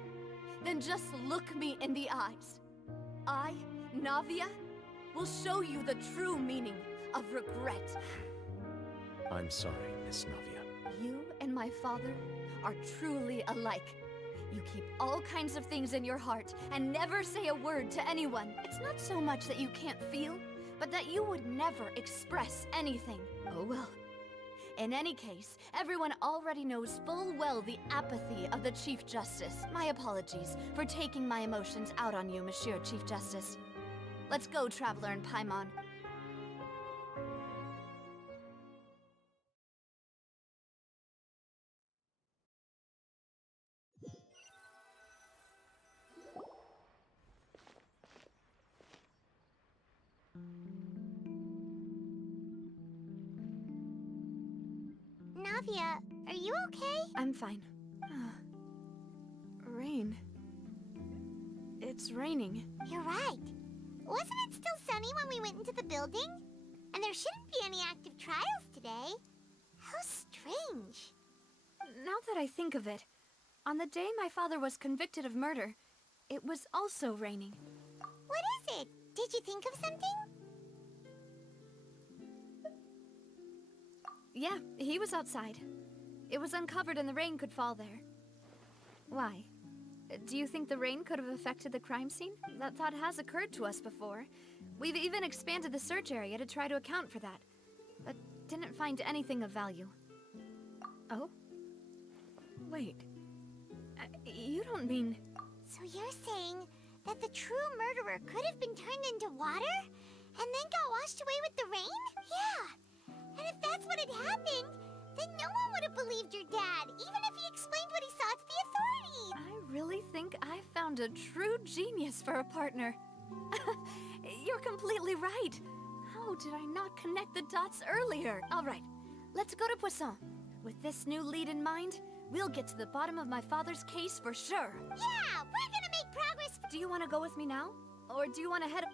then just look me in the eyes. I, Navia, will show you the true meaning of regret. I'm sorry, Miss Navia. You and my father are truly alike. You keep all kinds of things in your heart and never say a word to anyone. It's not so much that you can't feel, but that you would never express anything. Oh well. In any case, everyone already knows full well the apathy of the Chief Justice. My apologies for taking my emotions out on you, Monsieur Chief Justice. Let's go, Traveler and Paimon. Navia, are you okay? I'm fine. Rain. It's raining. You're right. Wasn't it still sunny when we went into the building? And there shouldn't be any active trials today. How strange. Now that I think of it, on the day my father was convicted of murder, it was also raining. What is it? Did you think of something? Yeah, he was outside. It was uncovered and the rain could fall there. Why? Do you think the rain could have affected the crime scene? That thought has occurred to us before. We've even expanded the search area to try to account for that, but didn't find anything of value. Oh? Wait. You don't mean... So you're saying that the true murderer could have been turned into water? And then got washed away with the rain? Yeah! And if that's what had happened, then no one would have believed your dad, even if he explained what he saw to the authorities. I really think I found a true genius for a partner. You're completely right. How did I not connect the dots earlier? All right, let's go to Poisson. With this new lead in mind, we'll get to the bottom of my father's case for sure. Yeah, we're gonna make progress. Do you want to go with me now? Or do you want to head...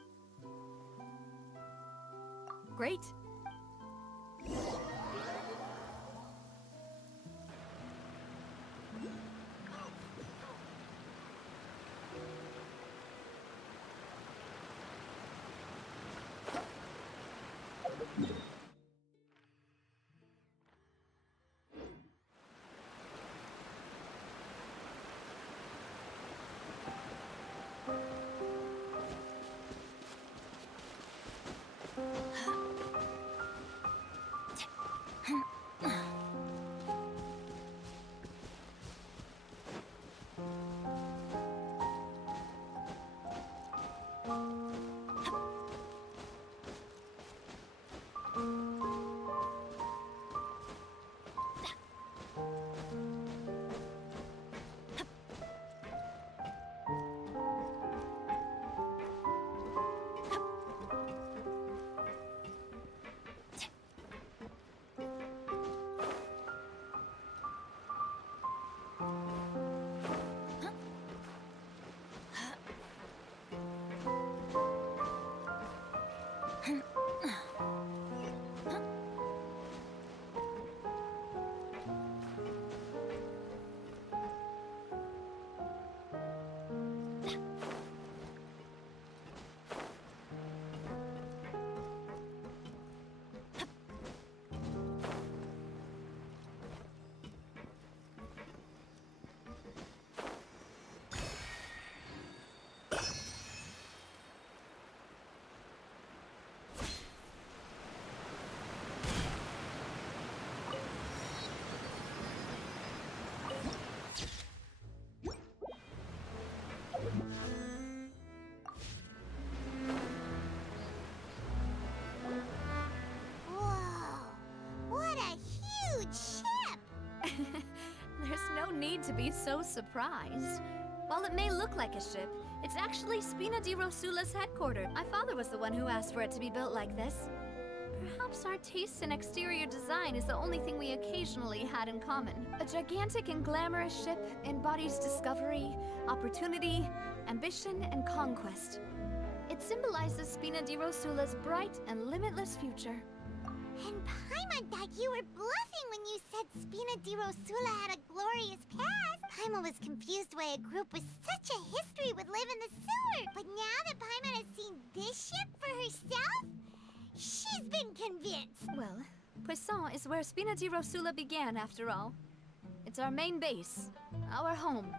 Great. There's no need to be so surprised. While it may look like a ship, it's actually Spina di Rosula's headquarters. My father was the one who asked for it to be built like this. Perhaps our taste in exterior design is the only thing we occasionally had in common. A gigantic and glamorous ship embodies discovery, opportunity, ambition, and conquest. It symbolizes Spina di Rosula's bright and limitless future. And Paimon thought you were bluffing when you said Spina di Rosula had a glorious past. Paimon was confused why a group with such a history would live in the sewer. But now that Paimon has seen this ship for herself, she's been convinced. Well, Poisson is where Spina di Rosula began, after all. It's our main base, our home.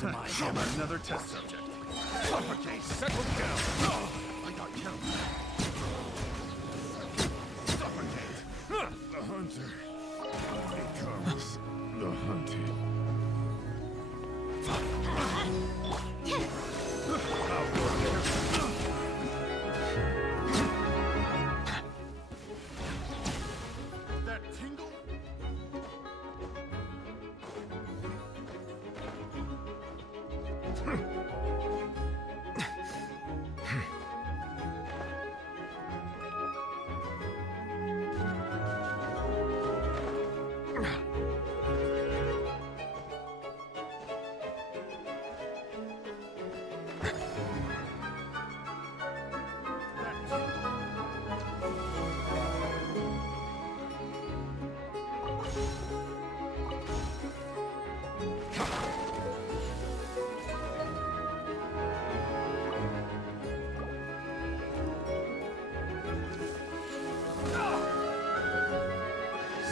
To my hammer, another test subject. Suffocate! Settle down! I got killed. Suffocate! The hunter becomes the hunted. That tingle?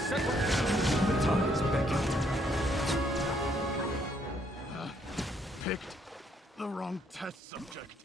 settle down! The tides beckon. Picked the wrong test subject.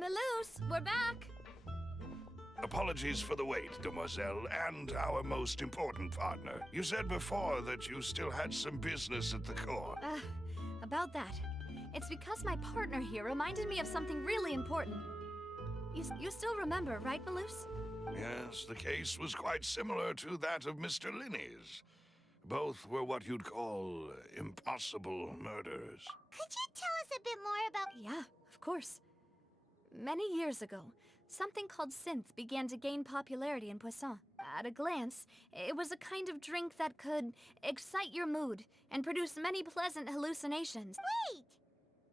Maloose, we're back! Apologies for the wait, demoiselle, and our most important partner. You said before that you still had some business at the court. About that. It's because my partner here reminded me of something really important. You still remember, right, Maloose? Yes, the case was quite similar to that of Mr. Linney's. Both were what you'd call impossible murders. Could you tell us a bit more about... Yeah, of course. Many years ago, something called synth began to gain popularity in Poisson. At a glance, it was a kind of drink that could excite your mood and produce many pleasant hallucinations. Wait!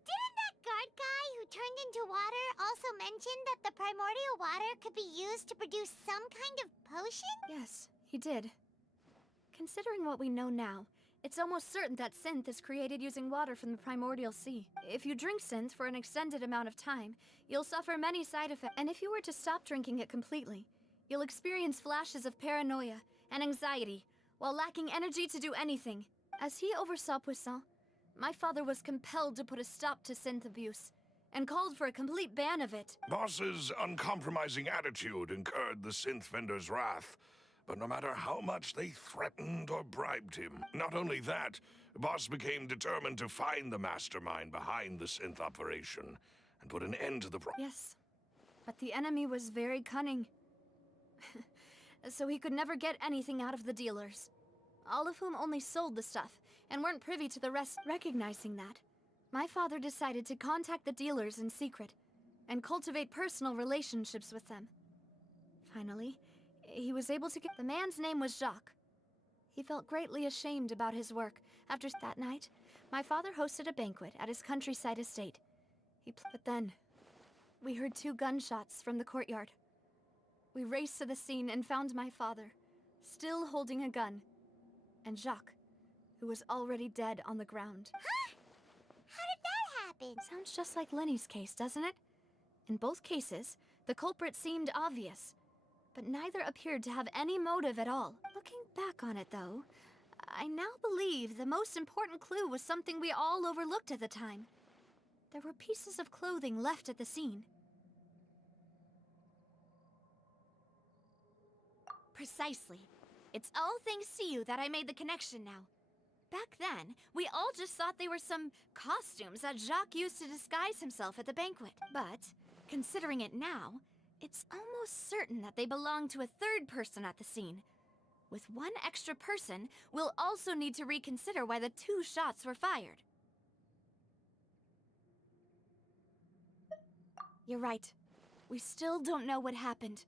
Didn't that guard guy who turned into water also mention that the primordial water could be used to produce some kind of potion? Yes, he did. Considering what we know now, it's almost certain that synth is created using water from the primordial sea. If you drink synth for an extended amount of time, you'll suffer many side effects. And if you were to stop drinking it completely, you'll experience flashes of paranoia and anxiety while lacking energy to do anything. As he oversaw Poisson, my father was compelled to put a stop to synth abuse and called for a complete ban of it. Boss's uncompromising attitude incurred the synth vendor's wrath. But no matter how much they threatened or bribed him, not only that, Boss became determined to find the mastermind behind the synth operation and put an end to the Yes, but the enemy was very cunning. So he could never get anything out of the dealers, all of whom only sold the stuff and weren't privy to the rest. Recognizing that, my father decided to contact the dealers in secret and cultivate personal relationships with them. Finally, he was able to get... The man's name was Jacques. He felt greatly ashamed about his work. After that night, my father hosted a banquet at his countryside estate. But then, we heard 2 gunshots from the courtyard. We raced to the scene and found my father, still holding a gun, and Jacques, who was already dead on the ground. Huh? How did that happen? Sounds just like Lenny's case, doesn't it? In both cases, the culprit seemed obvious, but neither appeared to have any motive at all. Looking back on it, though, I now believe the most important clue was something we all overlooked at the time. There were pieces of clothing left at the scene. Precisely. It's all thanks to you that I made the connection now. Back then, we all just thought they were some costumes that Jacques used to disguise himself at the banquet. But, considering it now, it's almost certain that they belong to a third person at the scene. With one extra person, we'll also need to reconsider why the 2 shots were fired. You're right. We still don't know what happened.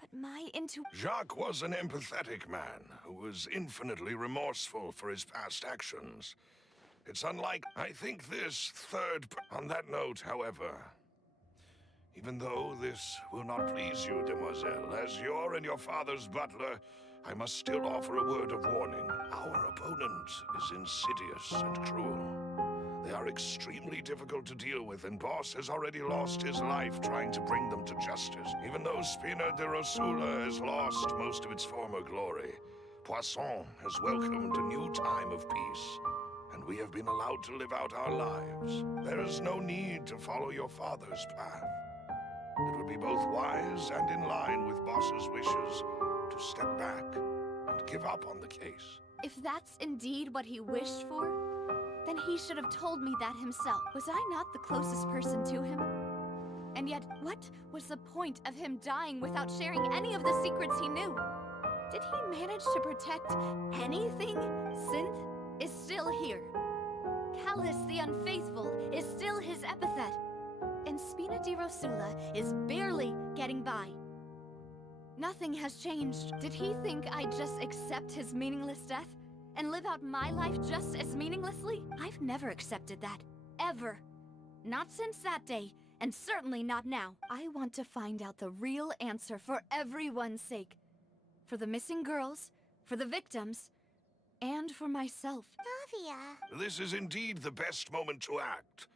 But my Jacques was an empathetic man who was infinitely remorseful for his past actions. It's unlike, I think, this On that note, however, even though this will not please you, demoiselle, as your and your father's butler, I must still offer a word of warning. Our opponent is insidious and cruel. They are extremely difficult to deal with, and Boss has already lost his life trying to bring them to justice. Even though Spina de Rosula has lost most of its former glory, Poisson has welcomed a new time of peace, and we have been allowed to live out our lives. There is no need to follow your father's path. It would be both wise and in line with Boss's wishes to step back and give up on the case. If that's indeed what he wished for, then he should have told me that himself. Was I not the closest person to him? And yet, what was the point of him dying without sharing any of the secrets he knew? Did he manage to protect anything? Synth is still here. Callus the Unfaithful is still his epithet. And Spina di Rosula is barely getting by. Nothing has changed. Did he think I'd just accept his meaningless death and live out my life just as meaninglessly? I've never accepted that. Ever. Not since that day, and certainly not now. I want to find out the real answer for everyone's sake. For the missing girls, for the victims, and for myself. Navia. This is indeed the best moment to act.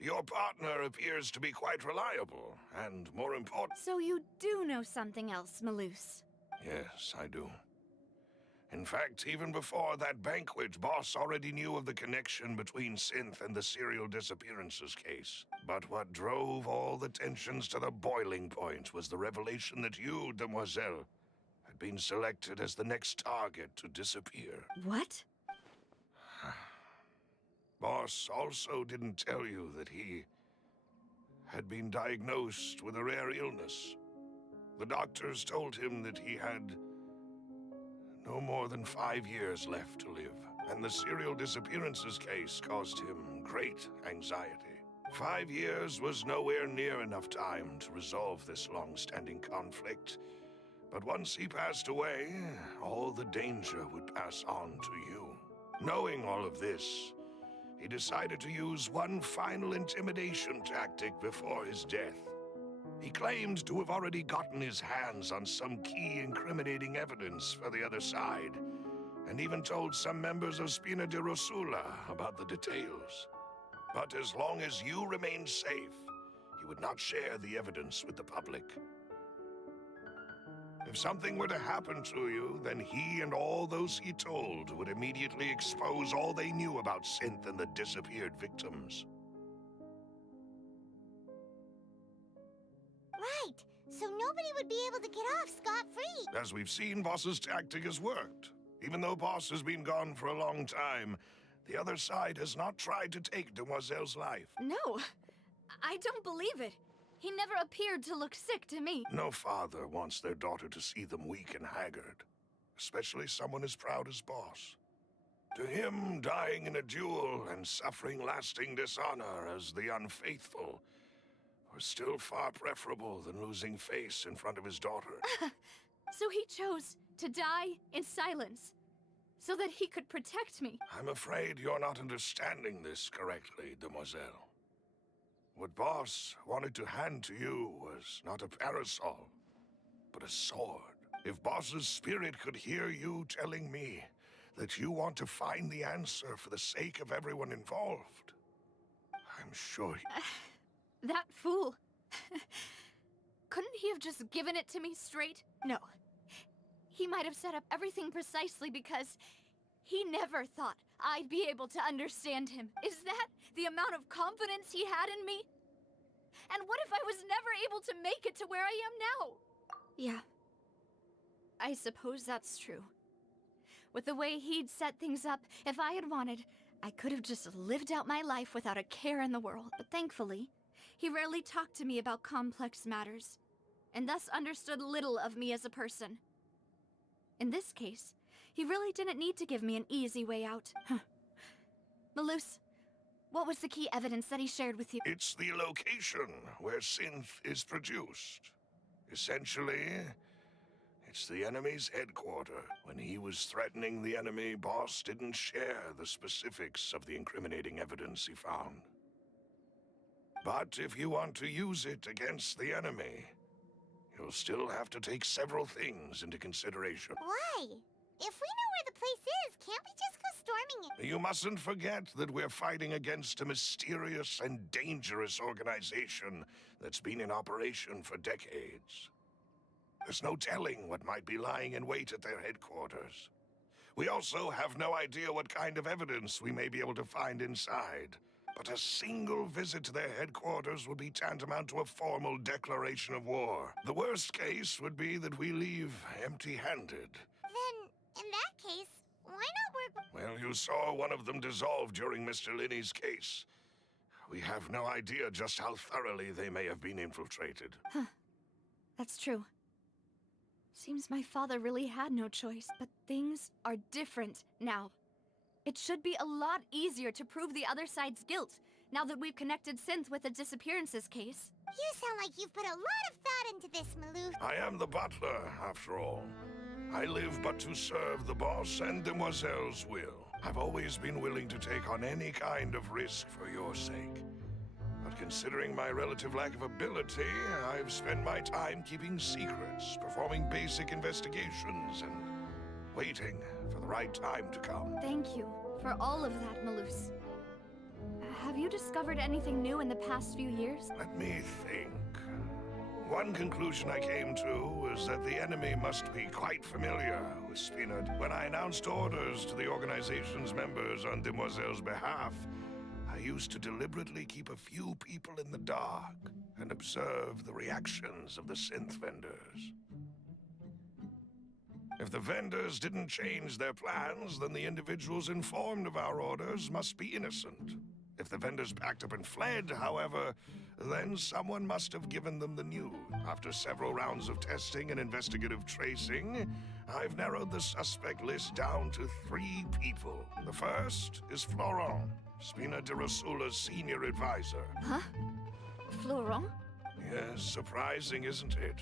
Your partner appears to be quite reliable, and more important... So you do know something else, Malus? Yes, I do. In fact, even before that banquet, Boss already knew of the connection between Synth and the serial disappearances case. But what drove all the tensions to the boiling point was the revelation that you, demoiselle, had been selected as the next target to disappear. What? Boss also didn't tell you that he had been diagnosed with a rare illness. The doctors told him that he had no more than 5 years left to live, and the serial disappearances case caused him great anxiety. 5 years was nowhere near enough time to resolve this long-standing conflict, but once he passed away, all the danger would pass on to you. Knowing all of this, he decided to use one final intimidation tactic before his death. He claimed to have already gotten his hands on some key incriminating evidence for the other side, and even told some members of Spina di Rosula about the details. But as long as you remained safe, he would not share the evidence with the public. If something were to happen to you, then he and all those he told would immediately expose all they knew about Synth and the disappeared victims. Right, so nobody would be able to get off scot-free. As we've seen, Boss's tactic has worked. Even though Boss has been gone for a long time, the other side has not tried to take Demoiselle's life. No, I don't believe it. He never appeared to look sick to me. No father wants their daughter to see them weak and haggard, especially someone as proud as Boss. To him, dying in a duel and suffering lasting dishonor as the Unfaithful was still far preferable than losing face in front of his daughter. So he chose to die in silence, so that he could protect me. I'm afraid you're not understanding this correctly, Demoiselle. What Boss wanted to hand to you was not a parasol, but a sword. If Boss's spirit could hear you telling me that you want to find the answer for the sake of everyone involved, I'm sure That fool. Couldn't he have just given it to me straight? No. He might have set up everything precisely because he never thought I'd be able to understand him. Is that the amount of confidence he had in me? And what if I was never able to make it to where I am now? Yeah. I suppose that's true. With the way he'd set things up, if I had wanted, I could have just lived out my life without a care in the world. But thankfully, he rarely talked to me about complex matters, and thus understood little of me as a person. In this case, he really didn't need to give me an easy way out. Malus, what was the key evidence that he shared with you? It's the location where synth is produced. Essentially, it's the enemy's headquarters. When he was threatening the enemy, Boss didn't share the specifics of the incriminating evidence he found. But if you want to use it against the enemy, you'll still have to take several things into consideration. Why? If we know where the place is, can't we just go storming it? You mustn't forget that we're fighting against a mysterious and dangerous organization that's been in operation for decades. There's no telling what might be lying in wait at their headquarters. We also have no idea what kind of evidence we may be able to find inside. But a single visit to their headquarters would be tantamount to a formal declaration of war. The worst case would be that we leave empty-handed. Then, in that case, why not work... Well, you saw one of them dissolve during Mr. Linney's case. We have no idea just how thoroughly they may have been infiltrated. Huh. That's true. Seems my father really had no choice, but things are different now. It should be a lot easier to prove the other side's guilt, now that we've connected Synth with the disappearances case. You sound like you've put a lot of thought into this, Maloof. I am the butler, after all. I live but to serve the boss and Demoiselle's will. I've always been willing to take on any kind of risk for your sake. But considering my relative lack of ability, I've spent my time keeping secrets, performing basic investigations, and waiting for the right time to come. Thank you for all of that, Malus. Have you discovered anything new in the past few years? Let me think. One conclusion I came to was that the enemy must be quite familiar with Spinard. When I announced orders to the organization's members on Demoiselle's behalf, I used to deliberately keep a few people in the dark and observe the reactions of the synth vendors. If the vendors didn't change their plans, then the individuals informed of our orders must be innocent. If the vendors packed up and fled, however, then someone must have given them the news. After several rounds of testing and investigative tracing, I've narrowed the suspect list down to 3 people. The first is Florent, Spina de Rosula's senior advisor. Huh? Florent? Yes, surprising, isn't it?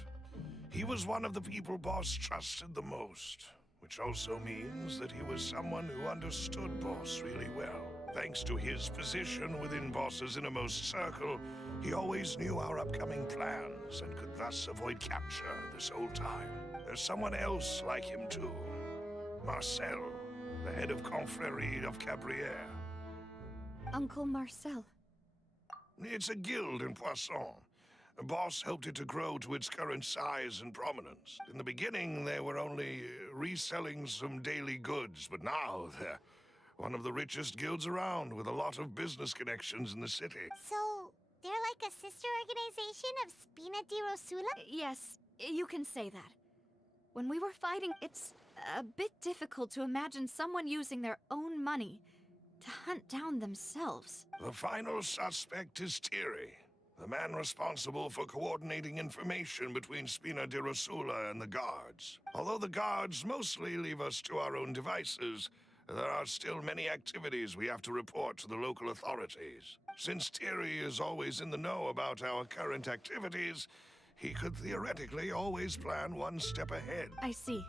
He was one of the people Boss trusted the most, which also means that he was someone who understood Boss really well. Thanks to his position within Boss's innermost circle, he always knew our upcoming plans and could thus avoid capture this whole time. There's someone else like him too. Marcel, the head of Confrérie of Cabrières. Uncle Marcel. It's a guild in Poisson. Boss helped it to grow to its current size and prominence. In the beginning, they were only reselling some daily goods, but now they're one of the richest guilds around, with a lot of business connections in the city. So, they're like a sister organization of Spina di Rosula? Yes, you can say that. When we were fighting, it's a bit difficult to imagine someone using their own money to hunt down themselves. The final suspect is Thierry, the man responsible for coordinating information between Spina di Rosula and the guards. Although the guards mostly leave us to our own devices, there are still many activities we have to report to the local authorities. Since Thierry is always in the know about our current activities, he could theoretically always plan one step ahead. I see.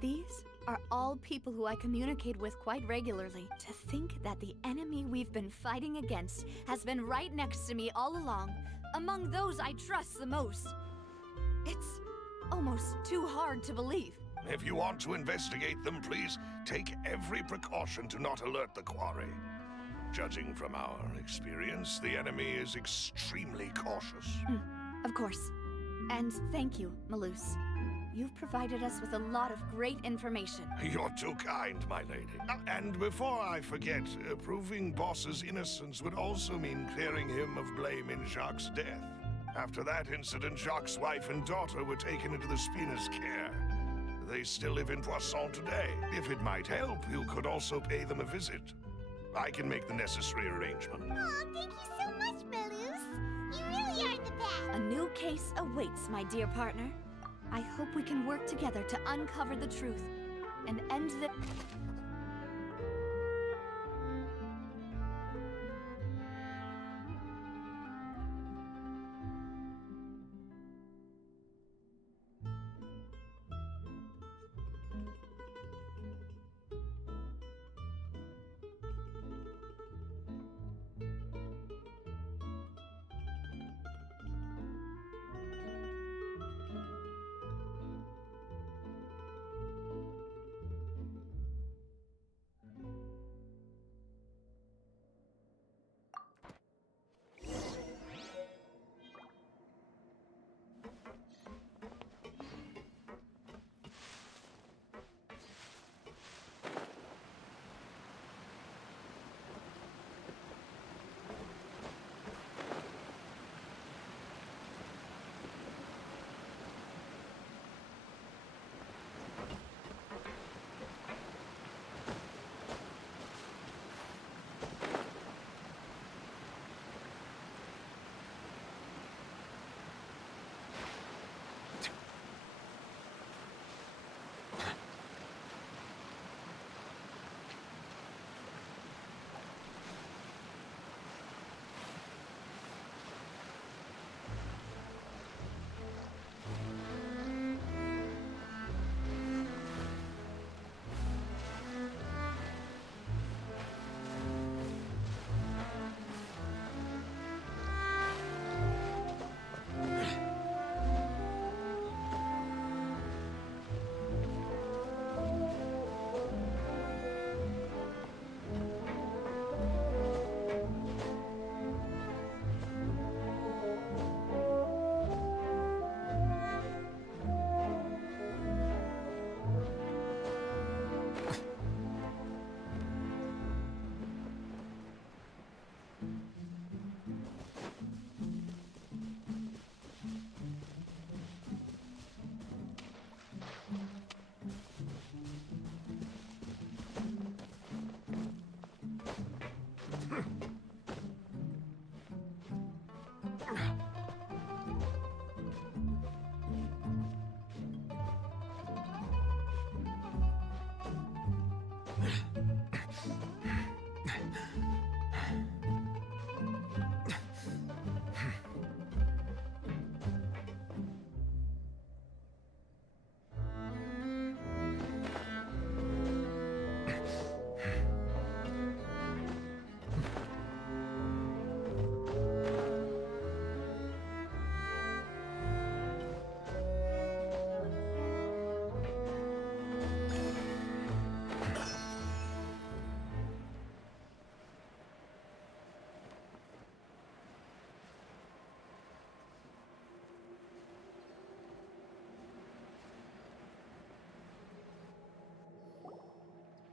These are all people who I communicate with quite regularly. To think that the enemy we've been fighting against has been right next to me all along, among those I trust the most. It's almost too hard to believe. If you want to investigate them, please take every precaution to not alert the quarry. Judging from our experience, the enemy is extremely cautious. Of course. And thank you, Malus. You've provided us with a lot of great information. You're too kind, my lady. And before I forget, proving Boss's innocence would also mean clearing him of blame in Jacques' death. After that incident, Jacques' wife and daughter were taken into the Spina's care. They still live in Poisson today. If it might help, you could also pay them a visit. I can make the necessary arrangement. Aw, thank you so much, Belus. You really are the best. A new case awaits, my dear partner. I hope we can work together to uncover the truth and end the...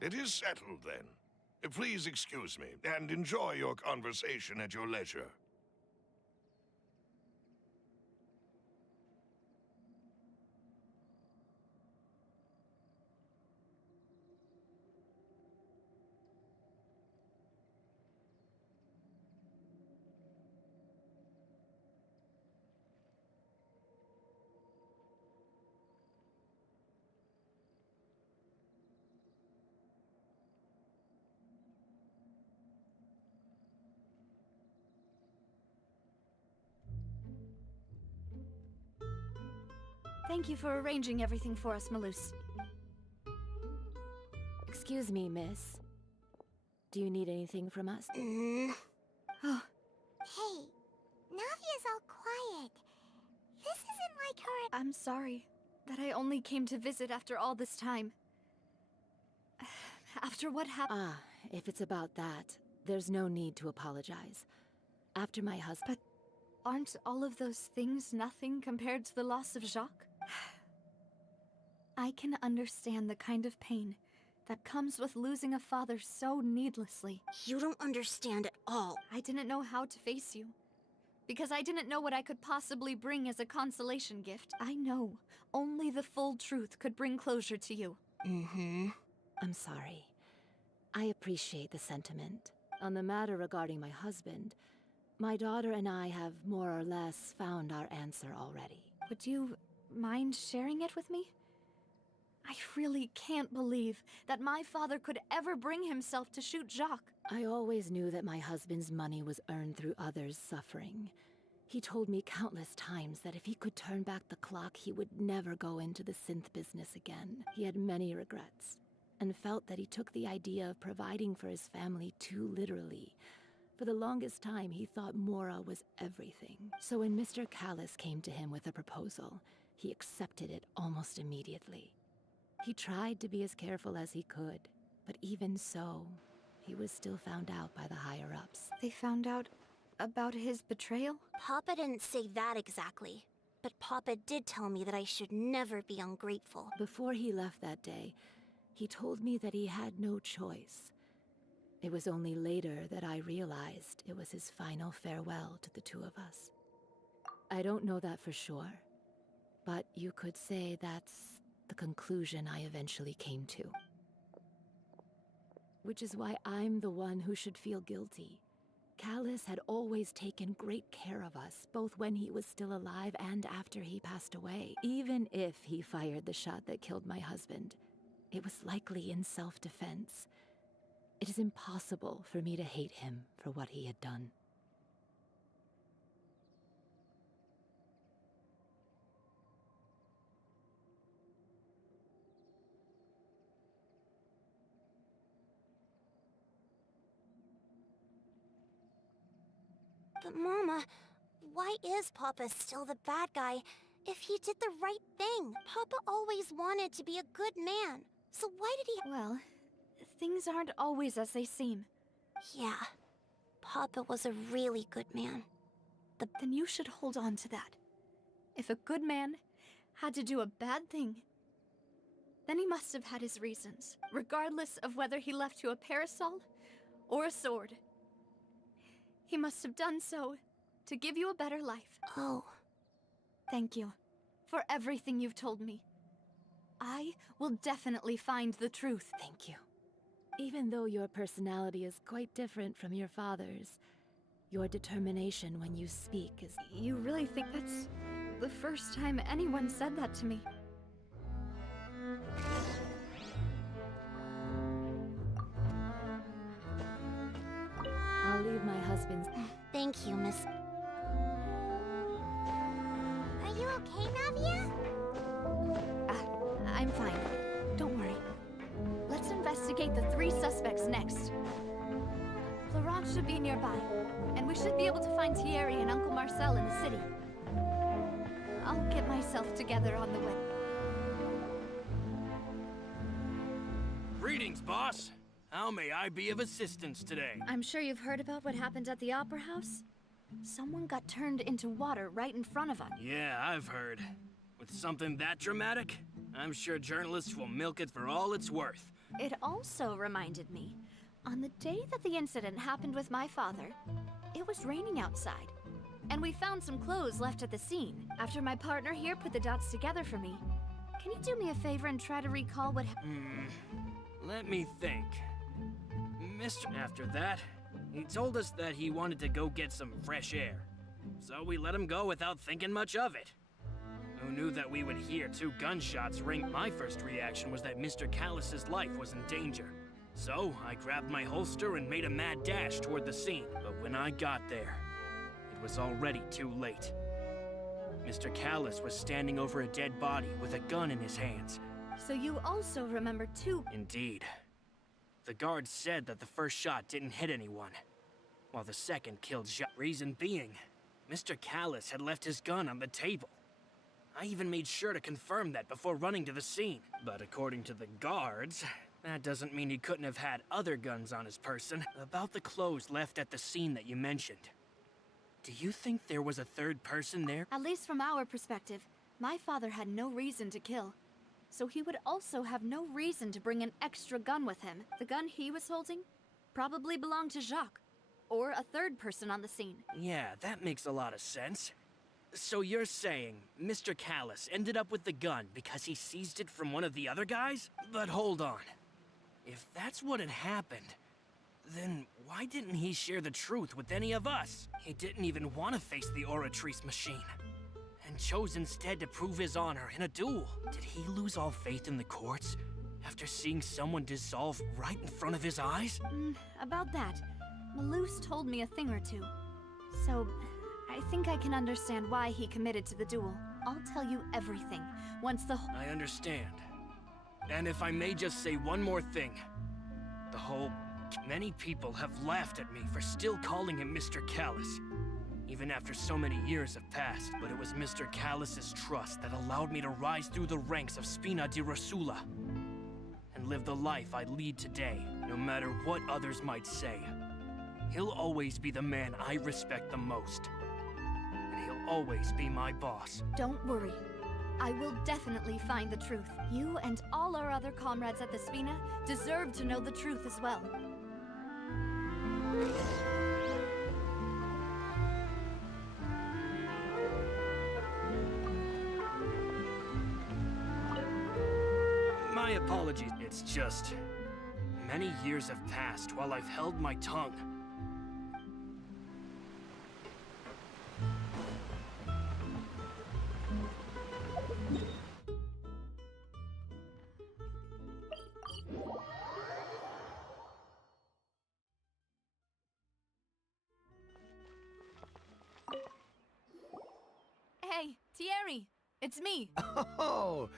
It is settled, then. Please excuse me, and enjoy your conversation at your leisure. Thank you for arranging everything for us, Malus. Excuse me, miss. Do you need anything from us? Oh, Hey, Navia's all quiet. This isn't like her. I'm sorry that I only came to visit after all this time. After what happened... Ah, if it's about that, there's no need to apologize. After my husband... But aren't all of those things nothing compared to the loss of Jacques? I can understand the kind of pain that comes with losing a father so needlessly. You don't understand at all. I didn't know how to face you, because I didn't know what I could possibly bring as a consolation gift. I know only the full truth could bring closure to you. I'm sorry. I appreciate the sentiment. On the matter regarding my husband, my daughter and I have more or less found our answer already. Would you mind sharing it with me? I really can't believe that my father could ever bring himself to shoot Jacques. I always knew that my husband's money was earned through others' suffering. He told me countless times that if he could turn back the clock, he would never go into the synth business again. He had many regrets, and felt that he took the idea of providing for his family too literally. For the longest time, he thought Mora was everything. So when Mr. Callis came to him with a proposal, he accepted it almost immediately. He tried to be as careful as he could, but even so, he was still found out by the higher-ups. They found out about his betrayal? Papa didn't say that exactly, but Papa did tell me that I should never be ungrateful. Before he left that day, he told me that he had no choice. It was only later that I realized it was his final farewell to the two of us. I don't know that for sure, but you could say that's the conclusion I eventually came to. Which is why I'm the one who should feel guilty. Callis had always taken great care of us, both when he was still alive and after he passed away. Even if he fired the shot that killed my husband, it was likely in self-defense. It is impossible for me to hate him for what he had done. But Mama, why is Papa still the bad guy if he did the right thing? Papa always wanted to be a good man, so why did he— Well, things aren't always as they seem. Yeah, Papa was a really good man. Then you should hold on to that. If a good man had to do a bad thing, then he must have had his reasons, regardless of whether he left you a parasol or a sword. He must have done so to give you a better life. Oh. Thank you for everything you've told me. I will definitely find the truth. Thank you. Even though your personality is quite different from your father's, your determination when you speak is— You really think that's the first time anyone said that to me? I'll leave my husband's— Thank you, Miss— Are you okay, Navia? I'm fine. Don't worry. Let's investigate the 3 suspects next. Laurent should be nearby, and we should be able to find Thierry and Uncle Marcel in the city. I'll get myself together on the way. Greetings, boss. How may I be of assistance today? I'm sure you've heard about what happened at the Opera House. Someone got turned into water right in front of us. Yeah, I've heard. With something that dramatic, I'm sure journalists will milk it for all it's worth. It also reminded me, on the day that the incident happened with my father, it was raining outside, and we found some clothes left at the scene. After my partner here put the dots together for me, can you do me a favor and try to recall what Let me think. After that, he told us that he wanted to go get some fresh air. So we let him go without thinking much of it. Who knew that we would hear 2 gunshots ring? My first reaction was that Mr. Callis's life was in danger. So I grabbed my holster and made a mad dash toward the scene. But when I got there, it was already too late. Mr. Callis was standing over a dead body with a gun in his hands. So you also remember 2? Indeed. The guard said that the first shot didn't hit anyone, while the second killed Jacques. Reason being, Mr. Callis had left his gun on the table. I even made sure to confirm that before running to the scene. But according to the guards, that doesn't mean he couldn't have had other guns on his person. About the clothes left at the scene that you mentioned, do you think there was a third person there? At least from our perspective, my father had no reason to kill. So he would also have no reason to bring an extra gun with him. The gun he was holding probably belonged to Jacques. or a third person on the scene. Yeah, that makes a lot of sense. So you're saying Mr. Callus ended up with the gun because he seized it from one of the other guys? But hold on. If that's what had happened, then why didn't he share the truth with any of us? He didn't even want to face the Oratrice machine, and chose instead to prove his honor in a duel. Did he lose all faith in the courts after seeing someone dissolve right in front of his eyes? About that, Malus told me a thing or two. So, I think I can understand why he committed to the duel. I'll tell you everything once the I understand. And if I may just say one more thing. Many people have laughed at me for still calling him Mr. Callus, even after so many years have passed. But it was Mr. Callus's trust that allowed me to rise through the ranks of Spina di Rosula and live the life I lead today, no matter what others might say. He'll always be the man I respect the most. And he'll always be my boss. Don't worry. I will definitely find the truth. You and all our other comrades at the Spina deserve to know the truth as well. My apologies. It's just... many years have passed while I've held my tongue. Hey, Thierry! It's me! Oh,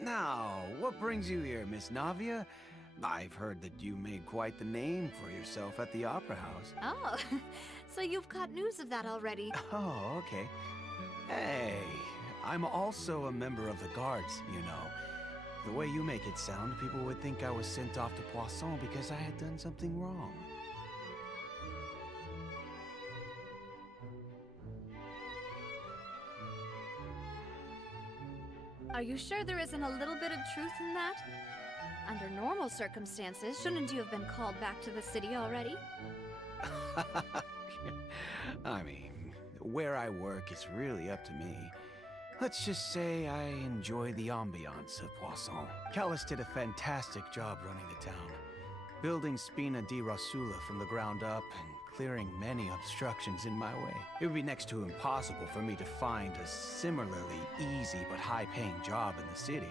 now, what brings you here, Miss Navia? I've heard that you made quite the name for yourself at the Opera House. Oh, so you've got news of that already. Oh, okay. Hey, I'm also a member of the Guards, you know. The way you make it sound, people would think I was sent off to Poisson because I had done something wrong. Are you sure there isn't a little bit of truth in that? Under normal circumstances, shouldn't you have been called back to the city already? I mean, where I work is really up to me. Let's just say I enjoy the ambiance of Poisson. Callus did a fantastic job running the town, building Spina di Rosula from the ground up and clearing many obstructions in my way. It would be next to impossible for me to find a similarly easy but high-paying job in the city.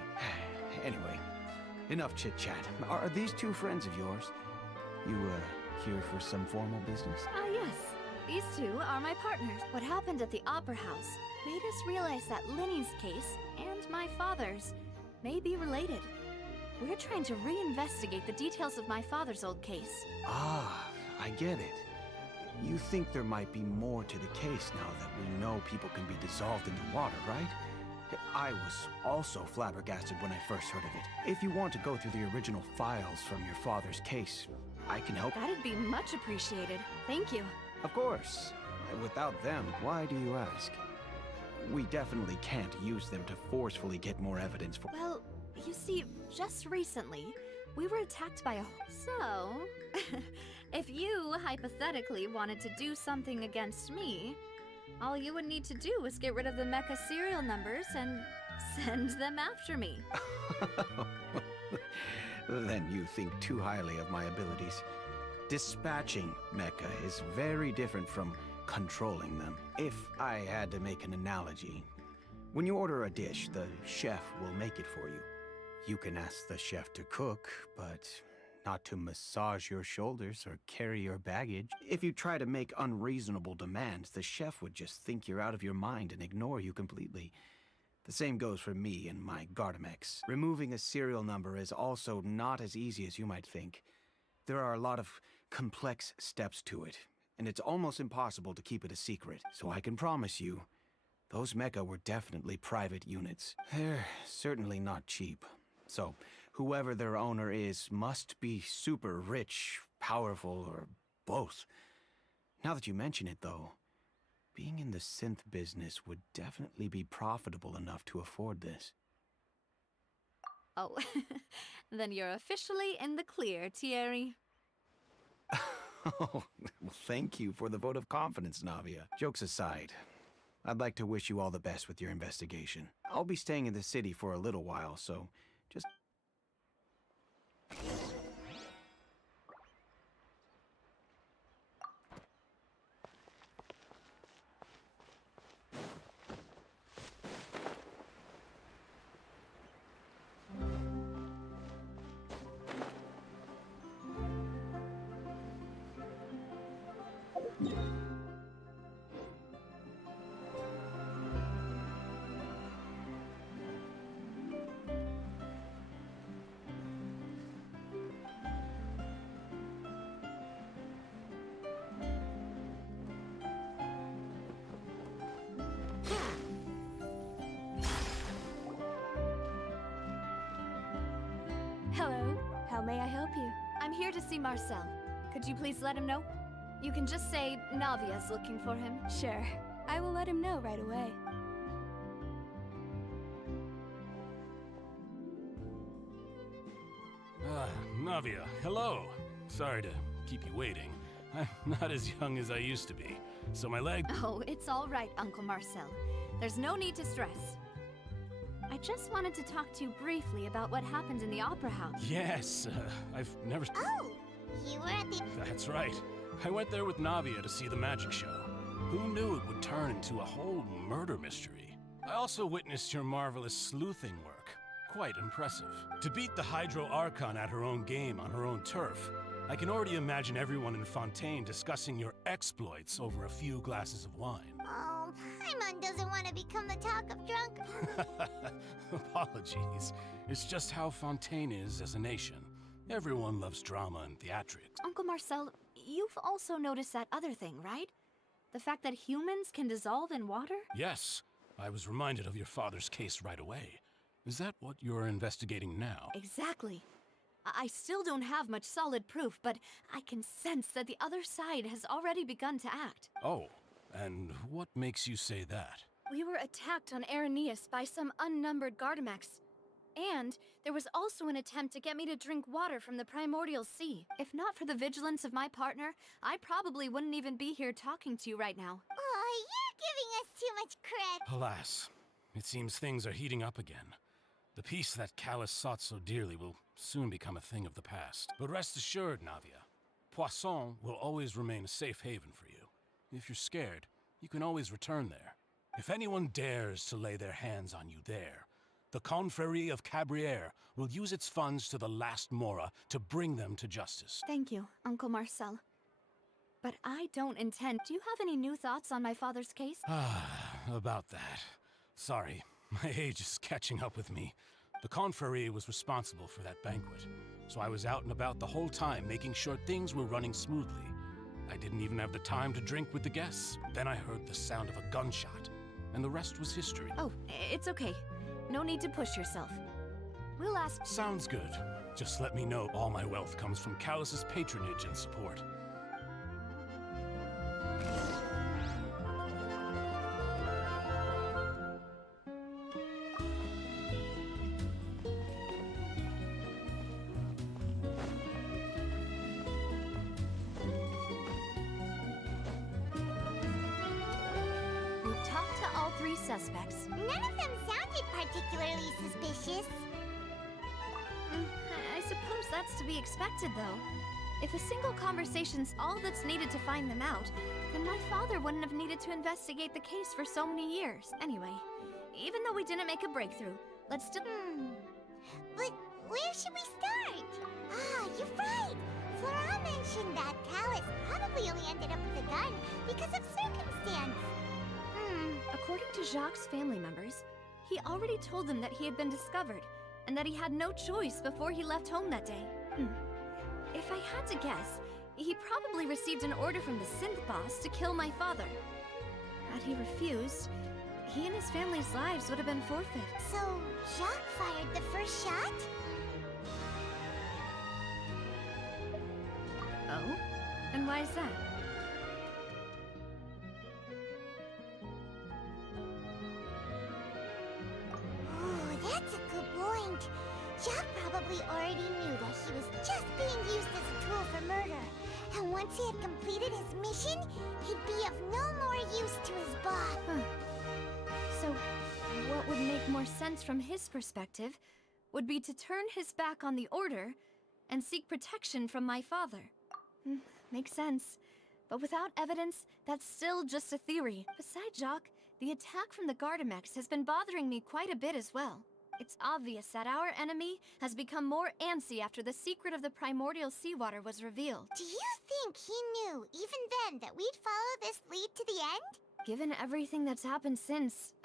Anyway, enough chit-chat. Are these two friends of yours? You, here for some formal business? Yes. These two are my partners. What happened at the Opera House made us realize that Linny's case and my father's may be related. We're trying to reinvestigate the details of my father's old case. Ah, I get it. You think there might be more to the case now that we know people can be dissolved into water, right? I was also flabbergasted when I first heard of it. If you want to go through the original files from your father's case, I can help. That'd be much appreciated. Thank you. Of course. Without them, why do you ask? We definitely can't use them to forcefully get more evidence for— Well, you see, just recently, we were attacked by a— So, if you hypothetically wanted to do something against me, all you would need to do is get rid of the mecha serial numbers and send them after me. Then you think too highly of my abilities. Dispatching mecha is very different from controlling them. If I had to make an analogy, when you order a dish, the chef will make it for you. You can ask the chef to cook, but not to massage your shoulders or carry your baggage. If you try to make unreasonable demands, the chef would just think you're out of your mind and ignore you completely. The same goes for me and my Gardamex. Removing a serial number is also not as easy as you might think. There are a lot of complex steps to it, and it's almost impossible to keep it a secret. So I can promise you, those mecha were definitely private units. They're certainly not cheap. So, whoever their owner is must be super rich, powerful, or both. Now that you mention it, though, being in the synth business would definitely be profitable enough to afford this. Oh, then you're officially in the clear, Thierry. Oh, well, thank you for the vote of confidence, Navia. Jokes aside, I'd like to wish you all the best with your investigation. I'll be staying in the city for a little while, so just... Hello, how may I help you? I'm here to see Marcel. Could you please let him know? You can just say Navia's looking for him. Sure, I will let him know right away. Navia, hello. Sorry to keep you waiting. I'm not as young as I used to be, so my leg... Oh, it's all right, Uncle Marcel. There's no need to stress. I just wanted to talk to you briefly about what happened in the Opera House. Yes, I've never... Oh, you were at the... That's right. I went there with Navia to see the magic show. Who knew it would turn into a whole murder mystery? I also witnessed your marvelous sleuthing work. Quite impressive. To beat the Hydro Archon at her own game on her own turf, I can already imagine everyone in Fontaine discussing your exploits over a few glasses of wine. Oh, Paimon doesn't want to become the talk of drunk. Apologies. It's just how Fontaine is as a nation. Everyone loves drama and theatrics. Uncle Marcel, you've also noticed that other thing, right? The fact that humans can dissolve in water? Yes, I was reminded of your father's case right away. Is that what you're investigating now? Exactly. I still don't have much solid proof, but I can sense that the other side has already begun to act. Oh, and what makes you say that? We were attacked on Araneus by some unnumbered Gardamex. And there was also an attempt to get me to drink water from the primordial sea. If not for the vigilance of my partner, I probably wouldn't even be here talking to you right now. Oh, you're giving us too much cred. Alas, it seems things are heating up again. The peace that Callus sought so dearly will soon become a thing of the past. But rest assured, Navia, Poisson will always remain a safe haven for you. If you're scared, you can always return there. If anyone dares to lay their hands on you there, the Confrérie of Cabrières will use its funds to the last Mora to bring them to justice. Thank you, Uncle Marcel. But I don't intend... Do you have any new thoughts on my father's case? About that. Sorry, my age is catching up with me. The Confrérie was responsible for that banquet, so I was out and about the whole time making sure things were running smoothly. I didn't even have the time to drink with the guests. Then I heard the sound of a gunshot, and the rest was history. Oh, it's okay. No need to push yourself. We'll ask... Sounds good. Just let me know all my wealth comes from Callus's patronage and support. We've talked to all three suspects. None of them sounded particularly suspicious. I suppose that's to be expected, though. If a single conversation's all that's needed to find them out, then my father wouldn't have needed to investigate the case for so many years. Anyway, even though we didn't make a breakthrough, let's still... But where should we start? Ah, you're right! Flora mentioned that Callus probably only ended up with a gun because of circumstance. According to Jacques' family members, he already told them that he had been discovered, and that he had no choice before he left home that day. If I had to guess, he probably received an order from the synth boss to kill my father. Had he refused, he and his family's lives would have been forfeit. So, Jacques fired the first shot? Oh? And why is that? Oh, that's a good point. Jacques probably already knew that he was just being used as a tool for murder. And once he had completed his mission, he'd be of no more use to his boss. So, what would make more sense from his perspective would be to turn his back on the Order and seek protection from my father. Makes sense. But without evidence, that's still just a theory. Besides, Jacques, the attack from the Gardamex has been bothering me quite a bit as well. It's obvious that our enemy has become more antsy after the secret of the primordial seawater was revealed. Do you think he knew, even then, that we'd follow this lead to the end? Given everything that's happened since,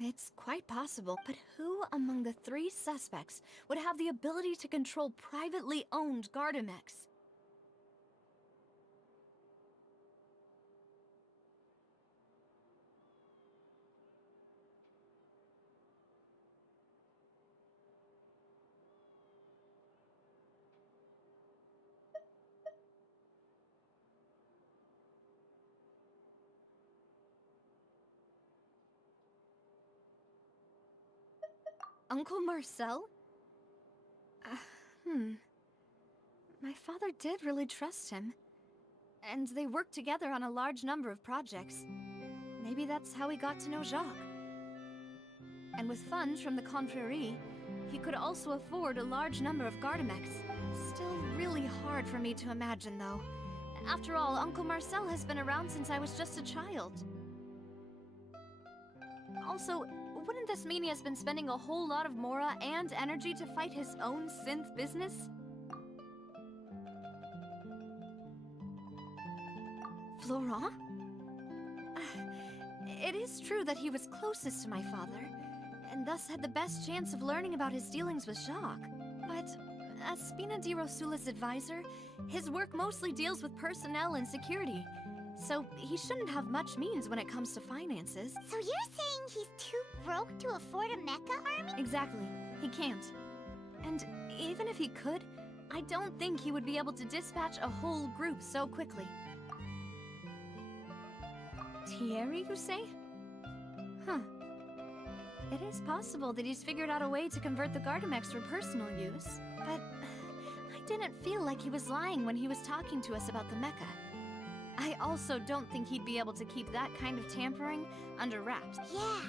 it's quite possible. But who among the 3 suspects would have the ability to control privately owned Gardamex? Uncle Marcel? My father did really trust him. And they worked together on a large number of projects. Maybe that's how he got to know Jacques. And with funds from the Confrérie, he could also afford a large number of Gardamex. Still really hard for me to imagine, though. After all, Uncle Marcel has been around since I was just a child. Also, wouldn't this mean he has been spending a whole lot of mora and energy to fight his own synth business? Florent? It is true that he was closest to my father, and thus had the best chance of learning about his dealings with Jacques. But as Spina di Rosula's advisor, his work mostly deals with personnel and security, so he shouldn't have much means when it comes to finances. So you're saying he's too broke to afford a mecha army? Exactly. He can't. And even if he could, I don't think he would be able to dispatch a whole group so quickly. Thierry, you say? Huh. It is possible that he's figured out a way to convert the Gardamex for personal use, but I didn't feel like he was lying when he was talking to us about the mecha. I also don't think he'd be able to keep that kind of tampering under wraps. Yeah.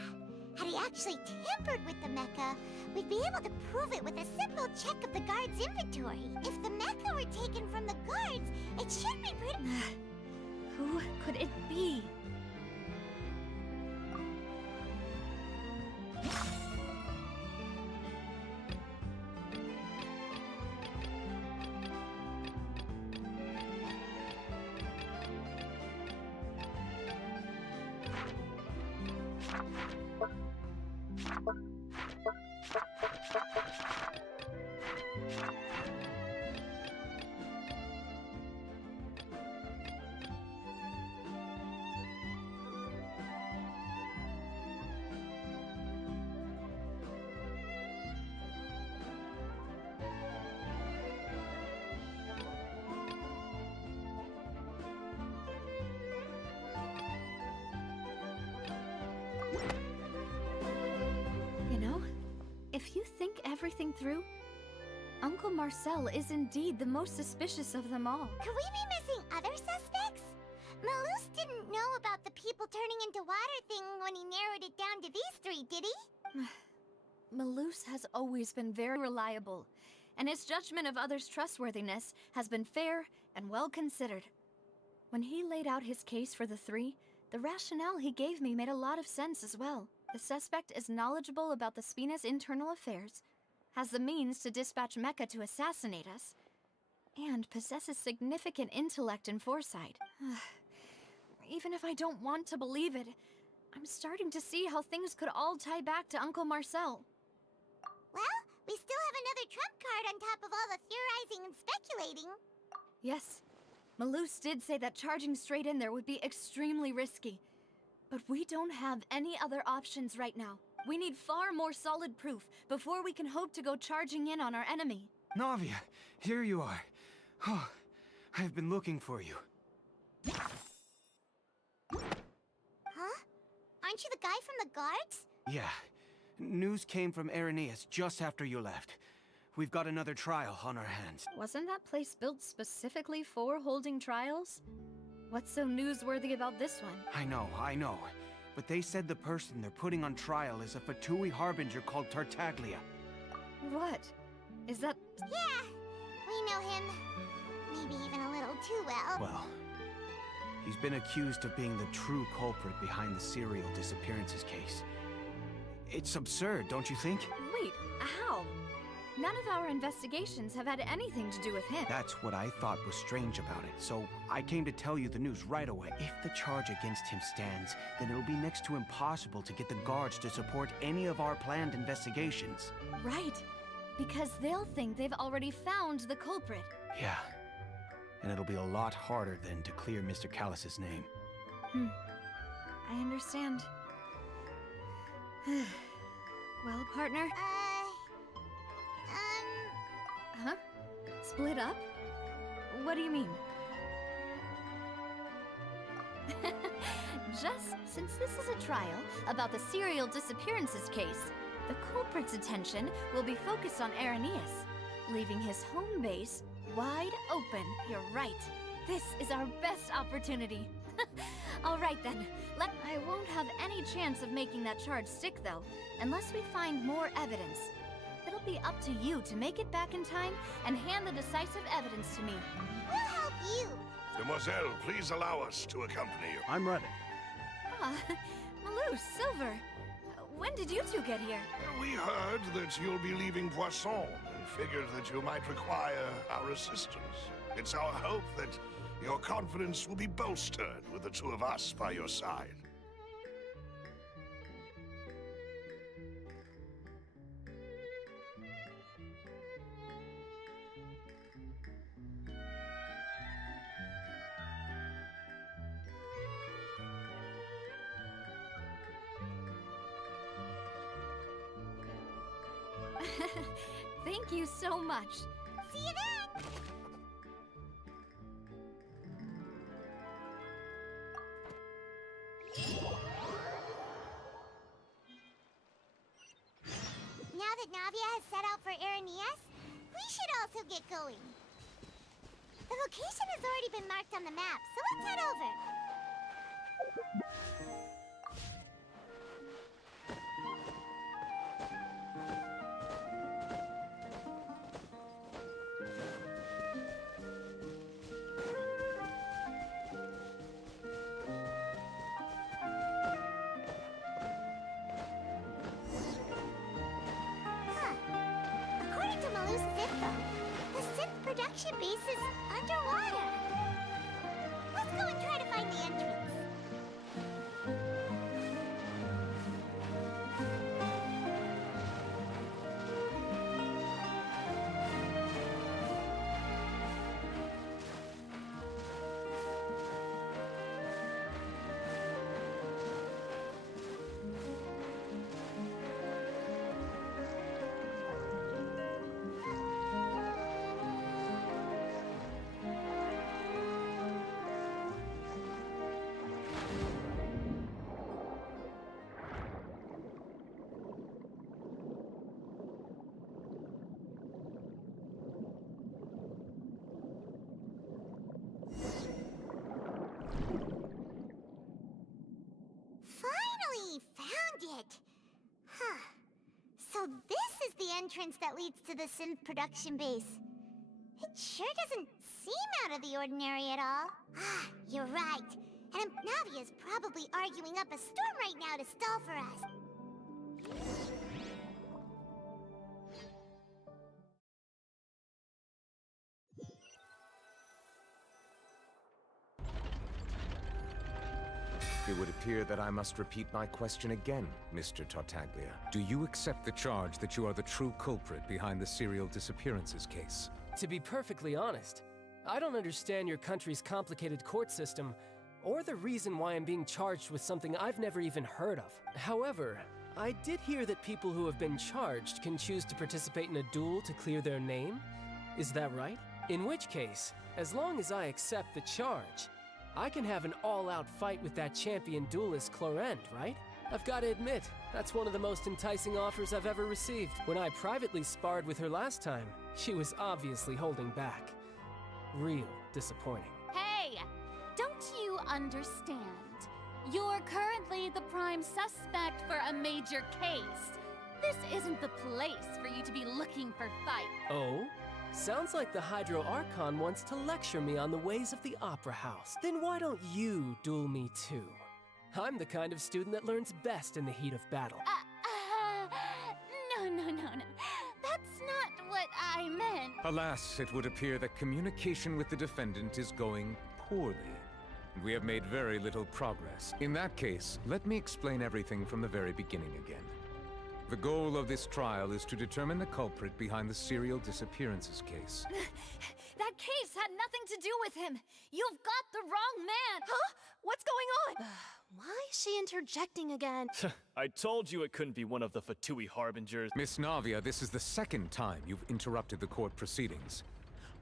Had he actually tampered with the mecha, we'd be able to prove it with a simple check of the guard's inventory. If the mecha were taken from the guards, it should be pretty... Who could it be? If you think everything through, Uncle Marcel is indeed the most suspicious of them all. Could we be missing other suspects? Malus didn't know about the people turning into water thing when he narrowed it down to these 3, did he? Malus has always been very reliable, and his judgment of others' trustworthiness has been fair and well considered. When he laid out his case for the 3, the rationale he gave me made a lot of sense as well. The suspect is knowledgeable about the Spina's internal affairs, has the means to dispatch Mecha to assassinate us, and possesses significant intellect and foresight. Even if I don't want to believe it, I'm starting to see how things could all tie back to Uncle Marcel. Well, we still have another trump card on top of all the theorizing and speculating. Yes, Malus did say that charging straight in there would be extremely risky. But we don't have any other options right now. We need far more solid proof before we can hope to go charging in on our enemy. Navia, here you are. Oh, I've been looking for you. Huh? Aren't you the guy from the guards? Yeah. News came from Irenaeus just after you left. we've got another trial on our hands. Wasn't that place built specifically for holding trials? What's so newsworthy about this one? I know. But they said the person they're putting on trial is a Fatui harbinger called Tartaglia. What? Is that... Yeah, we know him. Maybe even a little too well. Well, he's been accused of being the true culprit behind the serial disappearances case. It's absurd, don't you think? Wait, how? None of our investigations have had anything to do with him. That's what I thought was strange about it, so I came to tell you the news right away. If the charge against him stands, then it'll be next to impossible to get the guards to support any of our planned investigations. Right, because they'll think they've already found the culprit. Yeah, and it'll be a lot harder then to clear Mr. Callus's name. I understand. Well, partner? Huh? Split up? What do you mean? Just since this is a trial about the serial disappearances case, the culprit's attention will be focused on Irenaeus, leaving his home base wide open. You're right. This is our best opportunity. All right then. I won't have any chance of making that charge stick, though, unless we find more evidence. It'll be up to you to make it back in time and hand the decisive evidence to me. We'll help you. Demoiselle, please allow us to accompany you. I'm ready. Ah, Malou, Silver, when did you two get here? We heard that you'll be leaving Poisson and figured that you might require our assistance. It's our hope that your confidence will be bolstered with the two of us by your side. Thank you so much. See you then! Now that Navia has set out for Irenaeus, we should also get going. The location has already been marked on the map, so let's head over. According to Malou's info, the synth production base is underwater. Let's go and try to find the entrance. Finally found it! Huh. So this is the entrance that leads to the synth production base. It sure doesn't seem out of the ordinary at all. Ah, you're right. And Navia's probably arguing up a storm right now to stall for us. It would appear that I must repeat my question again, Mr. Tartaglia. Do you accept the charge that you are the true culprit behind the serial disappearances case? To be perfectly honest, I don't understand your country's complicated court system, or the reason why I'm being charged with something I've never even heard of. However, I did hear that people who have been charged can choose to participate in a duel to clear their name. Is that right? In which case, as long as I accept the charge, I can have an all-out fight with that champion duelist Clorend, right? I've got to admit, that's one of the most enticing offers I've ever received. When I privately sparred with her last time, she was obviously holding back. Real disappointing. Hey! Don't you understand? You're currently the prime suspect for a major case. This isn't the place for you to be looking for fight. Oh? Sounds like the Hydro Archon wants to lecture me on the ways of the Opera House. Then why don't you duel me too? I'm the kind of student that learns best in the heat of battle. No. That's not what I meant. Alas, it would appear that communication with the defendant is going poorly. We have made very little progress. In that case, let me explain everything from the very beginning again. The goal of this trial is to determine the culprit behind the serial disappearances case. That case had nothing to do with him. You've got the wrong man. Huh? What's going on? Why is she interjecting again? I told you it couldn't be one of the Fatui Harbingers. Miss Navia, this is the second time you've interrupted the court proceedings.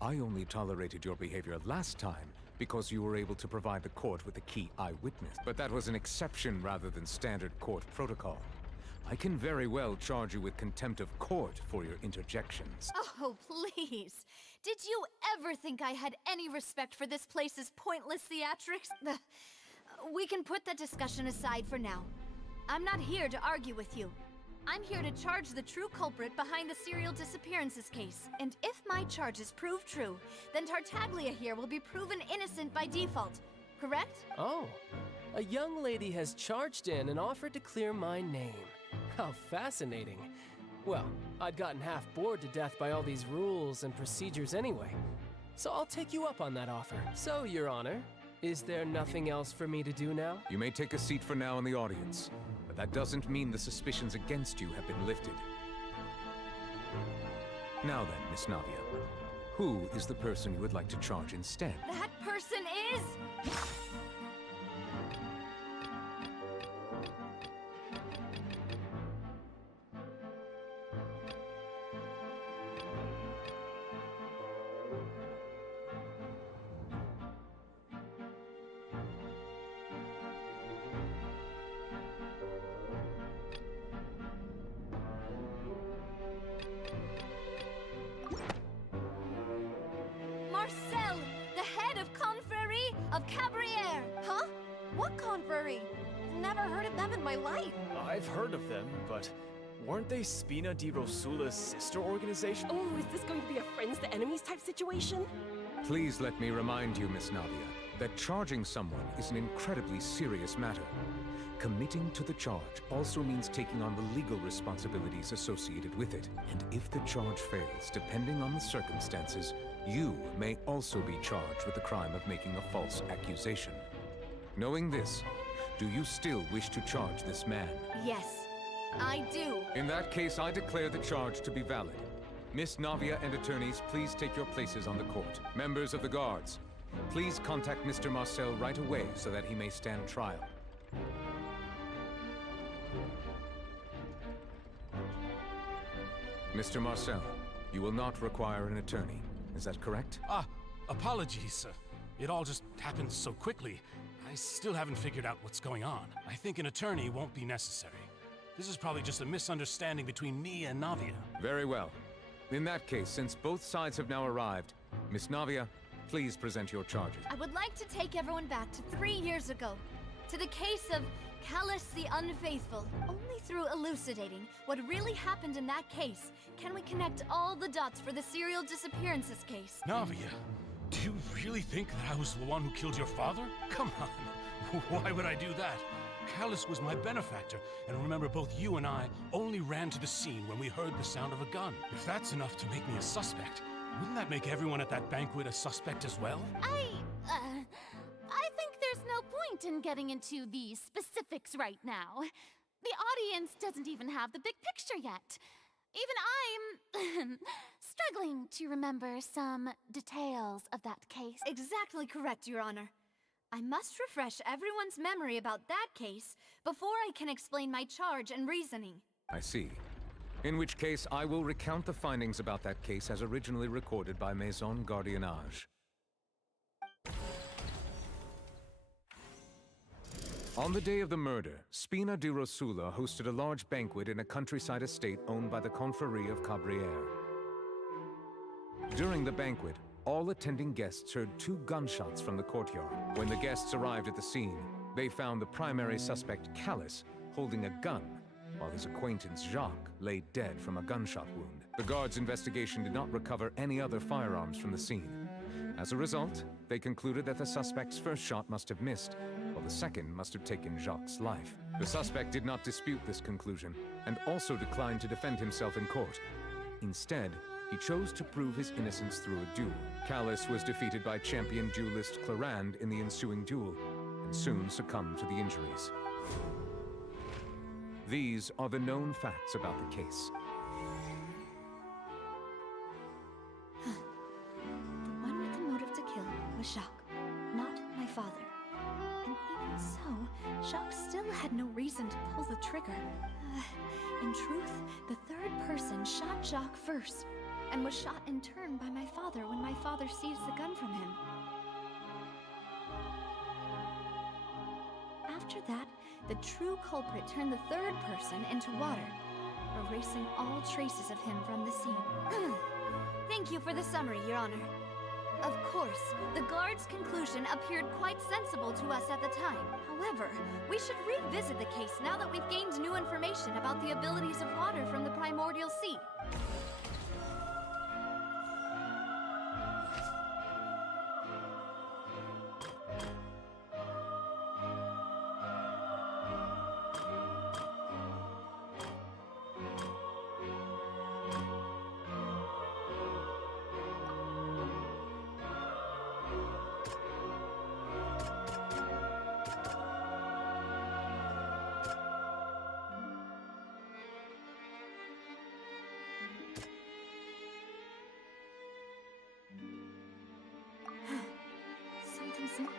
I only tolerated your behavior last time because you were able to provide the court with a key eyewitness. But that was an exception rather than standard court protocol. I can very well charge you with contempt of court for your interjections. Oh, please. Did you ever think I had any respect for this place's pointless theatrics? We can put that discussion aside for now. I'm not here to argue with you. I'm here to charge the true culprit behind the serial disappearances case. And if my charges prove true, then Tartaglia here will be proven innocent by default. Correct? Oh, a young lady has charged in and offered to clear my name. How fascinating. Well, I'd gotten half bored to death by all these rules and procedures anyway. So I'll take you up on that offer. So, Your Honor, is there nothing else for me to do now? You may take a seat for now in the audience, but that doesn't mean the suspicions against you have been lifted. Now then, Miss Navia, who is the person you would like to charge instead? That person is... Marcel, the head of Confrérie of Cabriere. Huh? What confrérie? Never heard of them in my life. I've heard of them, but weren't they Spina di Rosula's sister organization? Oh, is this going to be a friends to enemies type situation? Please let me remind you, Miss Navia, that charging someone is an incredibly serious matter. Committing to the charge also means taking on the legal responsibilities associated with it. And if the charge fails, depending on the circumstances, you may also be charged with the crime of making a false accusation. Knowing this, do you still wish to charge this man? Yes, I do. In that case, I declare the charge to be valid. Miss Navia and attorneys, please take your places on the court. Members of the guards, please contact Mr. Marcel right away so that he may stand trial. Mr. Marcel, you will not require an attorney. Is that correct? Apologies, sir. It all just happened so quickly. I still haven't figured out what's going on. I think an attorney won't be necessary. This is probably just a misunderstanding between me and Navia. Very well. In that case, since both sides have now arrived, Miss Navia, please present your charges. I would like to take everyone back to 3 years ago, to the case of Callus the Unfaithful. Only through elucidating what really happened in that case can we connect all the dots for the serial disappearances case. Navia, do you really think that I was the one who killed your father? Come on, why would I do that? Callus was my benefactor, and remember both you and I only ran to the scene when we heard the sound of a gun. If that's enough to make me a suspect, wouldn't that make everyone at that banquet a suspect as well? I think there's no point in getting into the specifics right now. The audience doesn't even have the big picture yet. Even I'm struggling to remember some details of that case. Exactly correct, Your Honor. I must refresh everyone's memory about that case before I can explain my charge and reasoning. I see. In which case, I will recount the findings about that case as originally recorded by Maison Gardiennage. On the day of the murder, Spina di Rosula hosted a large banquet in a countryside estate owned by the Confrérie of Cabriere. During the banquet, all attending guests heard 2 gunshots from the courtyard. When the guests arrived at the scene, they found the primary suspect, Callus, holding a gun, while his acquaintance, Jacques, lay dead from a gunshot wound. The guards' investigation did not recover any other firearms from the scene. As a result, they concluded that the suspect's first shot must have missed, while the second must have taken Jacques' life. The suspect did not dispute this conclusion, and also declined to defend himself in court. Instead, he chose to prove his innocence through a duel. Callus was defeated by champion duelist Clarand in the ensuing duel, and soon succumbed to the injuries. These are the known facts about the case. The one with the motive to kill was Jacques, not my father. And even so, Jacques still had no reason to pull the trigger. In truth, the third person shot Jacques first, and was shot in turn by my father when my father seized the gun from him. After that, the true culprit turned the third person into water, erasing all traces of him from the scene. Thank you for the summary, Your Honor. Of course, the guard's conclusion appeared quite sensible to us at the time. However, we should revisit the case now that we've gained new information about the abilities of water from the primordial sea. Something's not...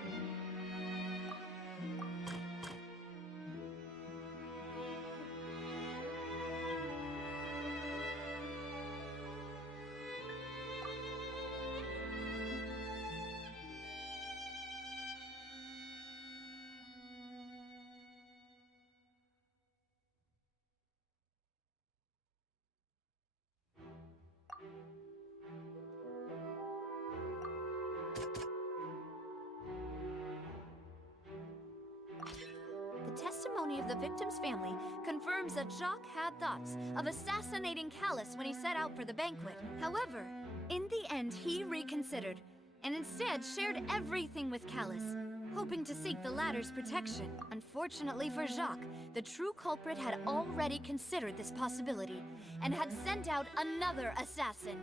The testimony of the victim's family confirms that Jacques had thoughts of assassinating Callus when he set out for the banquet. However, in the end, he reconsidered, and instead shared everything with Callus, hoping to seek the latter's protection. Unfortunately for Jacques, the true culprit had already considered this possibility, and had sent out another assassin.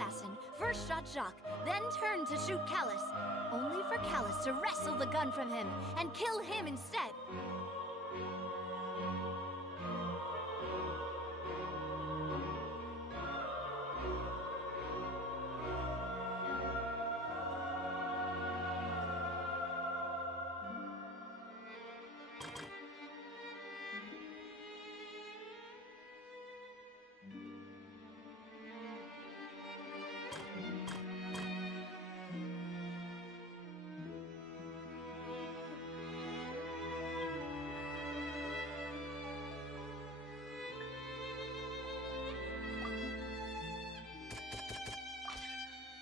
assassin first shot Jacques, then turned to shoot Callus, only for Callus to wrestle the gun from him and kill him instead.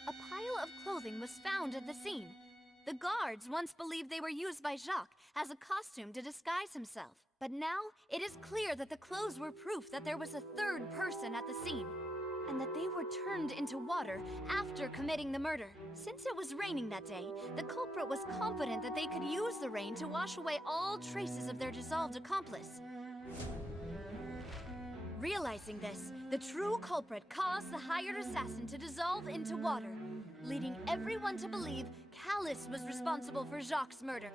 A pile of clothing was found at the scene. The guards once believed they were used by Jacques as a costume to disguise himself. But now, it is clear that the clothes were proof that there was a third person at the scene, and that they were turned into water after committing the murder. Since it was raining that day, the culprit was confident that they could use the rain to wash away all traces of their dissolved accomplice. Realizing this, the true culprit caused the hired assassin to dissolve into water, leading everyone to believe Callus was responsible for Jacques' murder.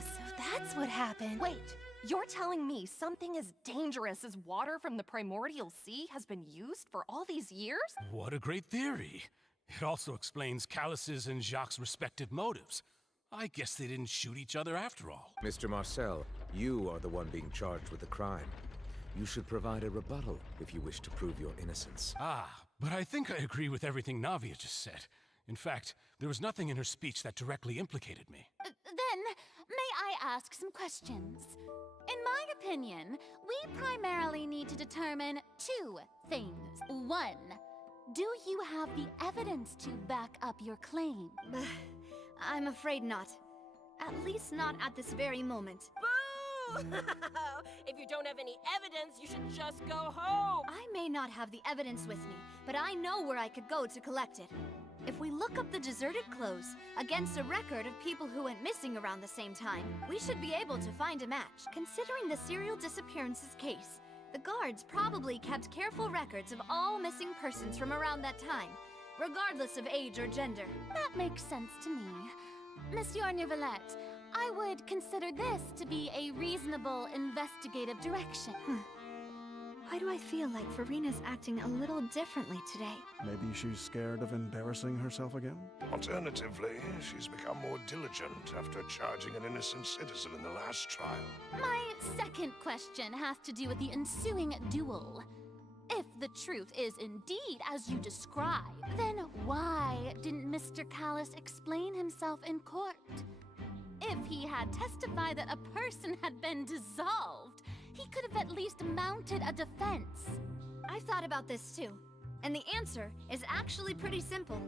So that's what happened. Wait, you're telling me something as dangerous as water from the primordial sea has been used for all these years? What a great theory. It also explains Callus's and Jacques' respective motives. I guess they didn't shoot each other after all. Mr. Marcel, you are the one being charged with the crime. You should provide a rebuttal if you wish to prove your innocence. But I think I agree with everything Navia just said. In fact, there was nothing in her speech that directly implicated me. Then, may I ask some questions? In my opinion, we primarily need to determine two things. One, do you have the evidence to back up your claim? I'm afraid not. At least not at this very moment. Boo! If you don't have any evidence, you should just go home! I may not have the evidence with me, but I know where I could go to collect it. If we look up the deserted clothes against a record of people who went missing around the same time, we should be able to find a match. Considering the serial disappearances case, the guards probably kept careful records of all missing persons from around that time, regardless of age or gender. That makes sense to me. Monsieur Neuvillette, I would consider this to be a reasonable investigative direction. Why do I feel like Farina's acting a little differently today? Maybe she's scared of embarrassing herself again? Alternatively, she's become more diligent after charging an innocent citizen in the last trial. My second question has to do with the ensuing duel. If the truth is indeed as you describe, then why didn't Mr. Callus explain himself in court? If he had testified that a person had been dissolved, he could have at least mounted a defense. I've thought about this too, and the answer is actually pretty simple.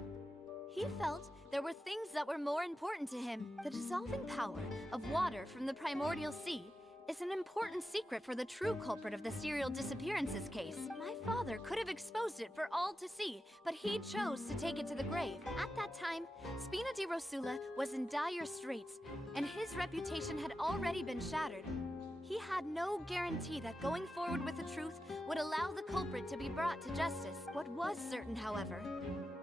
He felt there were things that were more important to him. The dissolving power of water from the primordial sea is an important secret for the true culprit of the serial disappearances case. My father could have exposed it for all to see, but he chose to take it to the grave. At that time, Spina di Rosula was in dire straits, and his reputation had already been shattered. He had no guarantee that going forward with the truth would allow the culprit to be brought to justice. What was certain, however,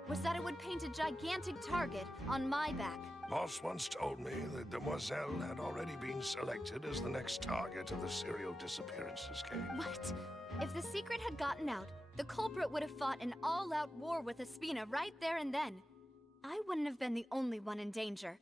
was that it would paint a gigantic target on my back. Boss once told me that Demoiselle had already been selected as the next target of the serial disappearances case. What? If the secret had gotten out, the culprit would have fought an all-out war with Espina right there and then. I wouldn't have been the only one in danger.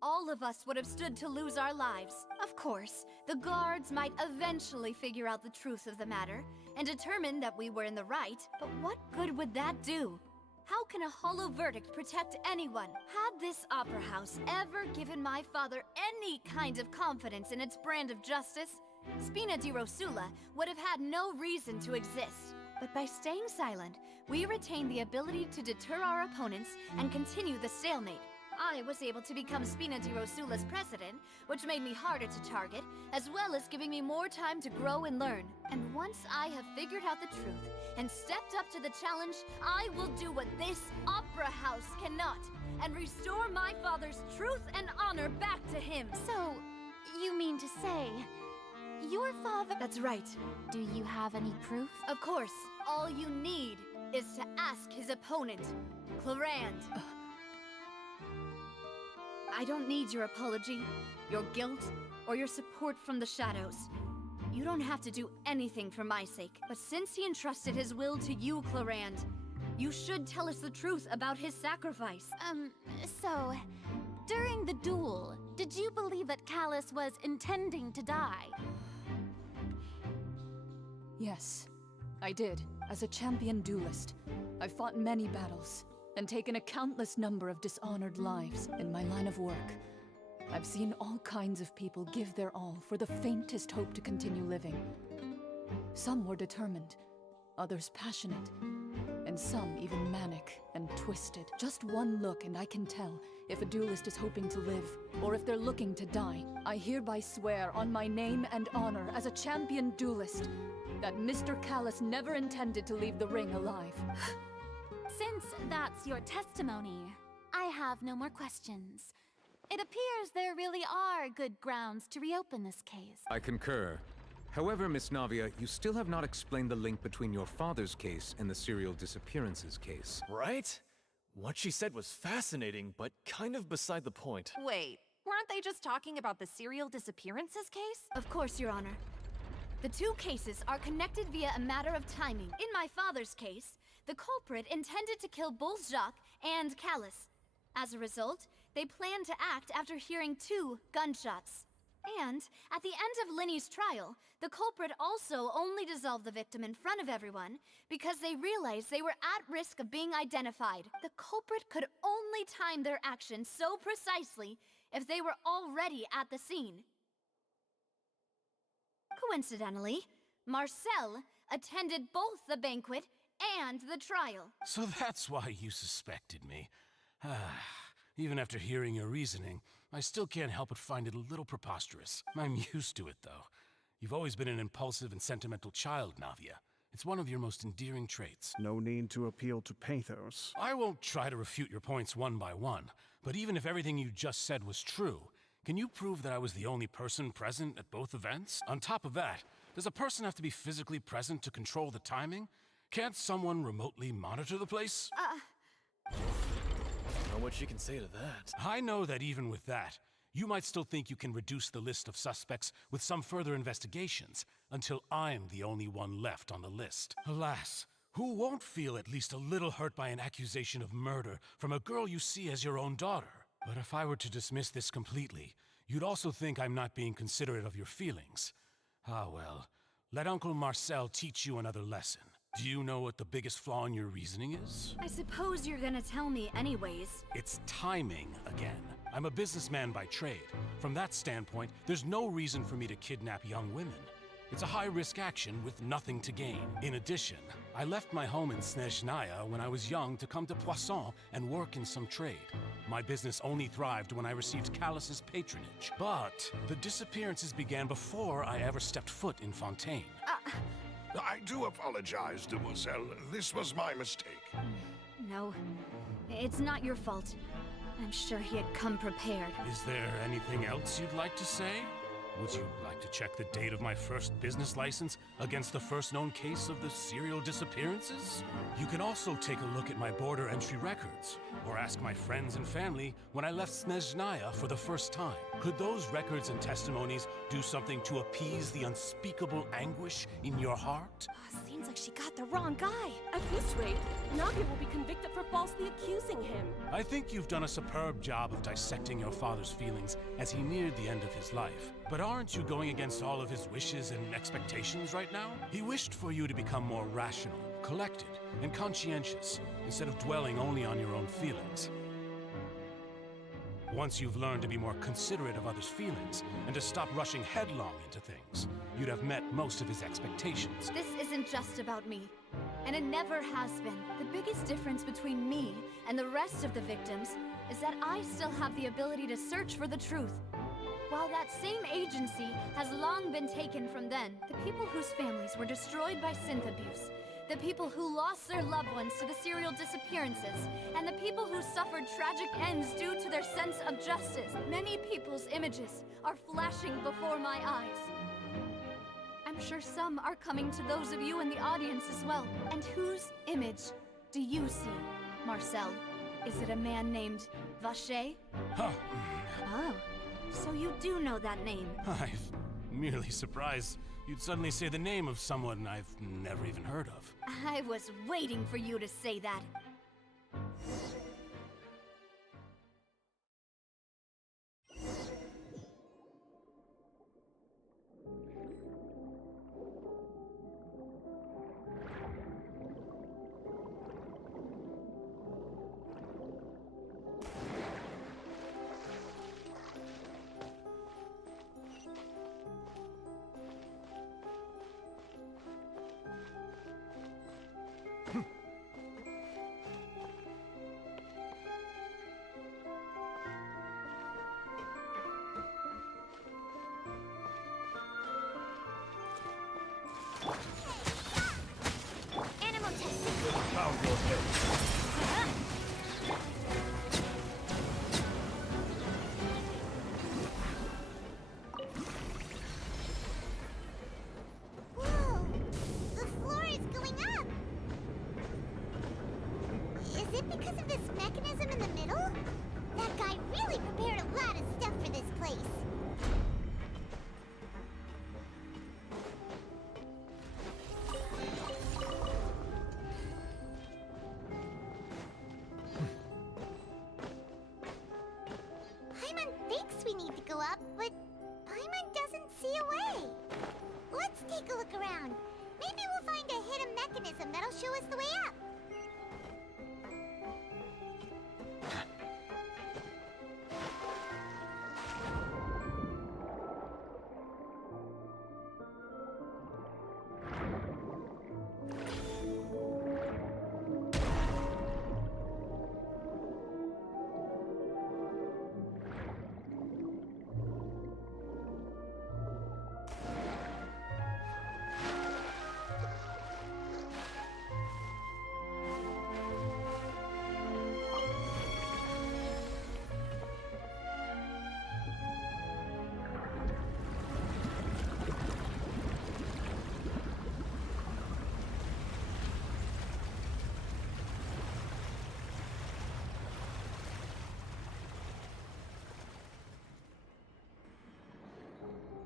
All of us would have stood to lose our lives. Of course, the guards might eventually figure out the truth of the matter and determine that we were in the right, but what good would that do? How can a hollow verdict protect anyone? Had this opera house ever given my father any kind of confidence in its brand of justice, Spina di Rosula would have had no reason to exist. But by staying silent, we retained the ability to deter our opponents and continue the stalemate. I was able to become Spina di Rosula's president, which made me harder to target, as well as giving me more time to grow and learn. And once I have figured out the truth and stepped up to the challenge, I will do what this opera house cannot, and restore my father's truth and honor back him. So, you mean to say, your father... That's right. Do you have any proof? Of course. All you need is to ask his opponent, Clarand. I don't need your apology, your guilt, or your support from the shadows. You don't have to do anything for my sake. But since he entrusted his will to you, Clarand, you should tell us the truth about his sacrifice. So, during the duel, did you believe that Callus was intending to die? Yes, I did. As a champion duelist, I've fought many battles and taken a countless number of dishonored lives in my line of work. I've seen all kinds of people give their all for the faintest hope to continue living. Some were determined, others passionate, and some even manic and twisted. Just one look and I can tell if a duelist is hoping to live or if they're looking to die. I hereby swear on my name and honor as a champion duelist that Mr. Callus never intended to leave the ring alive. Since that's your testimony, I have no more questions. It appears there really are good grounds to reopen this case. I concur. However, Miss Navia, you still have not explained the link between your father's case and the serial disappearances case. Right? What she said was fascinating, but kind of beside the point. Wait, weren't they just talking about the serial disappearances case? Of course, Your Honor. The two cases are connected via a matter of timing. In my father's case, the culprit intended to kill both Jacques and Callus. As a result, they planned to act after hearing 2 gunshots. And, at the end of Linny's trial, the culprit also only dissolved the victim in front of everyone because they realized they were at risk of being identified. The culprit could only time their actions so precisely if they were already at the scene. Coincidentally, Marcel attended both the banquet and the trial. So that's why you suspected me. Even after hearing your reasoning, I still can't help but find it a little preposterous. I'm used to it, though. You've always been an impulsive and sentimental child, Navia. It's one of your most endearing traits. No need to appeal to pathos. I won't try to refute your points one by one, but even if everything you just said was true, can you prove that I was the only person present at both events? On top of that, does a person have to be physically present to control the timing? Can't someone remotely monitor the place? I don't know what she can say to that. I know that even with that, you might still think you can reduce the list of suspects with some further investigations, until I'm the only one left on the list. Alas, who won't feel at least a little hurt by an accusation of murder from a girl you see as your own daughter? But if I were to dismiss this completely, you'd also think I'm not being considerate of your feelings. Ah well, let Uncle Marcel teach you another lesson. Do you know what the biggest flaw in your reasoning is? I suppose you're gonna tell me anyways. It's timing again. I'm a businessman by trade. From that standpoint, there's no reason for me to kidnap young women. It's a high-risk action with nothing to gain. In addition, I left my home in Snezhnaya when I was young to come to Poisson and work in some trade. My business only thrived when I received Callus's patronage. But the disappearances began before I ever stepped foot in Fontaine. I do apologize, Demoiselle. This was my mistake. No, it's not your fault. I'm sure he had come prepared. Is there anything else you'd like to say? Would you like to check the date of my first business license against the first known case of the serial disappearances? You can also take a look at my border entry records, or ask my friends and family when I left Snezhnaya for the first time. Could those records and testimonies do something to appease the unspeakable anguish in your heart? Seems like she got the wrong guy. At this rate, Navia will be convicted for falsely accusing him. I think you've done a superb job of dissecting your father's feelings as he neared the end of his life. But aren't you going against all of his wishes and expectations right now? He wished for you to become more rational, collected, and conscientious, instead of dwelling only on your own feelings. Once you've learned to be more considerate of others' feelings, and to stop rushing headlong into things, you'd have met most of his expectations. This isn't just about me, and it never has been. The biggest difference between me and the rest of the victims is that I still have the ability to search for the truth. While that same agency has long been taken from them, the people whose families were destroyed by synth abuse, The people who lost their loved ones to the serial disappearances, and the people who suffered tragic ends due to their sense of justice. Many people's images are flashing before my eyes. I'm sure some are coming to those of you in the audience as well. And whose image do you see, Marcel? Is it a man named Vacher? Huh. Oh, so you do know that name. I'm merely surprised you'd suddenly say the name of someone I've never even heard of. I was waiting for you to say that. Animal testing. Pound your head. Whoa! The floor is going up! Is it because of this mechanism in the middle? That guy really prepared a lot of stuff for this place. Paimon thinks we need to go up, but Paimon doesn't see a way. Let's take a look around. Maybe we'll find a hidden mechanism that'll show us the way up.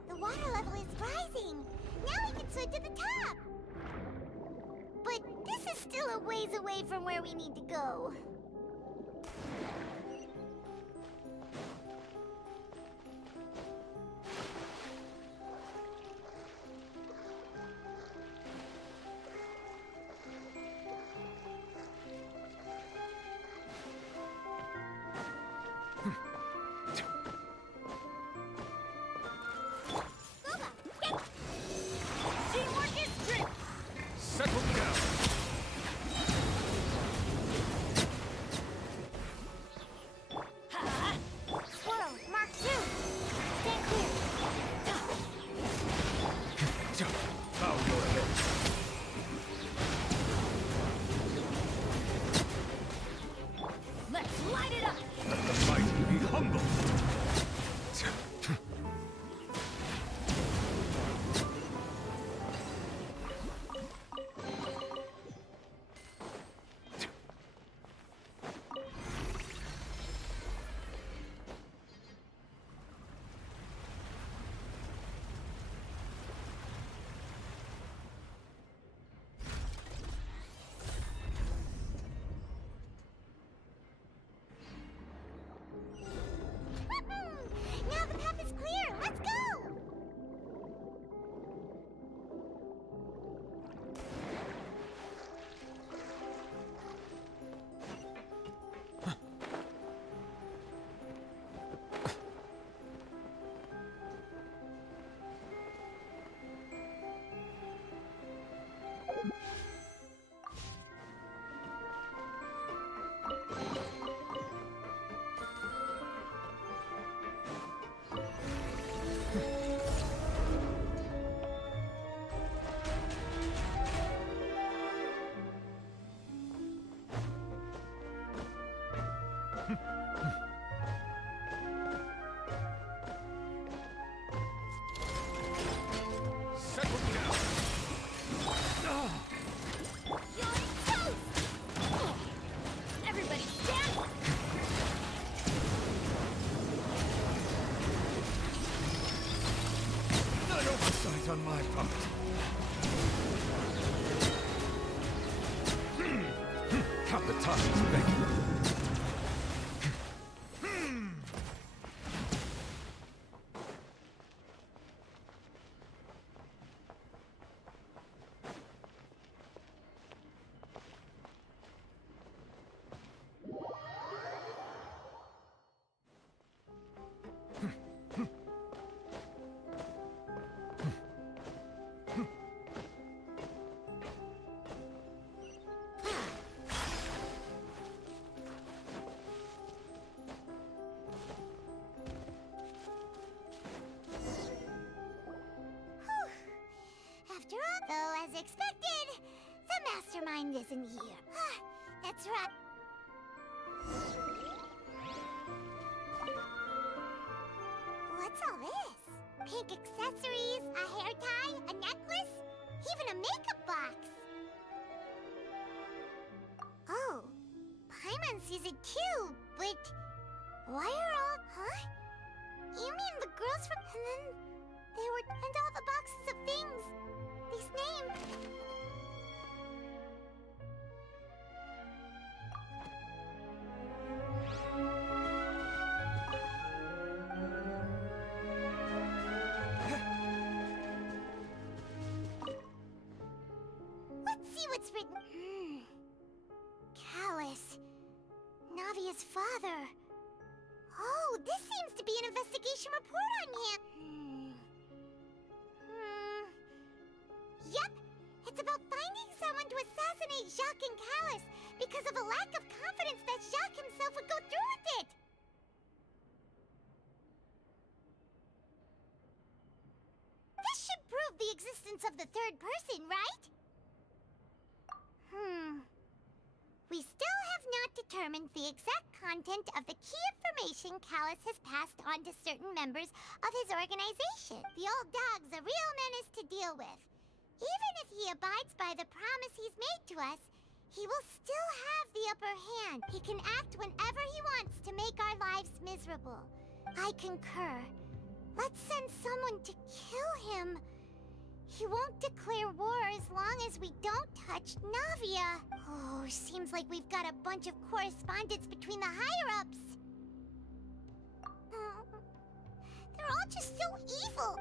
The water level is rising. Now we can swim to the top. But this is still a ways away from where we need to go. Teamwork is trick! Settle down. sight on my puppet. Cut the tongues, Becky. After all, though, as expected, the mastermind isn't here. That's right. What's all this? Pink accessories, a hair tie, a necklace, even a makeup box. Oh, Paimon sees it too, but why are all... Huh? You mean the girls from... And then they were... And all the boxes of things. These names. Let's see what's written. Callus. Navia's father. Oh, this seems to be an investigation report on him. Yep, it's about finding someone to assassinate Jacques and Callus because of a lack of confidence that Jacques himself would go through with it. This should prove the existence of the third person, right? We still have not determined the exact content of the key information Callus has passed on to certain members of his organization. The old dog's a real menace to deal with. Even if he abides by the promise he's made to us, he will still have the upper hand. He can act whenever he wants to make our lives miserable. I concur. Let's send someone to kill him. He won't declare war as long as we don't touch Navia. Oh, seems like we've got a bunch of correspondence between the higher-ups. They're all just so evil.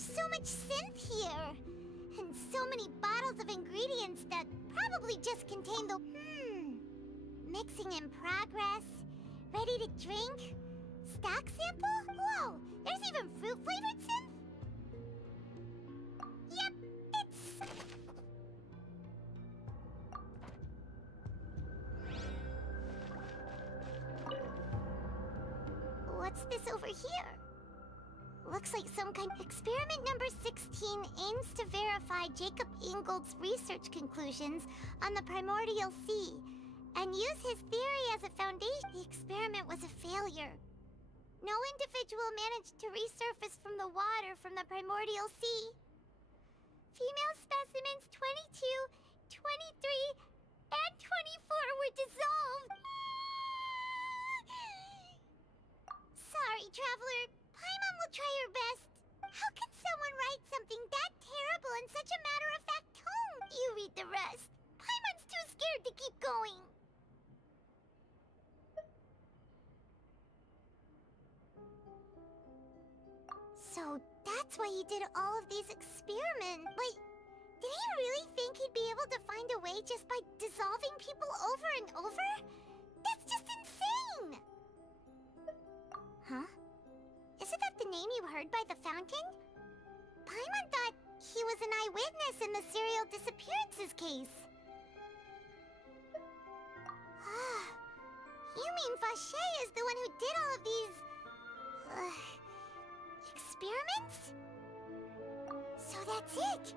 So much synth here, and so many bottles of ingredients that probably just contain the... Mixing in progress, ready to drink, stock sample? Whoa, there's even fruit-flavored synth? Yep, it's... What's this over here? Looks like some kind... Experiment number 16 aims to verify Jacob Ingold's research conclusions on the primordial sea and use his theory as a foundation. The experiment was a failure. No individual managed to resurface from the water from the primordial sea. Female specimens 22, 23, and 24 were dissolved. Sorry, traveler. Paimon will try her best. How can someone write something that terrible in such a matter-of-fact tone? You read the rest. Paimon's too scared to keep going. So that's why he did all of these experiments. Wait, did he really think he'd be able to find a way just by dissolving people over and over? That's just insane! Huh? Isn't that the name you heard by the fountain? Paimon thought he was an eyewitness in the serial disappearances case. You mean Vache is the one who did all of these... experiments? So that's it.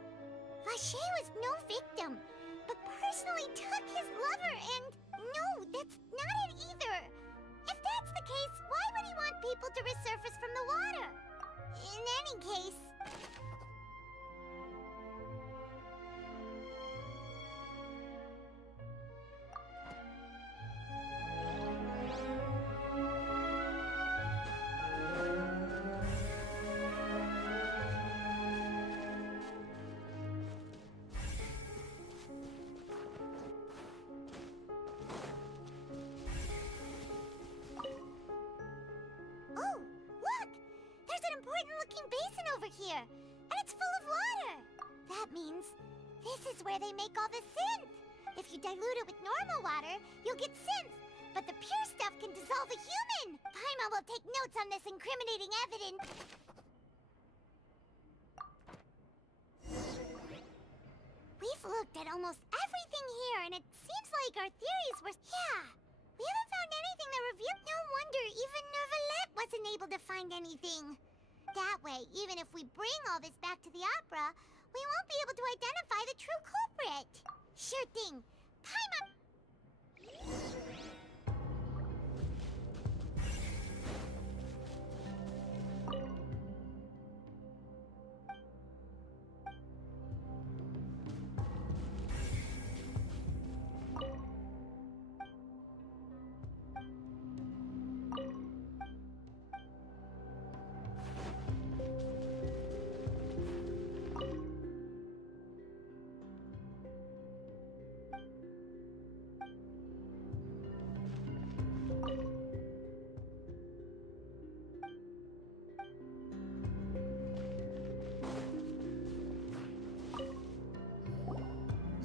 Vache was no victim, but personally took his lover and... No, that's not it either. If that's the case, why would he want people to resurface looking basin over here, and it's full of water. That means this is where they make all the synth. If you dilute it with normal water, you'll get synth, but the pure stuff can dissolve a human. Paimon will take notes on this incriminating evidence. We've looked at almost everything here, and it seems like our theories were... Yeah, we haven't found anything that revealed... No wonder even Neuvillette wasn't able to find anything. That way, even if we bring all this back to the opera, we won't be able to identify the true culprit. Sure thing. Paimon...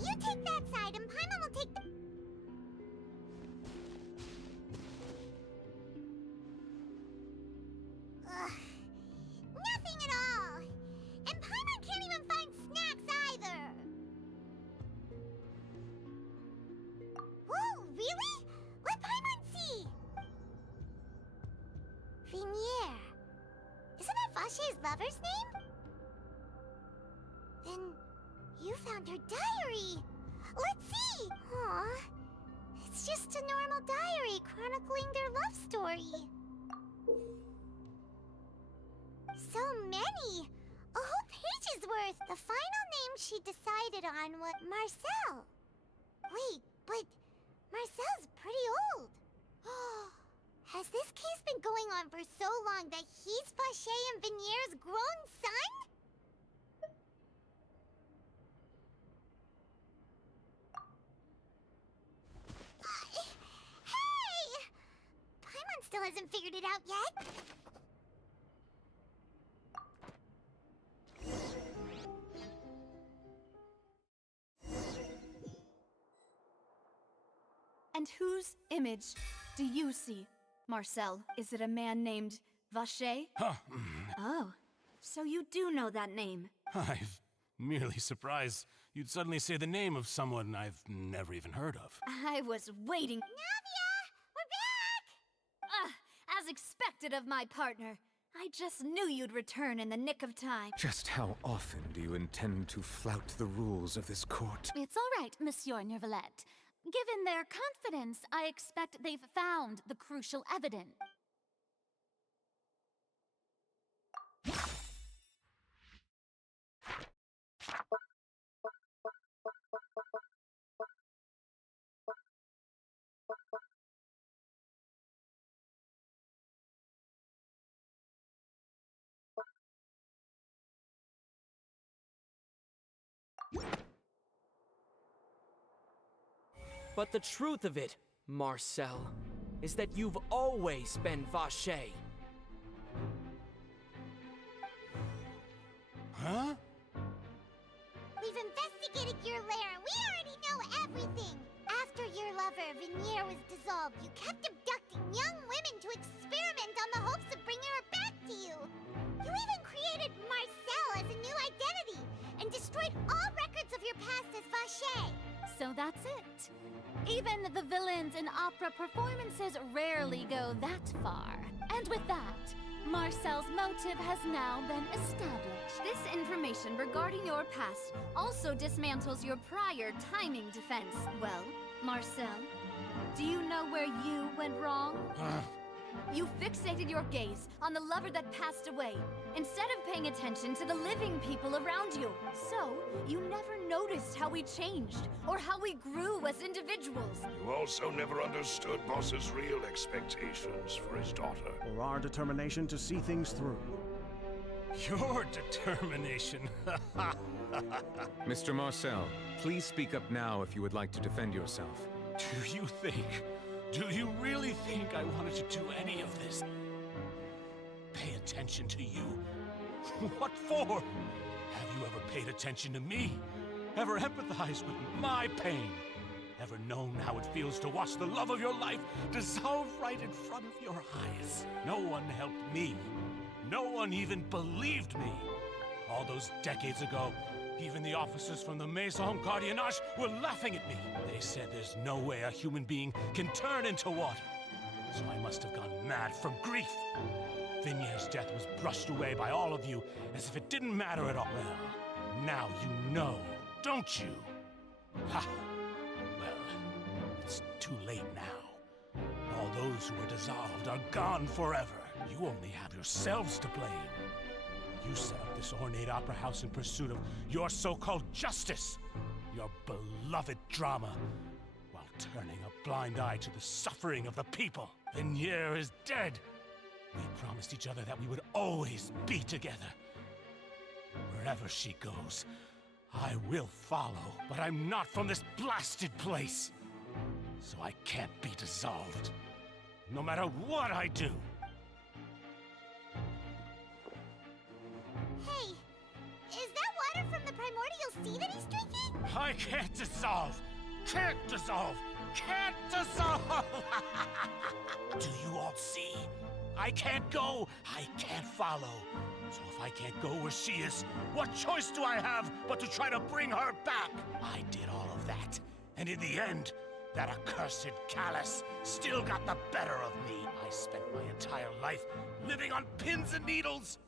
You take that side, and Paimon will take the... Ugh. Nothing at all. And Paimon can't even find snacks either. Whoa, really? Let Paimon see. Venier. Isn't that Vache's lover's name? Then... you found her diary! Let's see! Aw, it's just a normal diary chronicling their love story. So many! A whole page's worth! The final name she decided on was Marcel. Wait, but Marcel's pretty old. Has this case been going on for so long that he's Vache and Venier's grown son? Still hasn't figured it out yet. And whose image do you see, Marcel? Is it a man named Vache? Oh, so you do know that name. I'm merely surprised you'd suddenly say the name of someone I've never even heard of. I was waiting. As expected of my partner. I just knew you'd return in the nick of time. Just how often do you intend to flout the rules of this court? It's all right, Monsieur Neuvillette. Given their confidence, I expect they've found the crucial evidence. But the truth of it, Marcel, is that you've always been Vache. Huh? We've investigated your lair, and we already know everything. After your lover, Venier, was dissolved, you kept abducting young women to experiment on the hopes of bringing her back to you. You even created Marcel as a new identity, and destroyed all records of your past as Vache. So that's it. Even the villains in opera performances rarely go that far. And with that, Marcel's motive has now been established. This information regarding your past also dismantles your prior timing defense. Well, Marcel, do you know where you went wrong? You fixated your gaze on the lover that passed away, instead of paying attention to the living people around you. So, you never noticed how we changed, or how we grew as individuals. You also never understood Boss's real expectations for his daughter. Or our determination to see things through. Your determination. Mr. Marcel, please speak up now if you would like to defend yourself. Do you really think I wanted to do any of this? Pay attention to you. What for? Have you ever paid attention to me? Ever empathized with my pain? Ever known how it feels to watch the love of your life dissolve right in front of your eyes? No one helped me. No one even believed me. All those decades ago, even the officers from the Maison Gardiennage were laughing at me. They said there's no way a human being can turn into water. So I must have gone mad from grief. Vignier's death was brushed away by all of you as if it didn't matter at all. Well, now you know, don't you? Ha! Well, it's too late now. All those who were dissolved are gone forever. You only have yourselves to blame. You set up this ornate opera house in pursuit of your so-called justice, your beloved drama, while turning a blind eye to the suffering of the people. Vignier is dead. We promised each other that we would always be together. Wherever she goes, I will follow, but I'm not from this blasted place. So I can't be dissolved, no matter what I do. Hey, is that water from the primordial sea that he's drinking? I can't dissolve! Can't dissolve! Can't dissolve! Do you all see? I can't go, I can't follow. So if I can't go where she is, what choice do I have but to try to bring her back? I did all of that, and in the end, that accursed Callus still got the better of me. I spent my entire life living on pins and needles,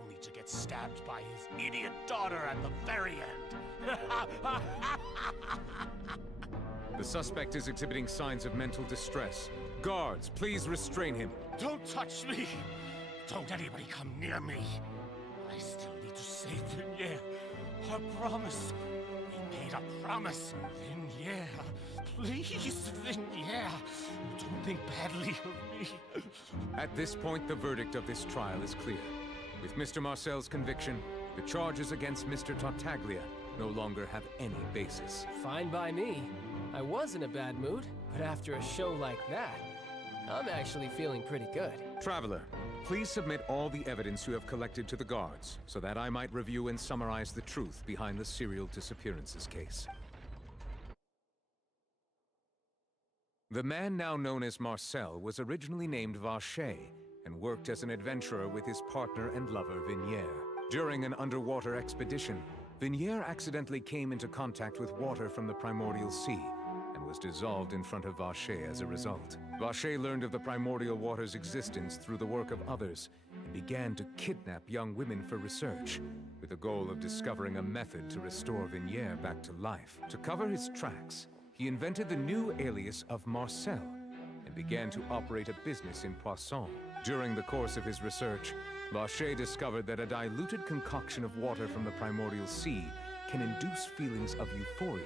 only to get stabbed by his idiot daughter at the very end. The suspect is exhibiting signs of mental distress. Guards, please restrain him. Don't touch me! Don't anybody come near me! I still need to save Vignier. Our promise. We made a promise. Vignier. Please, Vignier. Don't think badly of me. At this point, the verdict of this trial is clear. With Mr. Marcel's conviction, the charges against Mr. Tartaglia no longer have any basis. Fine by me. I was in a bad mood, but after a show like that, I'm actually feeling pretty good. Traveler, please submit all the evidence you have collected to the guards, so that I might review and summarize the truth behind the serial disappearances case. The man now known as Marcel was originally named Vacher and worked as an adventurer with his partner and lover Vignier. During an underwater expedition, Vignier accidentally came into contact with water from the primordial sea and was dissolved in front of Vacher as a result. Vacher learned of the primordial water's existence through the work of others and began to kidnap young women for research, with the goal of discovering a method to restore Vignier back to life. To cover his tracks, he invented the new alias of Marcel and began to operate a business in Poisson. During the course of his research, Vacher discovered that a diluted concoction of water from the primordial sea can induce feelings of euphoria,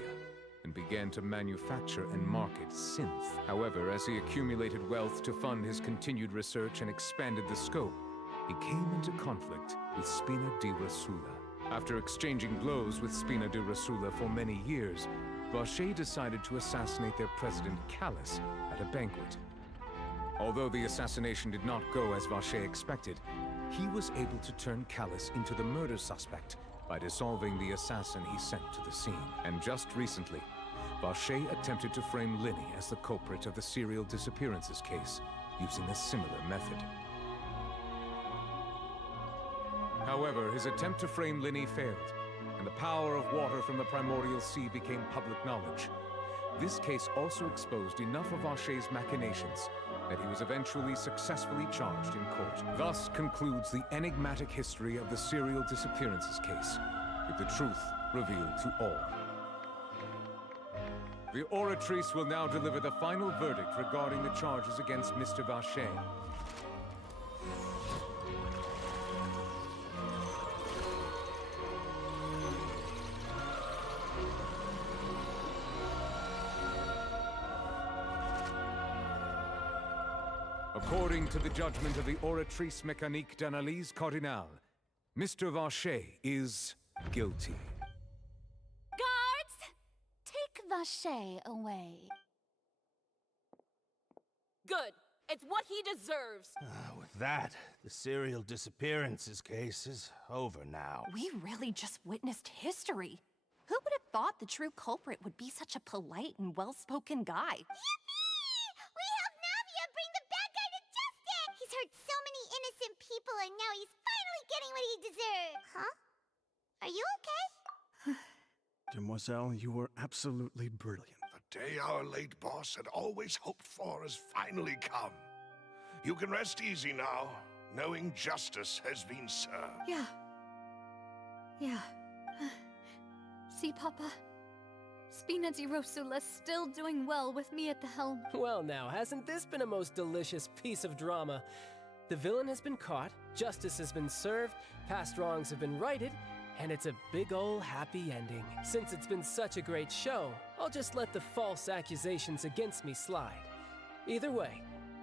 and began to manufacture and market synth. However, as he accumulated wealth to fund his continued research and expanded the scope, he came into conflict with Spina di Rosula. After exchanging blows with Spina di Rosula for many years, Vacher decided to assassinate their president Callus at a banquet. Although the assassination did not go as Vacher expected, he was able to turn Callus into the murder suspect by dissolving the assassin he sent to the scene. And just recently, Vacher attempted to frame Linny as the culprit of the serial disappearances case, using a similar method. However, his attempt to frame Linny failed, and the power of water from the primordial sea became public knowledge. This case also exposed enough of Vacher's machinations that he was eventually successfully charged in court. Thus concludes the enigmatic history of the serial disappearances case, with the truth revealed to all. The oratrice will now deliver the final verdict regarding the charges against Mr. Vacher. According to the judgment of the Oratrice Mécanique d'Analyse Cardinale, Mr. Vacher is guilty. Guards! Take Vacher away. Good. It's what he deserves. With that, the serial disappearances case is over now. We really just witnessed history. Who would have thought the true culprit would be such a polite and well-spoken guy? Yippee! We helped Navia bring the bad guy to justice! He's hurt so many innocent people, and now he's finally getting what he deserves. Huh? Are you okay? Demoiselle, you were absolutely brilliant. The day our late boss had always hoped for has finally come. You can rest easy now, knowing justice has been served. Yeah. See, Papa? Spina di Rosula's still doing well with me at the helm. Well now, hasn't this been a most delicious piece of drama? The villain has been caught, justice has been served, past wrongs have been righted, and it's a big ol' happy ending. Since it's been such a great show, I'll just let the false accusations against me slide. Either way,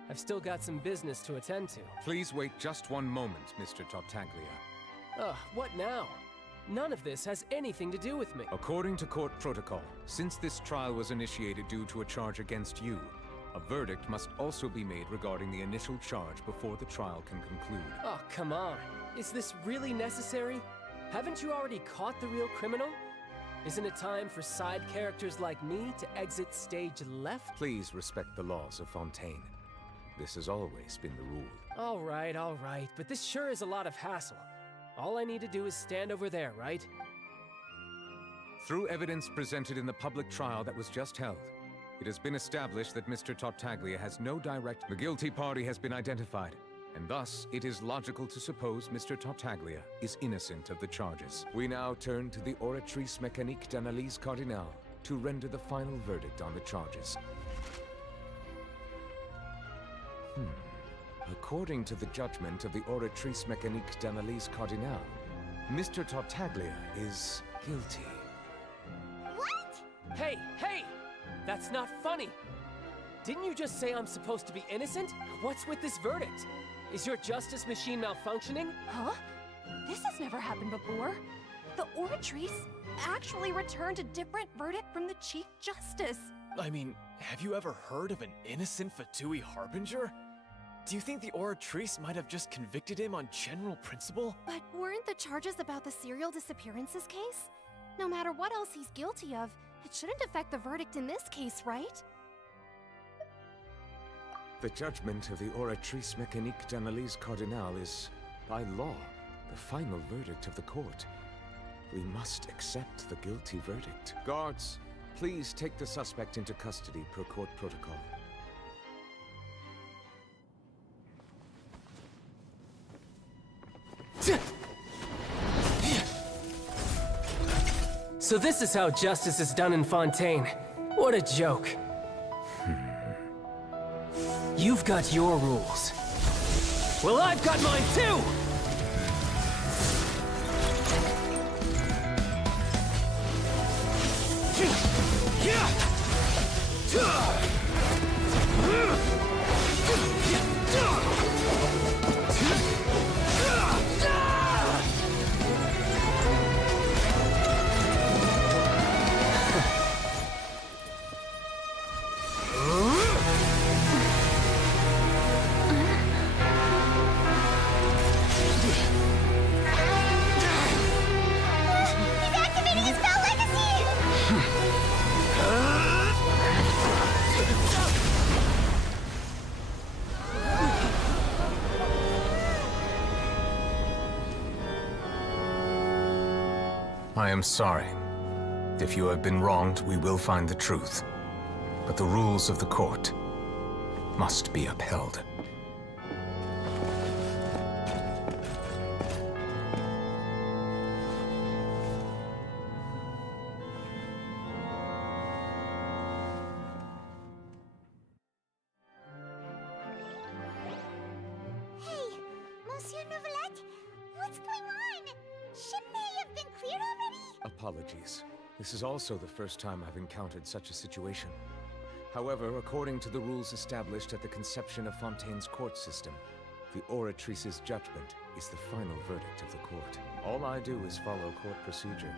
I've still got some business to attend to. Please wait just one moment, Mr. Tartaglia. Ugh, what now? None of this has anything to do with me. According to court protocol, since this trial was initiated due to a charge against you, a verdict must also be made regarding the initial charge before the trial can conclude. Oh, come on. Is this really necessary? Haven't you already caught the real criminal? Isn't it time for side characters like me to exit stage left? Please respect the laws of Fontaine. This has always been the rule. All right, but this sure is a lot of hassle. All I need to do is stand over there, right? Through evidence presented in the public trial that was just held, it has been established that Mr. Tartaglia has no direct... The guilty party has been identified, and thus it is logical to suppose Mr. Tartaglia is innocent of the charges. We now turn to the Oratrice Mécanique d'Analyse Cardinale to render the final verdict on the charges. According to the judgment of the Oratrice Mécanique d'Analyse Cardinale, Mr. Tartaglia is guilty. What? Hey! That's not funny! Didn't you just say I'm supposed to be innocent? What's with this verdict? Is your justice machine malfunctioning? Huh? This has never happened before. The Oratrice actually returned a different verdict from the Chief Justice. I mean, have you ever heard of an innocent Fatui Harbinger? Do you think the Oratrice might have just convicted him on general principle? But weren't the charges about the serial disappearances case? No matter what else he's guilty of, it shouldn't affect the verdict in this case, right? The judgment of the Oratrice Mécanique d'Analyse Cardinale is, by law, the final verdict of the court. We must accept the guilty verdict. Guards, please take the suspect into custody per court protocol. So this is how justice is done in Fontaine. What a joke. You've got your rules. Well, I've got mine too! I am sorry. If you have been wronged, we will find the truth. But the rules of the court must be upheld. Hey, Monsieur Novelette, what's going on? Shouldn't they have been cleared already? Apologies. This is also the first time I've encountered such a situation. However, according to the rules established at the conception of Fontaine's court system, the Oratrice's judgment is the final verdict of the court. All I do is follow court procedure.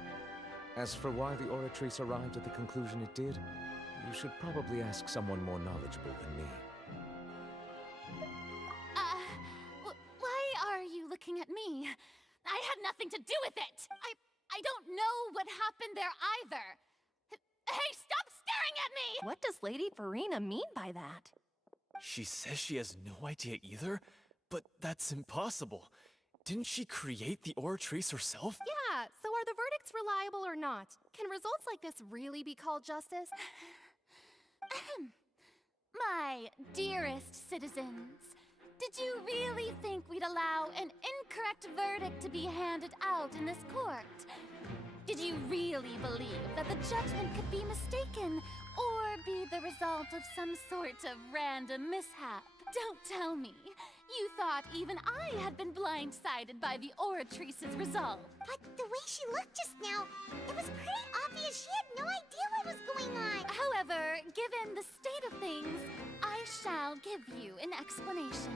As for why the Oratrice arrived at the conclusion it did, you should probably ask someone more knowledgeable than me. looking at me. I had nothing to do with it. I don't know what happened there either. Hey, stop staring at me! What does Lady Farina mean by that? She says she has no idea either, but that's impossible. Didn't she create the Oratrice herself? Yeah, so are the verdicts reliable or not? Can results like this really be called justice? My dearest citizens, did you really think we'd allow an incorrect verdict to be handed out in this court? Did you really believe that the judgment could be mistaken or be the result of some sort of random mishap? Don't tell me. You thought even I had been blindsided by the Oratrice's result. But the way she looked just now, it was pretty obvious she had no idea what was going on. However, given the state of things, I shall give you an explanation.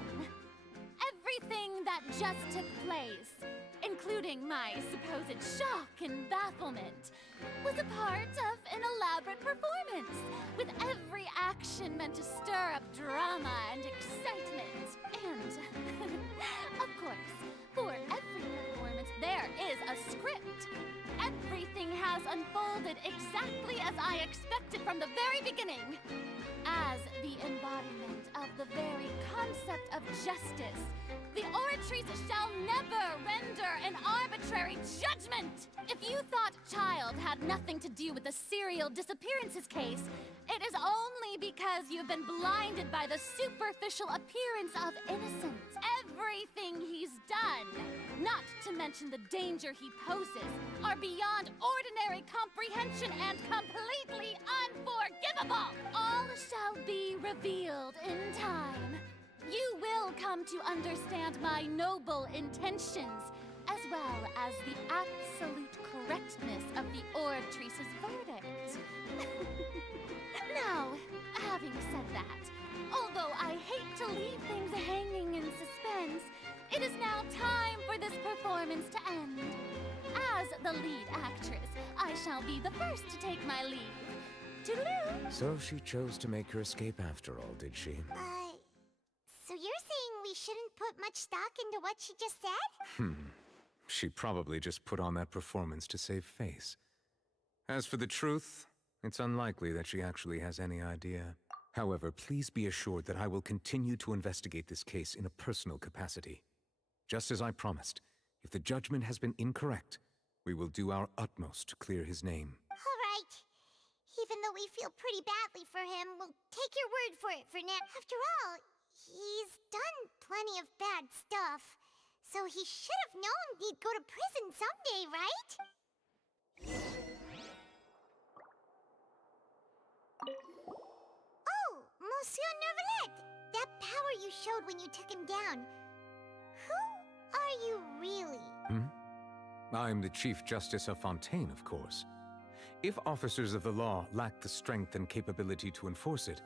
Everything that just took place, including my supposed shock and bafflement, was a part of an elaborate performance, with every action meant to stir up drama and excitement. And, of course, for every performance, there is a script. Everything has unfolded exactly as I expected from the very beginning. As the embodiment of the very concept of justice, the Oratrice shall never render an arbitrary judgment! If you thought Child had nothing to do with the serial disappearances case, it is only because you've been blinded by the superficial appearance of innocence. Everything he's done, not to mention the danger he poses, are beyond ordinary comprehension and completely unforgivable! All shall be revealed in time. You will come to understand my noble intentions, as well as the absolute correctness of the Oratrice's verdict. Now, having said that, although I hate to leave things hanging in suspense, it is now time for this performance to end. As the lead actress, I shall be the first to take my leave. Toodaloo! So she chose to make her escape after all, did she? So you're saying we shouldn't put much stock into what she just said? She probably just put on that performance to save face. As for the truth, it's unlikely that she actually has any idea. However, please be assured that I will continue to investigate this case in a personal capacity. Just as I promised, if the judgment has been incorrect, we will do our utmost to clear his name. All right. Even though we feel pretty badly for him, we'll take your word for it for now. After all, he's done plenty of bad stuff. So he should have known he'd go to prison someday, right? Oh, Monsieur Neuvillette! That power you showed when you took him down. Who are you really? I'm the Chief Justice of Fontaine, of course. If officers of the law lack the strength and capability to enforce it,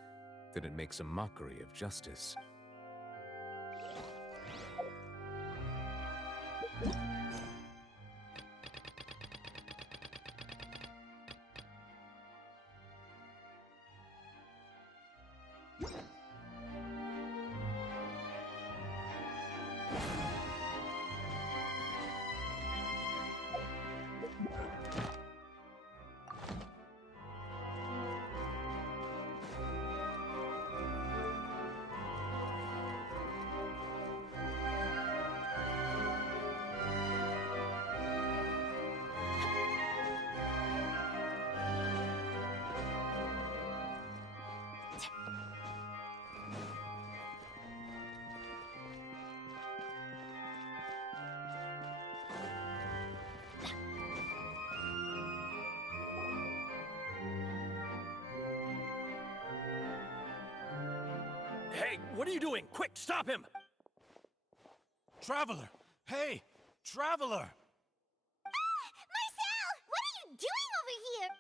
then it makes a mockery of justice. Hey, what are you doing? Quick, stop him! Traveler! Hey! Traveler! Marcel! What are you doing over here?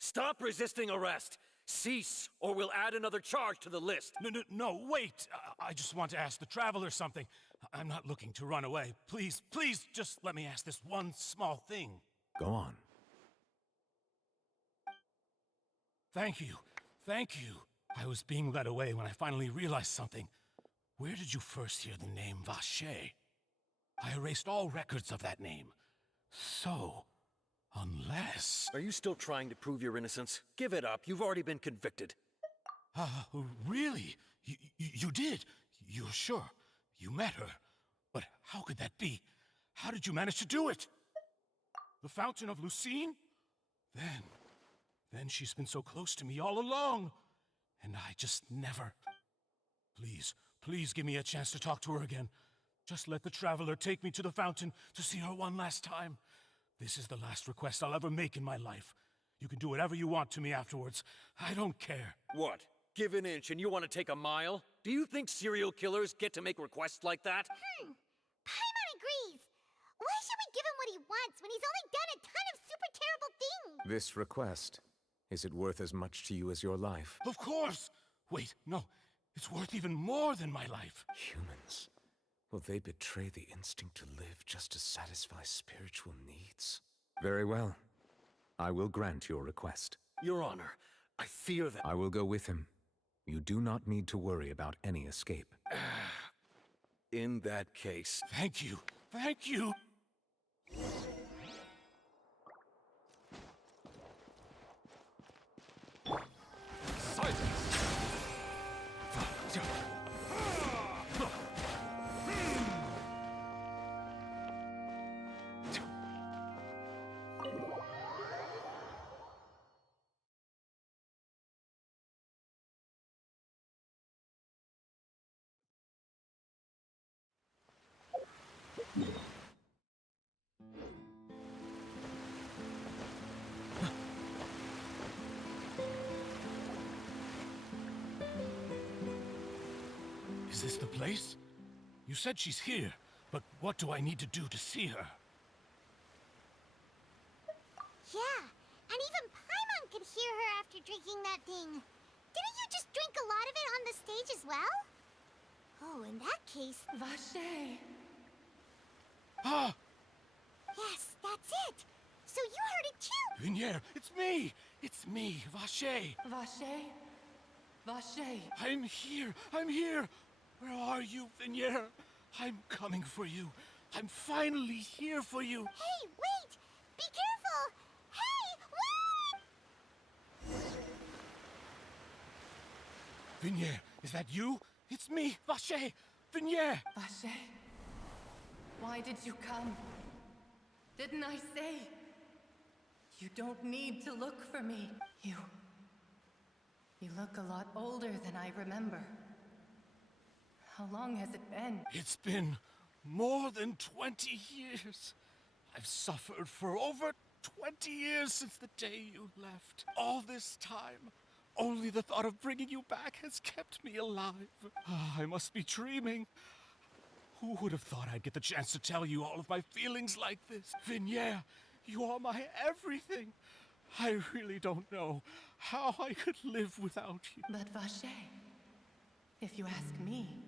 Stop resisting arrest! Cease, or we'll add another charge to the list. No, wait! I just want to ask the Traveler something. I'm not looking to run away. Please, just let me ask this one small thing. Go on. Thank you. I was being led away when I finally realized something. Where did you first hear the name Vacher? I erased all records of that name. So, unless... Are you still trying to prove your innocence? Give it up. You've already been convicted. Really? You did? You're sure? You met her? But how could that be? How did you manage to do it? The Fountain of Lucine? Then she's been so close to me all along. And I just never... Please give me a chance to talk to her again. Just let the Traveler take me to the fountain to see her one last time. This is the last request I'll ever make in my life. You can do whatever you want to me afterwards. I don't care. What? Give an inch and you want to take a mile? Do you think serial killers get to make requests like that? Paimon agrees. Why should we give him what he wants when he's only done a ton of super terrible things? This request, is it worth as much to you as your life? Of course! Wait, no. It's worth even more than my life. Humans. Will they betray the instinct to live just to satisfy spiritual needs? Very well. I will grant your request. Your Honor, I fear that... I will go with him. You do not need to worry about any escape. In that case... Thank you. Thank you! Silence! Is this the place? You said she's here, but what do I need to do to see her? Yeah, and even Paimon could hear her after drinking that thing. Didn't you just drink a lot of it on the stage as well? Oh, in that case... Vache! Ah! Yes, that's it! So you heard it too! Vinier, it's me! It's me, Vache! Vache? Vache! I'm here! I'm here! Where are you, Vinier? I'm coming for you. I'm finally here for you. Hey, wait! Be careful! Hey, wait! Vinier, is that you? It's me, Vache! Vinier! Vache? Why did you come? Didn't I say? You don't need to look for me. You look a lot older than I remember. How long has it been? It's been more than 20 years. I've suffered for over 20 years since the day you left. All this time, only the thought of bringing you back has kept me alive. I must be dreaming. Who would have thought I'd get the chance to tell you all of my feelings like this? Vinier, you are my everything. I really don't know how I could live without you. But Vache, if you ask me,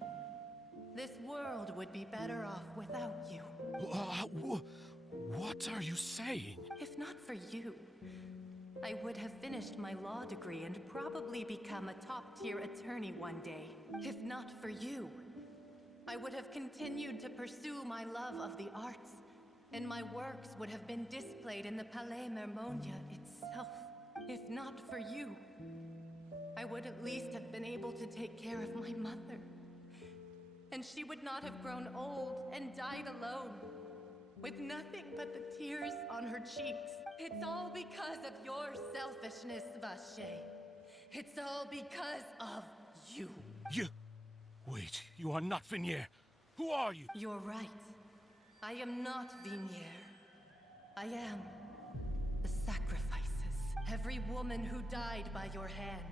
this world would be better off without you. What are you saying? If not for you, I would have finished my law degree and probably become a top-tier attorney one day. If not for you, I would have continued to pursue my love of the arts, and my works would have been displayed in the Palais Mermonia itself. If not for you, I would at least have been able to take care of my mother. And she would not have grown old and died alone, with nothing but the tears on her cheeks. It's all because of your selfishness, Vache. It's all because of you. You... Wait, you are not Vinier. Who are you? You're right. I am not Vinier. I am the sacrifices. Every woman who died by your hand.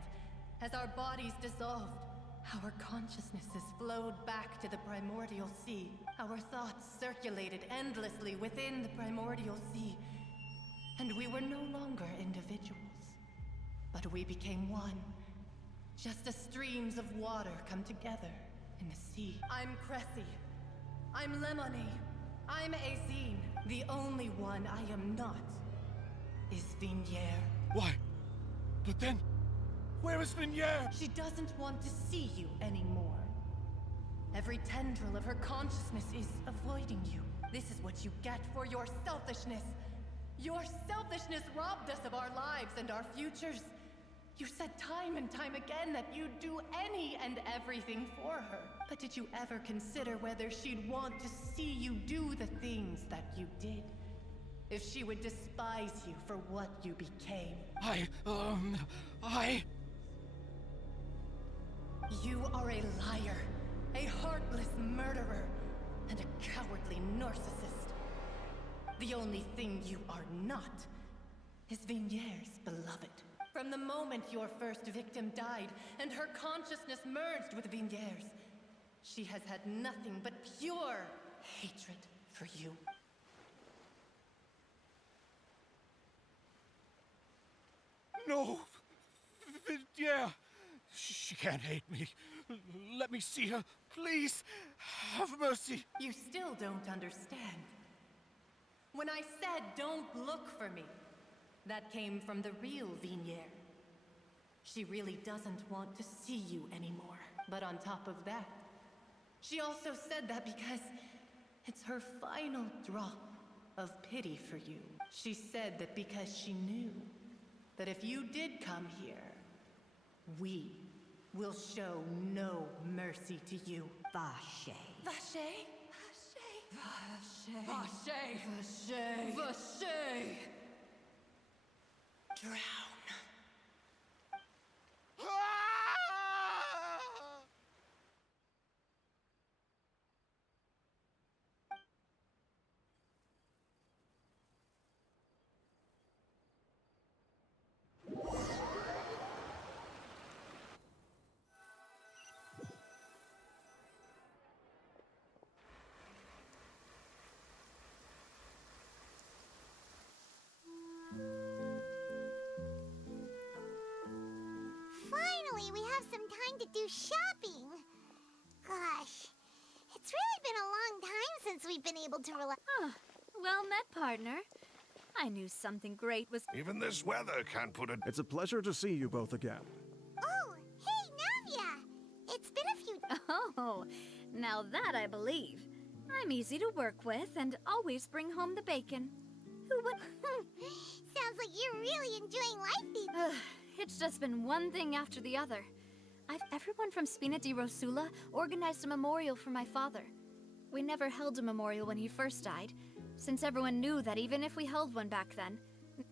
As our bodies dissolved, our consciousnesses flowed back to the primordial sea. Our thoughts circulated endlessly within the primordial sea. And we were no longer individuals. But we became one. Just as streams of water come together in the sea. I'm Cressy. I'm Lemony. I'm Azine. The only one I am not is Vinier. Why? But then, where is Vinier? She doesn't want to see you anymore. Every tendril of her consciousness is avoiding you. This is what you get for your selfishness. Your selfishness robbed us of our lives and our futures. You said time and time again that you'd do any and everything for her. But did you ever consider whether she'd want to see you do the things that you did? If she would despise you for what you became? You are a liar, a heartless murderer, and a cowardly narcissist. The only thing you are not is Vigniere's beloved. From the moment your first victim died and her consciousness merged with Vigniere's, she has had nothing but pure hatred for you. No! Yeah! She can't hate me. Let me see her. Please! Have mercy! You still don't understand. When I said don't look for me, that came from the real Vigniere. She really doesn't want to see you anymore. But on top of that, she also said that because it's her final drop of pity for you. She said that because she knew that if you did come here, we will show no mercy to you. Vache. Vache? Vache. Vache. Vache. Vache. Drown. Finally, we have some time to do shopping. Gosh, it's really been a long time since we've been able to relax. Well met, partner. I knew something great was... Even this weather can't put a... It's a pleasure to see you both again. Oh, hey, Navia! It's been a few... Oh, now that I believe. I'm easy to work with and always bring home the bacon. Who would... Sounds like you're really enjoying life these... It's just been one thing after the other. Everyone from Spina di Rosula organized a memorial for my father. We never held a memorial when he first died, since everyone knew that even if we held one back then.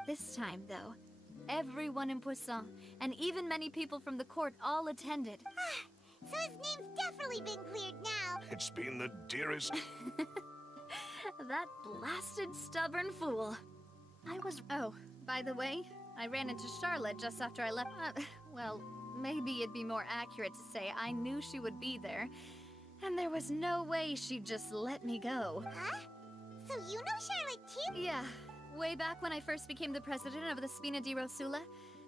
This time, though, everyone in Poisson, and even many people from the court, all attended. So his name's definitely been cleared now. It's been the dearest... That blasted stubborn fool. Oh, by the way, I ran into Charlotte just after I left. Well, maybe it'd be more accurate to say I knew she would be there, and there was no way she'd just let me go. Huh? So you know Charlotte too? Yeah, way back when I first became the president of the Spina di Rosula,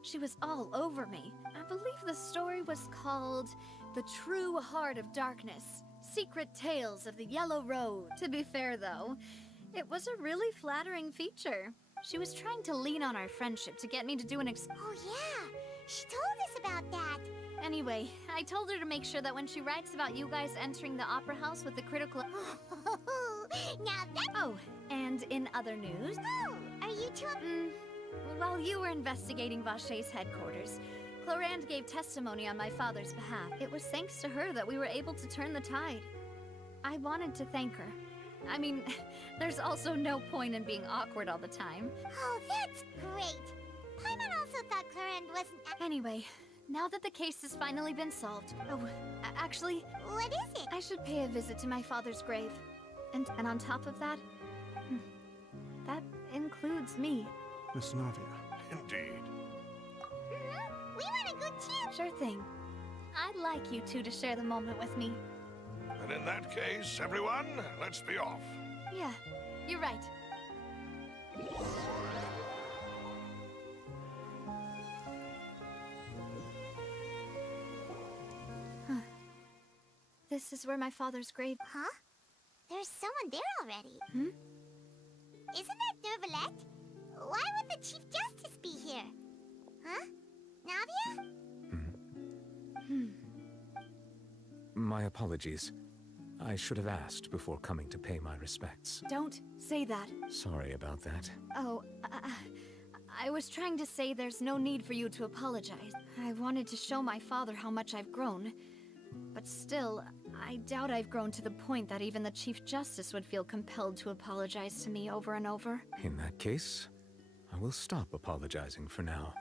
she was all over me. I believe the story was called The True Heart of Darkness, Secret Tales of the Yellow Road. To be fair, though, it was a really flattering feature. She was trying to lean on our friendship to get me to do an Oh yeah, she told us about that. Anyway, I told her to make sure that when she writes about you guys entering the Opera House with the critical... Now that... Oh, and in other news... Oh, are you two... While you were investigating Vache's headquarters, Clorinde gave testimony on my father's behalf. It was thanks to her that we were able to turn the tide. I wanted to thank her. I mean, there's also no point in being awkward all the time. Oh, that's great. Paimon also thought Clorinde wasn't... Anyway, now that the case has finally been solved... Oh, actually... What is it? I should pay a visit to my father's grave. And on top of that... that includes me. Miss Navia. Indeed. We want to go too. Sure thing. I'd like you two to share the moment with me. And in that case, everyone, let's be off. Yeah, you're right. This is where my father's grave... Huh? There's someone there already. Isn't that Nervalette? Why would the Chief Justice be here? Huh? Navia? My apologies. I should have asked before coming to pay my respects. Don't say that. Sorry about that. Oh, I was trying to say there's no need for you to apologize. I wanted to show my father how much I've grown. But still, I doubt I've grown to the point that even the Chief Justice would feel compelled to apologize to me over and over. In that case, I will stop apologizing for now.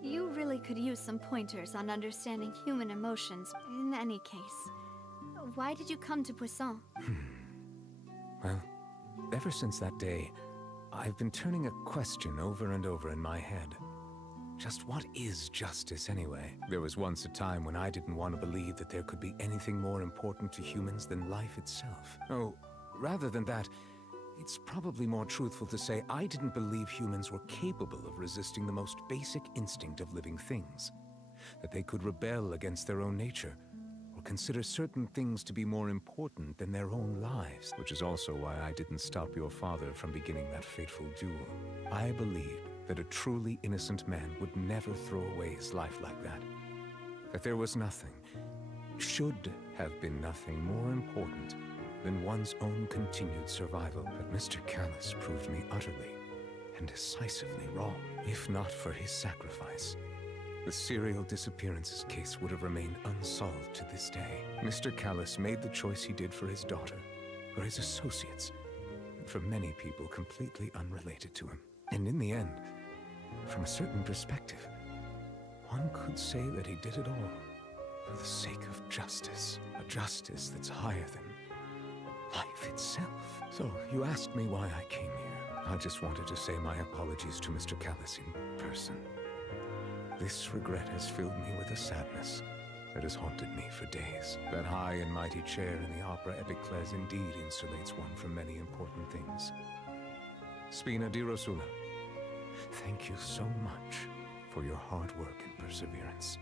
You really could use some pointers on understanding human emotions in any case. Why did you come to Poisson? Well, ever since that day, I've been turning a question over and over in my head. Just what is justice anyway? There was once a time when I didn't want to believe that there could be anything more important to humans than life itself. Oh, rather than that, it's probably more truthful to say I didn't believe humans were capable of resisting the most basic instinct of living things. That they could rebel against their own nature, or consider certain things to be more important than their own lives. Which is also why I didn't stop your father from beginning that fateful duel. I believed that a truly innocent man would never throw away his life like that. That there was nothing, should have been nothing more important than one's own continued survival. But Mr. Callus proved me utterly and decisively wrong. If not for his sacrifice, the serial disappearances case would have remained unsolved to this day. Mr. Callus made the choice he did for his daughter, for his associates, and for many people completely unrelated to him. And in the end, from a certain perspective, one could say that he did it all for the sake of justice. A justice that's higher than life itself. So, you asked me why I came here. I just wanted to say my apologies to Mr. Callus in person. This regret has filled me with a sadness that has haunted me for days. That high and mighty chair in the Opera Epiclese indeed insulates one from many important things. Spina di Rosula, thank you so much for your hard work and perseverance.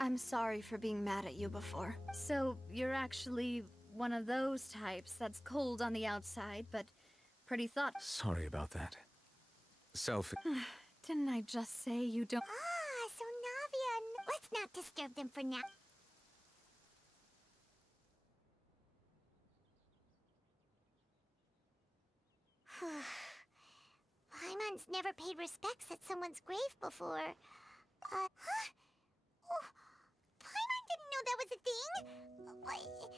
I'm sorry for being mad at you before. So, you're actually one of those types that's cold on the outside, but pretty thoughtful. Sorry about that. Didn't I just say you don't— Ah, so Navia, let's not disturb them for now. Paimon's never paid respects at someone's grave before. Huh? Oh, Paimon didn't know that was a thing. But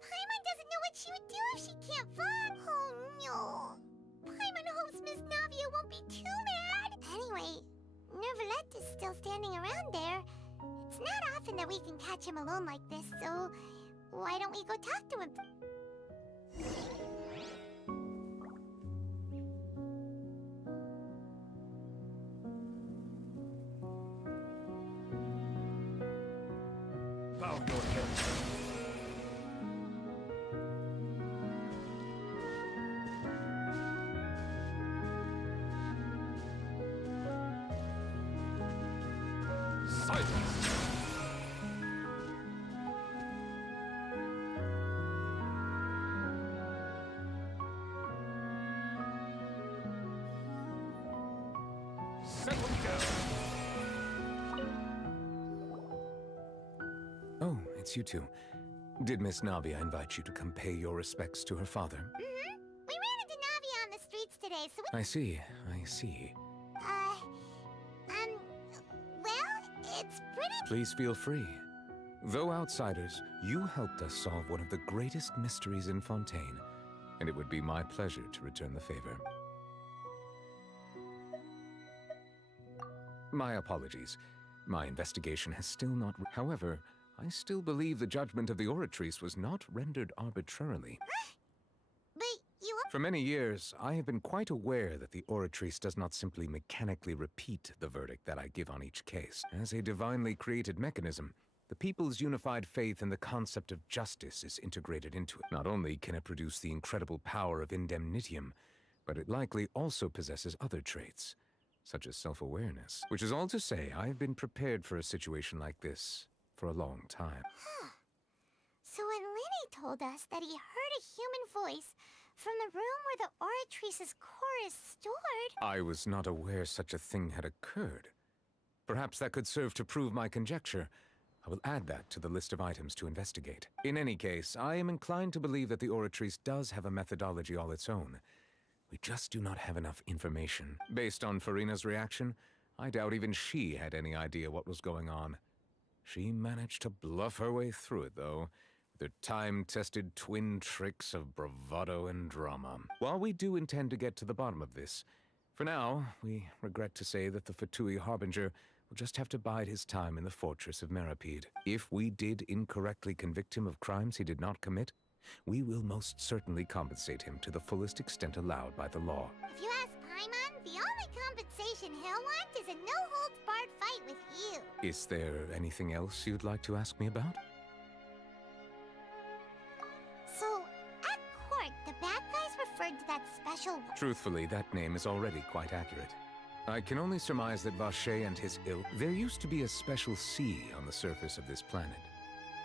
Paimon doesn't know what she would do if she can't fly. Oh no. Paimon hopes Miss Navia won't be too mad. Anyway, Nervalette is still standing around there. It's not often that we can catch him alone like this, so why don't we go talk to him? Oh, it's you two. Did Miss Navia invite you to come pay your respects to her father? Mm-hmm. We ran into Navia on the streets today, so we— I see. well, it's pretty— Please feel free. Though outsiders, you helped us solve one of the greatest mysteries in Fontaine, and it would be my pleasure to return the favor. My apologies. My investigation has still not— However, I still believe the judgment of the Oratrice was not rendered arbitrarily. But you— For many years, I have been quite aware that the Oratrice does not simply mechanically repeat the verdict that I give on each case. As a divinely created mechanism, the people's unified faith in the concept of justice is integrated into it. Not only can it produce the incredible power of indemnitium, but it likely also possesses other traits, such as self-awareness. Which is all to say, I've been prepared for a situation like this for a long time. Huh. So when Lenny told us that he heard a human voice from the room where the Oratrice's core is stored— I was not aware such a thing had occurred. Perhaps that could serve to prove my conjecture. I will add that to the list of items to investigate. In any case, I am inclined to believe that the Oratrice does have a methodology all its own. We just do not have enough information. Based on Farina's reaction, I doubt even she had any idea what was going on. She managed to bluff her way through it, though, with her time-tested twin tricks of bravado and drama. While we do intend to get to the bottom of this, for now, we regret to say that the Fatui Harbinger will just have to bide his time in the fortress of Meripede. If we did incorrectly convict him of crimes he did not commit, we will most certainly compensate him to the fullest extent allowed by the law. If you ask Paimon, the only compensation he'll want is a no-holds-barred fight with you. Is there anything else you'd like to ask me about? So, at court, the bad guys referred to that special... Truthfully, that name is already quite accurate. I can only surmise that Vache and his ilk... There used to be a special sea on the surface of this planet.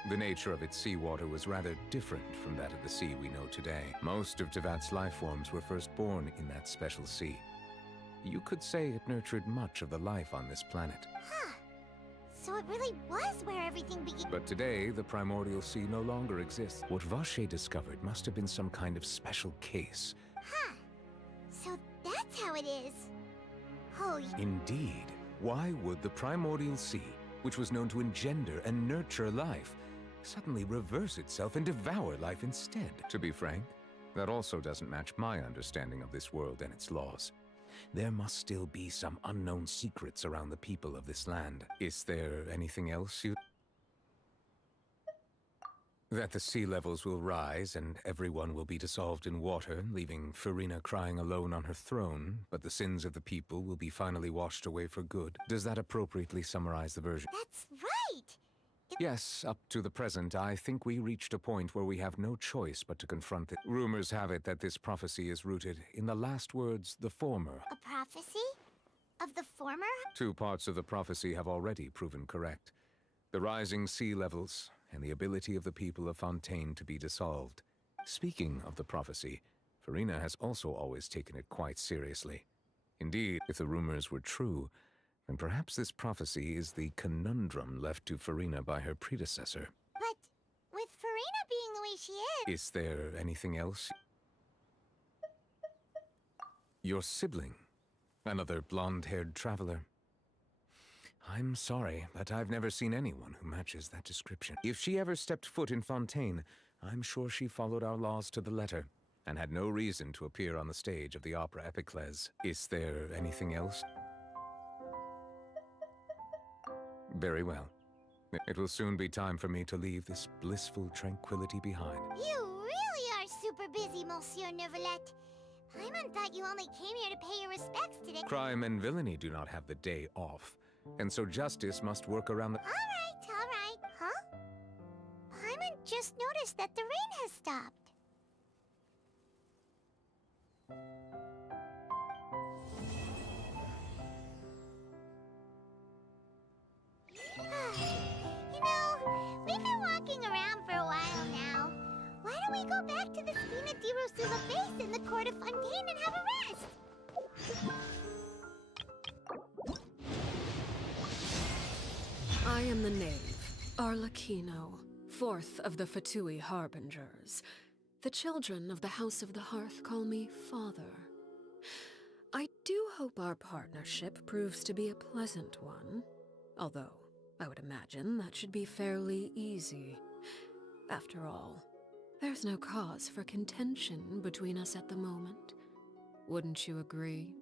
The nature of its seawater was rather different from that of the sea we know today. Most of Tevat's life forms were first born in that special sea. You could say it nurtured much of the life on this planet. Huh. So it really was where everything began. But today, the primordial sea no longer exists. What Vache discovered must have been some kind of special case. Huh. So that's how it is. Oh, Indeed. Why would the primordial sea, which was known to engender and nurture life, suddenly reverse itself and devour life instead? To be frank, that also doesn't match my understanding of this world and its laws. There must still be some unknown secrets around the people of this land. Is there anything else you... That the sea levels will rise and everyone will be dissolved in water, leaving Farina crying alone on her throne, but the sins of the people will be finally washed away for good. Does that appropriately summarize the version? That's right! Yes, up to the present, I think we reached a point where we have no choice but to confront it. Rumors have it that this prophecy is rooted in the last words, the former. A prophecy? Of the former? 2 parts of the prophecy have already proven correct. The rising sea levels, and the ability of the people of Fontaine to be dissolved. Speaking of the prophecy, Farina has also always taken it quite seriously. Indeed, if the rumors were true, then perhaps this prophecy is the conundrum left to Farina by her predecessor. But with Farina being the way she is... Is there anything else? Your sibling, another blonde-haired traveler. I'm sorry, but I've never seen anyone who matches that description. If she ever stepped foot in Fontaine, I'm sure she followed our laws to the letter, and had no reason to appear on the stage of the opera Epiclese. Is there anything else? Very well. It will soon be time for me to leave this blissful tranquility behind. You really are super busy, Monsieur Neuvillette. Paimon thought you only came here to pay your respects today. Crime and villainy do not have the day off, and so justice must work around the... All right. Huh? Paimon just noticed that the rain has stopped. You know, we've been walking around for a while now. Why don't we go back to the Spina di Rosula base in the court of Fontaine and have a rest? I am the knave, Arlecchino, 4th of the Fatui Harbingers. The children of the House of the Hearth call me Father. I do hope our partnership proves to be a pleasant one, although I would imagine that should be fairly easy. After all, there's no cause for contention between us at the moment. Wouldn't you agree?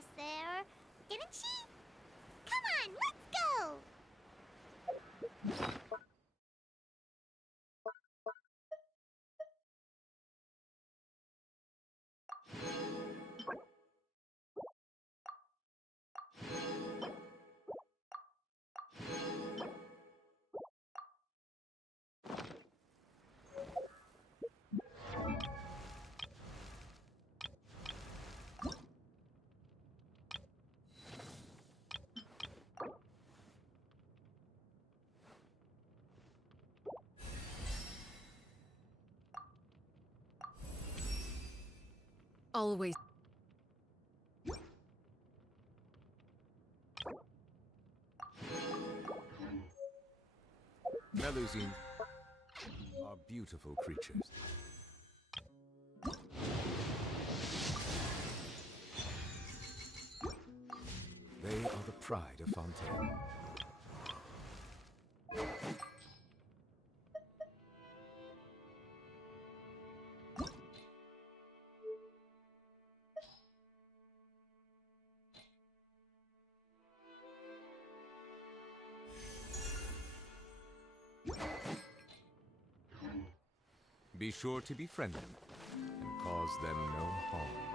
us there, didn't she? Come on, let's go! Always. Melusine are beautiful creatures. They are the pride of Fontaine. Be sure to befriend them and cause them no harm.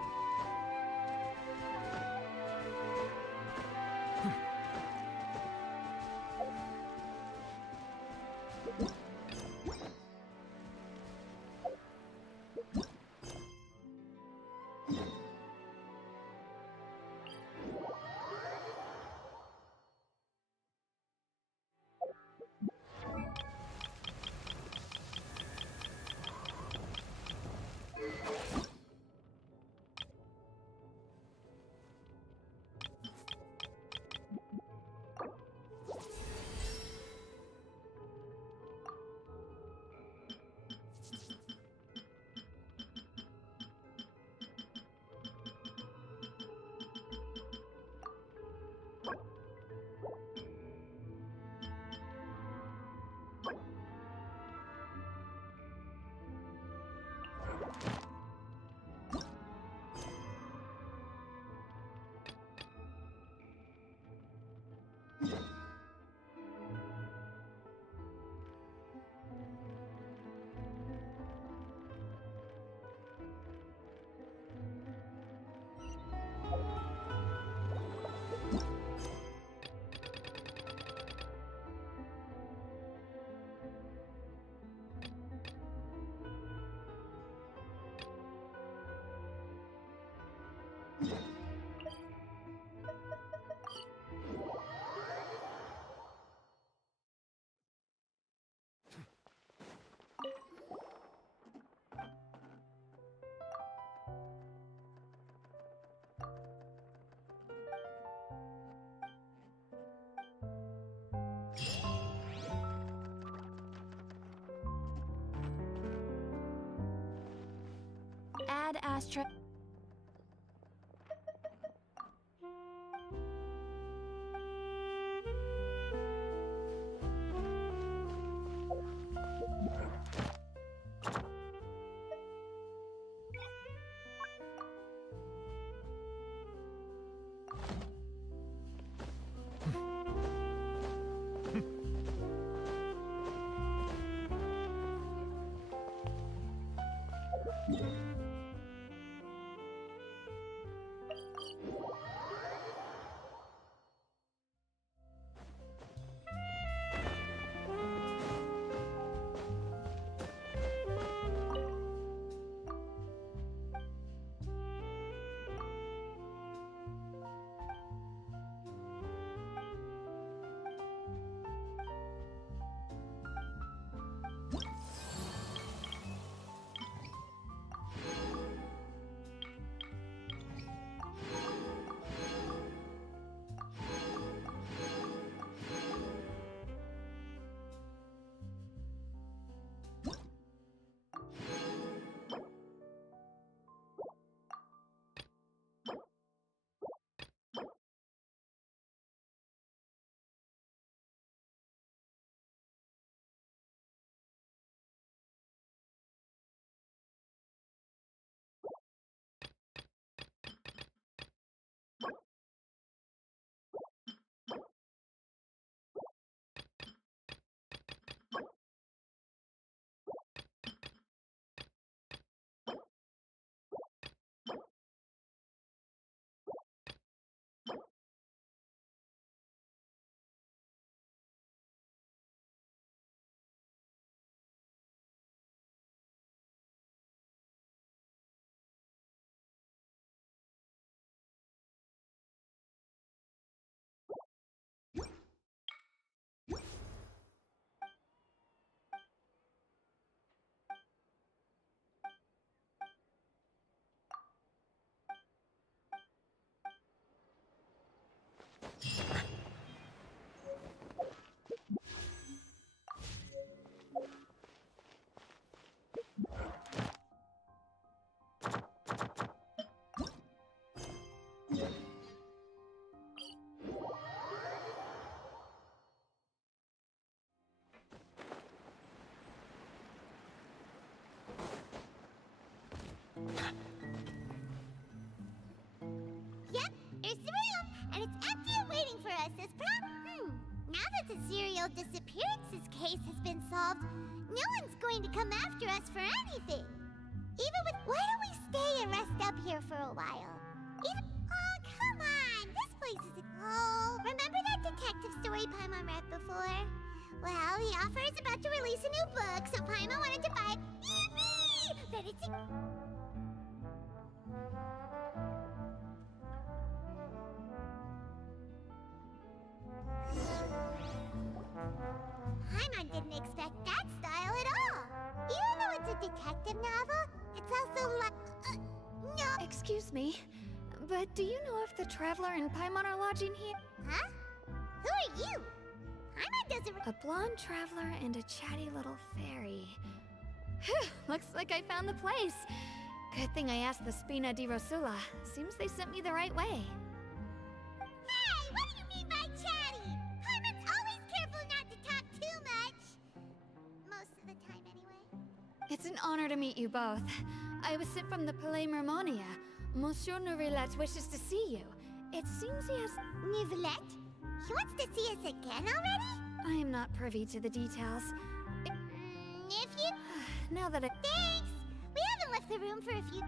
Add Astra. Yep, here's the room, and it's empty and waiting for us as now that the serial disappearances case has been solved, no one's going to come after us for anything. Even with— Why don't we stay and rest up here for a while? Oh, come on! This place is— Oh, remember that detective story Paimon read before? Well, the author is about to release a new book, so Paimon wanted to buy it. Yippee! But it's— Paimon didn't expect that style at all. Even though it's a detective novel, it's also like— no! Excuse me, but do you know if the Traveler and Paimon are lodging here? Huh? Who are you? Paimon doesn't— A blonde traveler and a chatty little fairy. Whew, looks like I found the place. Good thing I asked the Spina di Rosula. Seems they sent me the right way. Hey, what do you mean by chatty? Paimon's always careful not to talk too much. Most of the time, anyway. It's an honor to meet you both. I was sent from the Palais Mermonia. Monsieur Nourilette wishes to see you. It seems he has— Nourilette? He wants to see us again already? I am not privy to the details. If you— Now that I— Thanks! We haven't left the room for a few—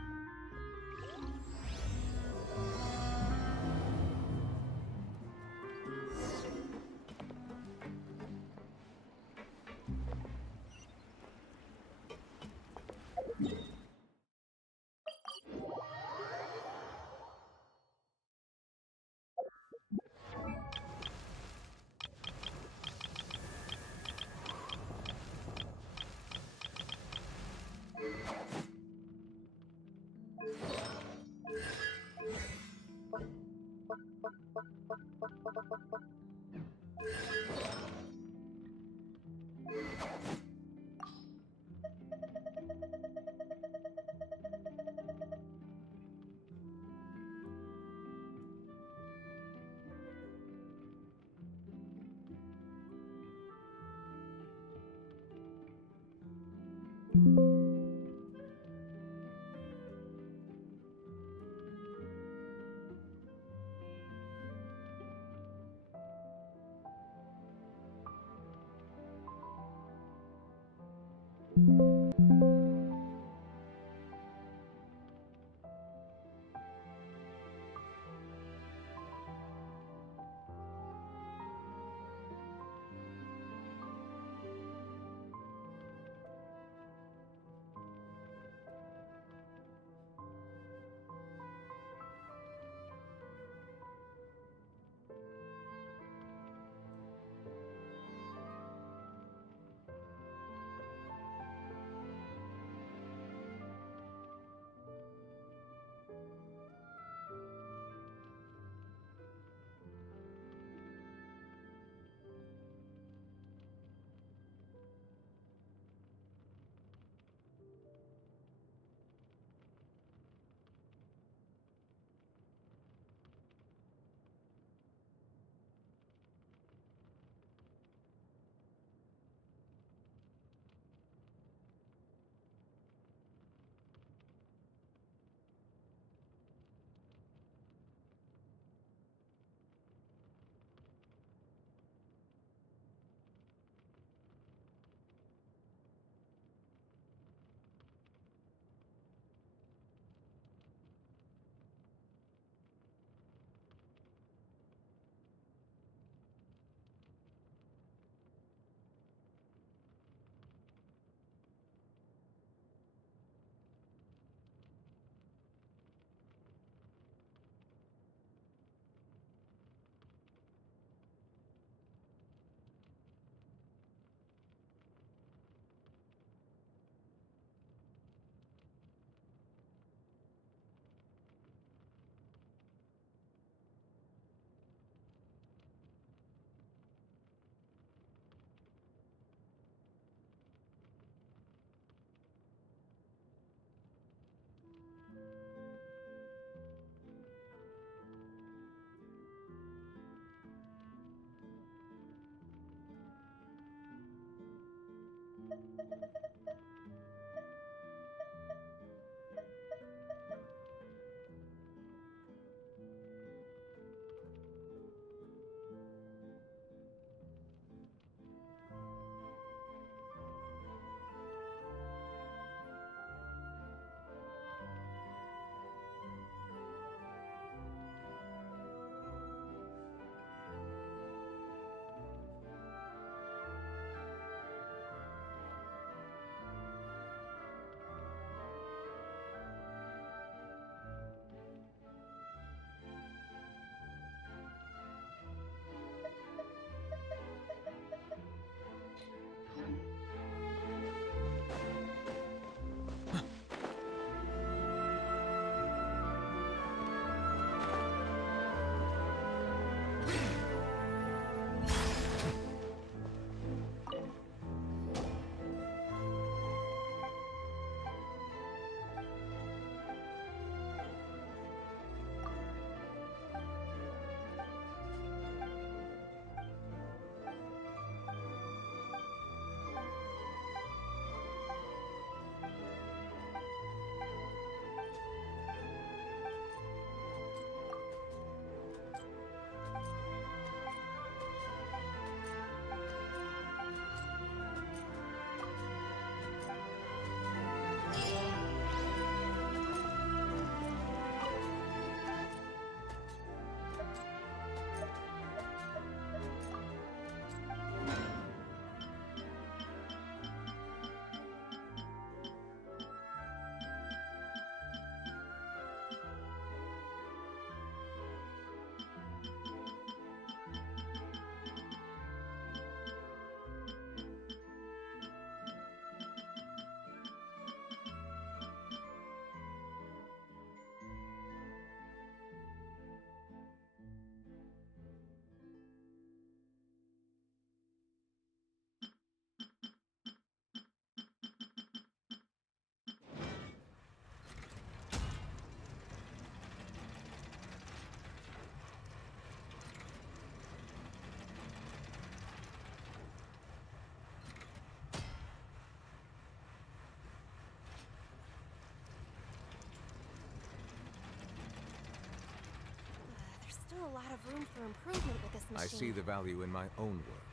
still a lot of room for improvement with this machine. I see the value in my own work,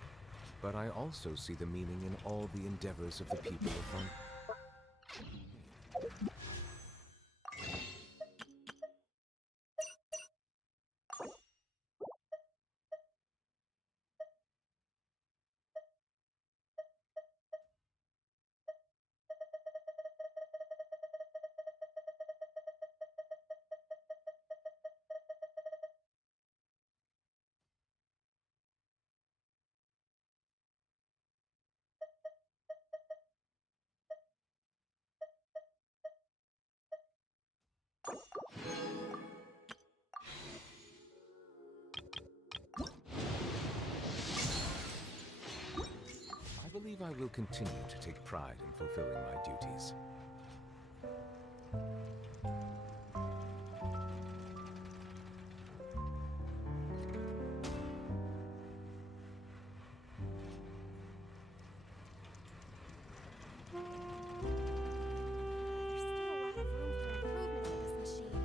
but I also see the meaning in all the endeavors of the people of Von... I believe I will continue to take pride in fulfilling my duties. There's still a lot of room for improvement with this machine.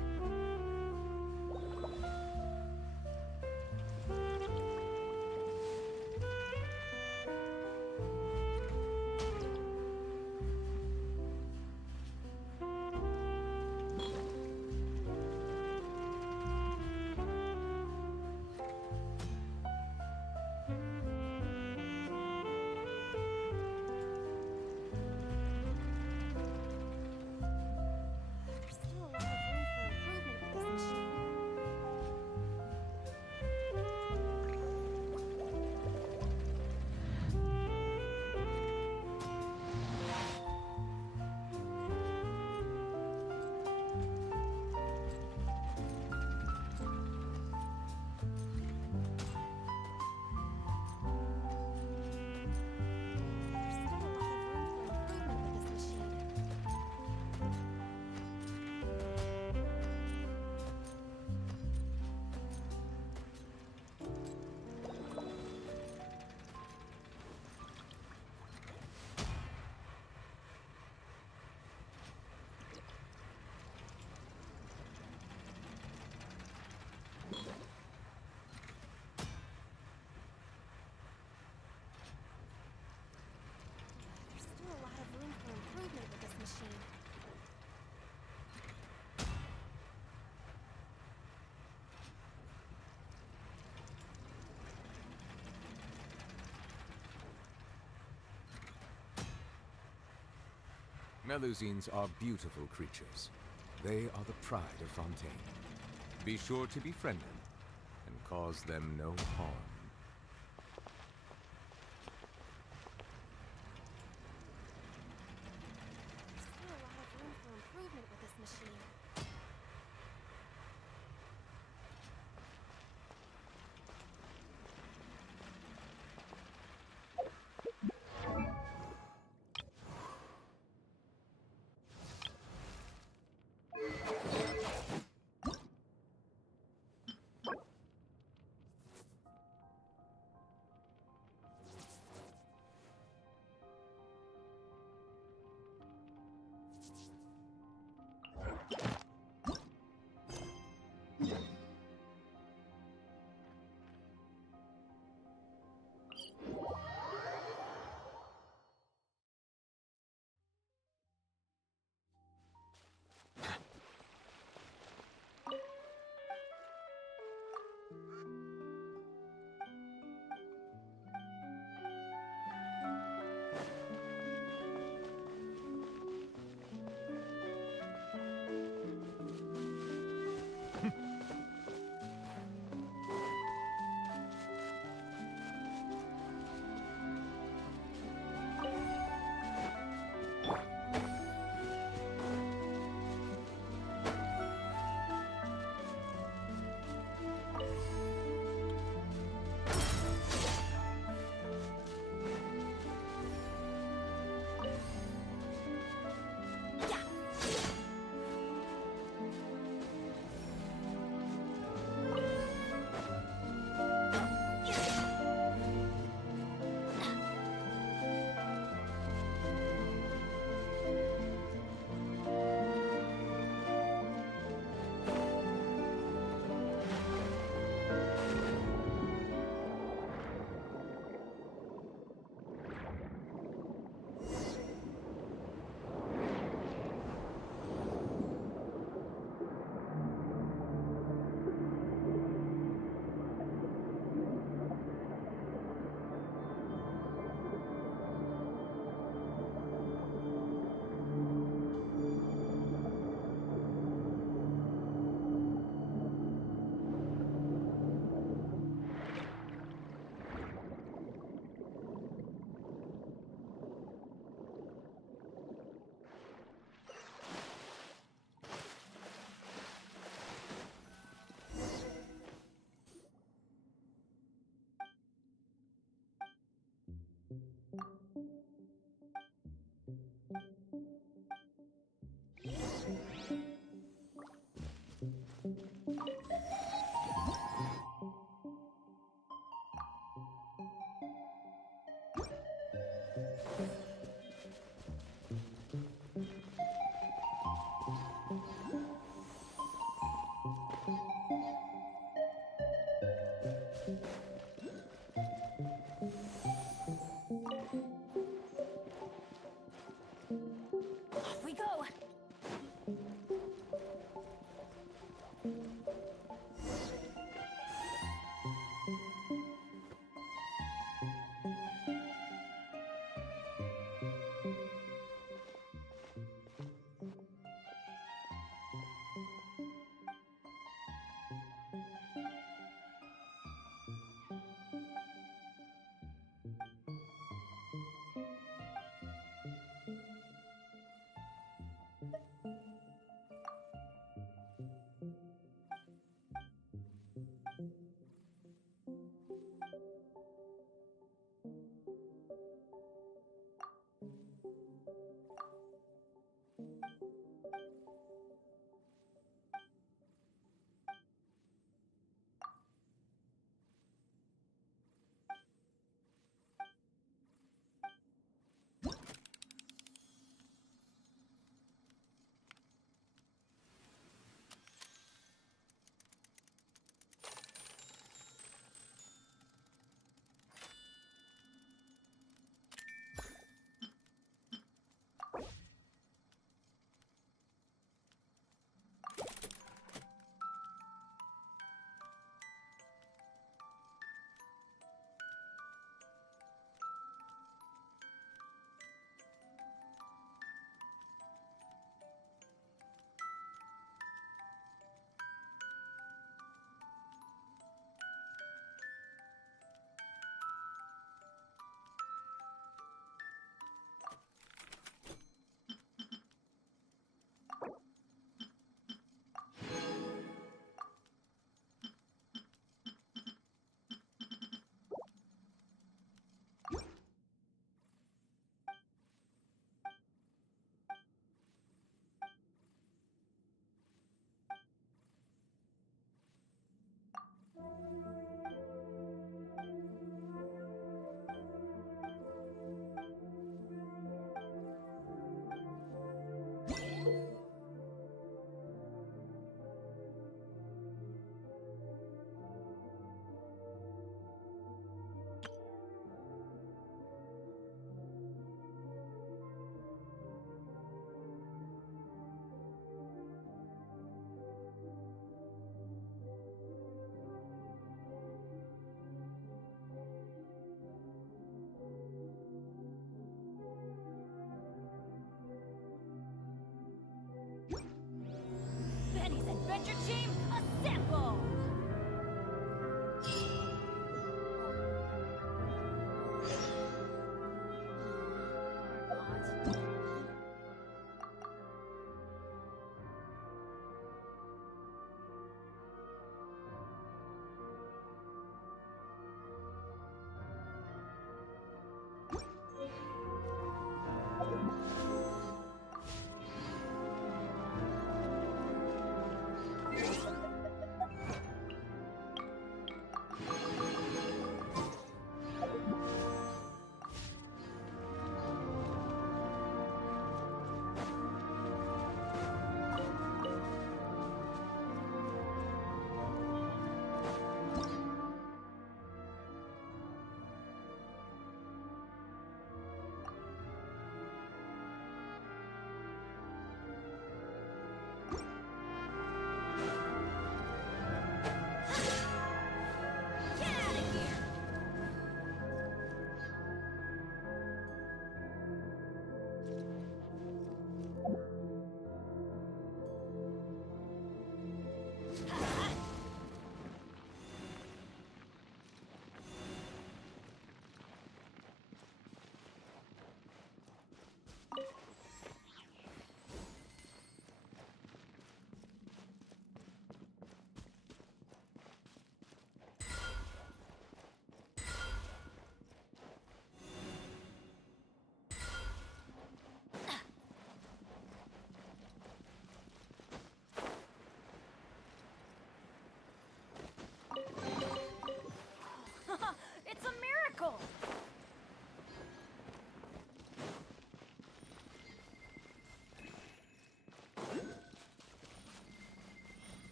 There's still a lot of room for improvement with this machine. There's still a lot of room for improvement with this machine. There's still a lot of room for improvement with this machine. Melusines are beautiful creatures. They are the pride of Fontaine. Be sure to befriend them and cause them no harm. There's still a lot of room for improvement with this machine.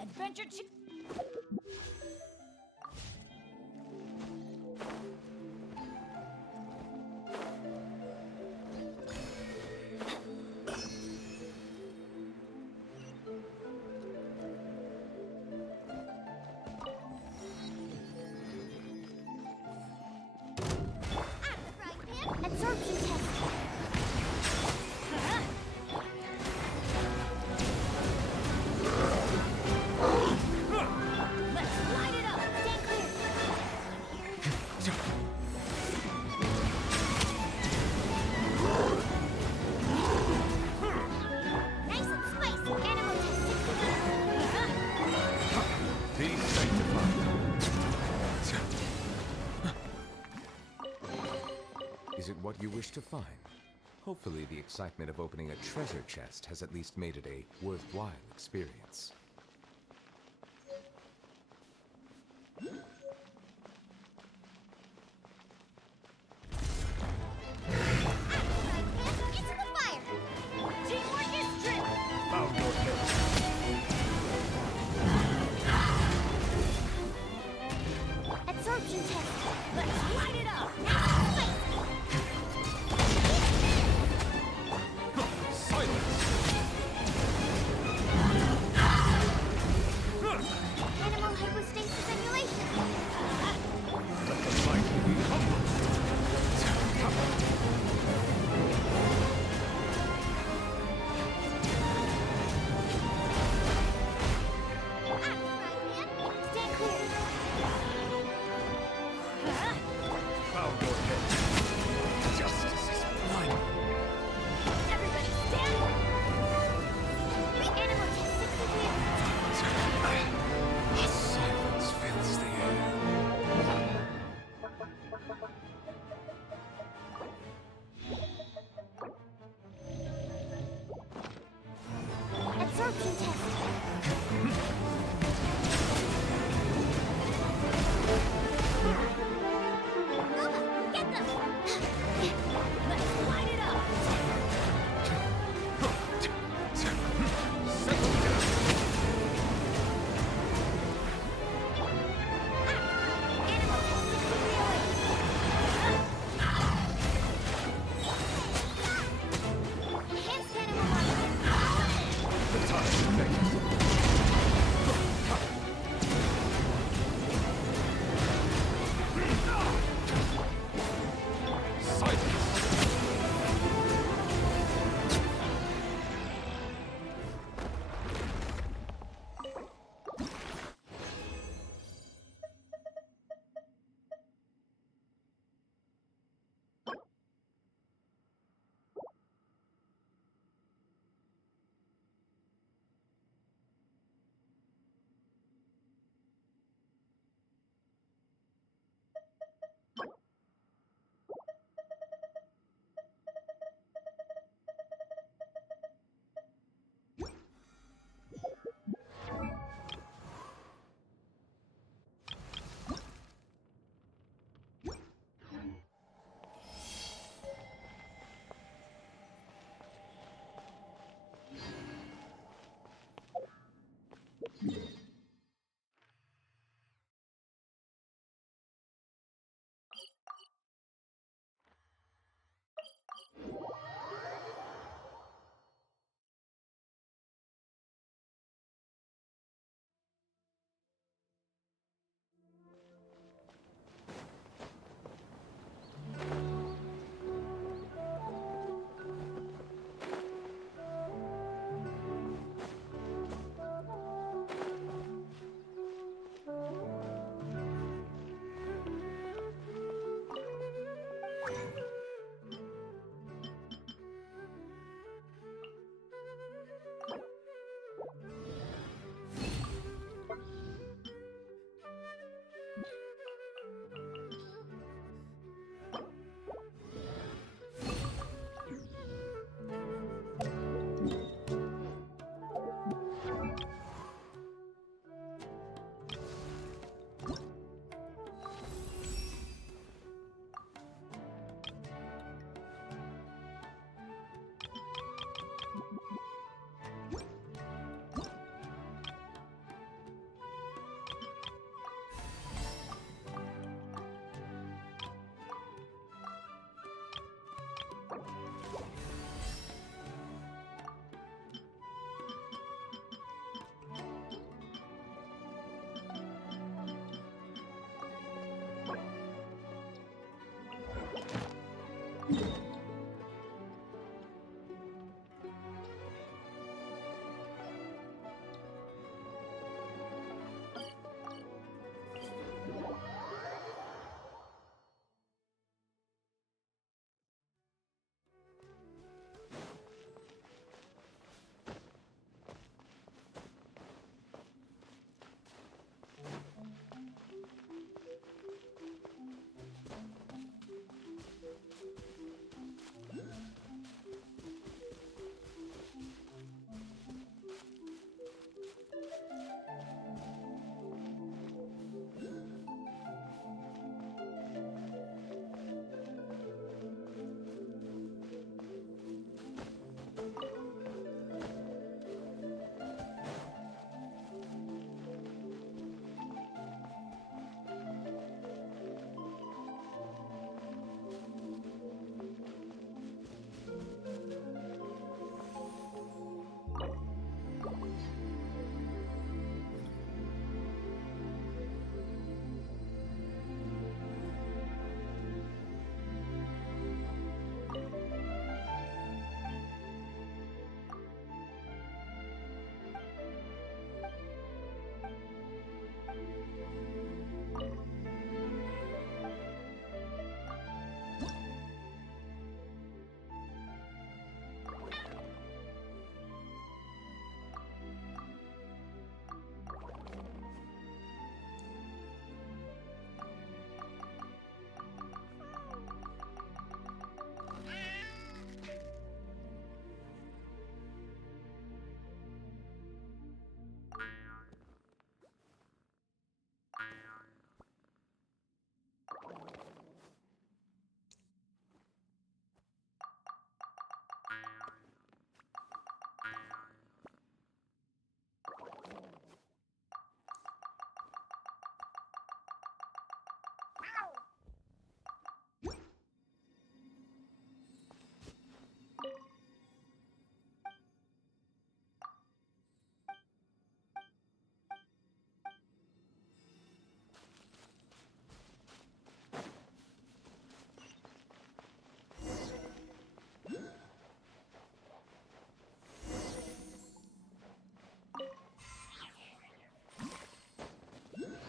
adventure Absorption test. Let's light it up! Stand clear. Nice and spicy. Animal test 60. Be sanctified. Is it what you wish to find? Hopefully the excitement of opening a treasure chest has at least made it a worthwhile experience. Into the fire. Teamwork is strength! Bow your head. Absorption test. Let's light it up! Nice and spicy. Silence!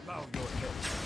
Bow your head.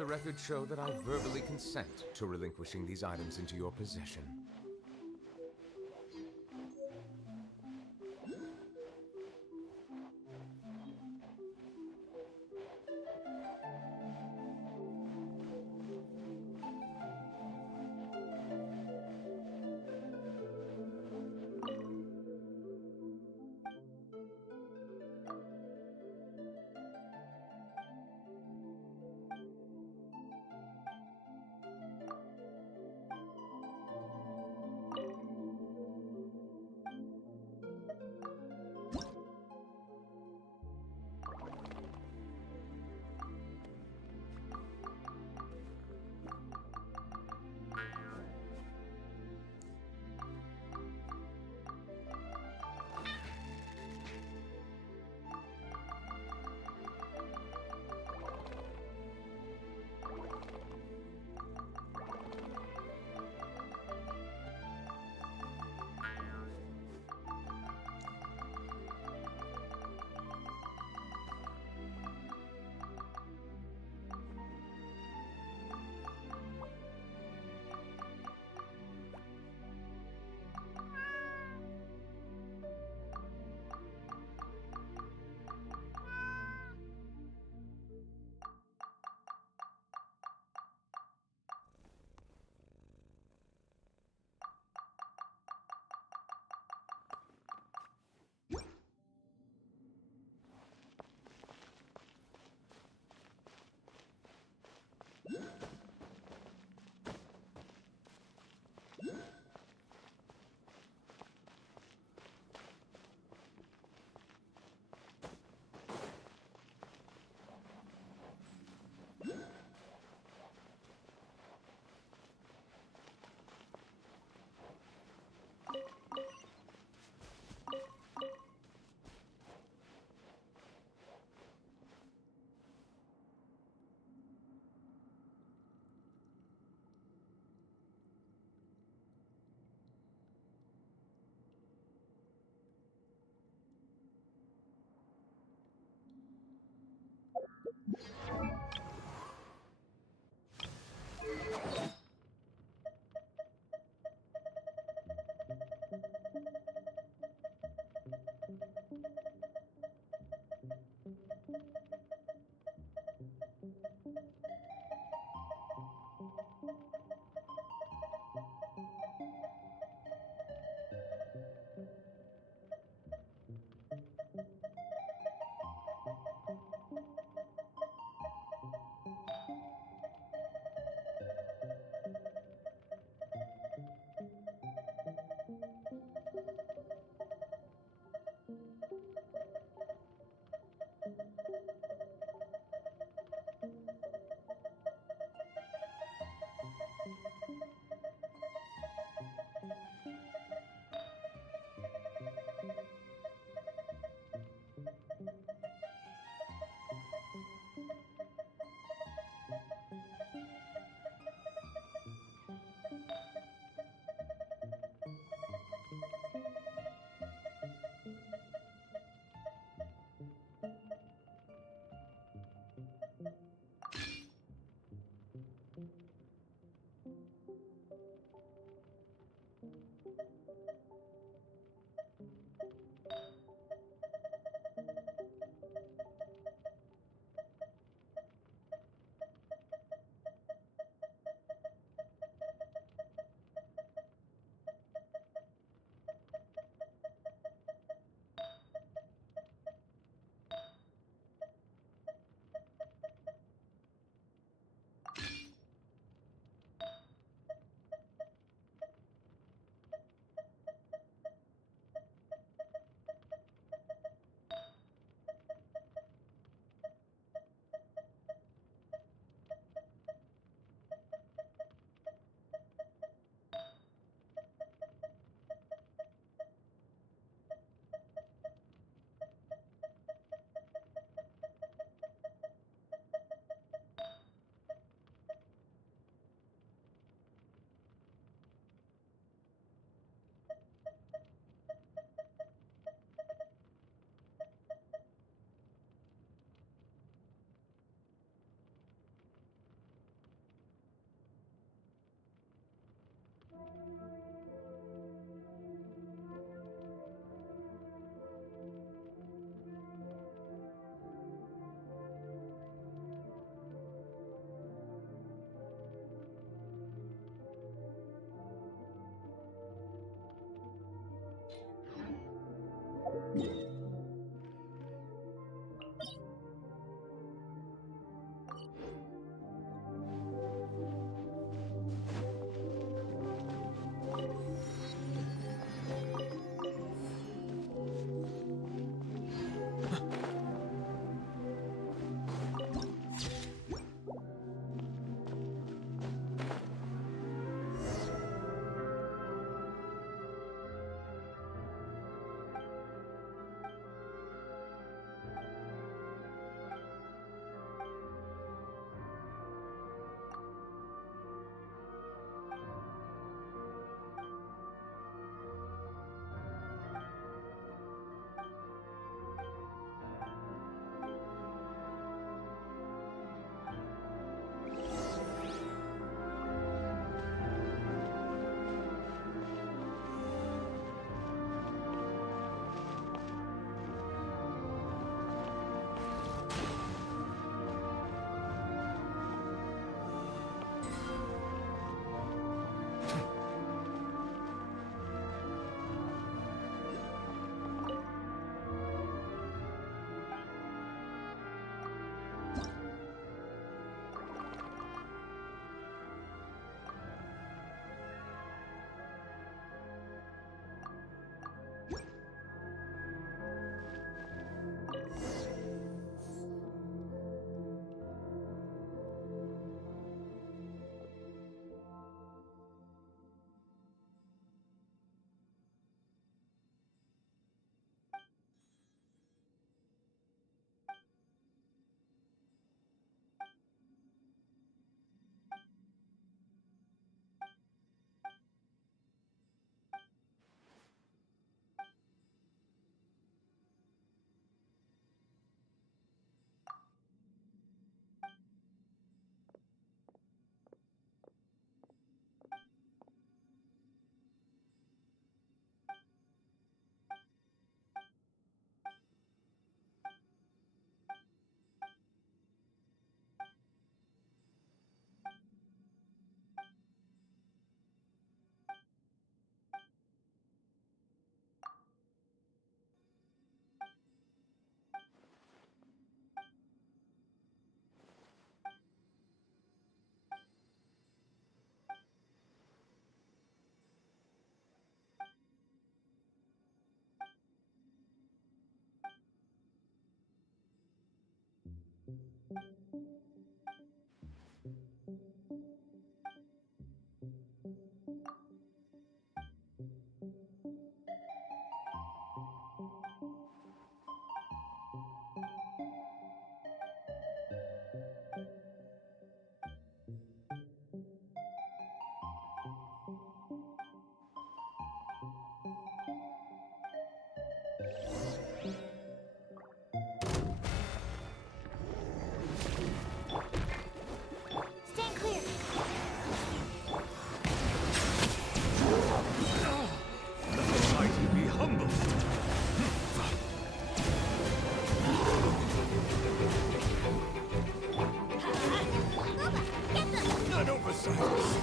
the record show that I verbally consent to relinquishing these items into your possession.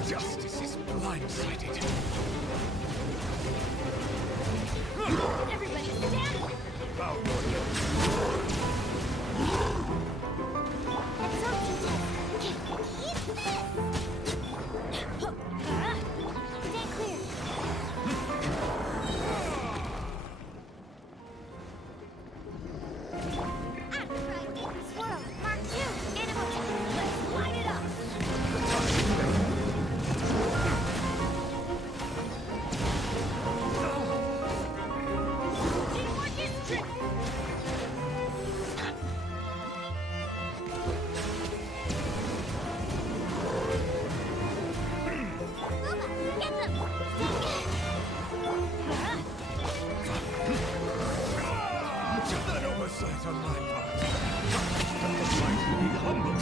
Justice is blindsided. Everybody stand! Stand clear. Swirl, Mark 2, Animal Tech. Let's light it up. Teamwork is tricky. Get them! An oversight on my part. Might be humble.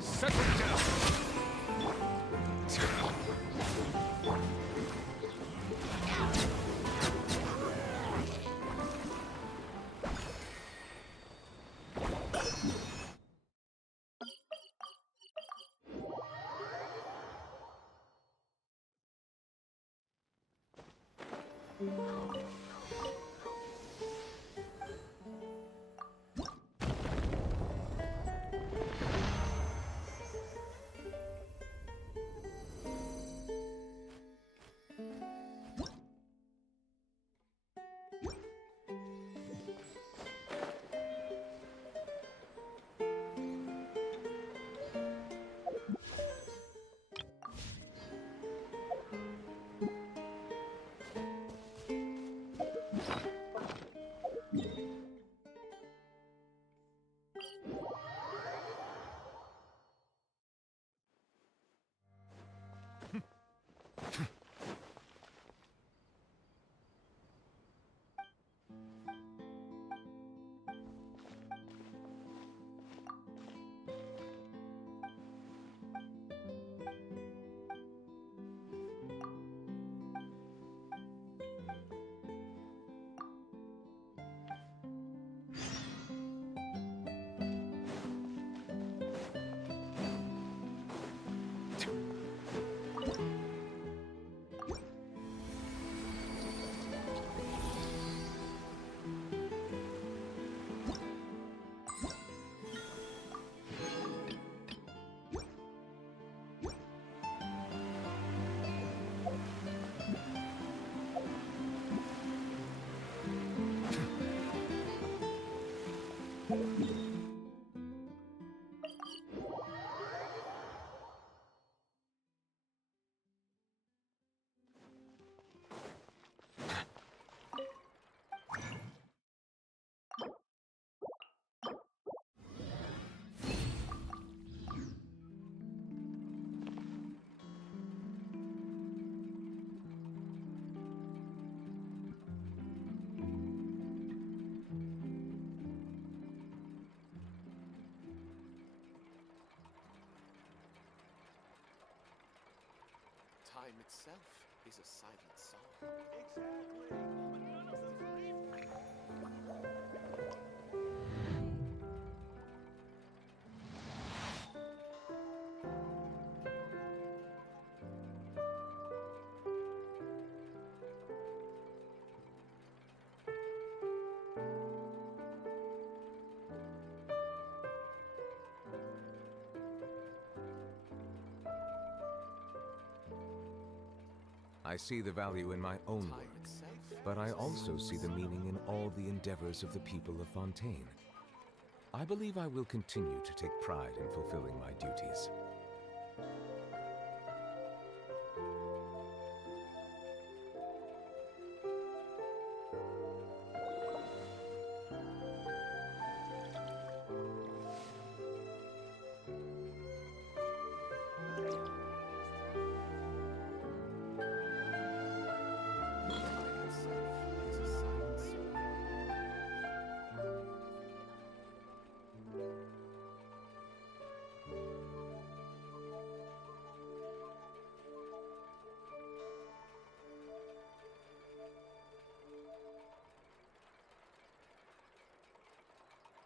Settle down! Time itself is a silent song. I see the value in my own work, but I also see the meaning in all the endeavors of the people of Fontaine. I believe I will continue to take pride in fulfilling my duties.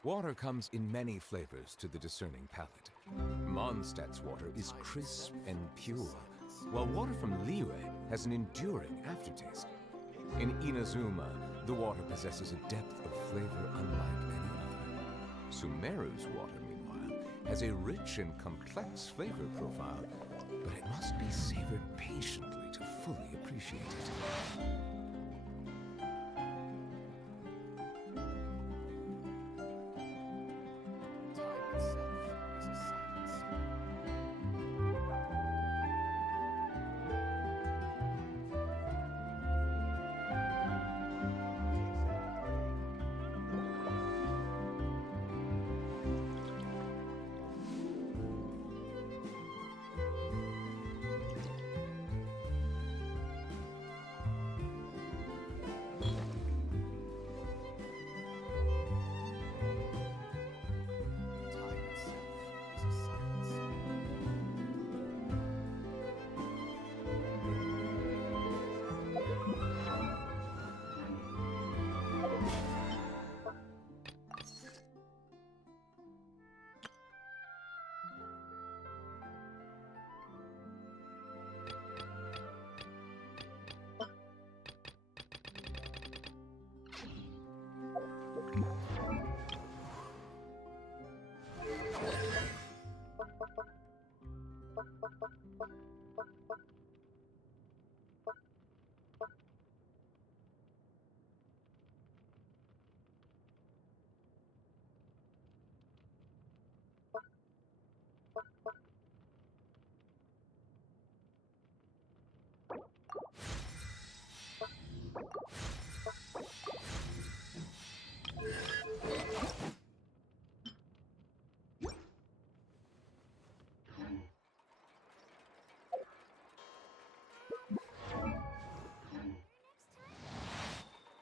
Water comes in many flavors to the discerning palate. Mondstadt's water is crisp and pure, while water from Liyue has an enduring aftertaste. In Inazuma, the water possesses a depth of flavor unlike any other. Sumeru's water, meanwhile, has a rich and complex flavor profile, but it must be savored patiently to fully appreciate it.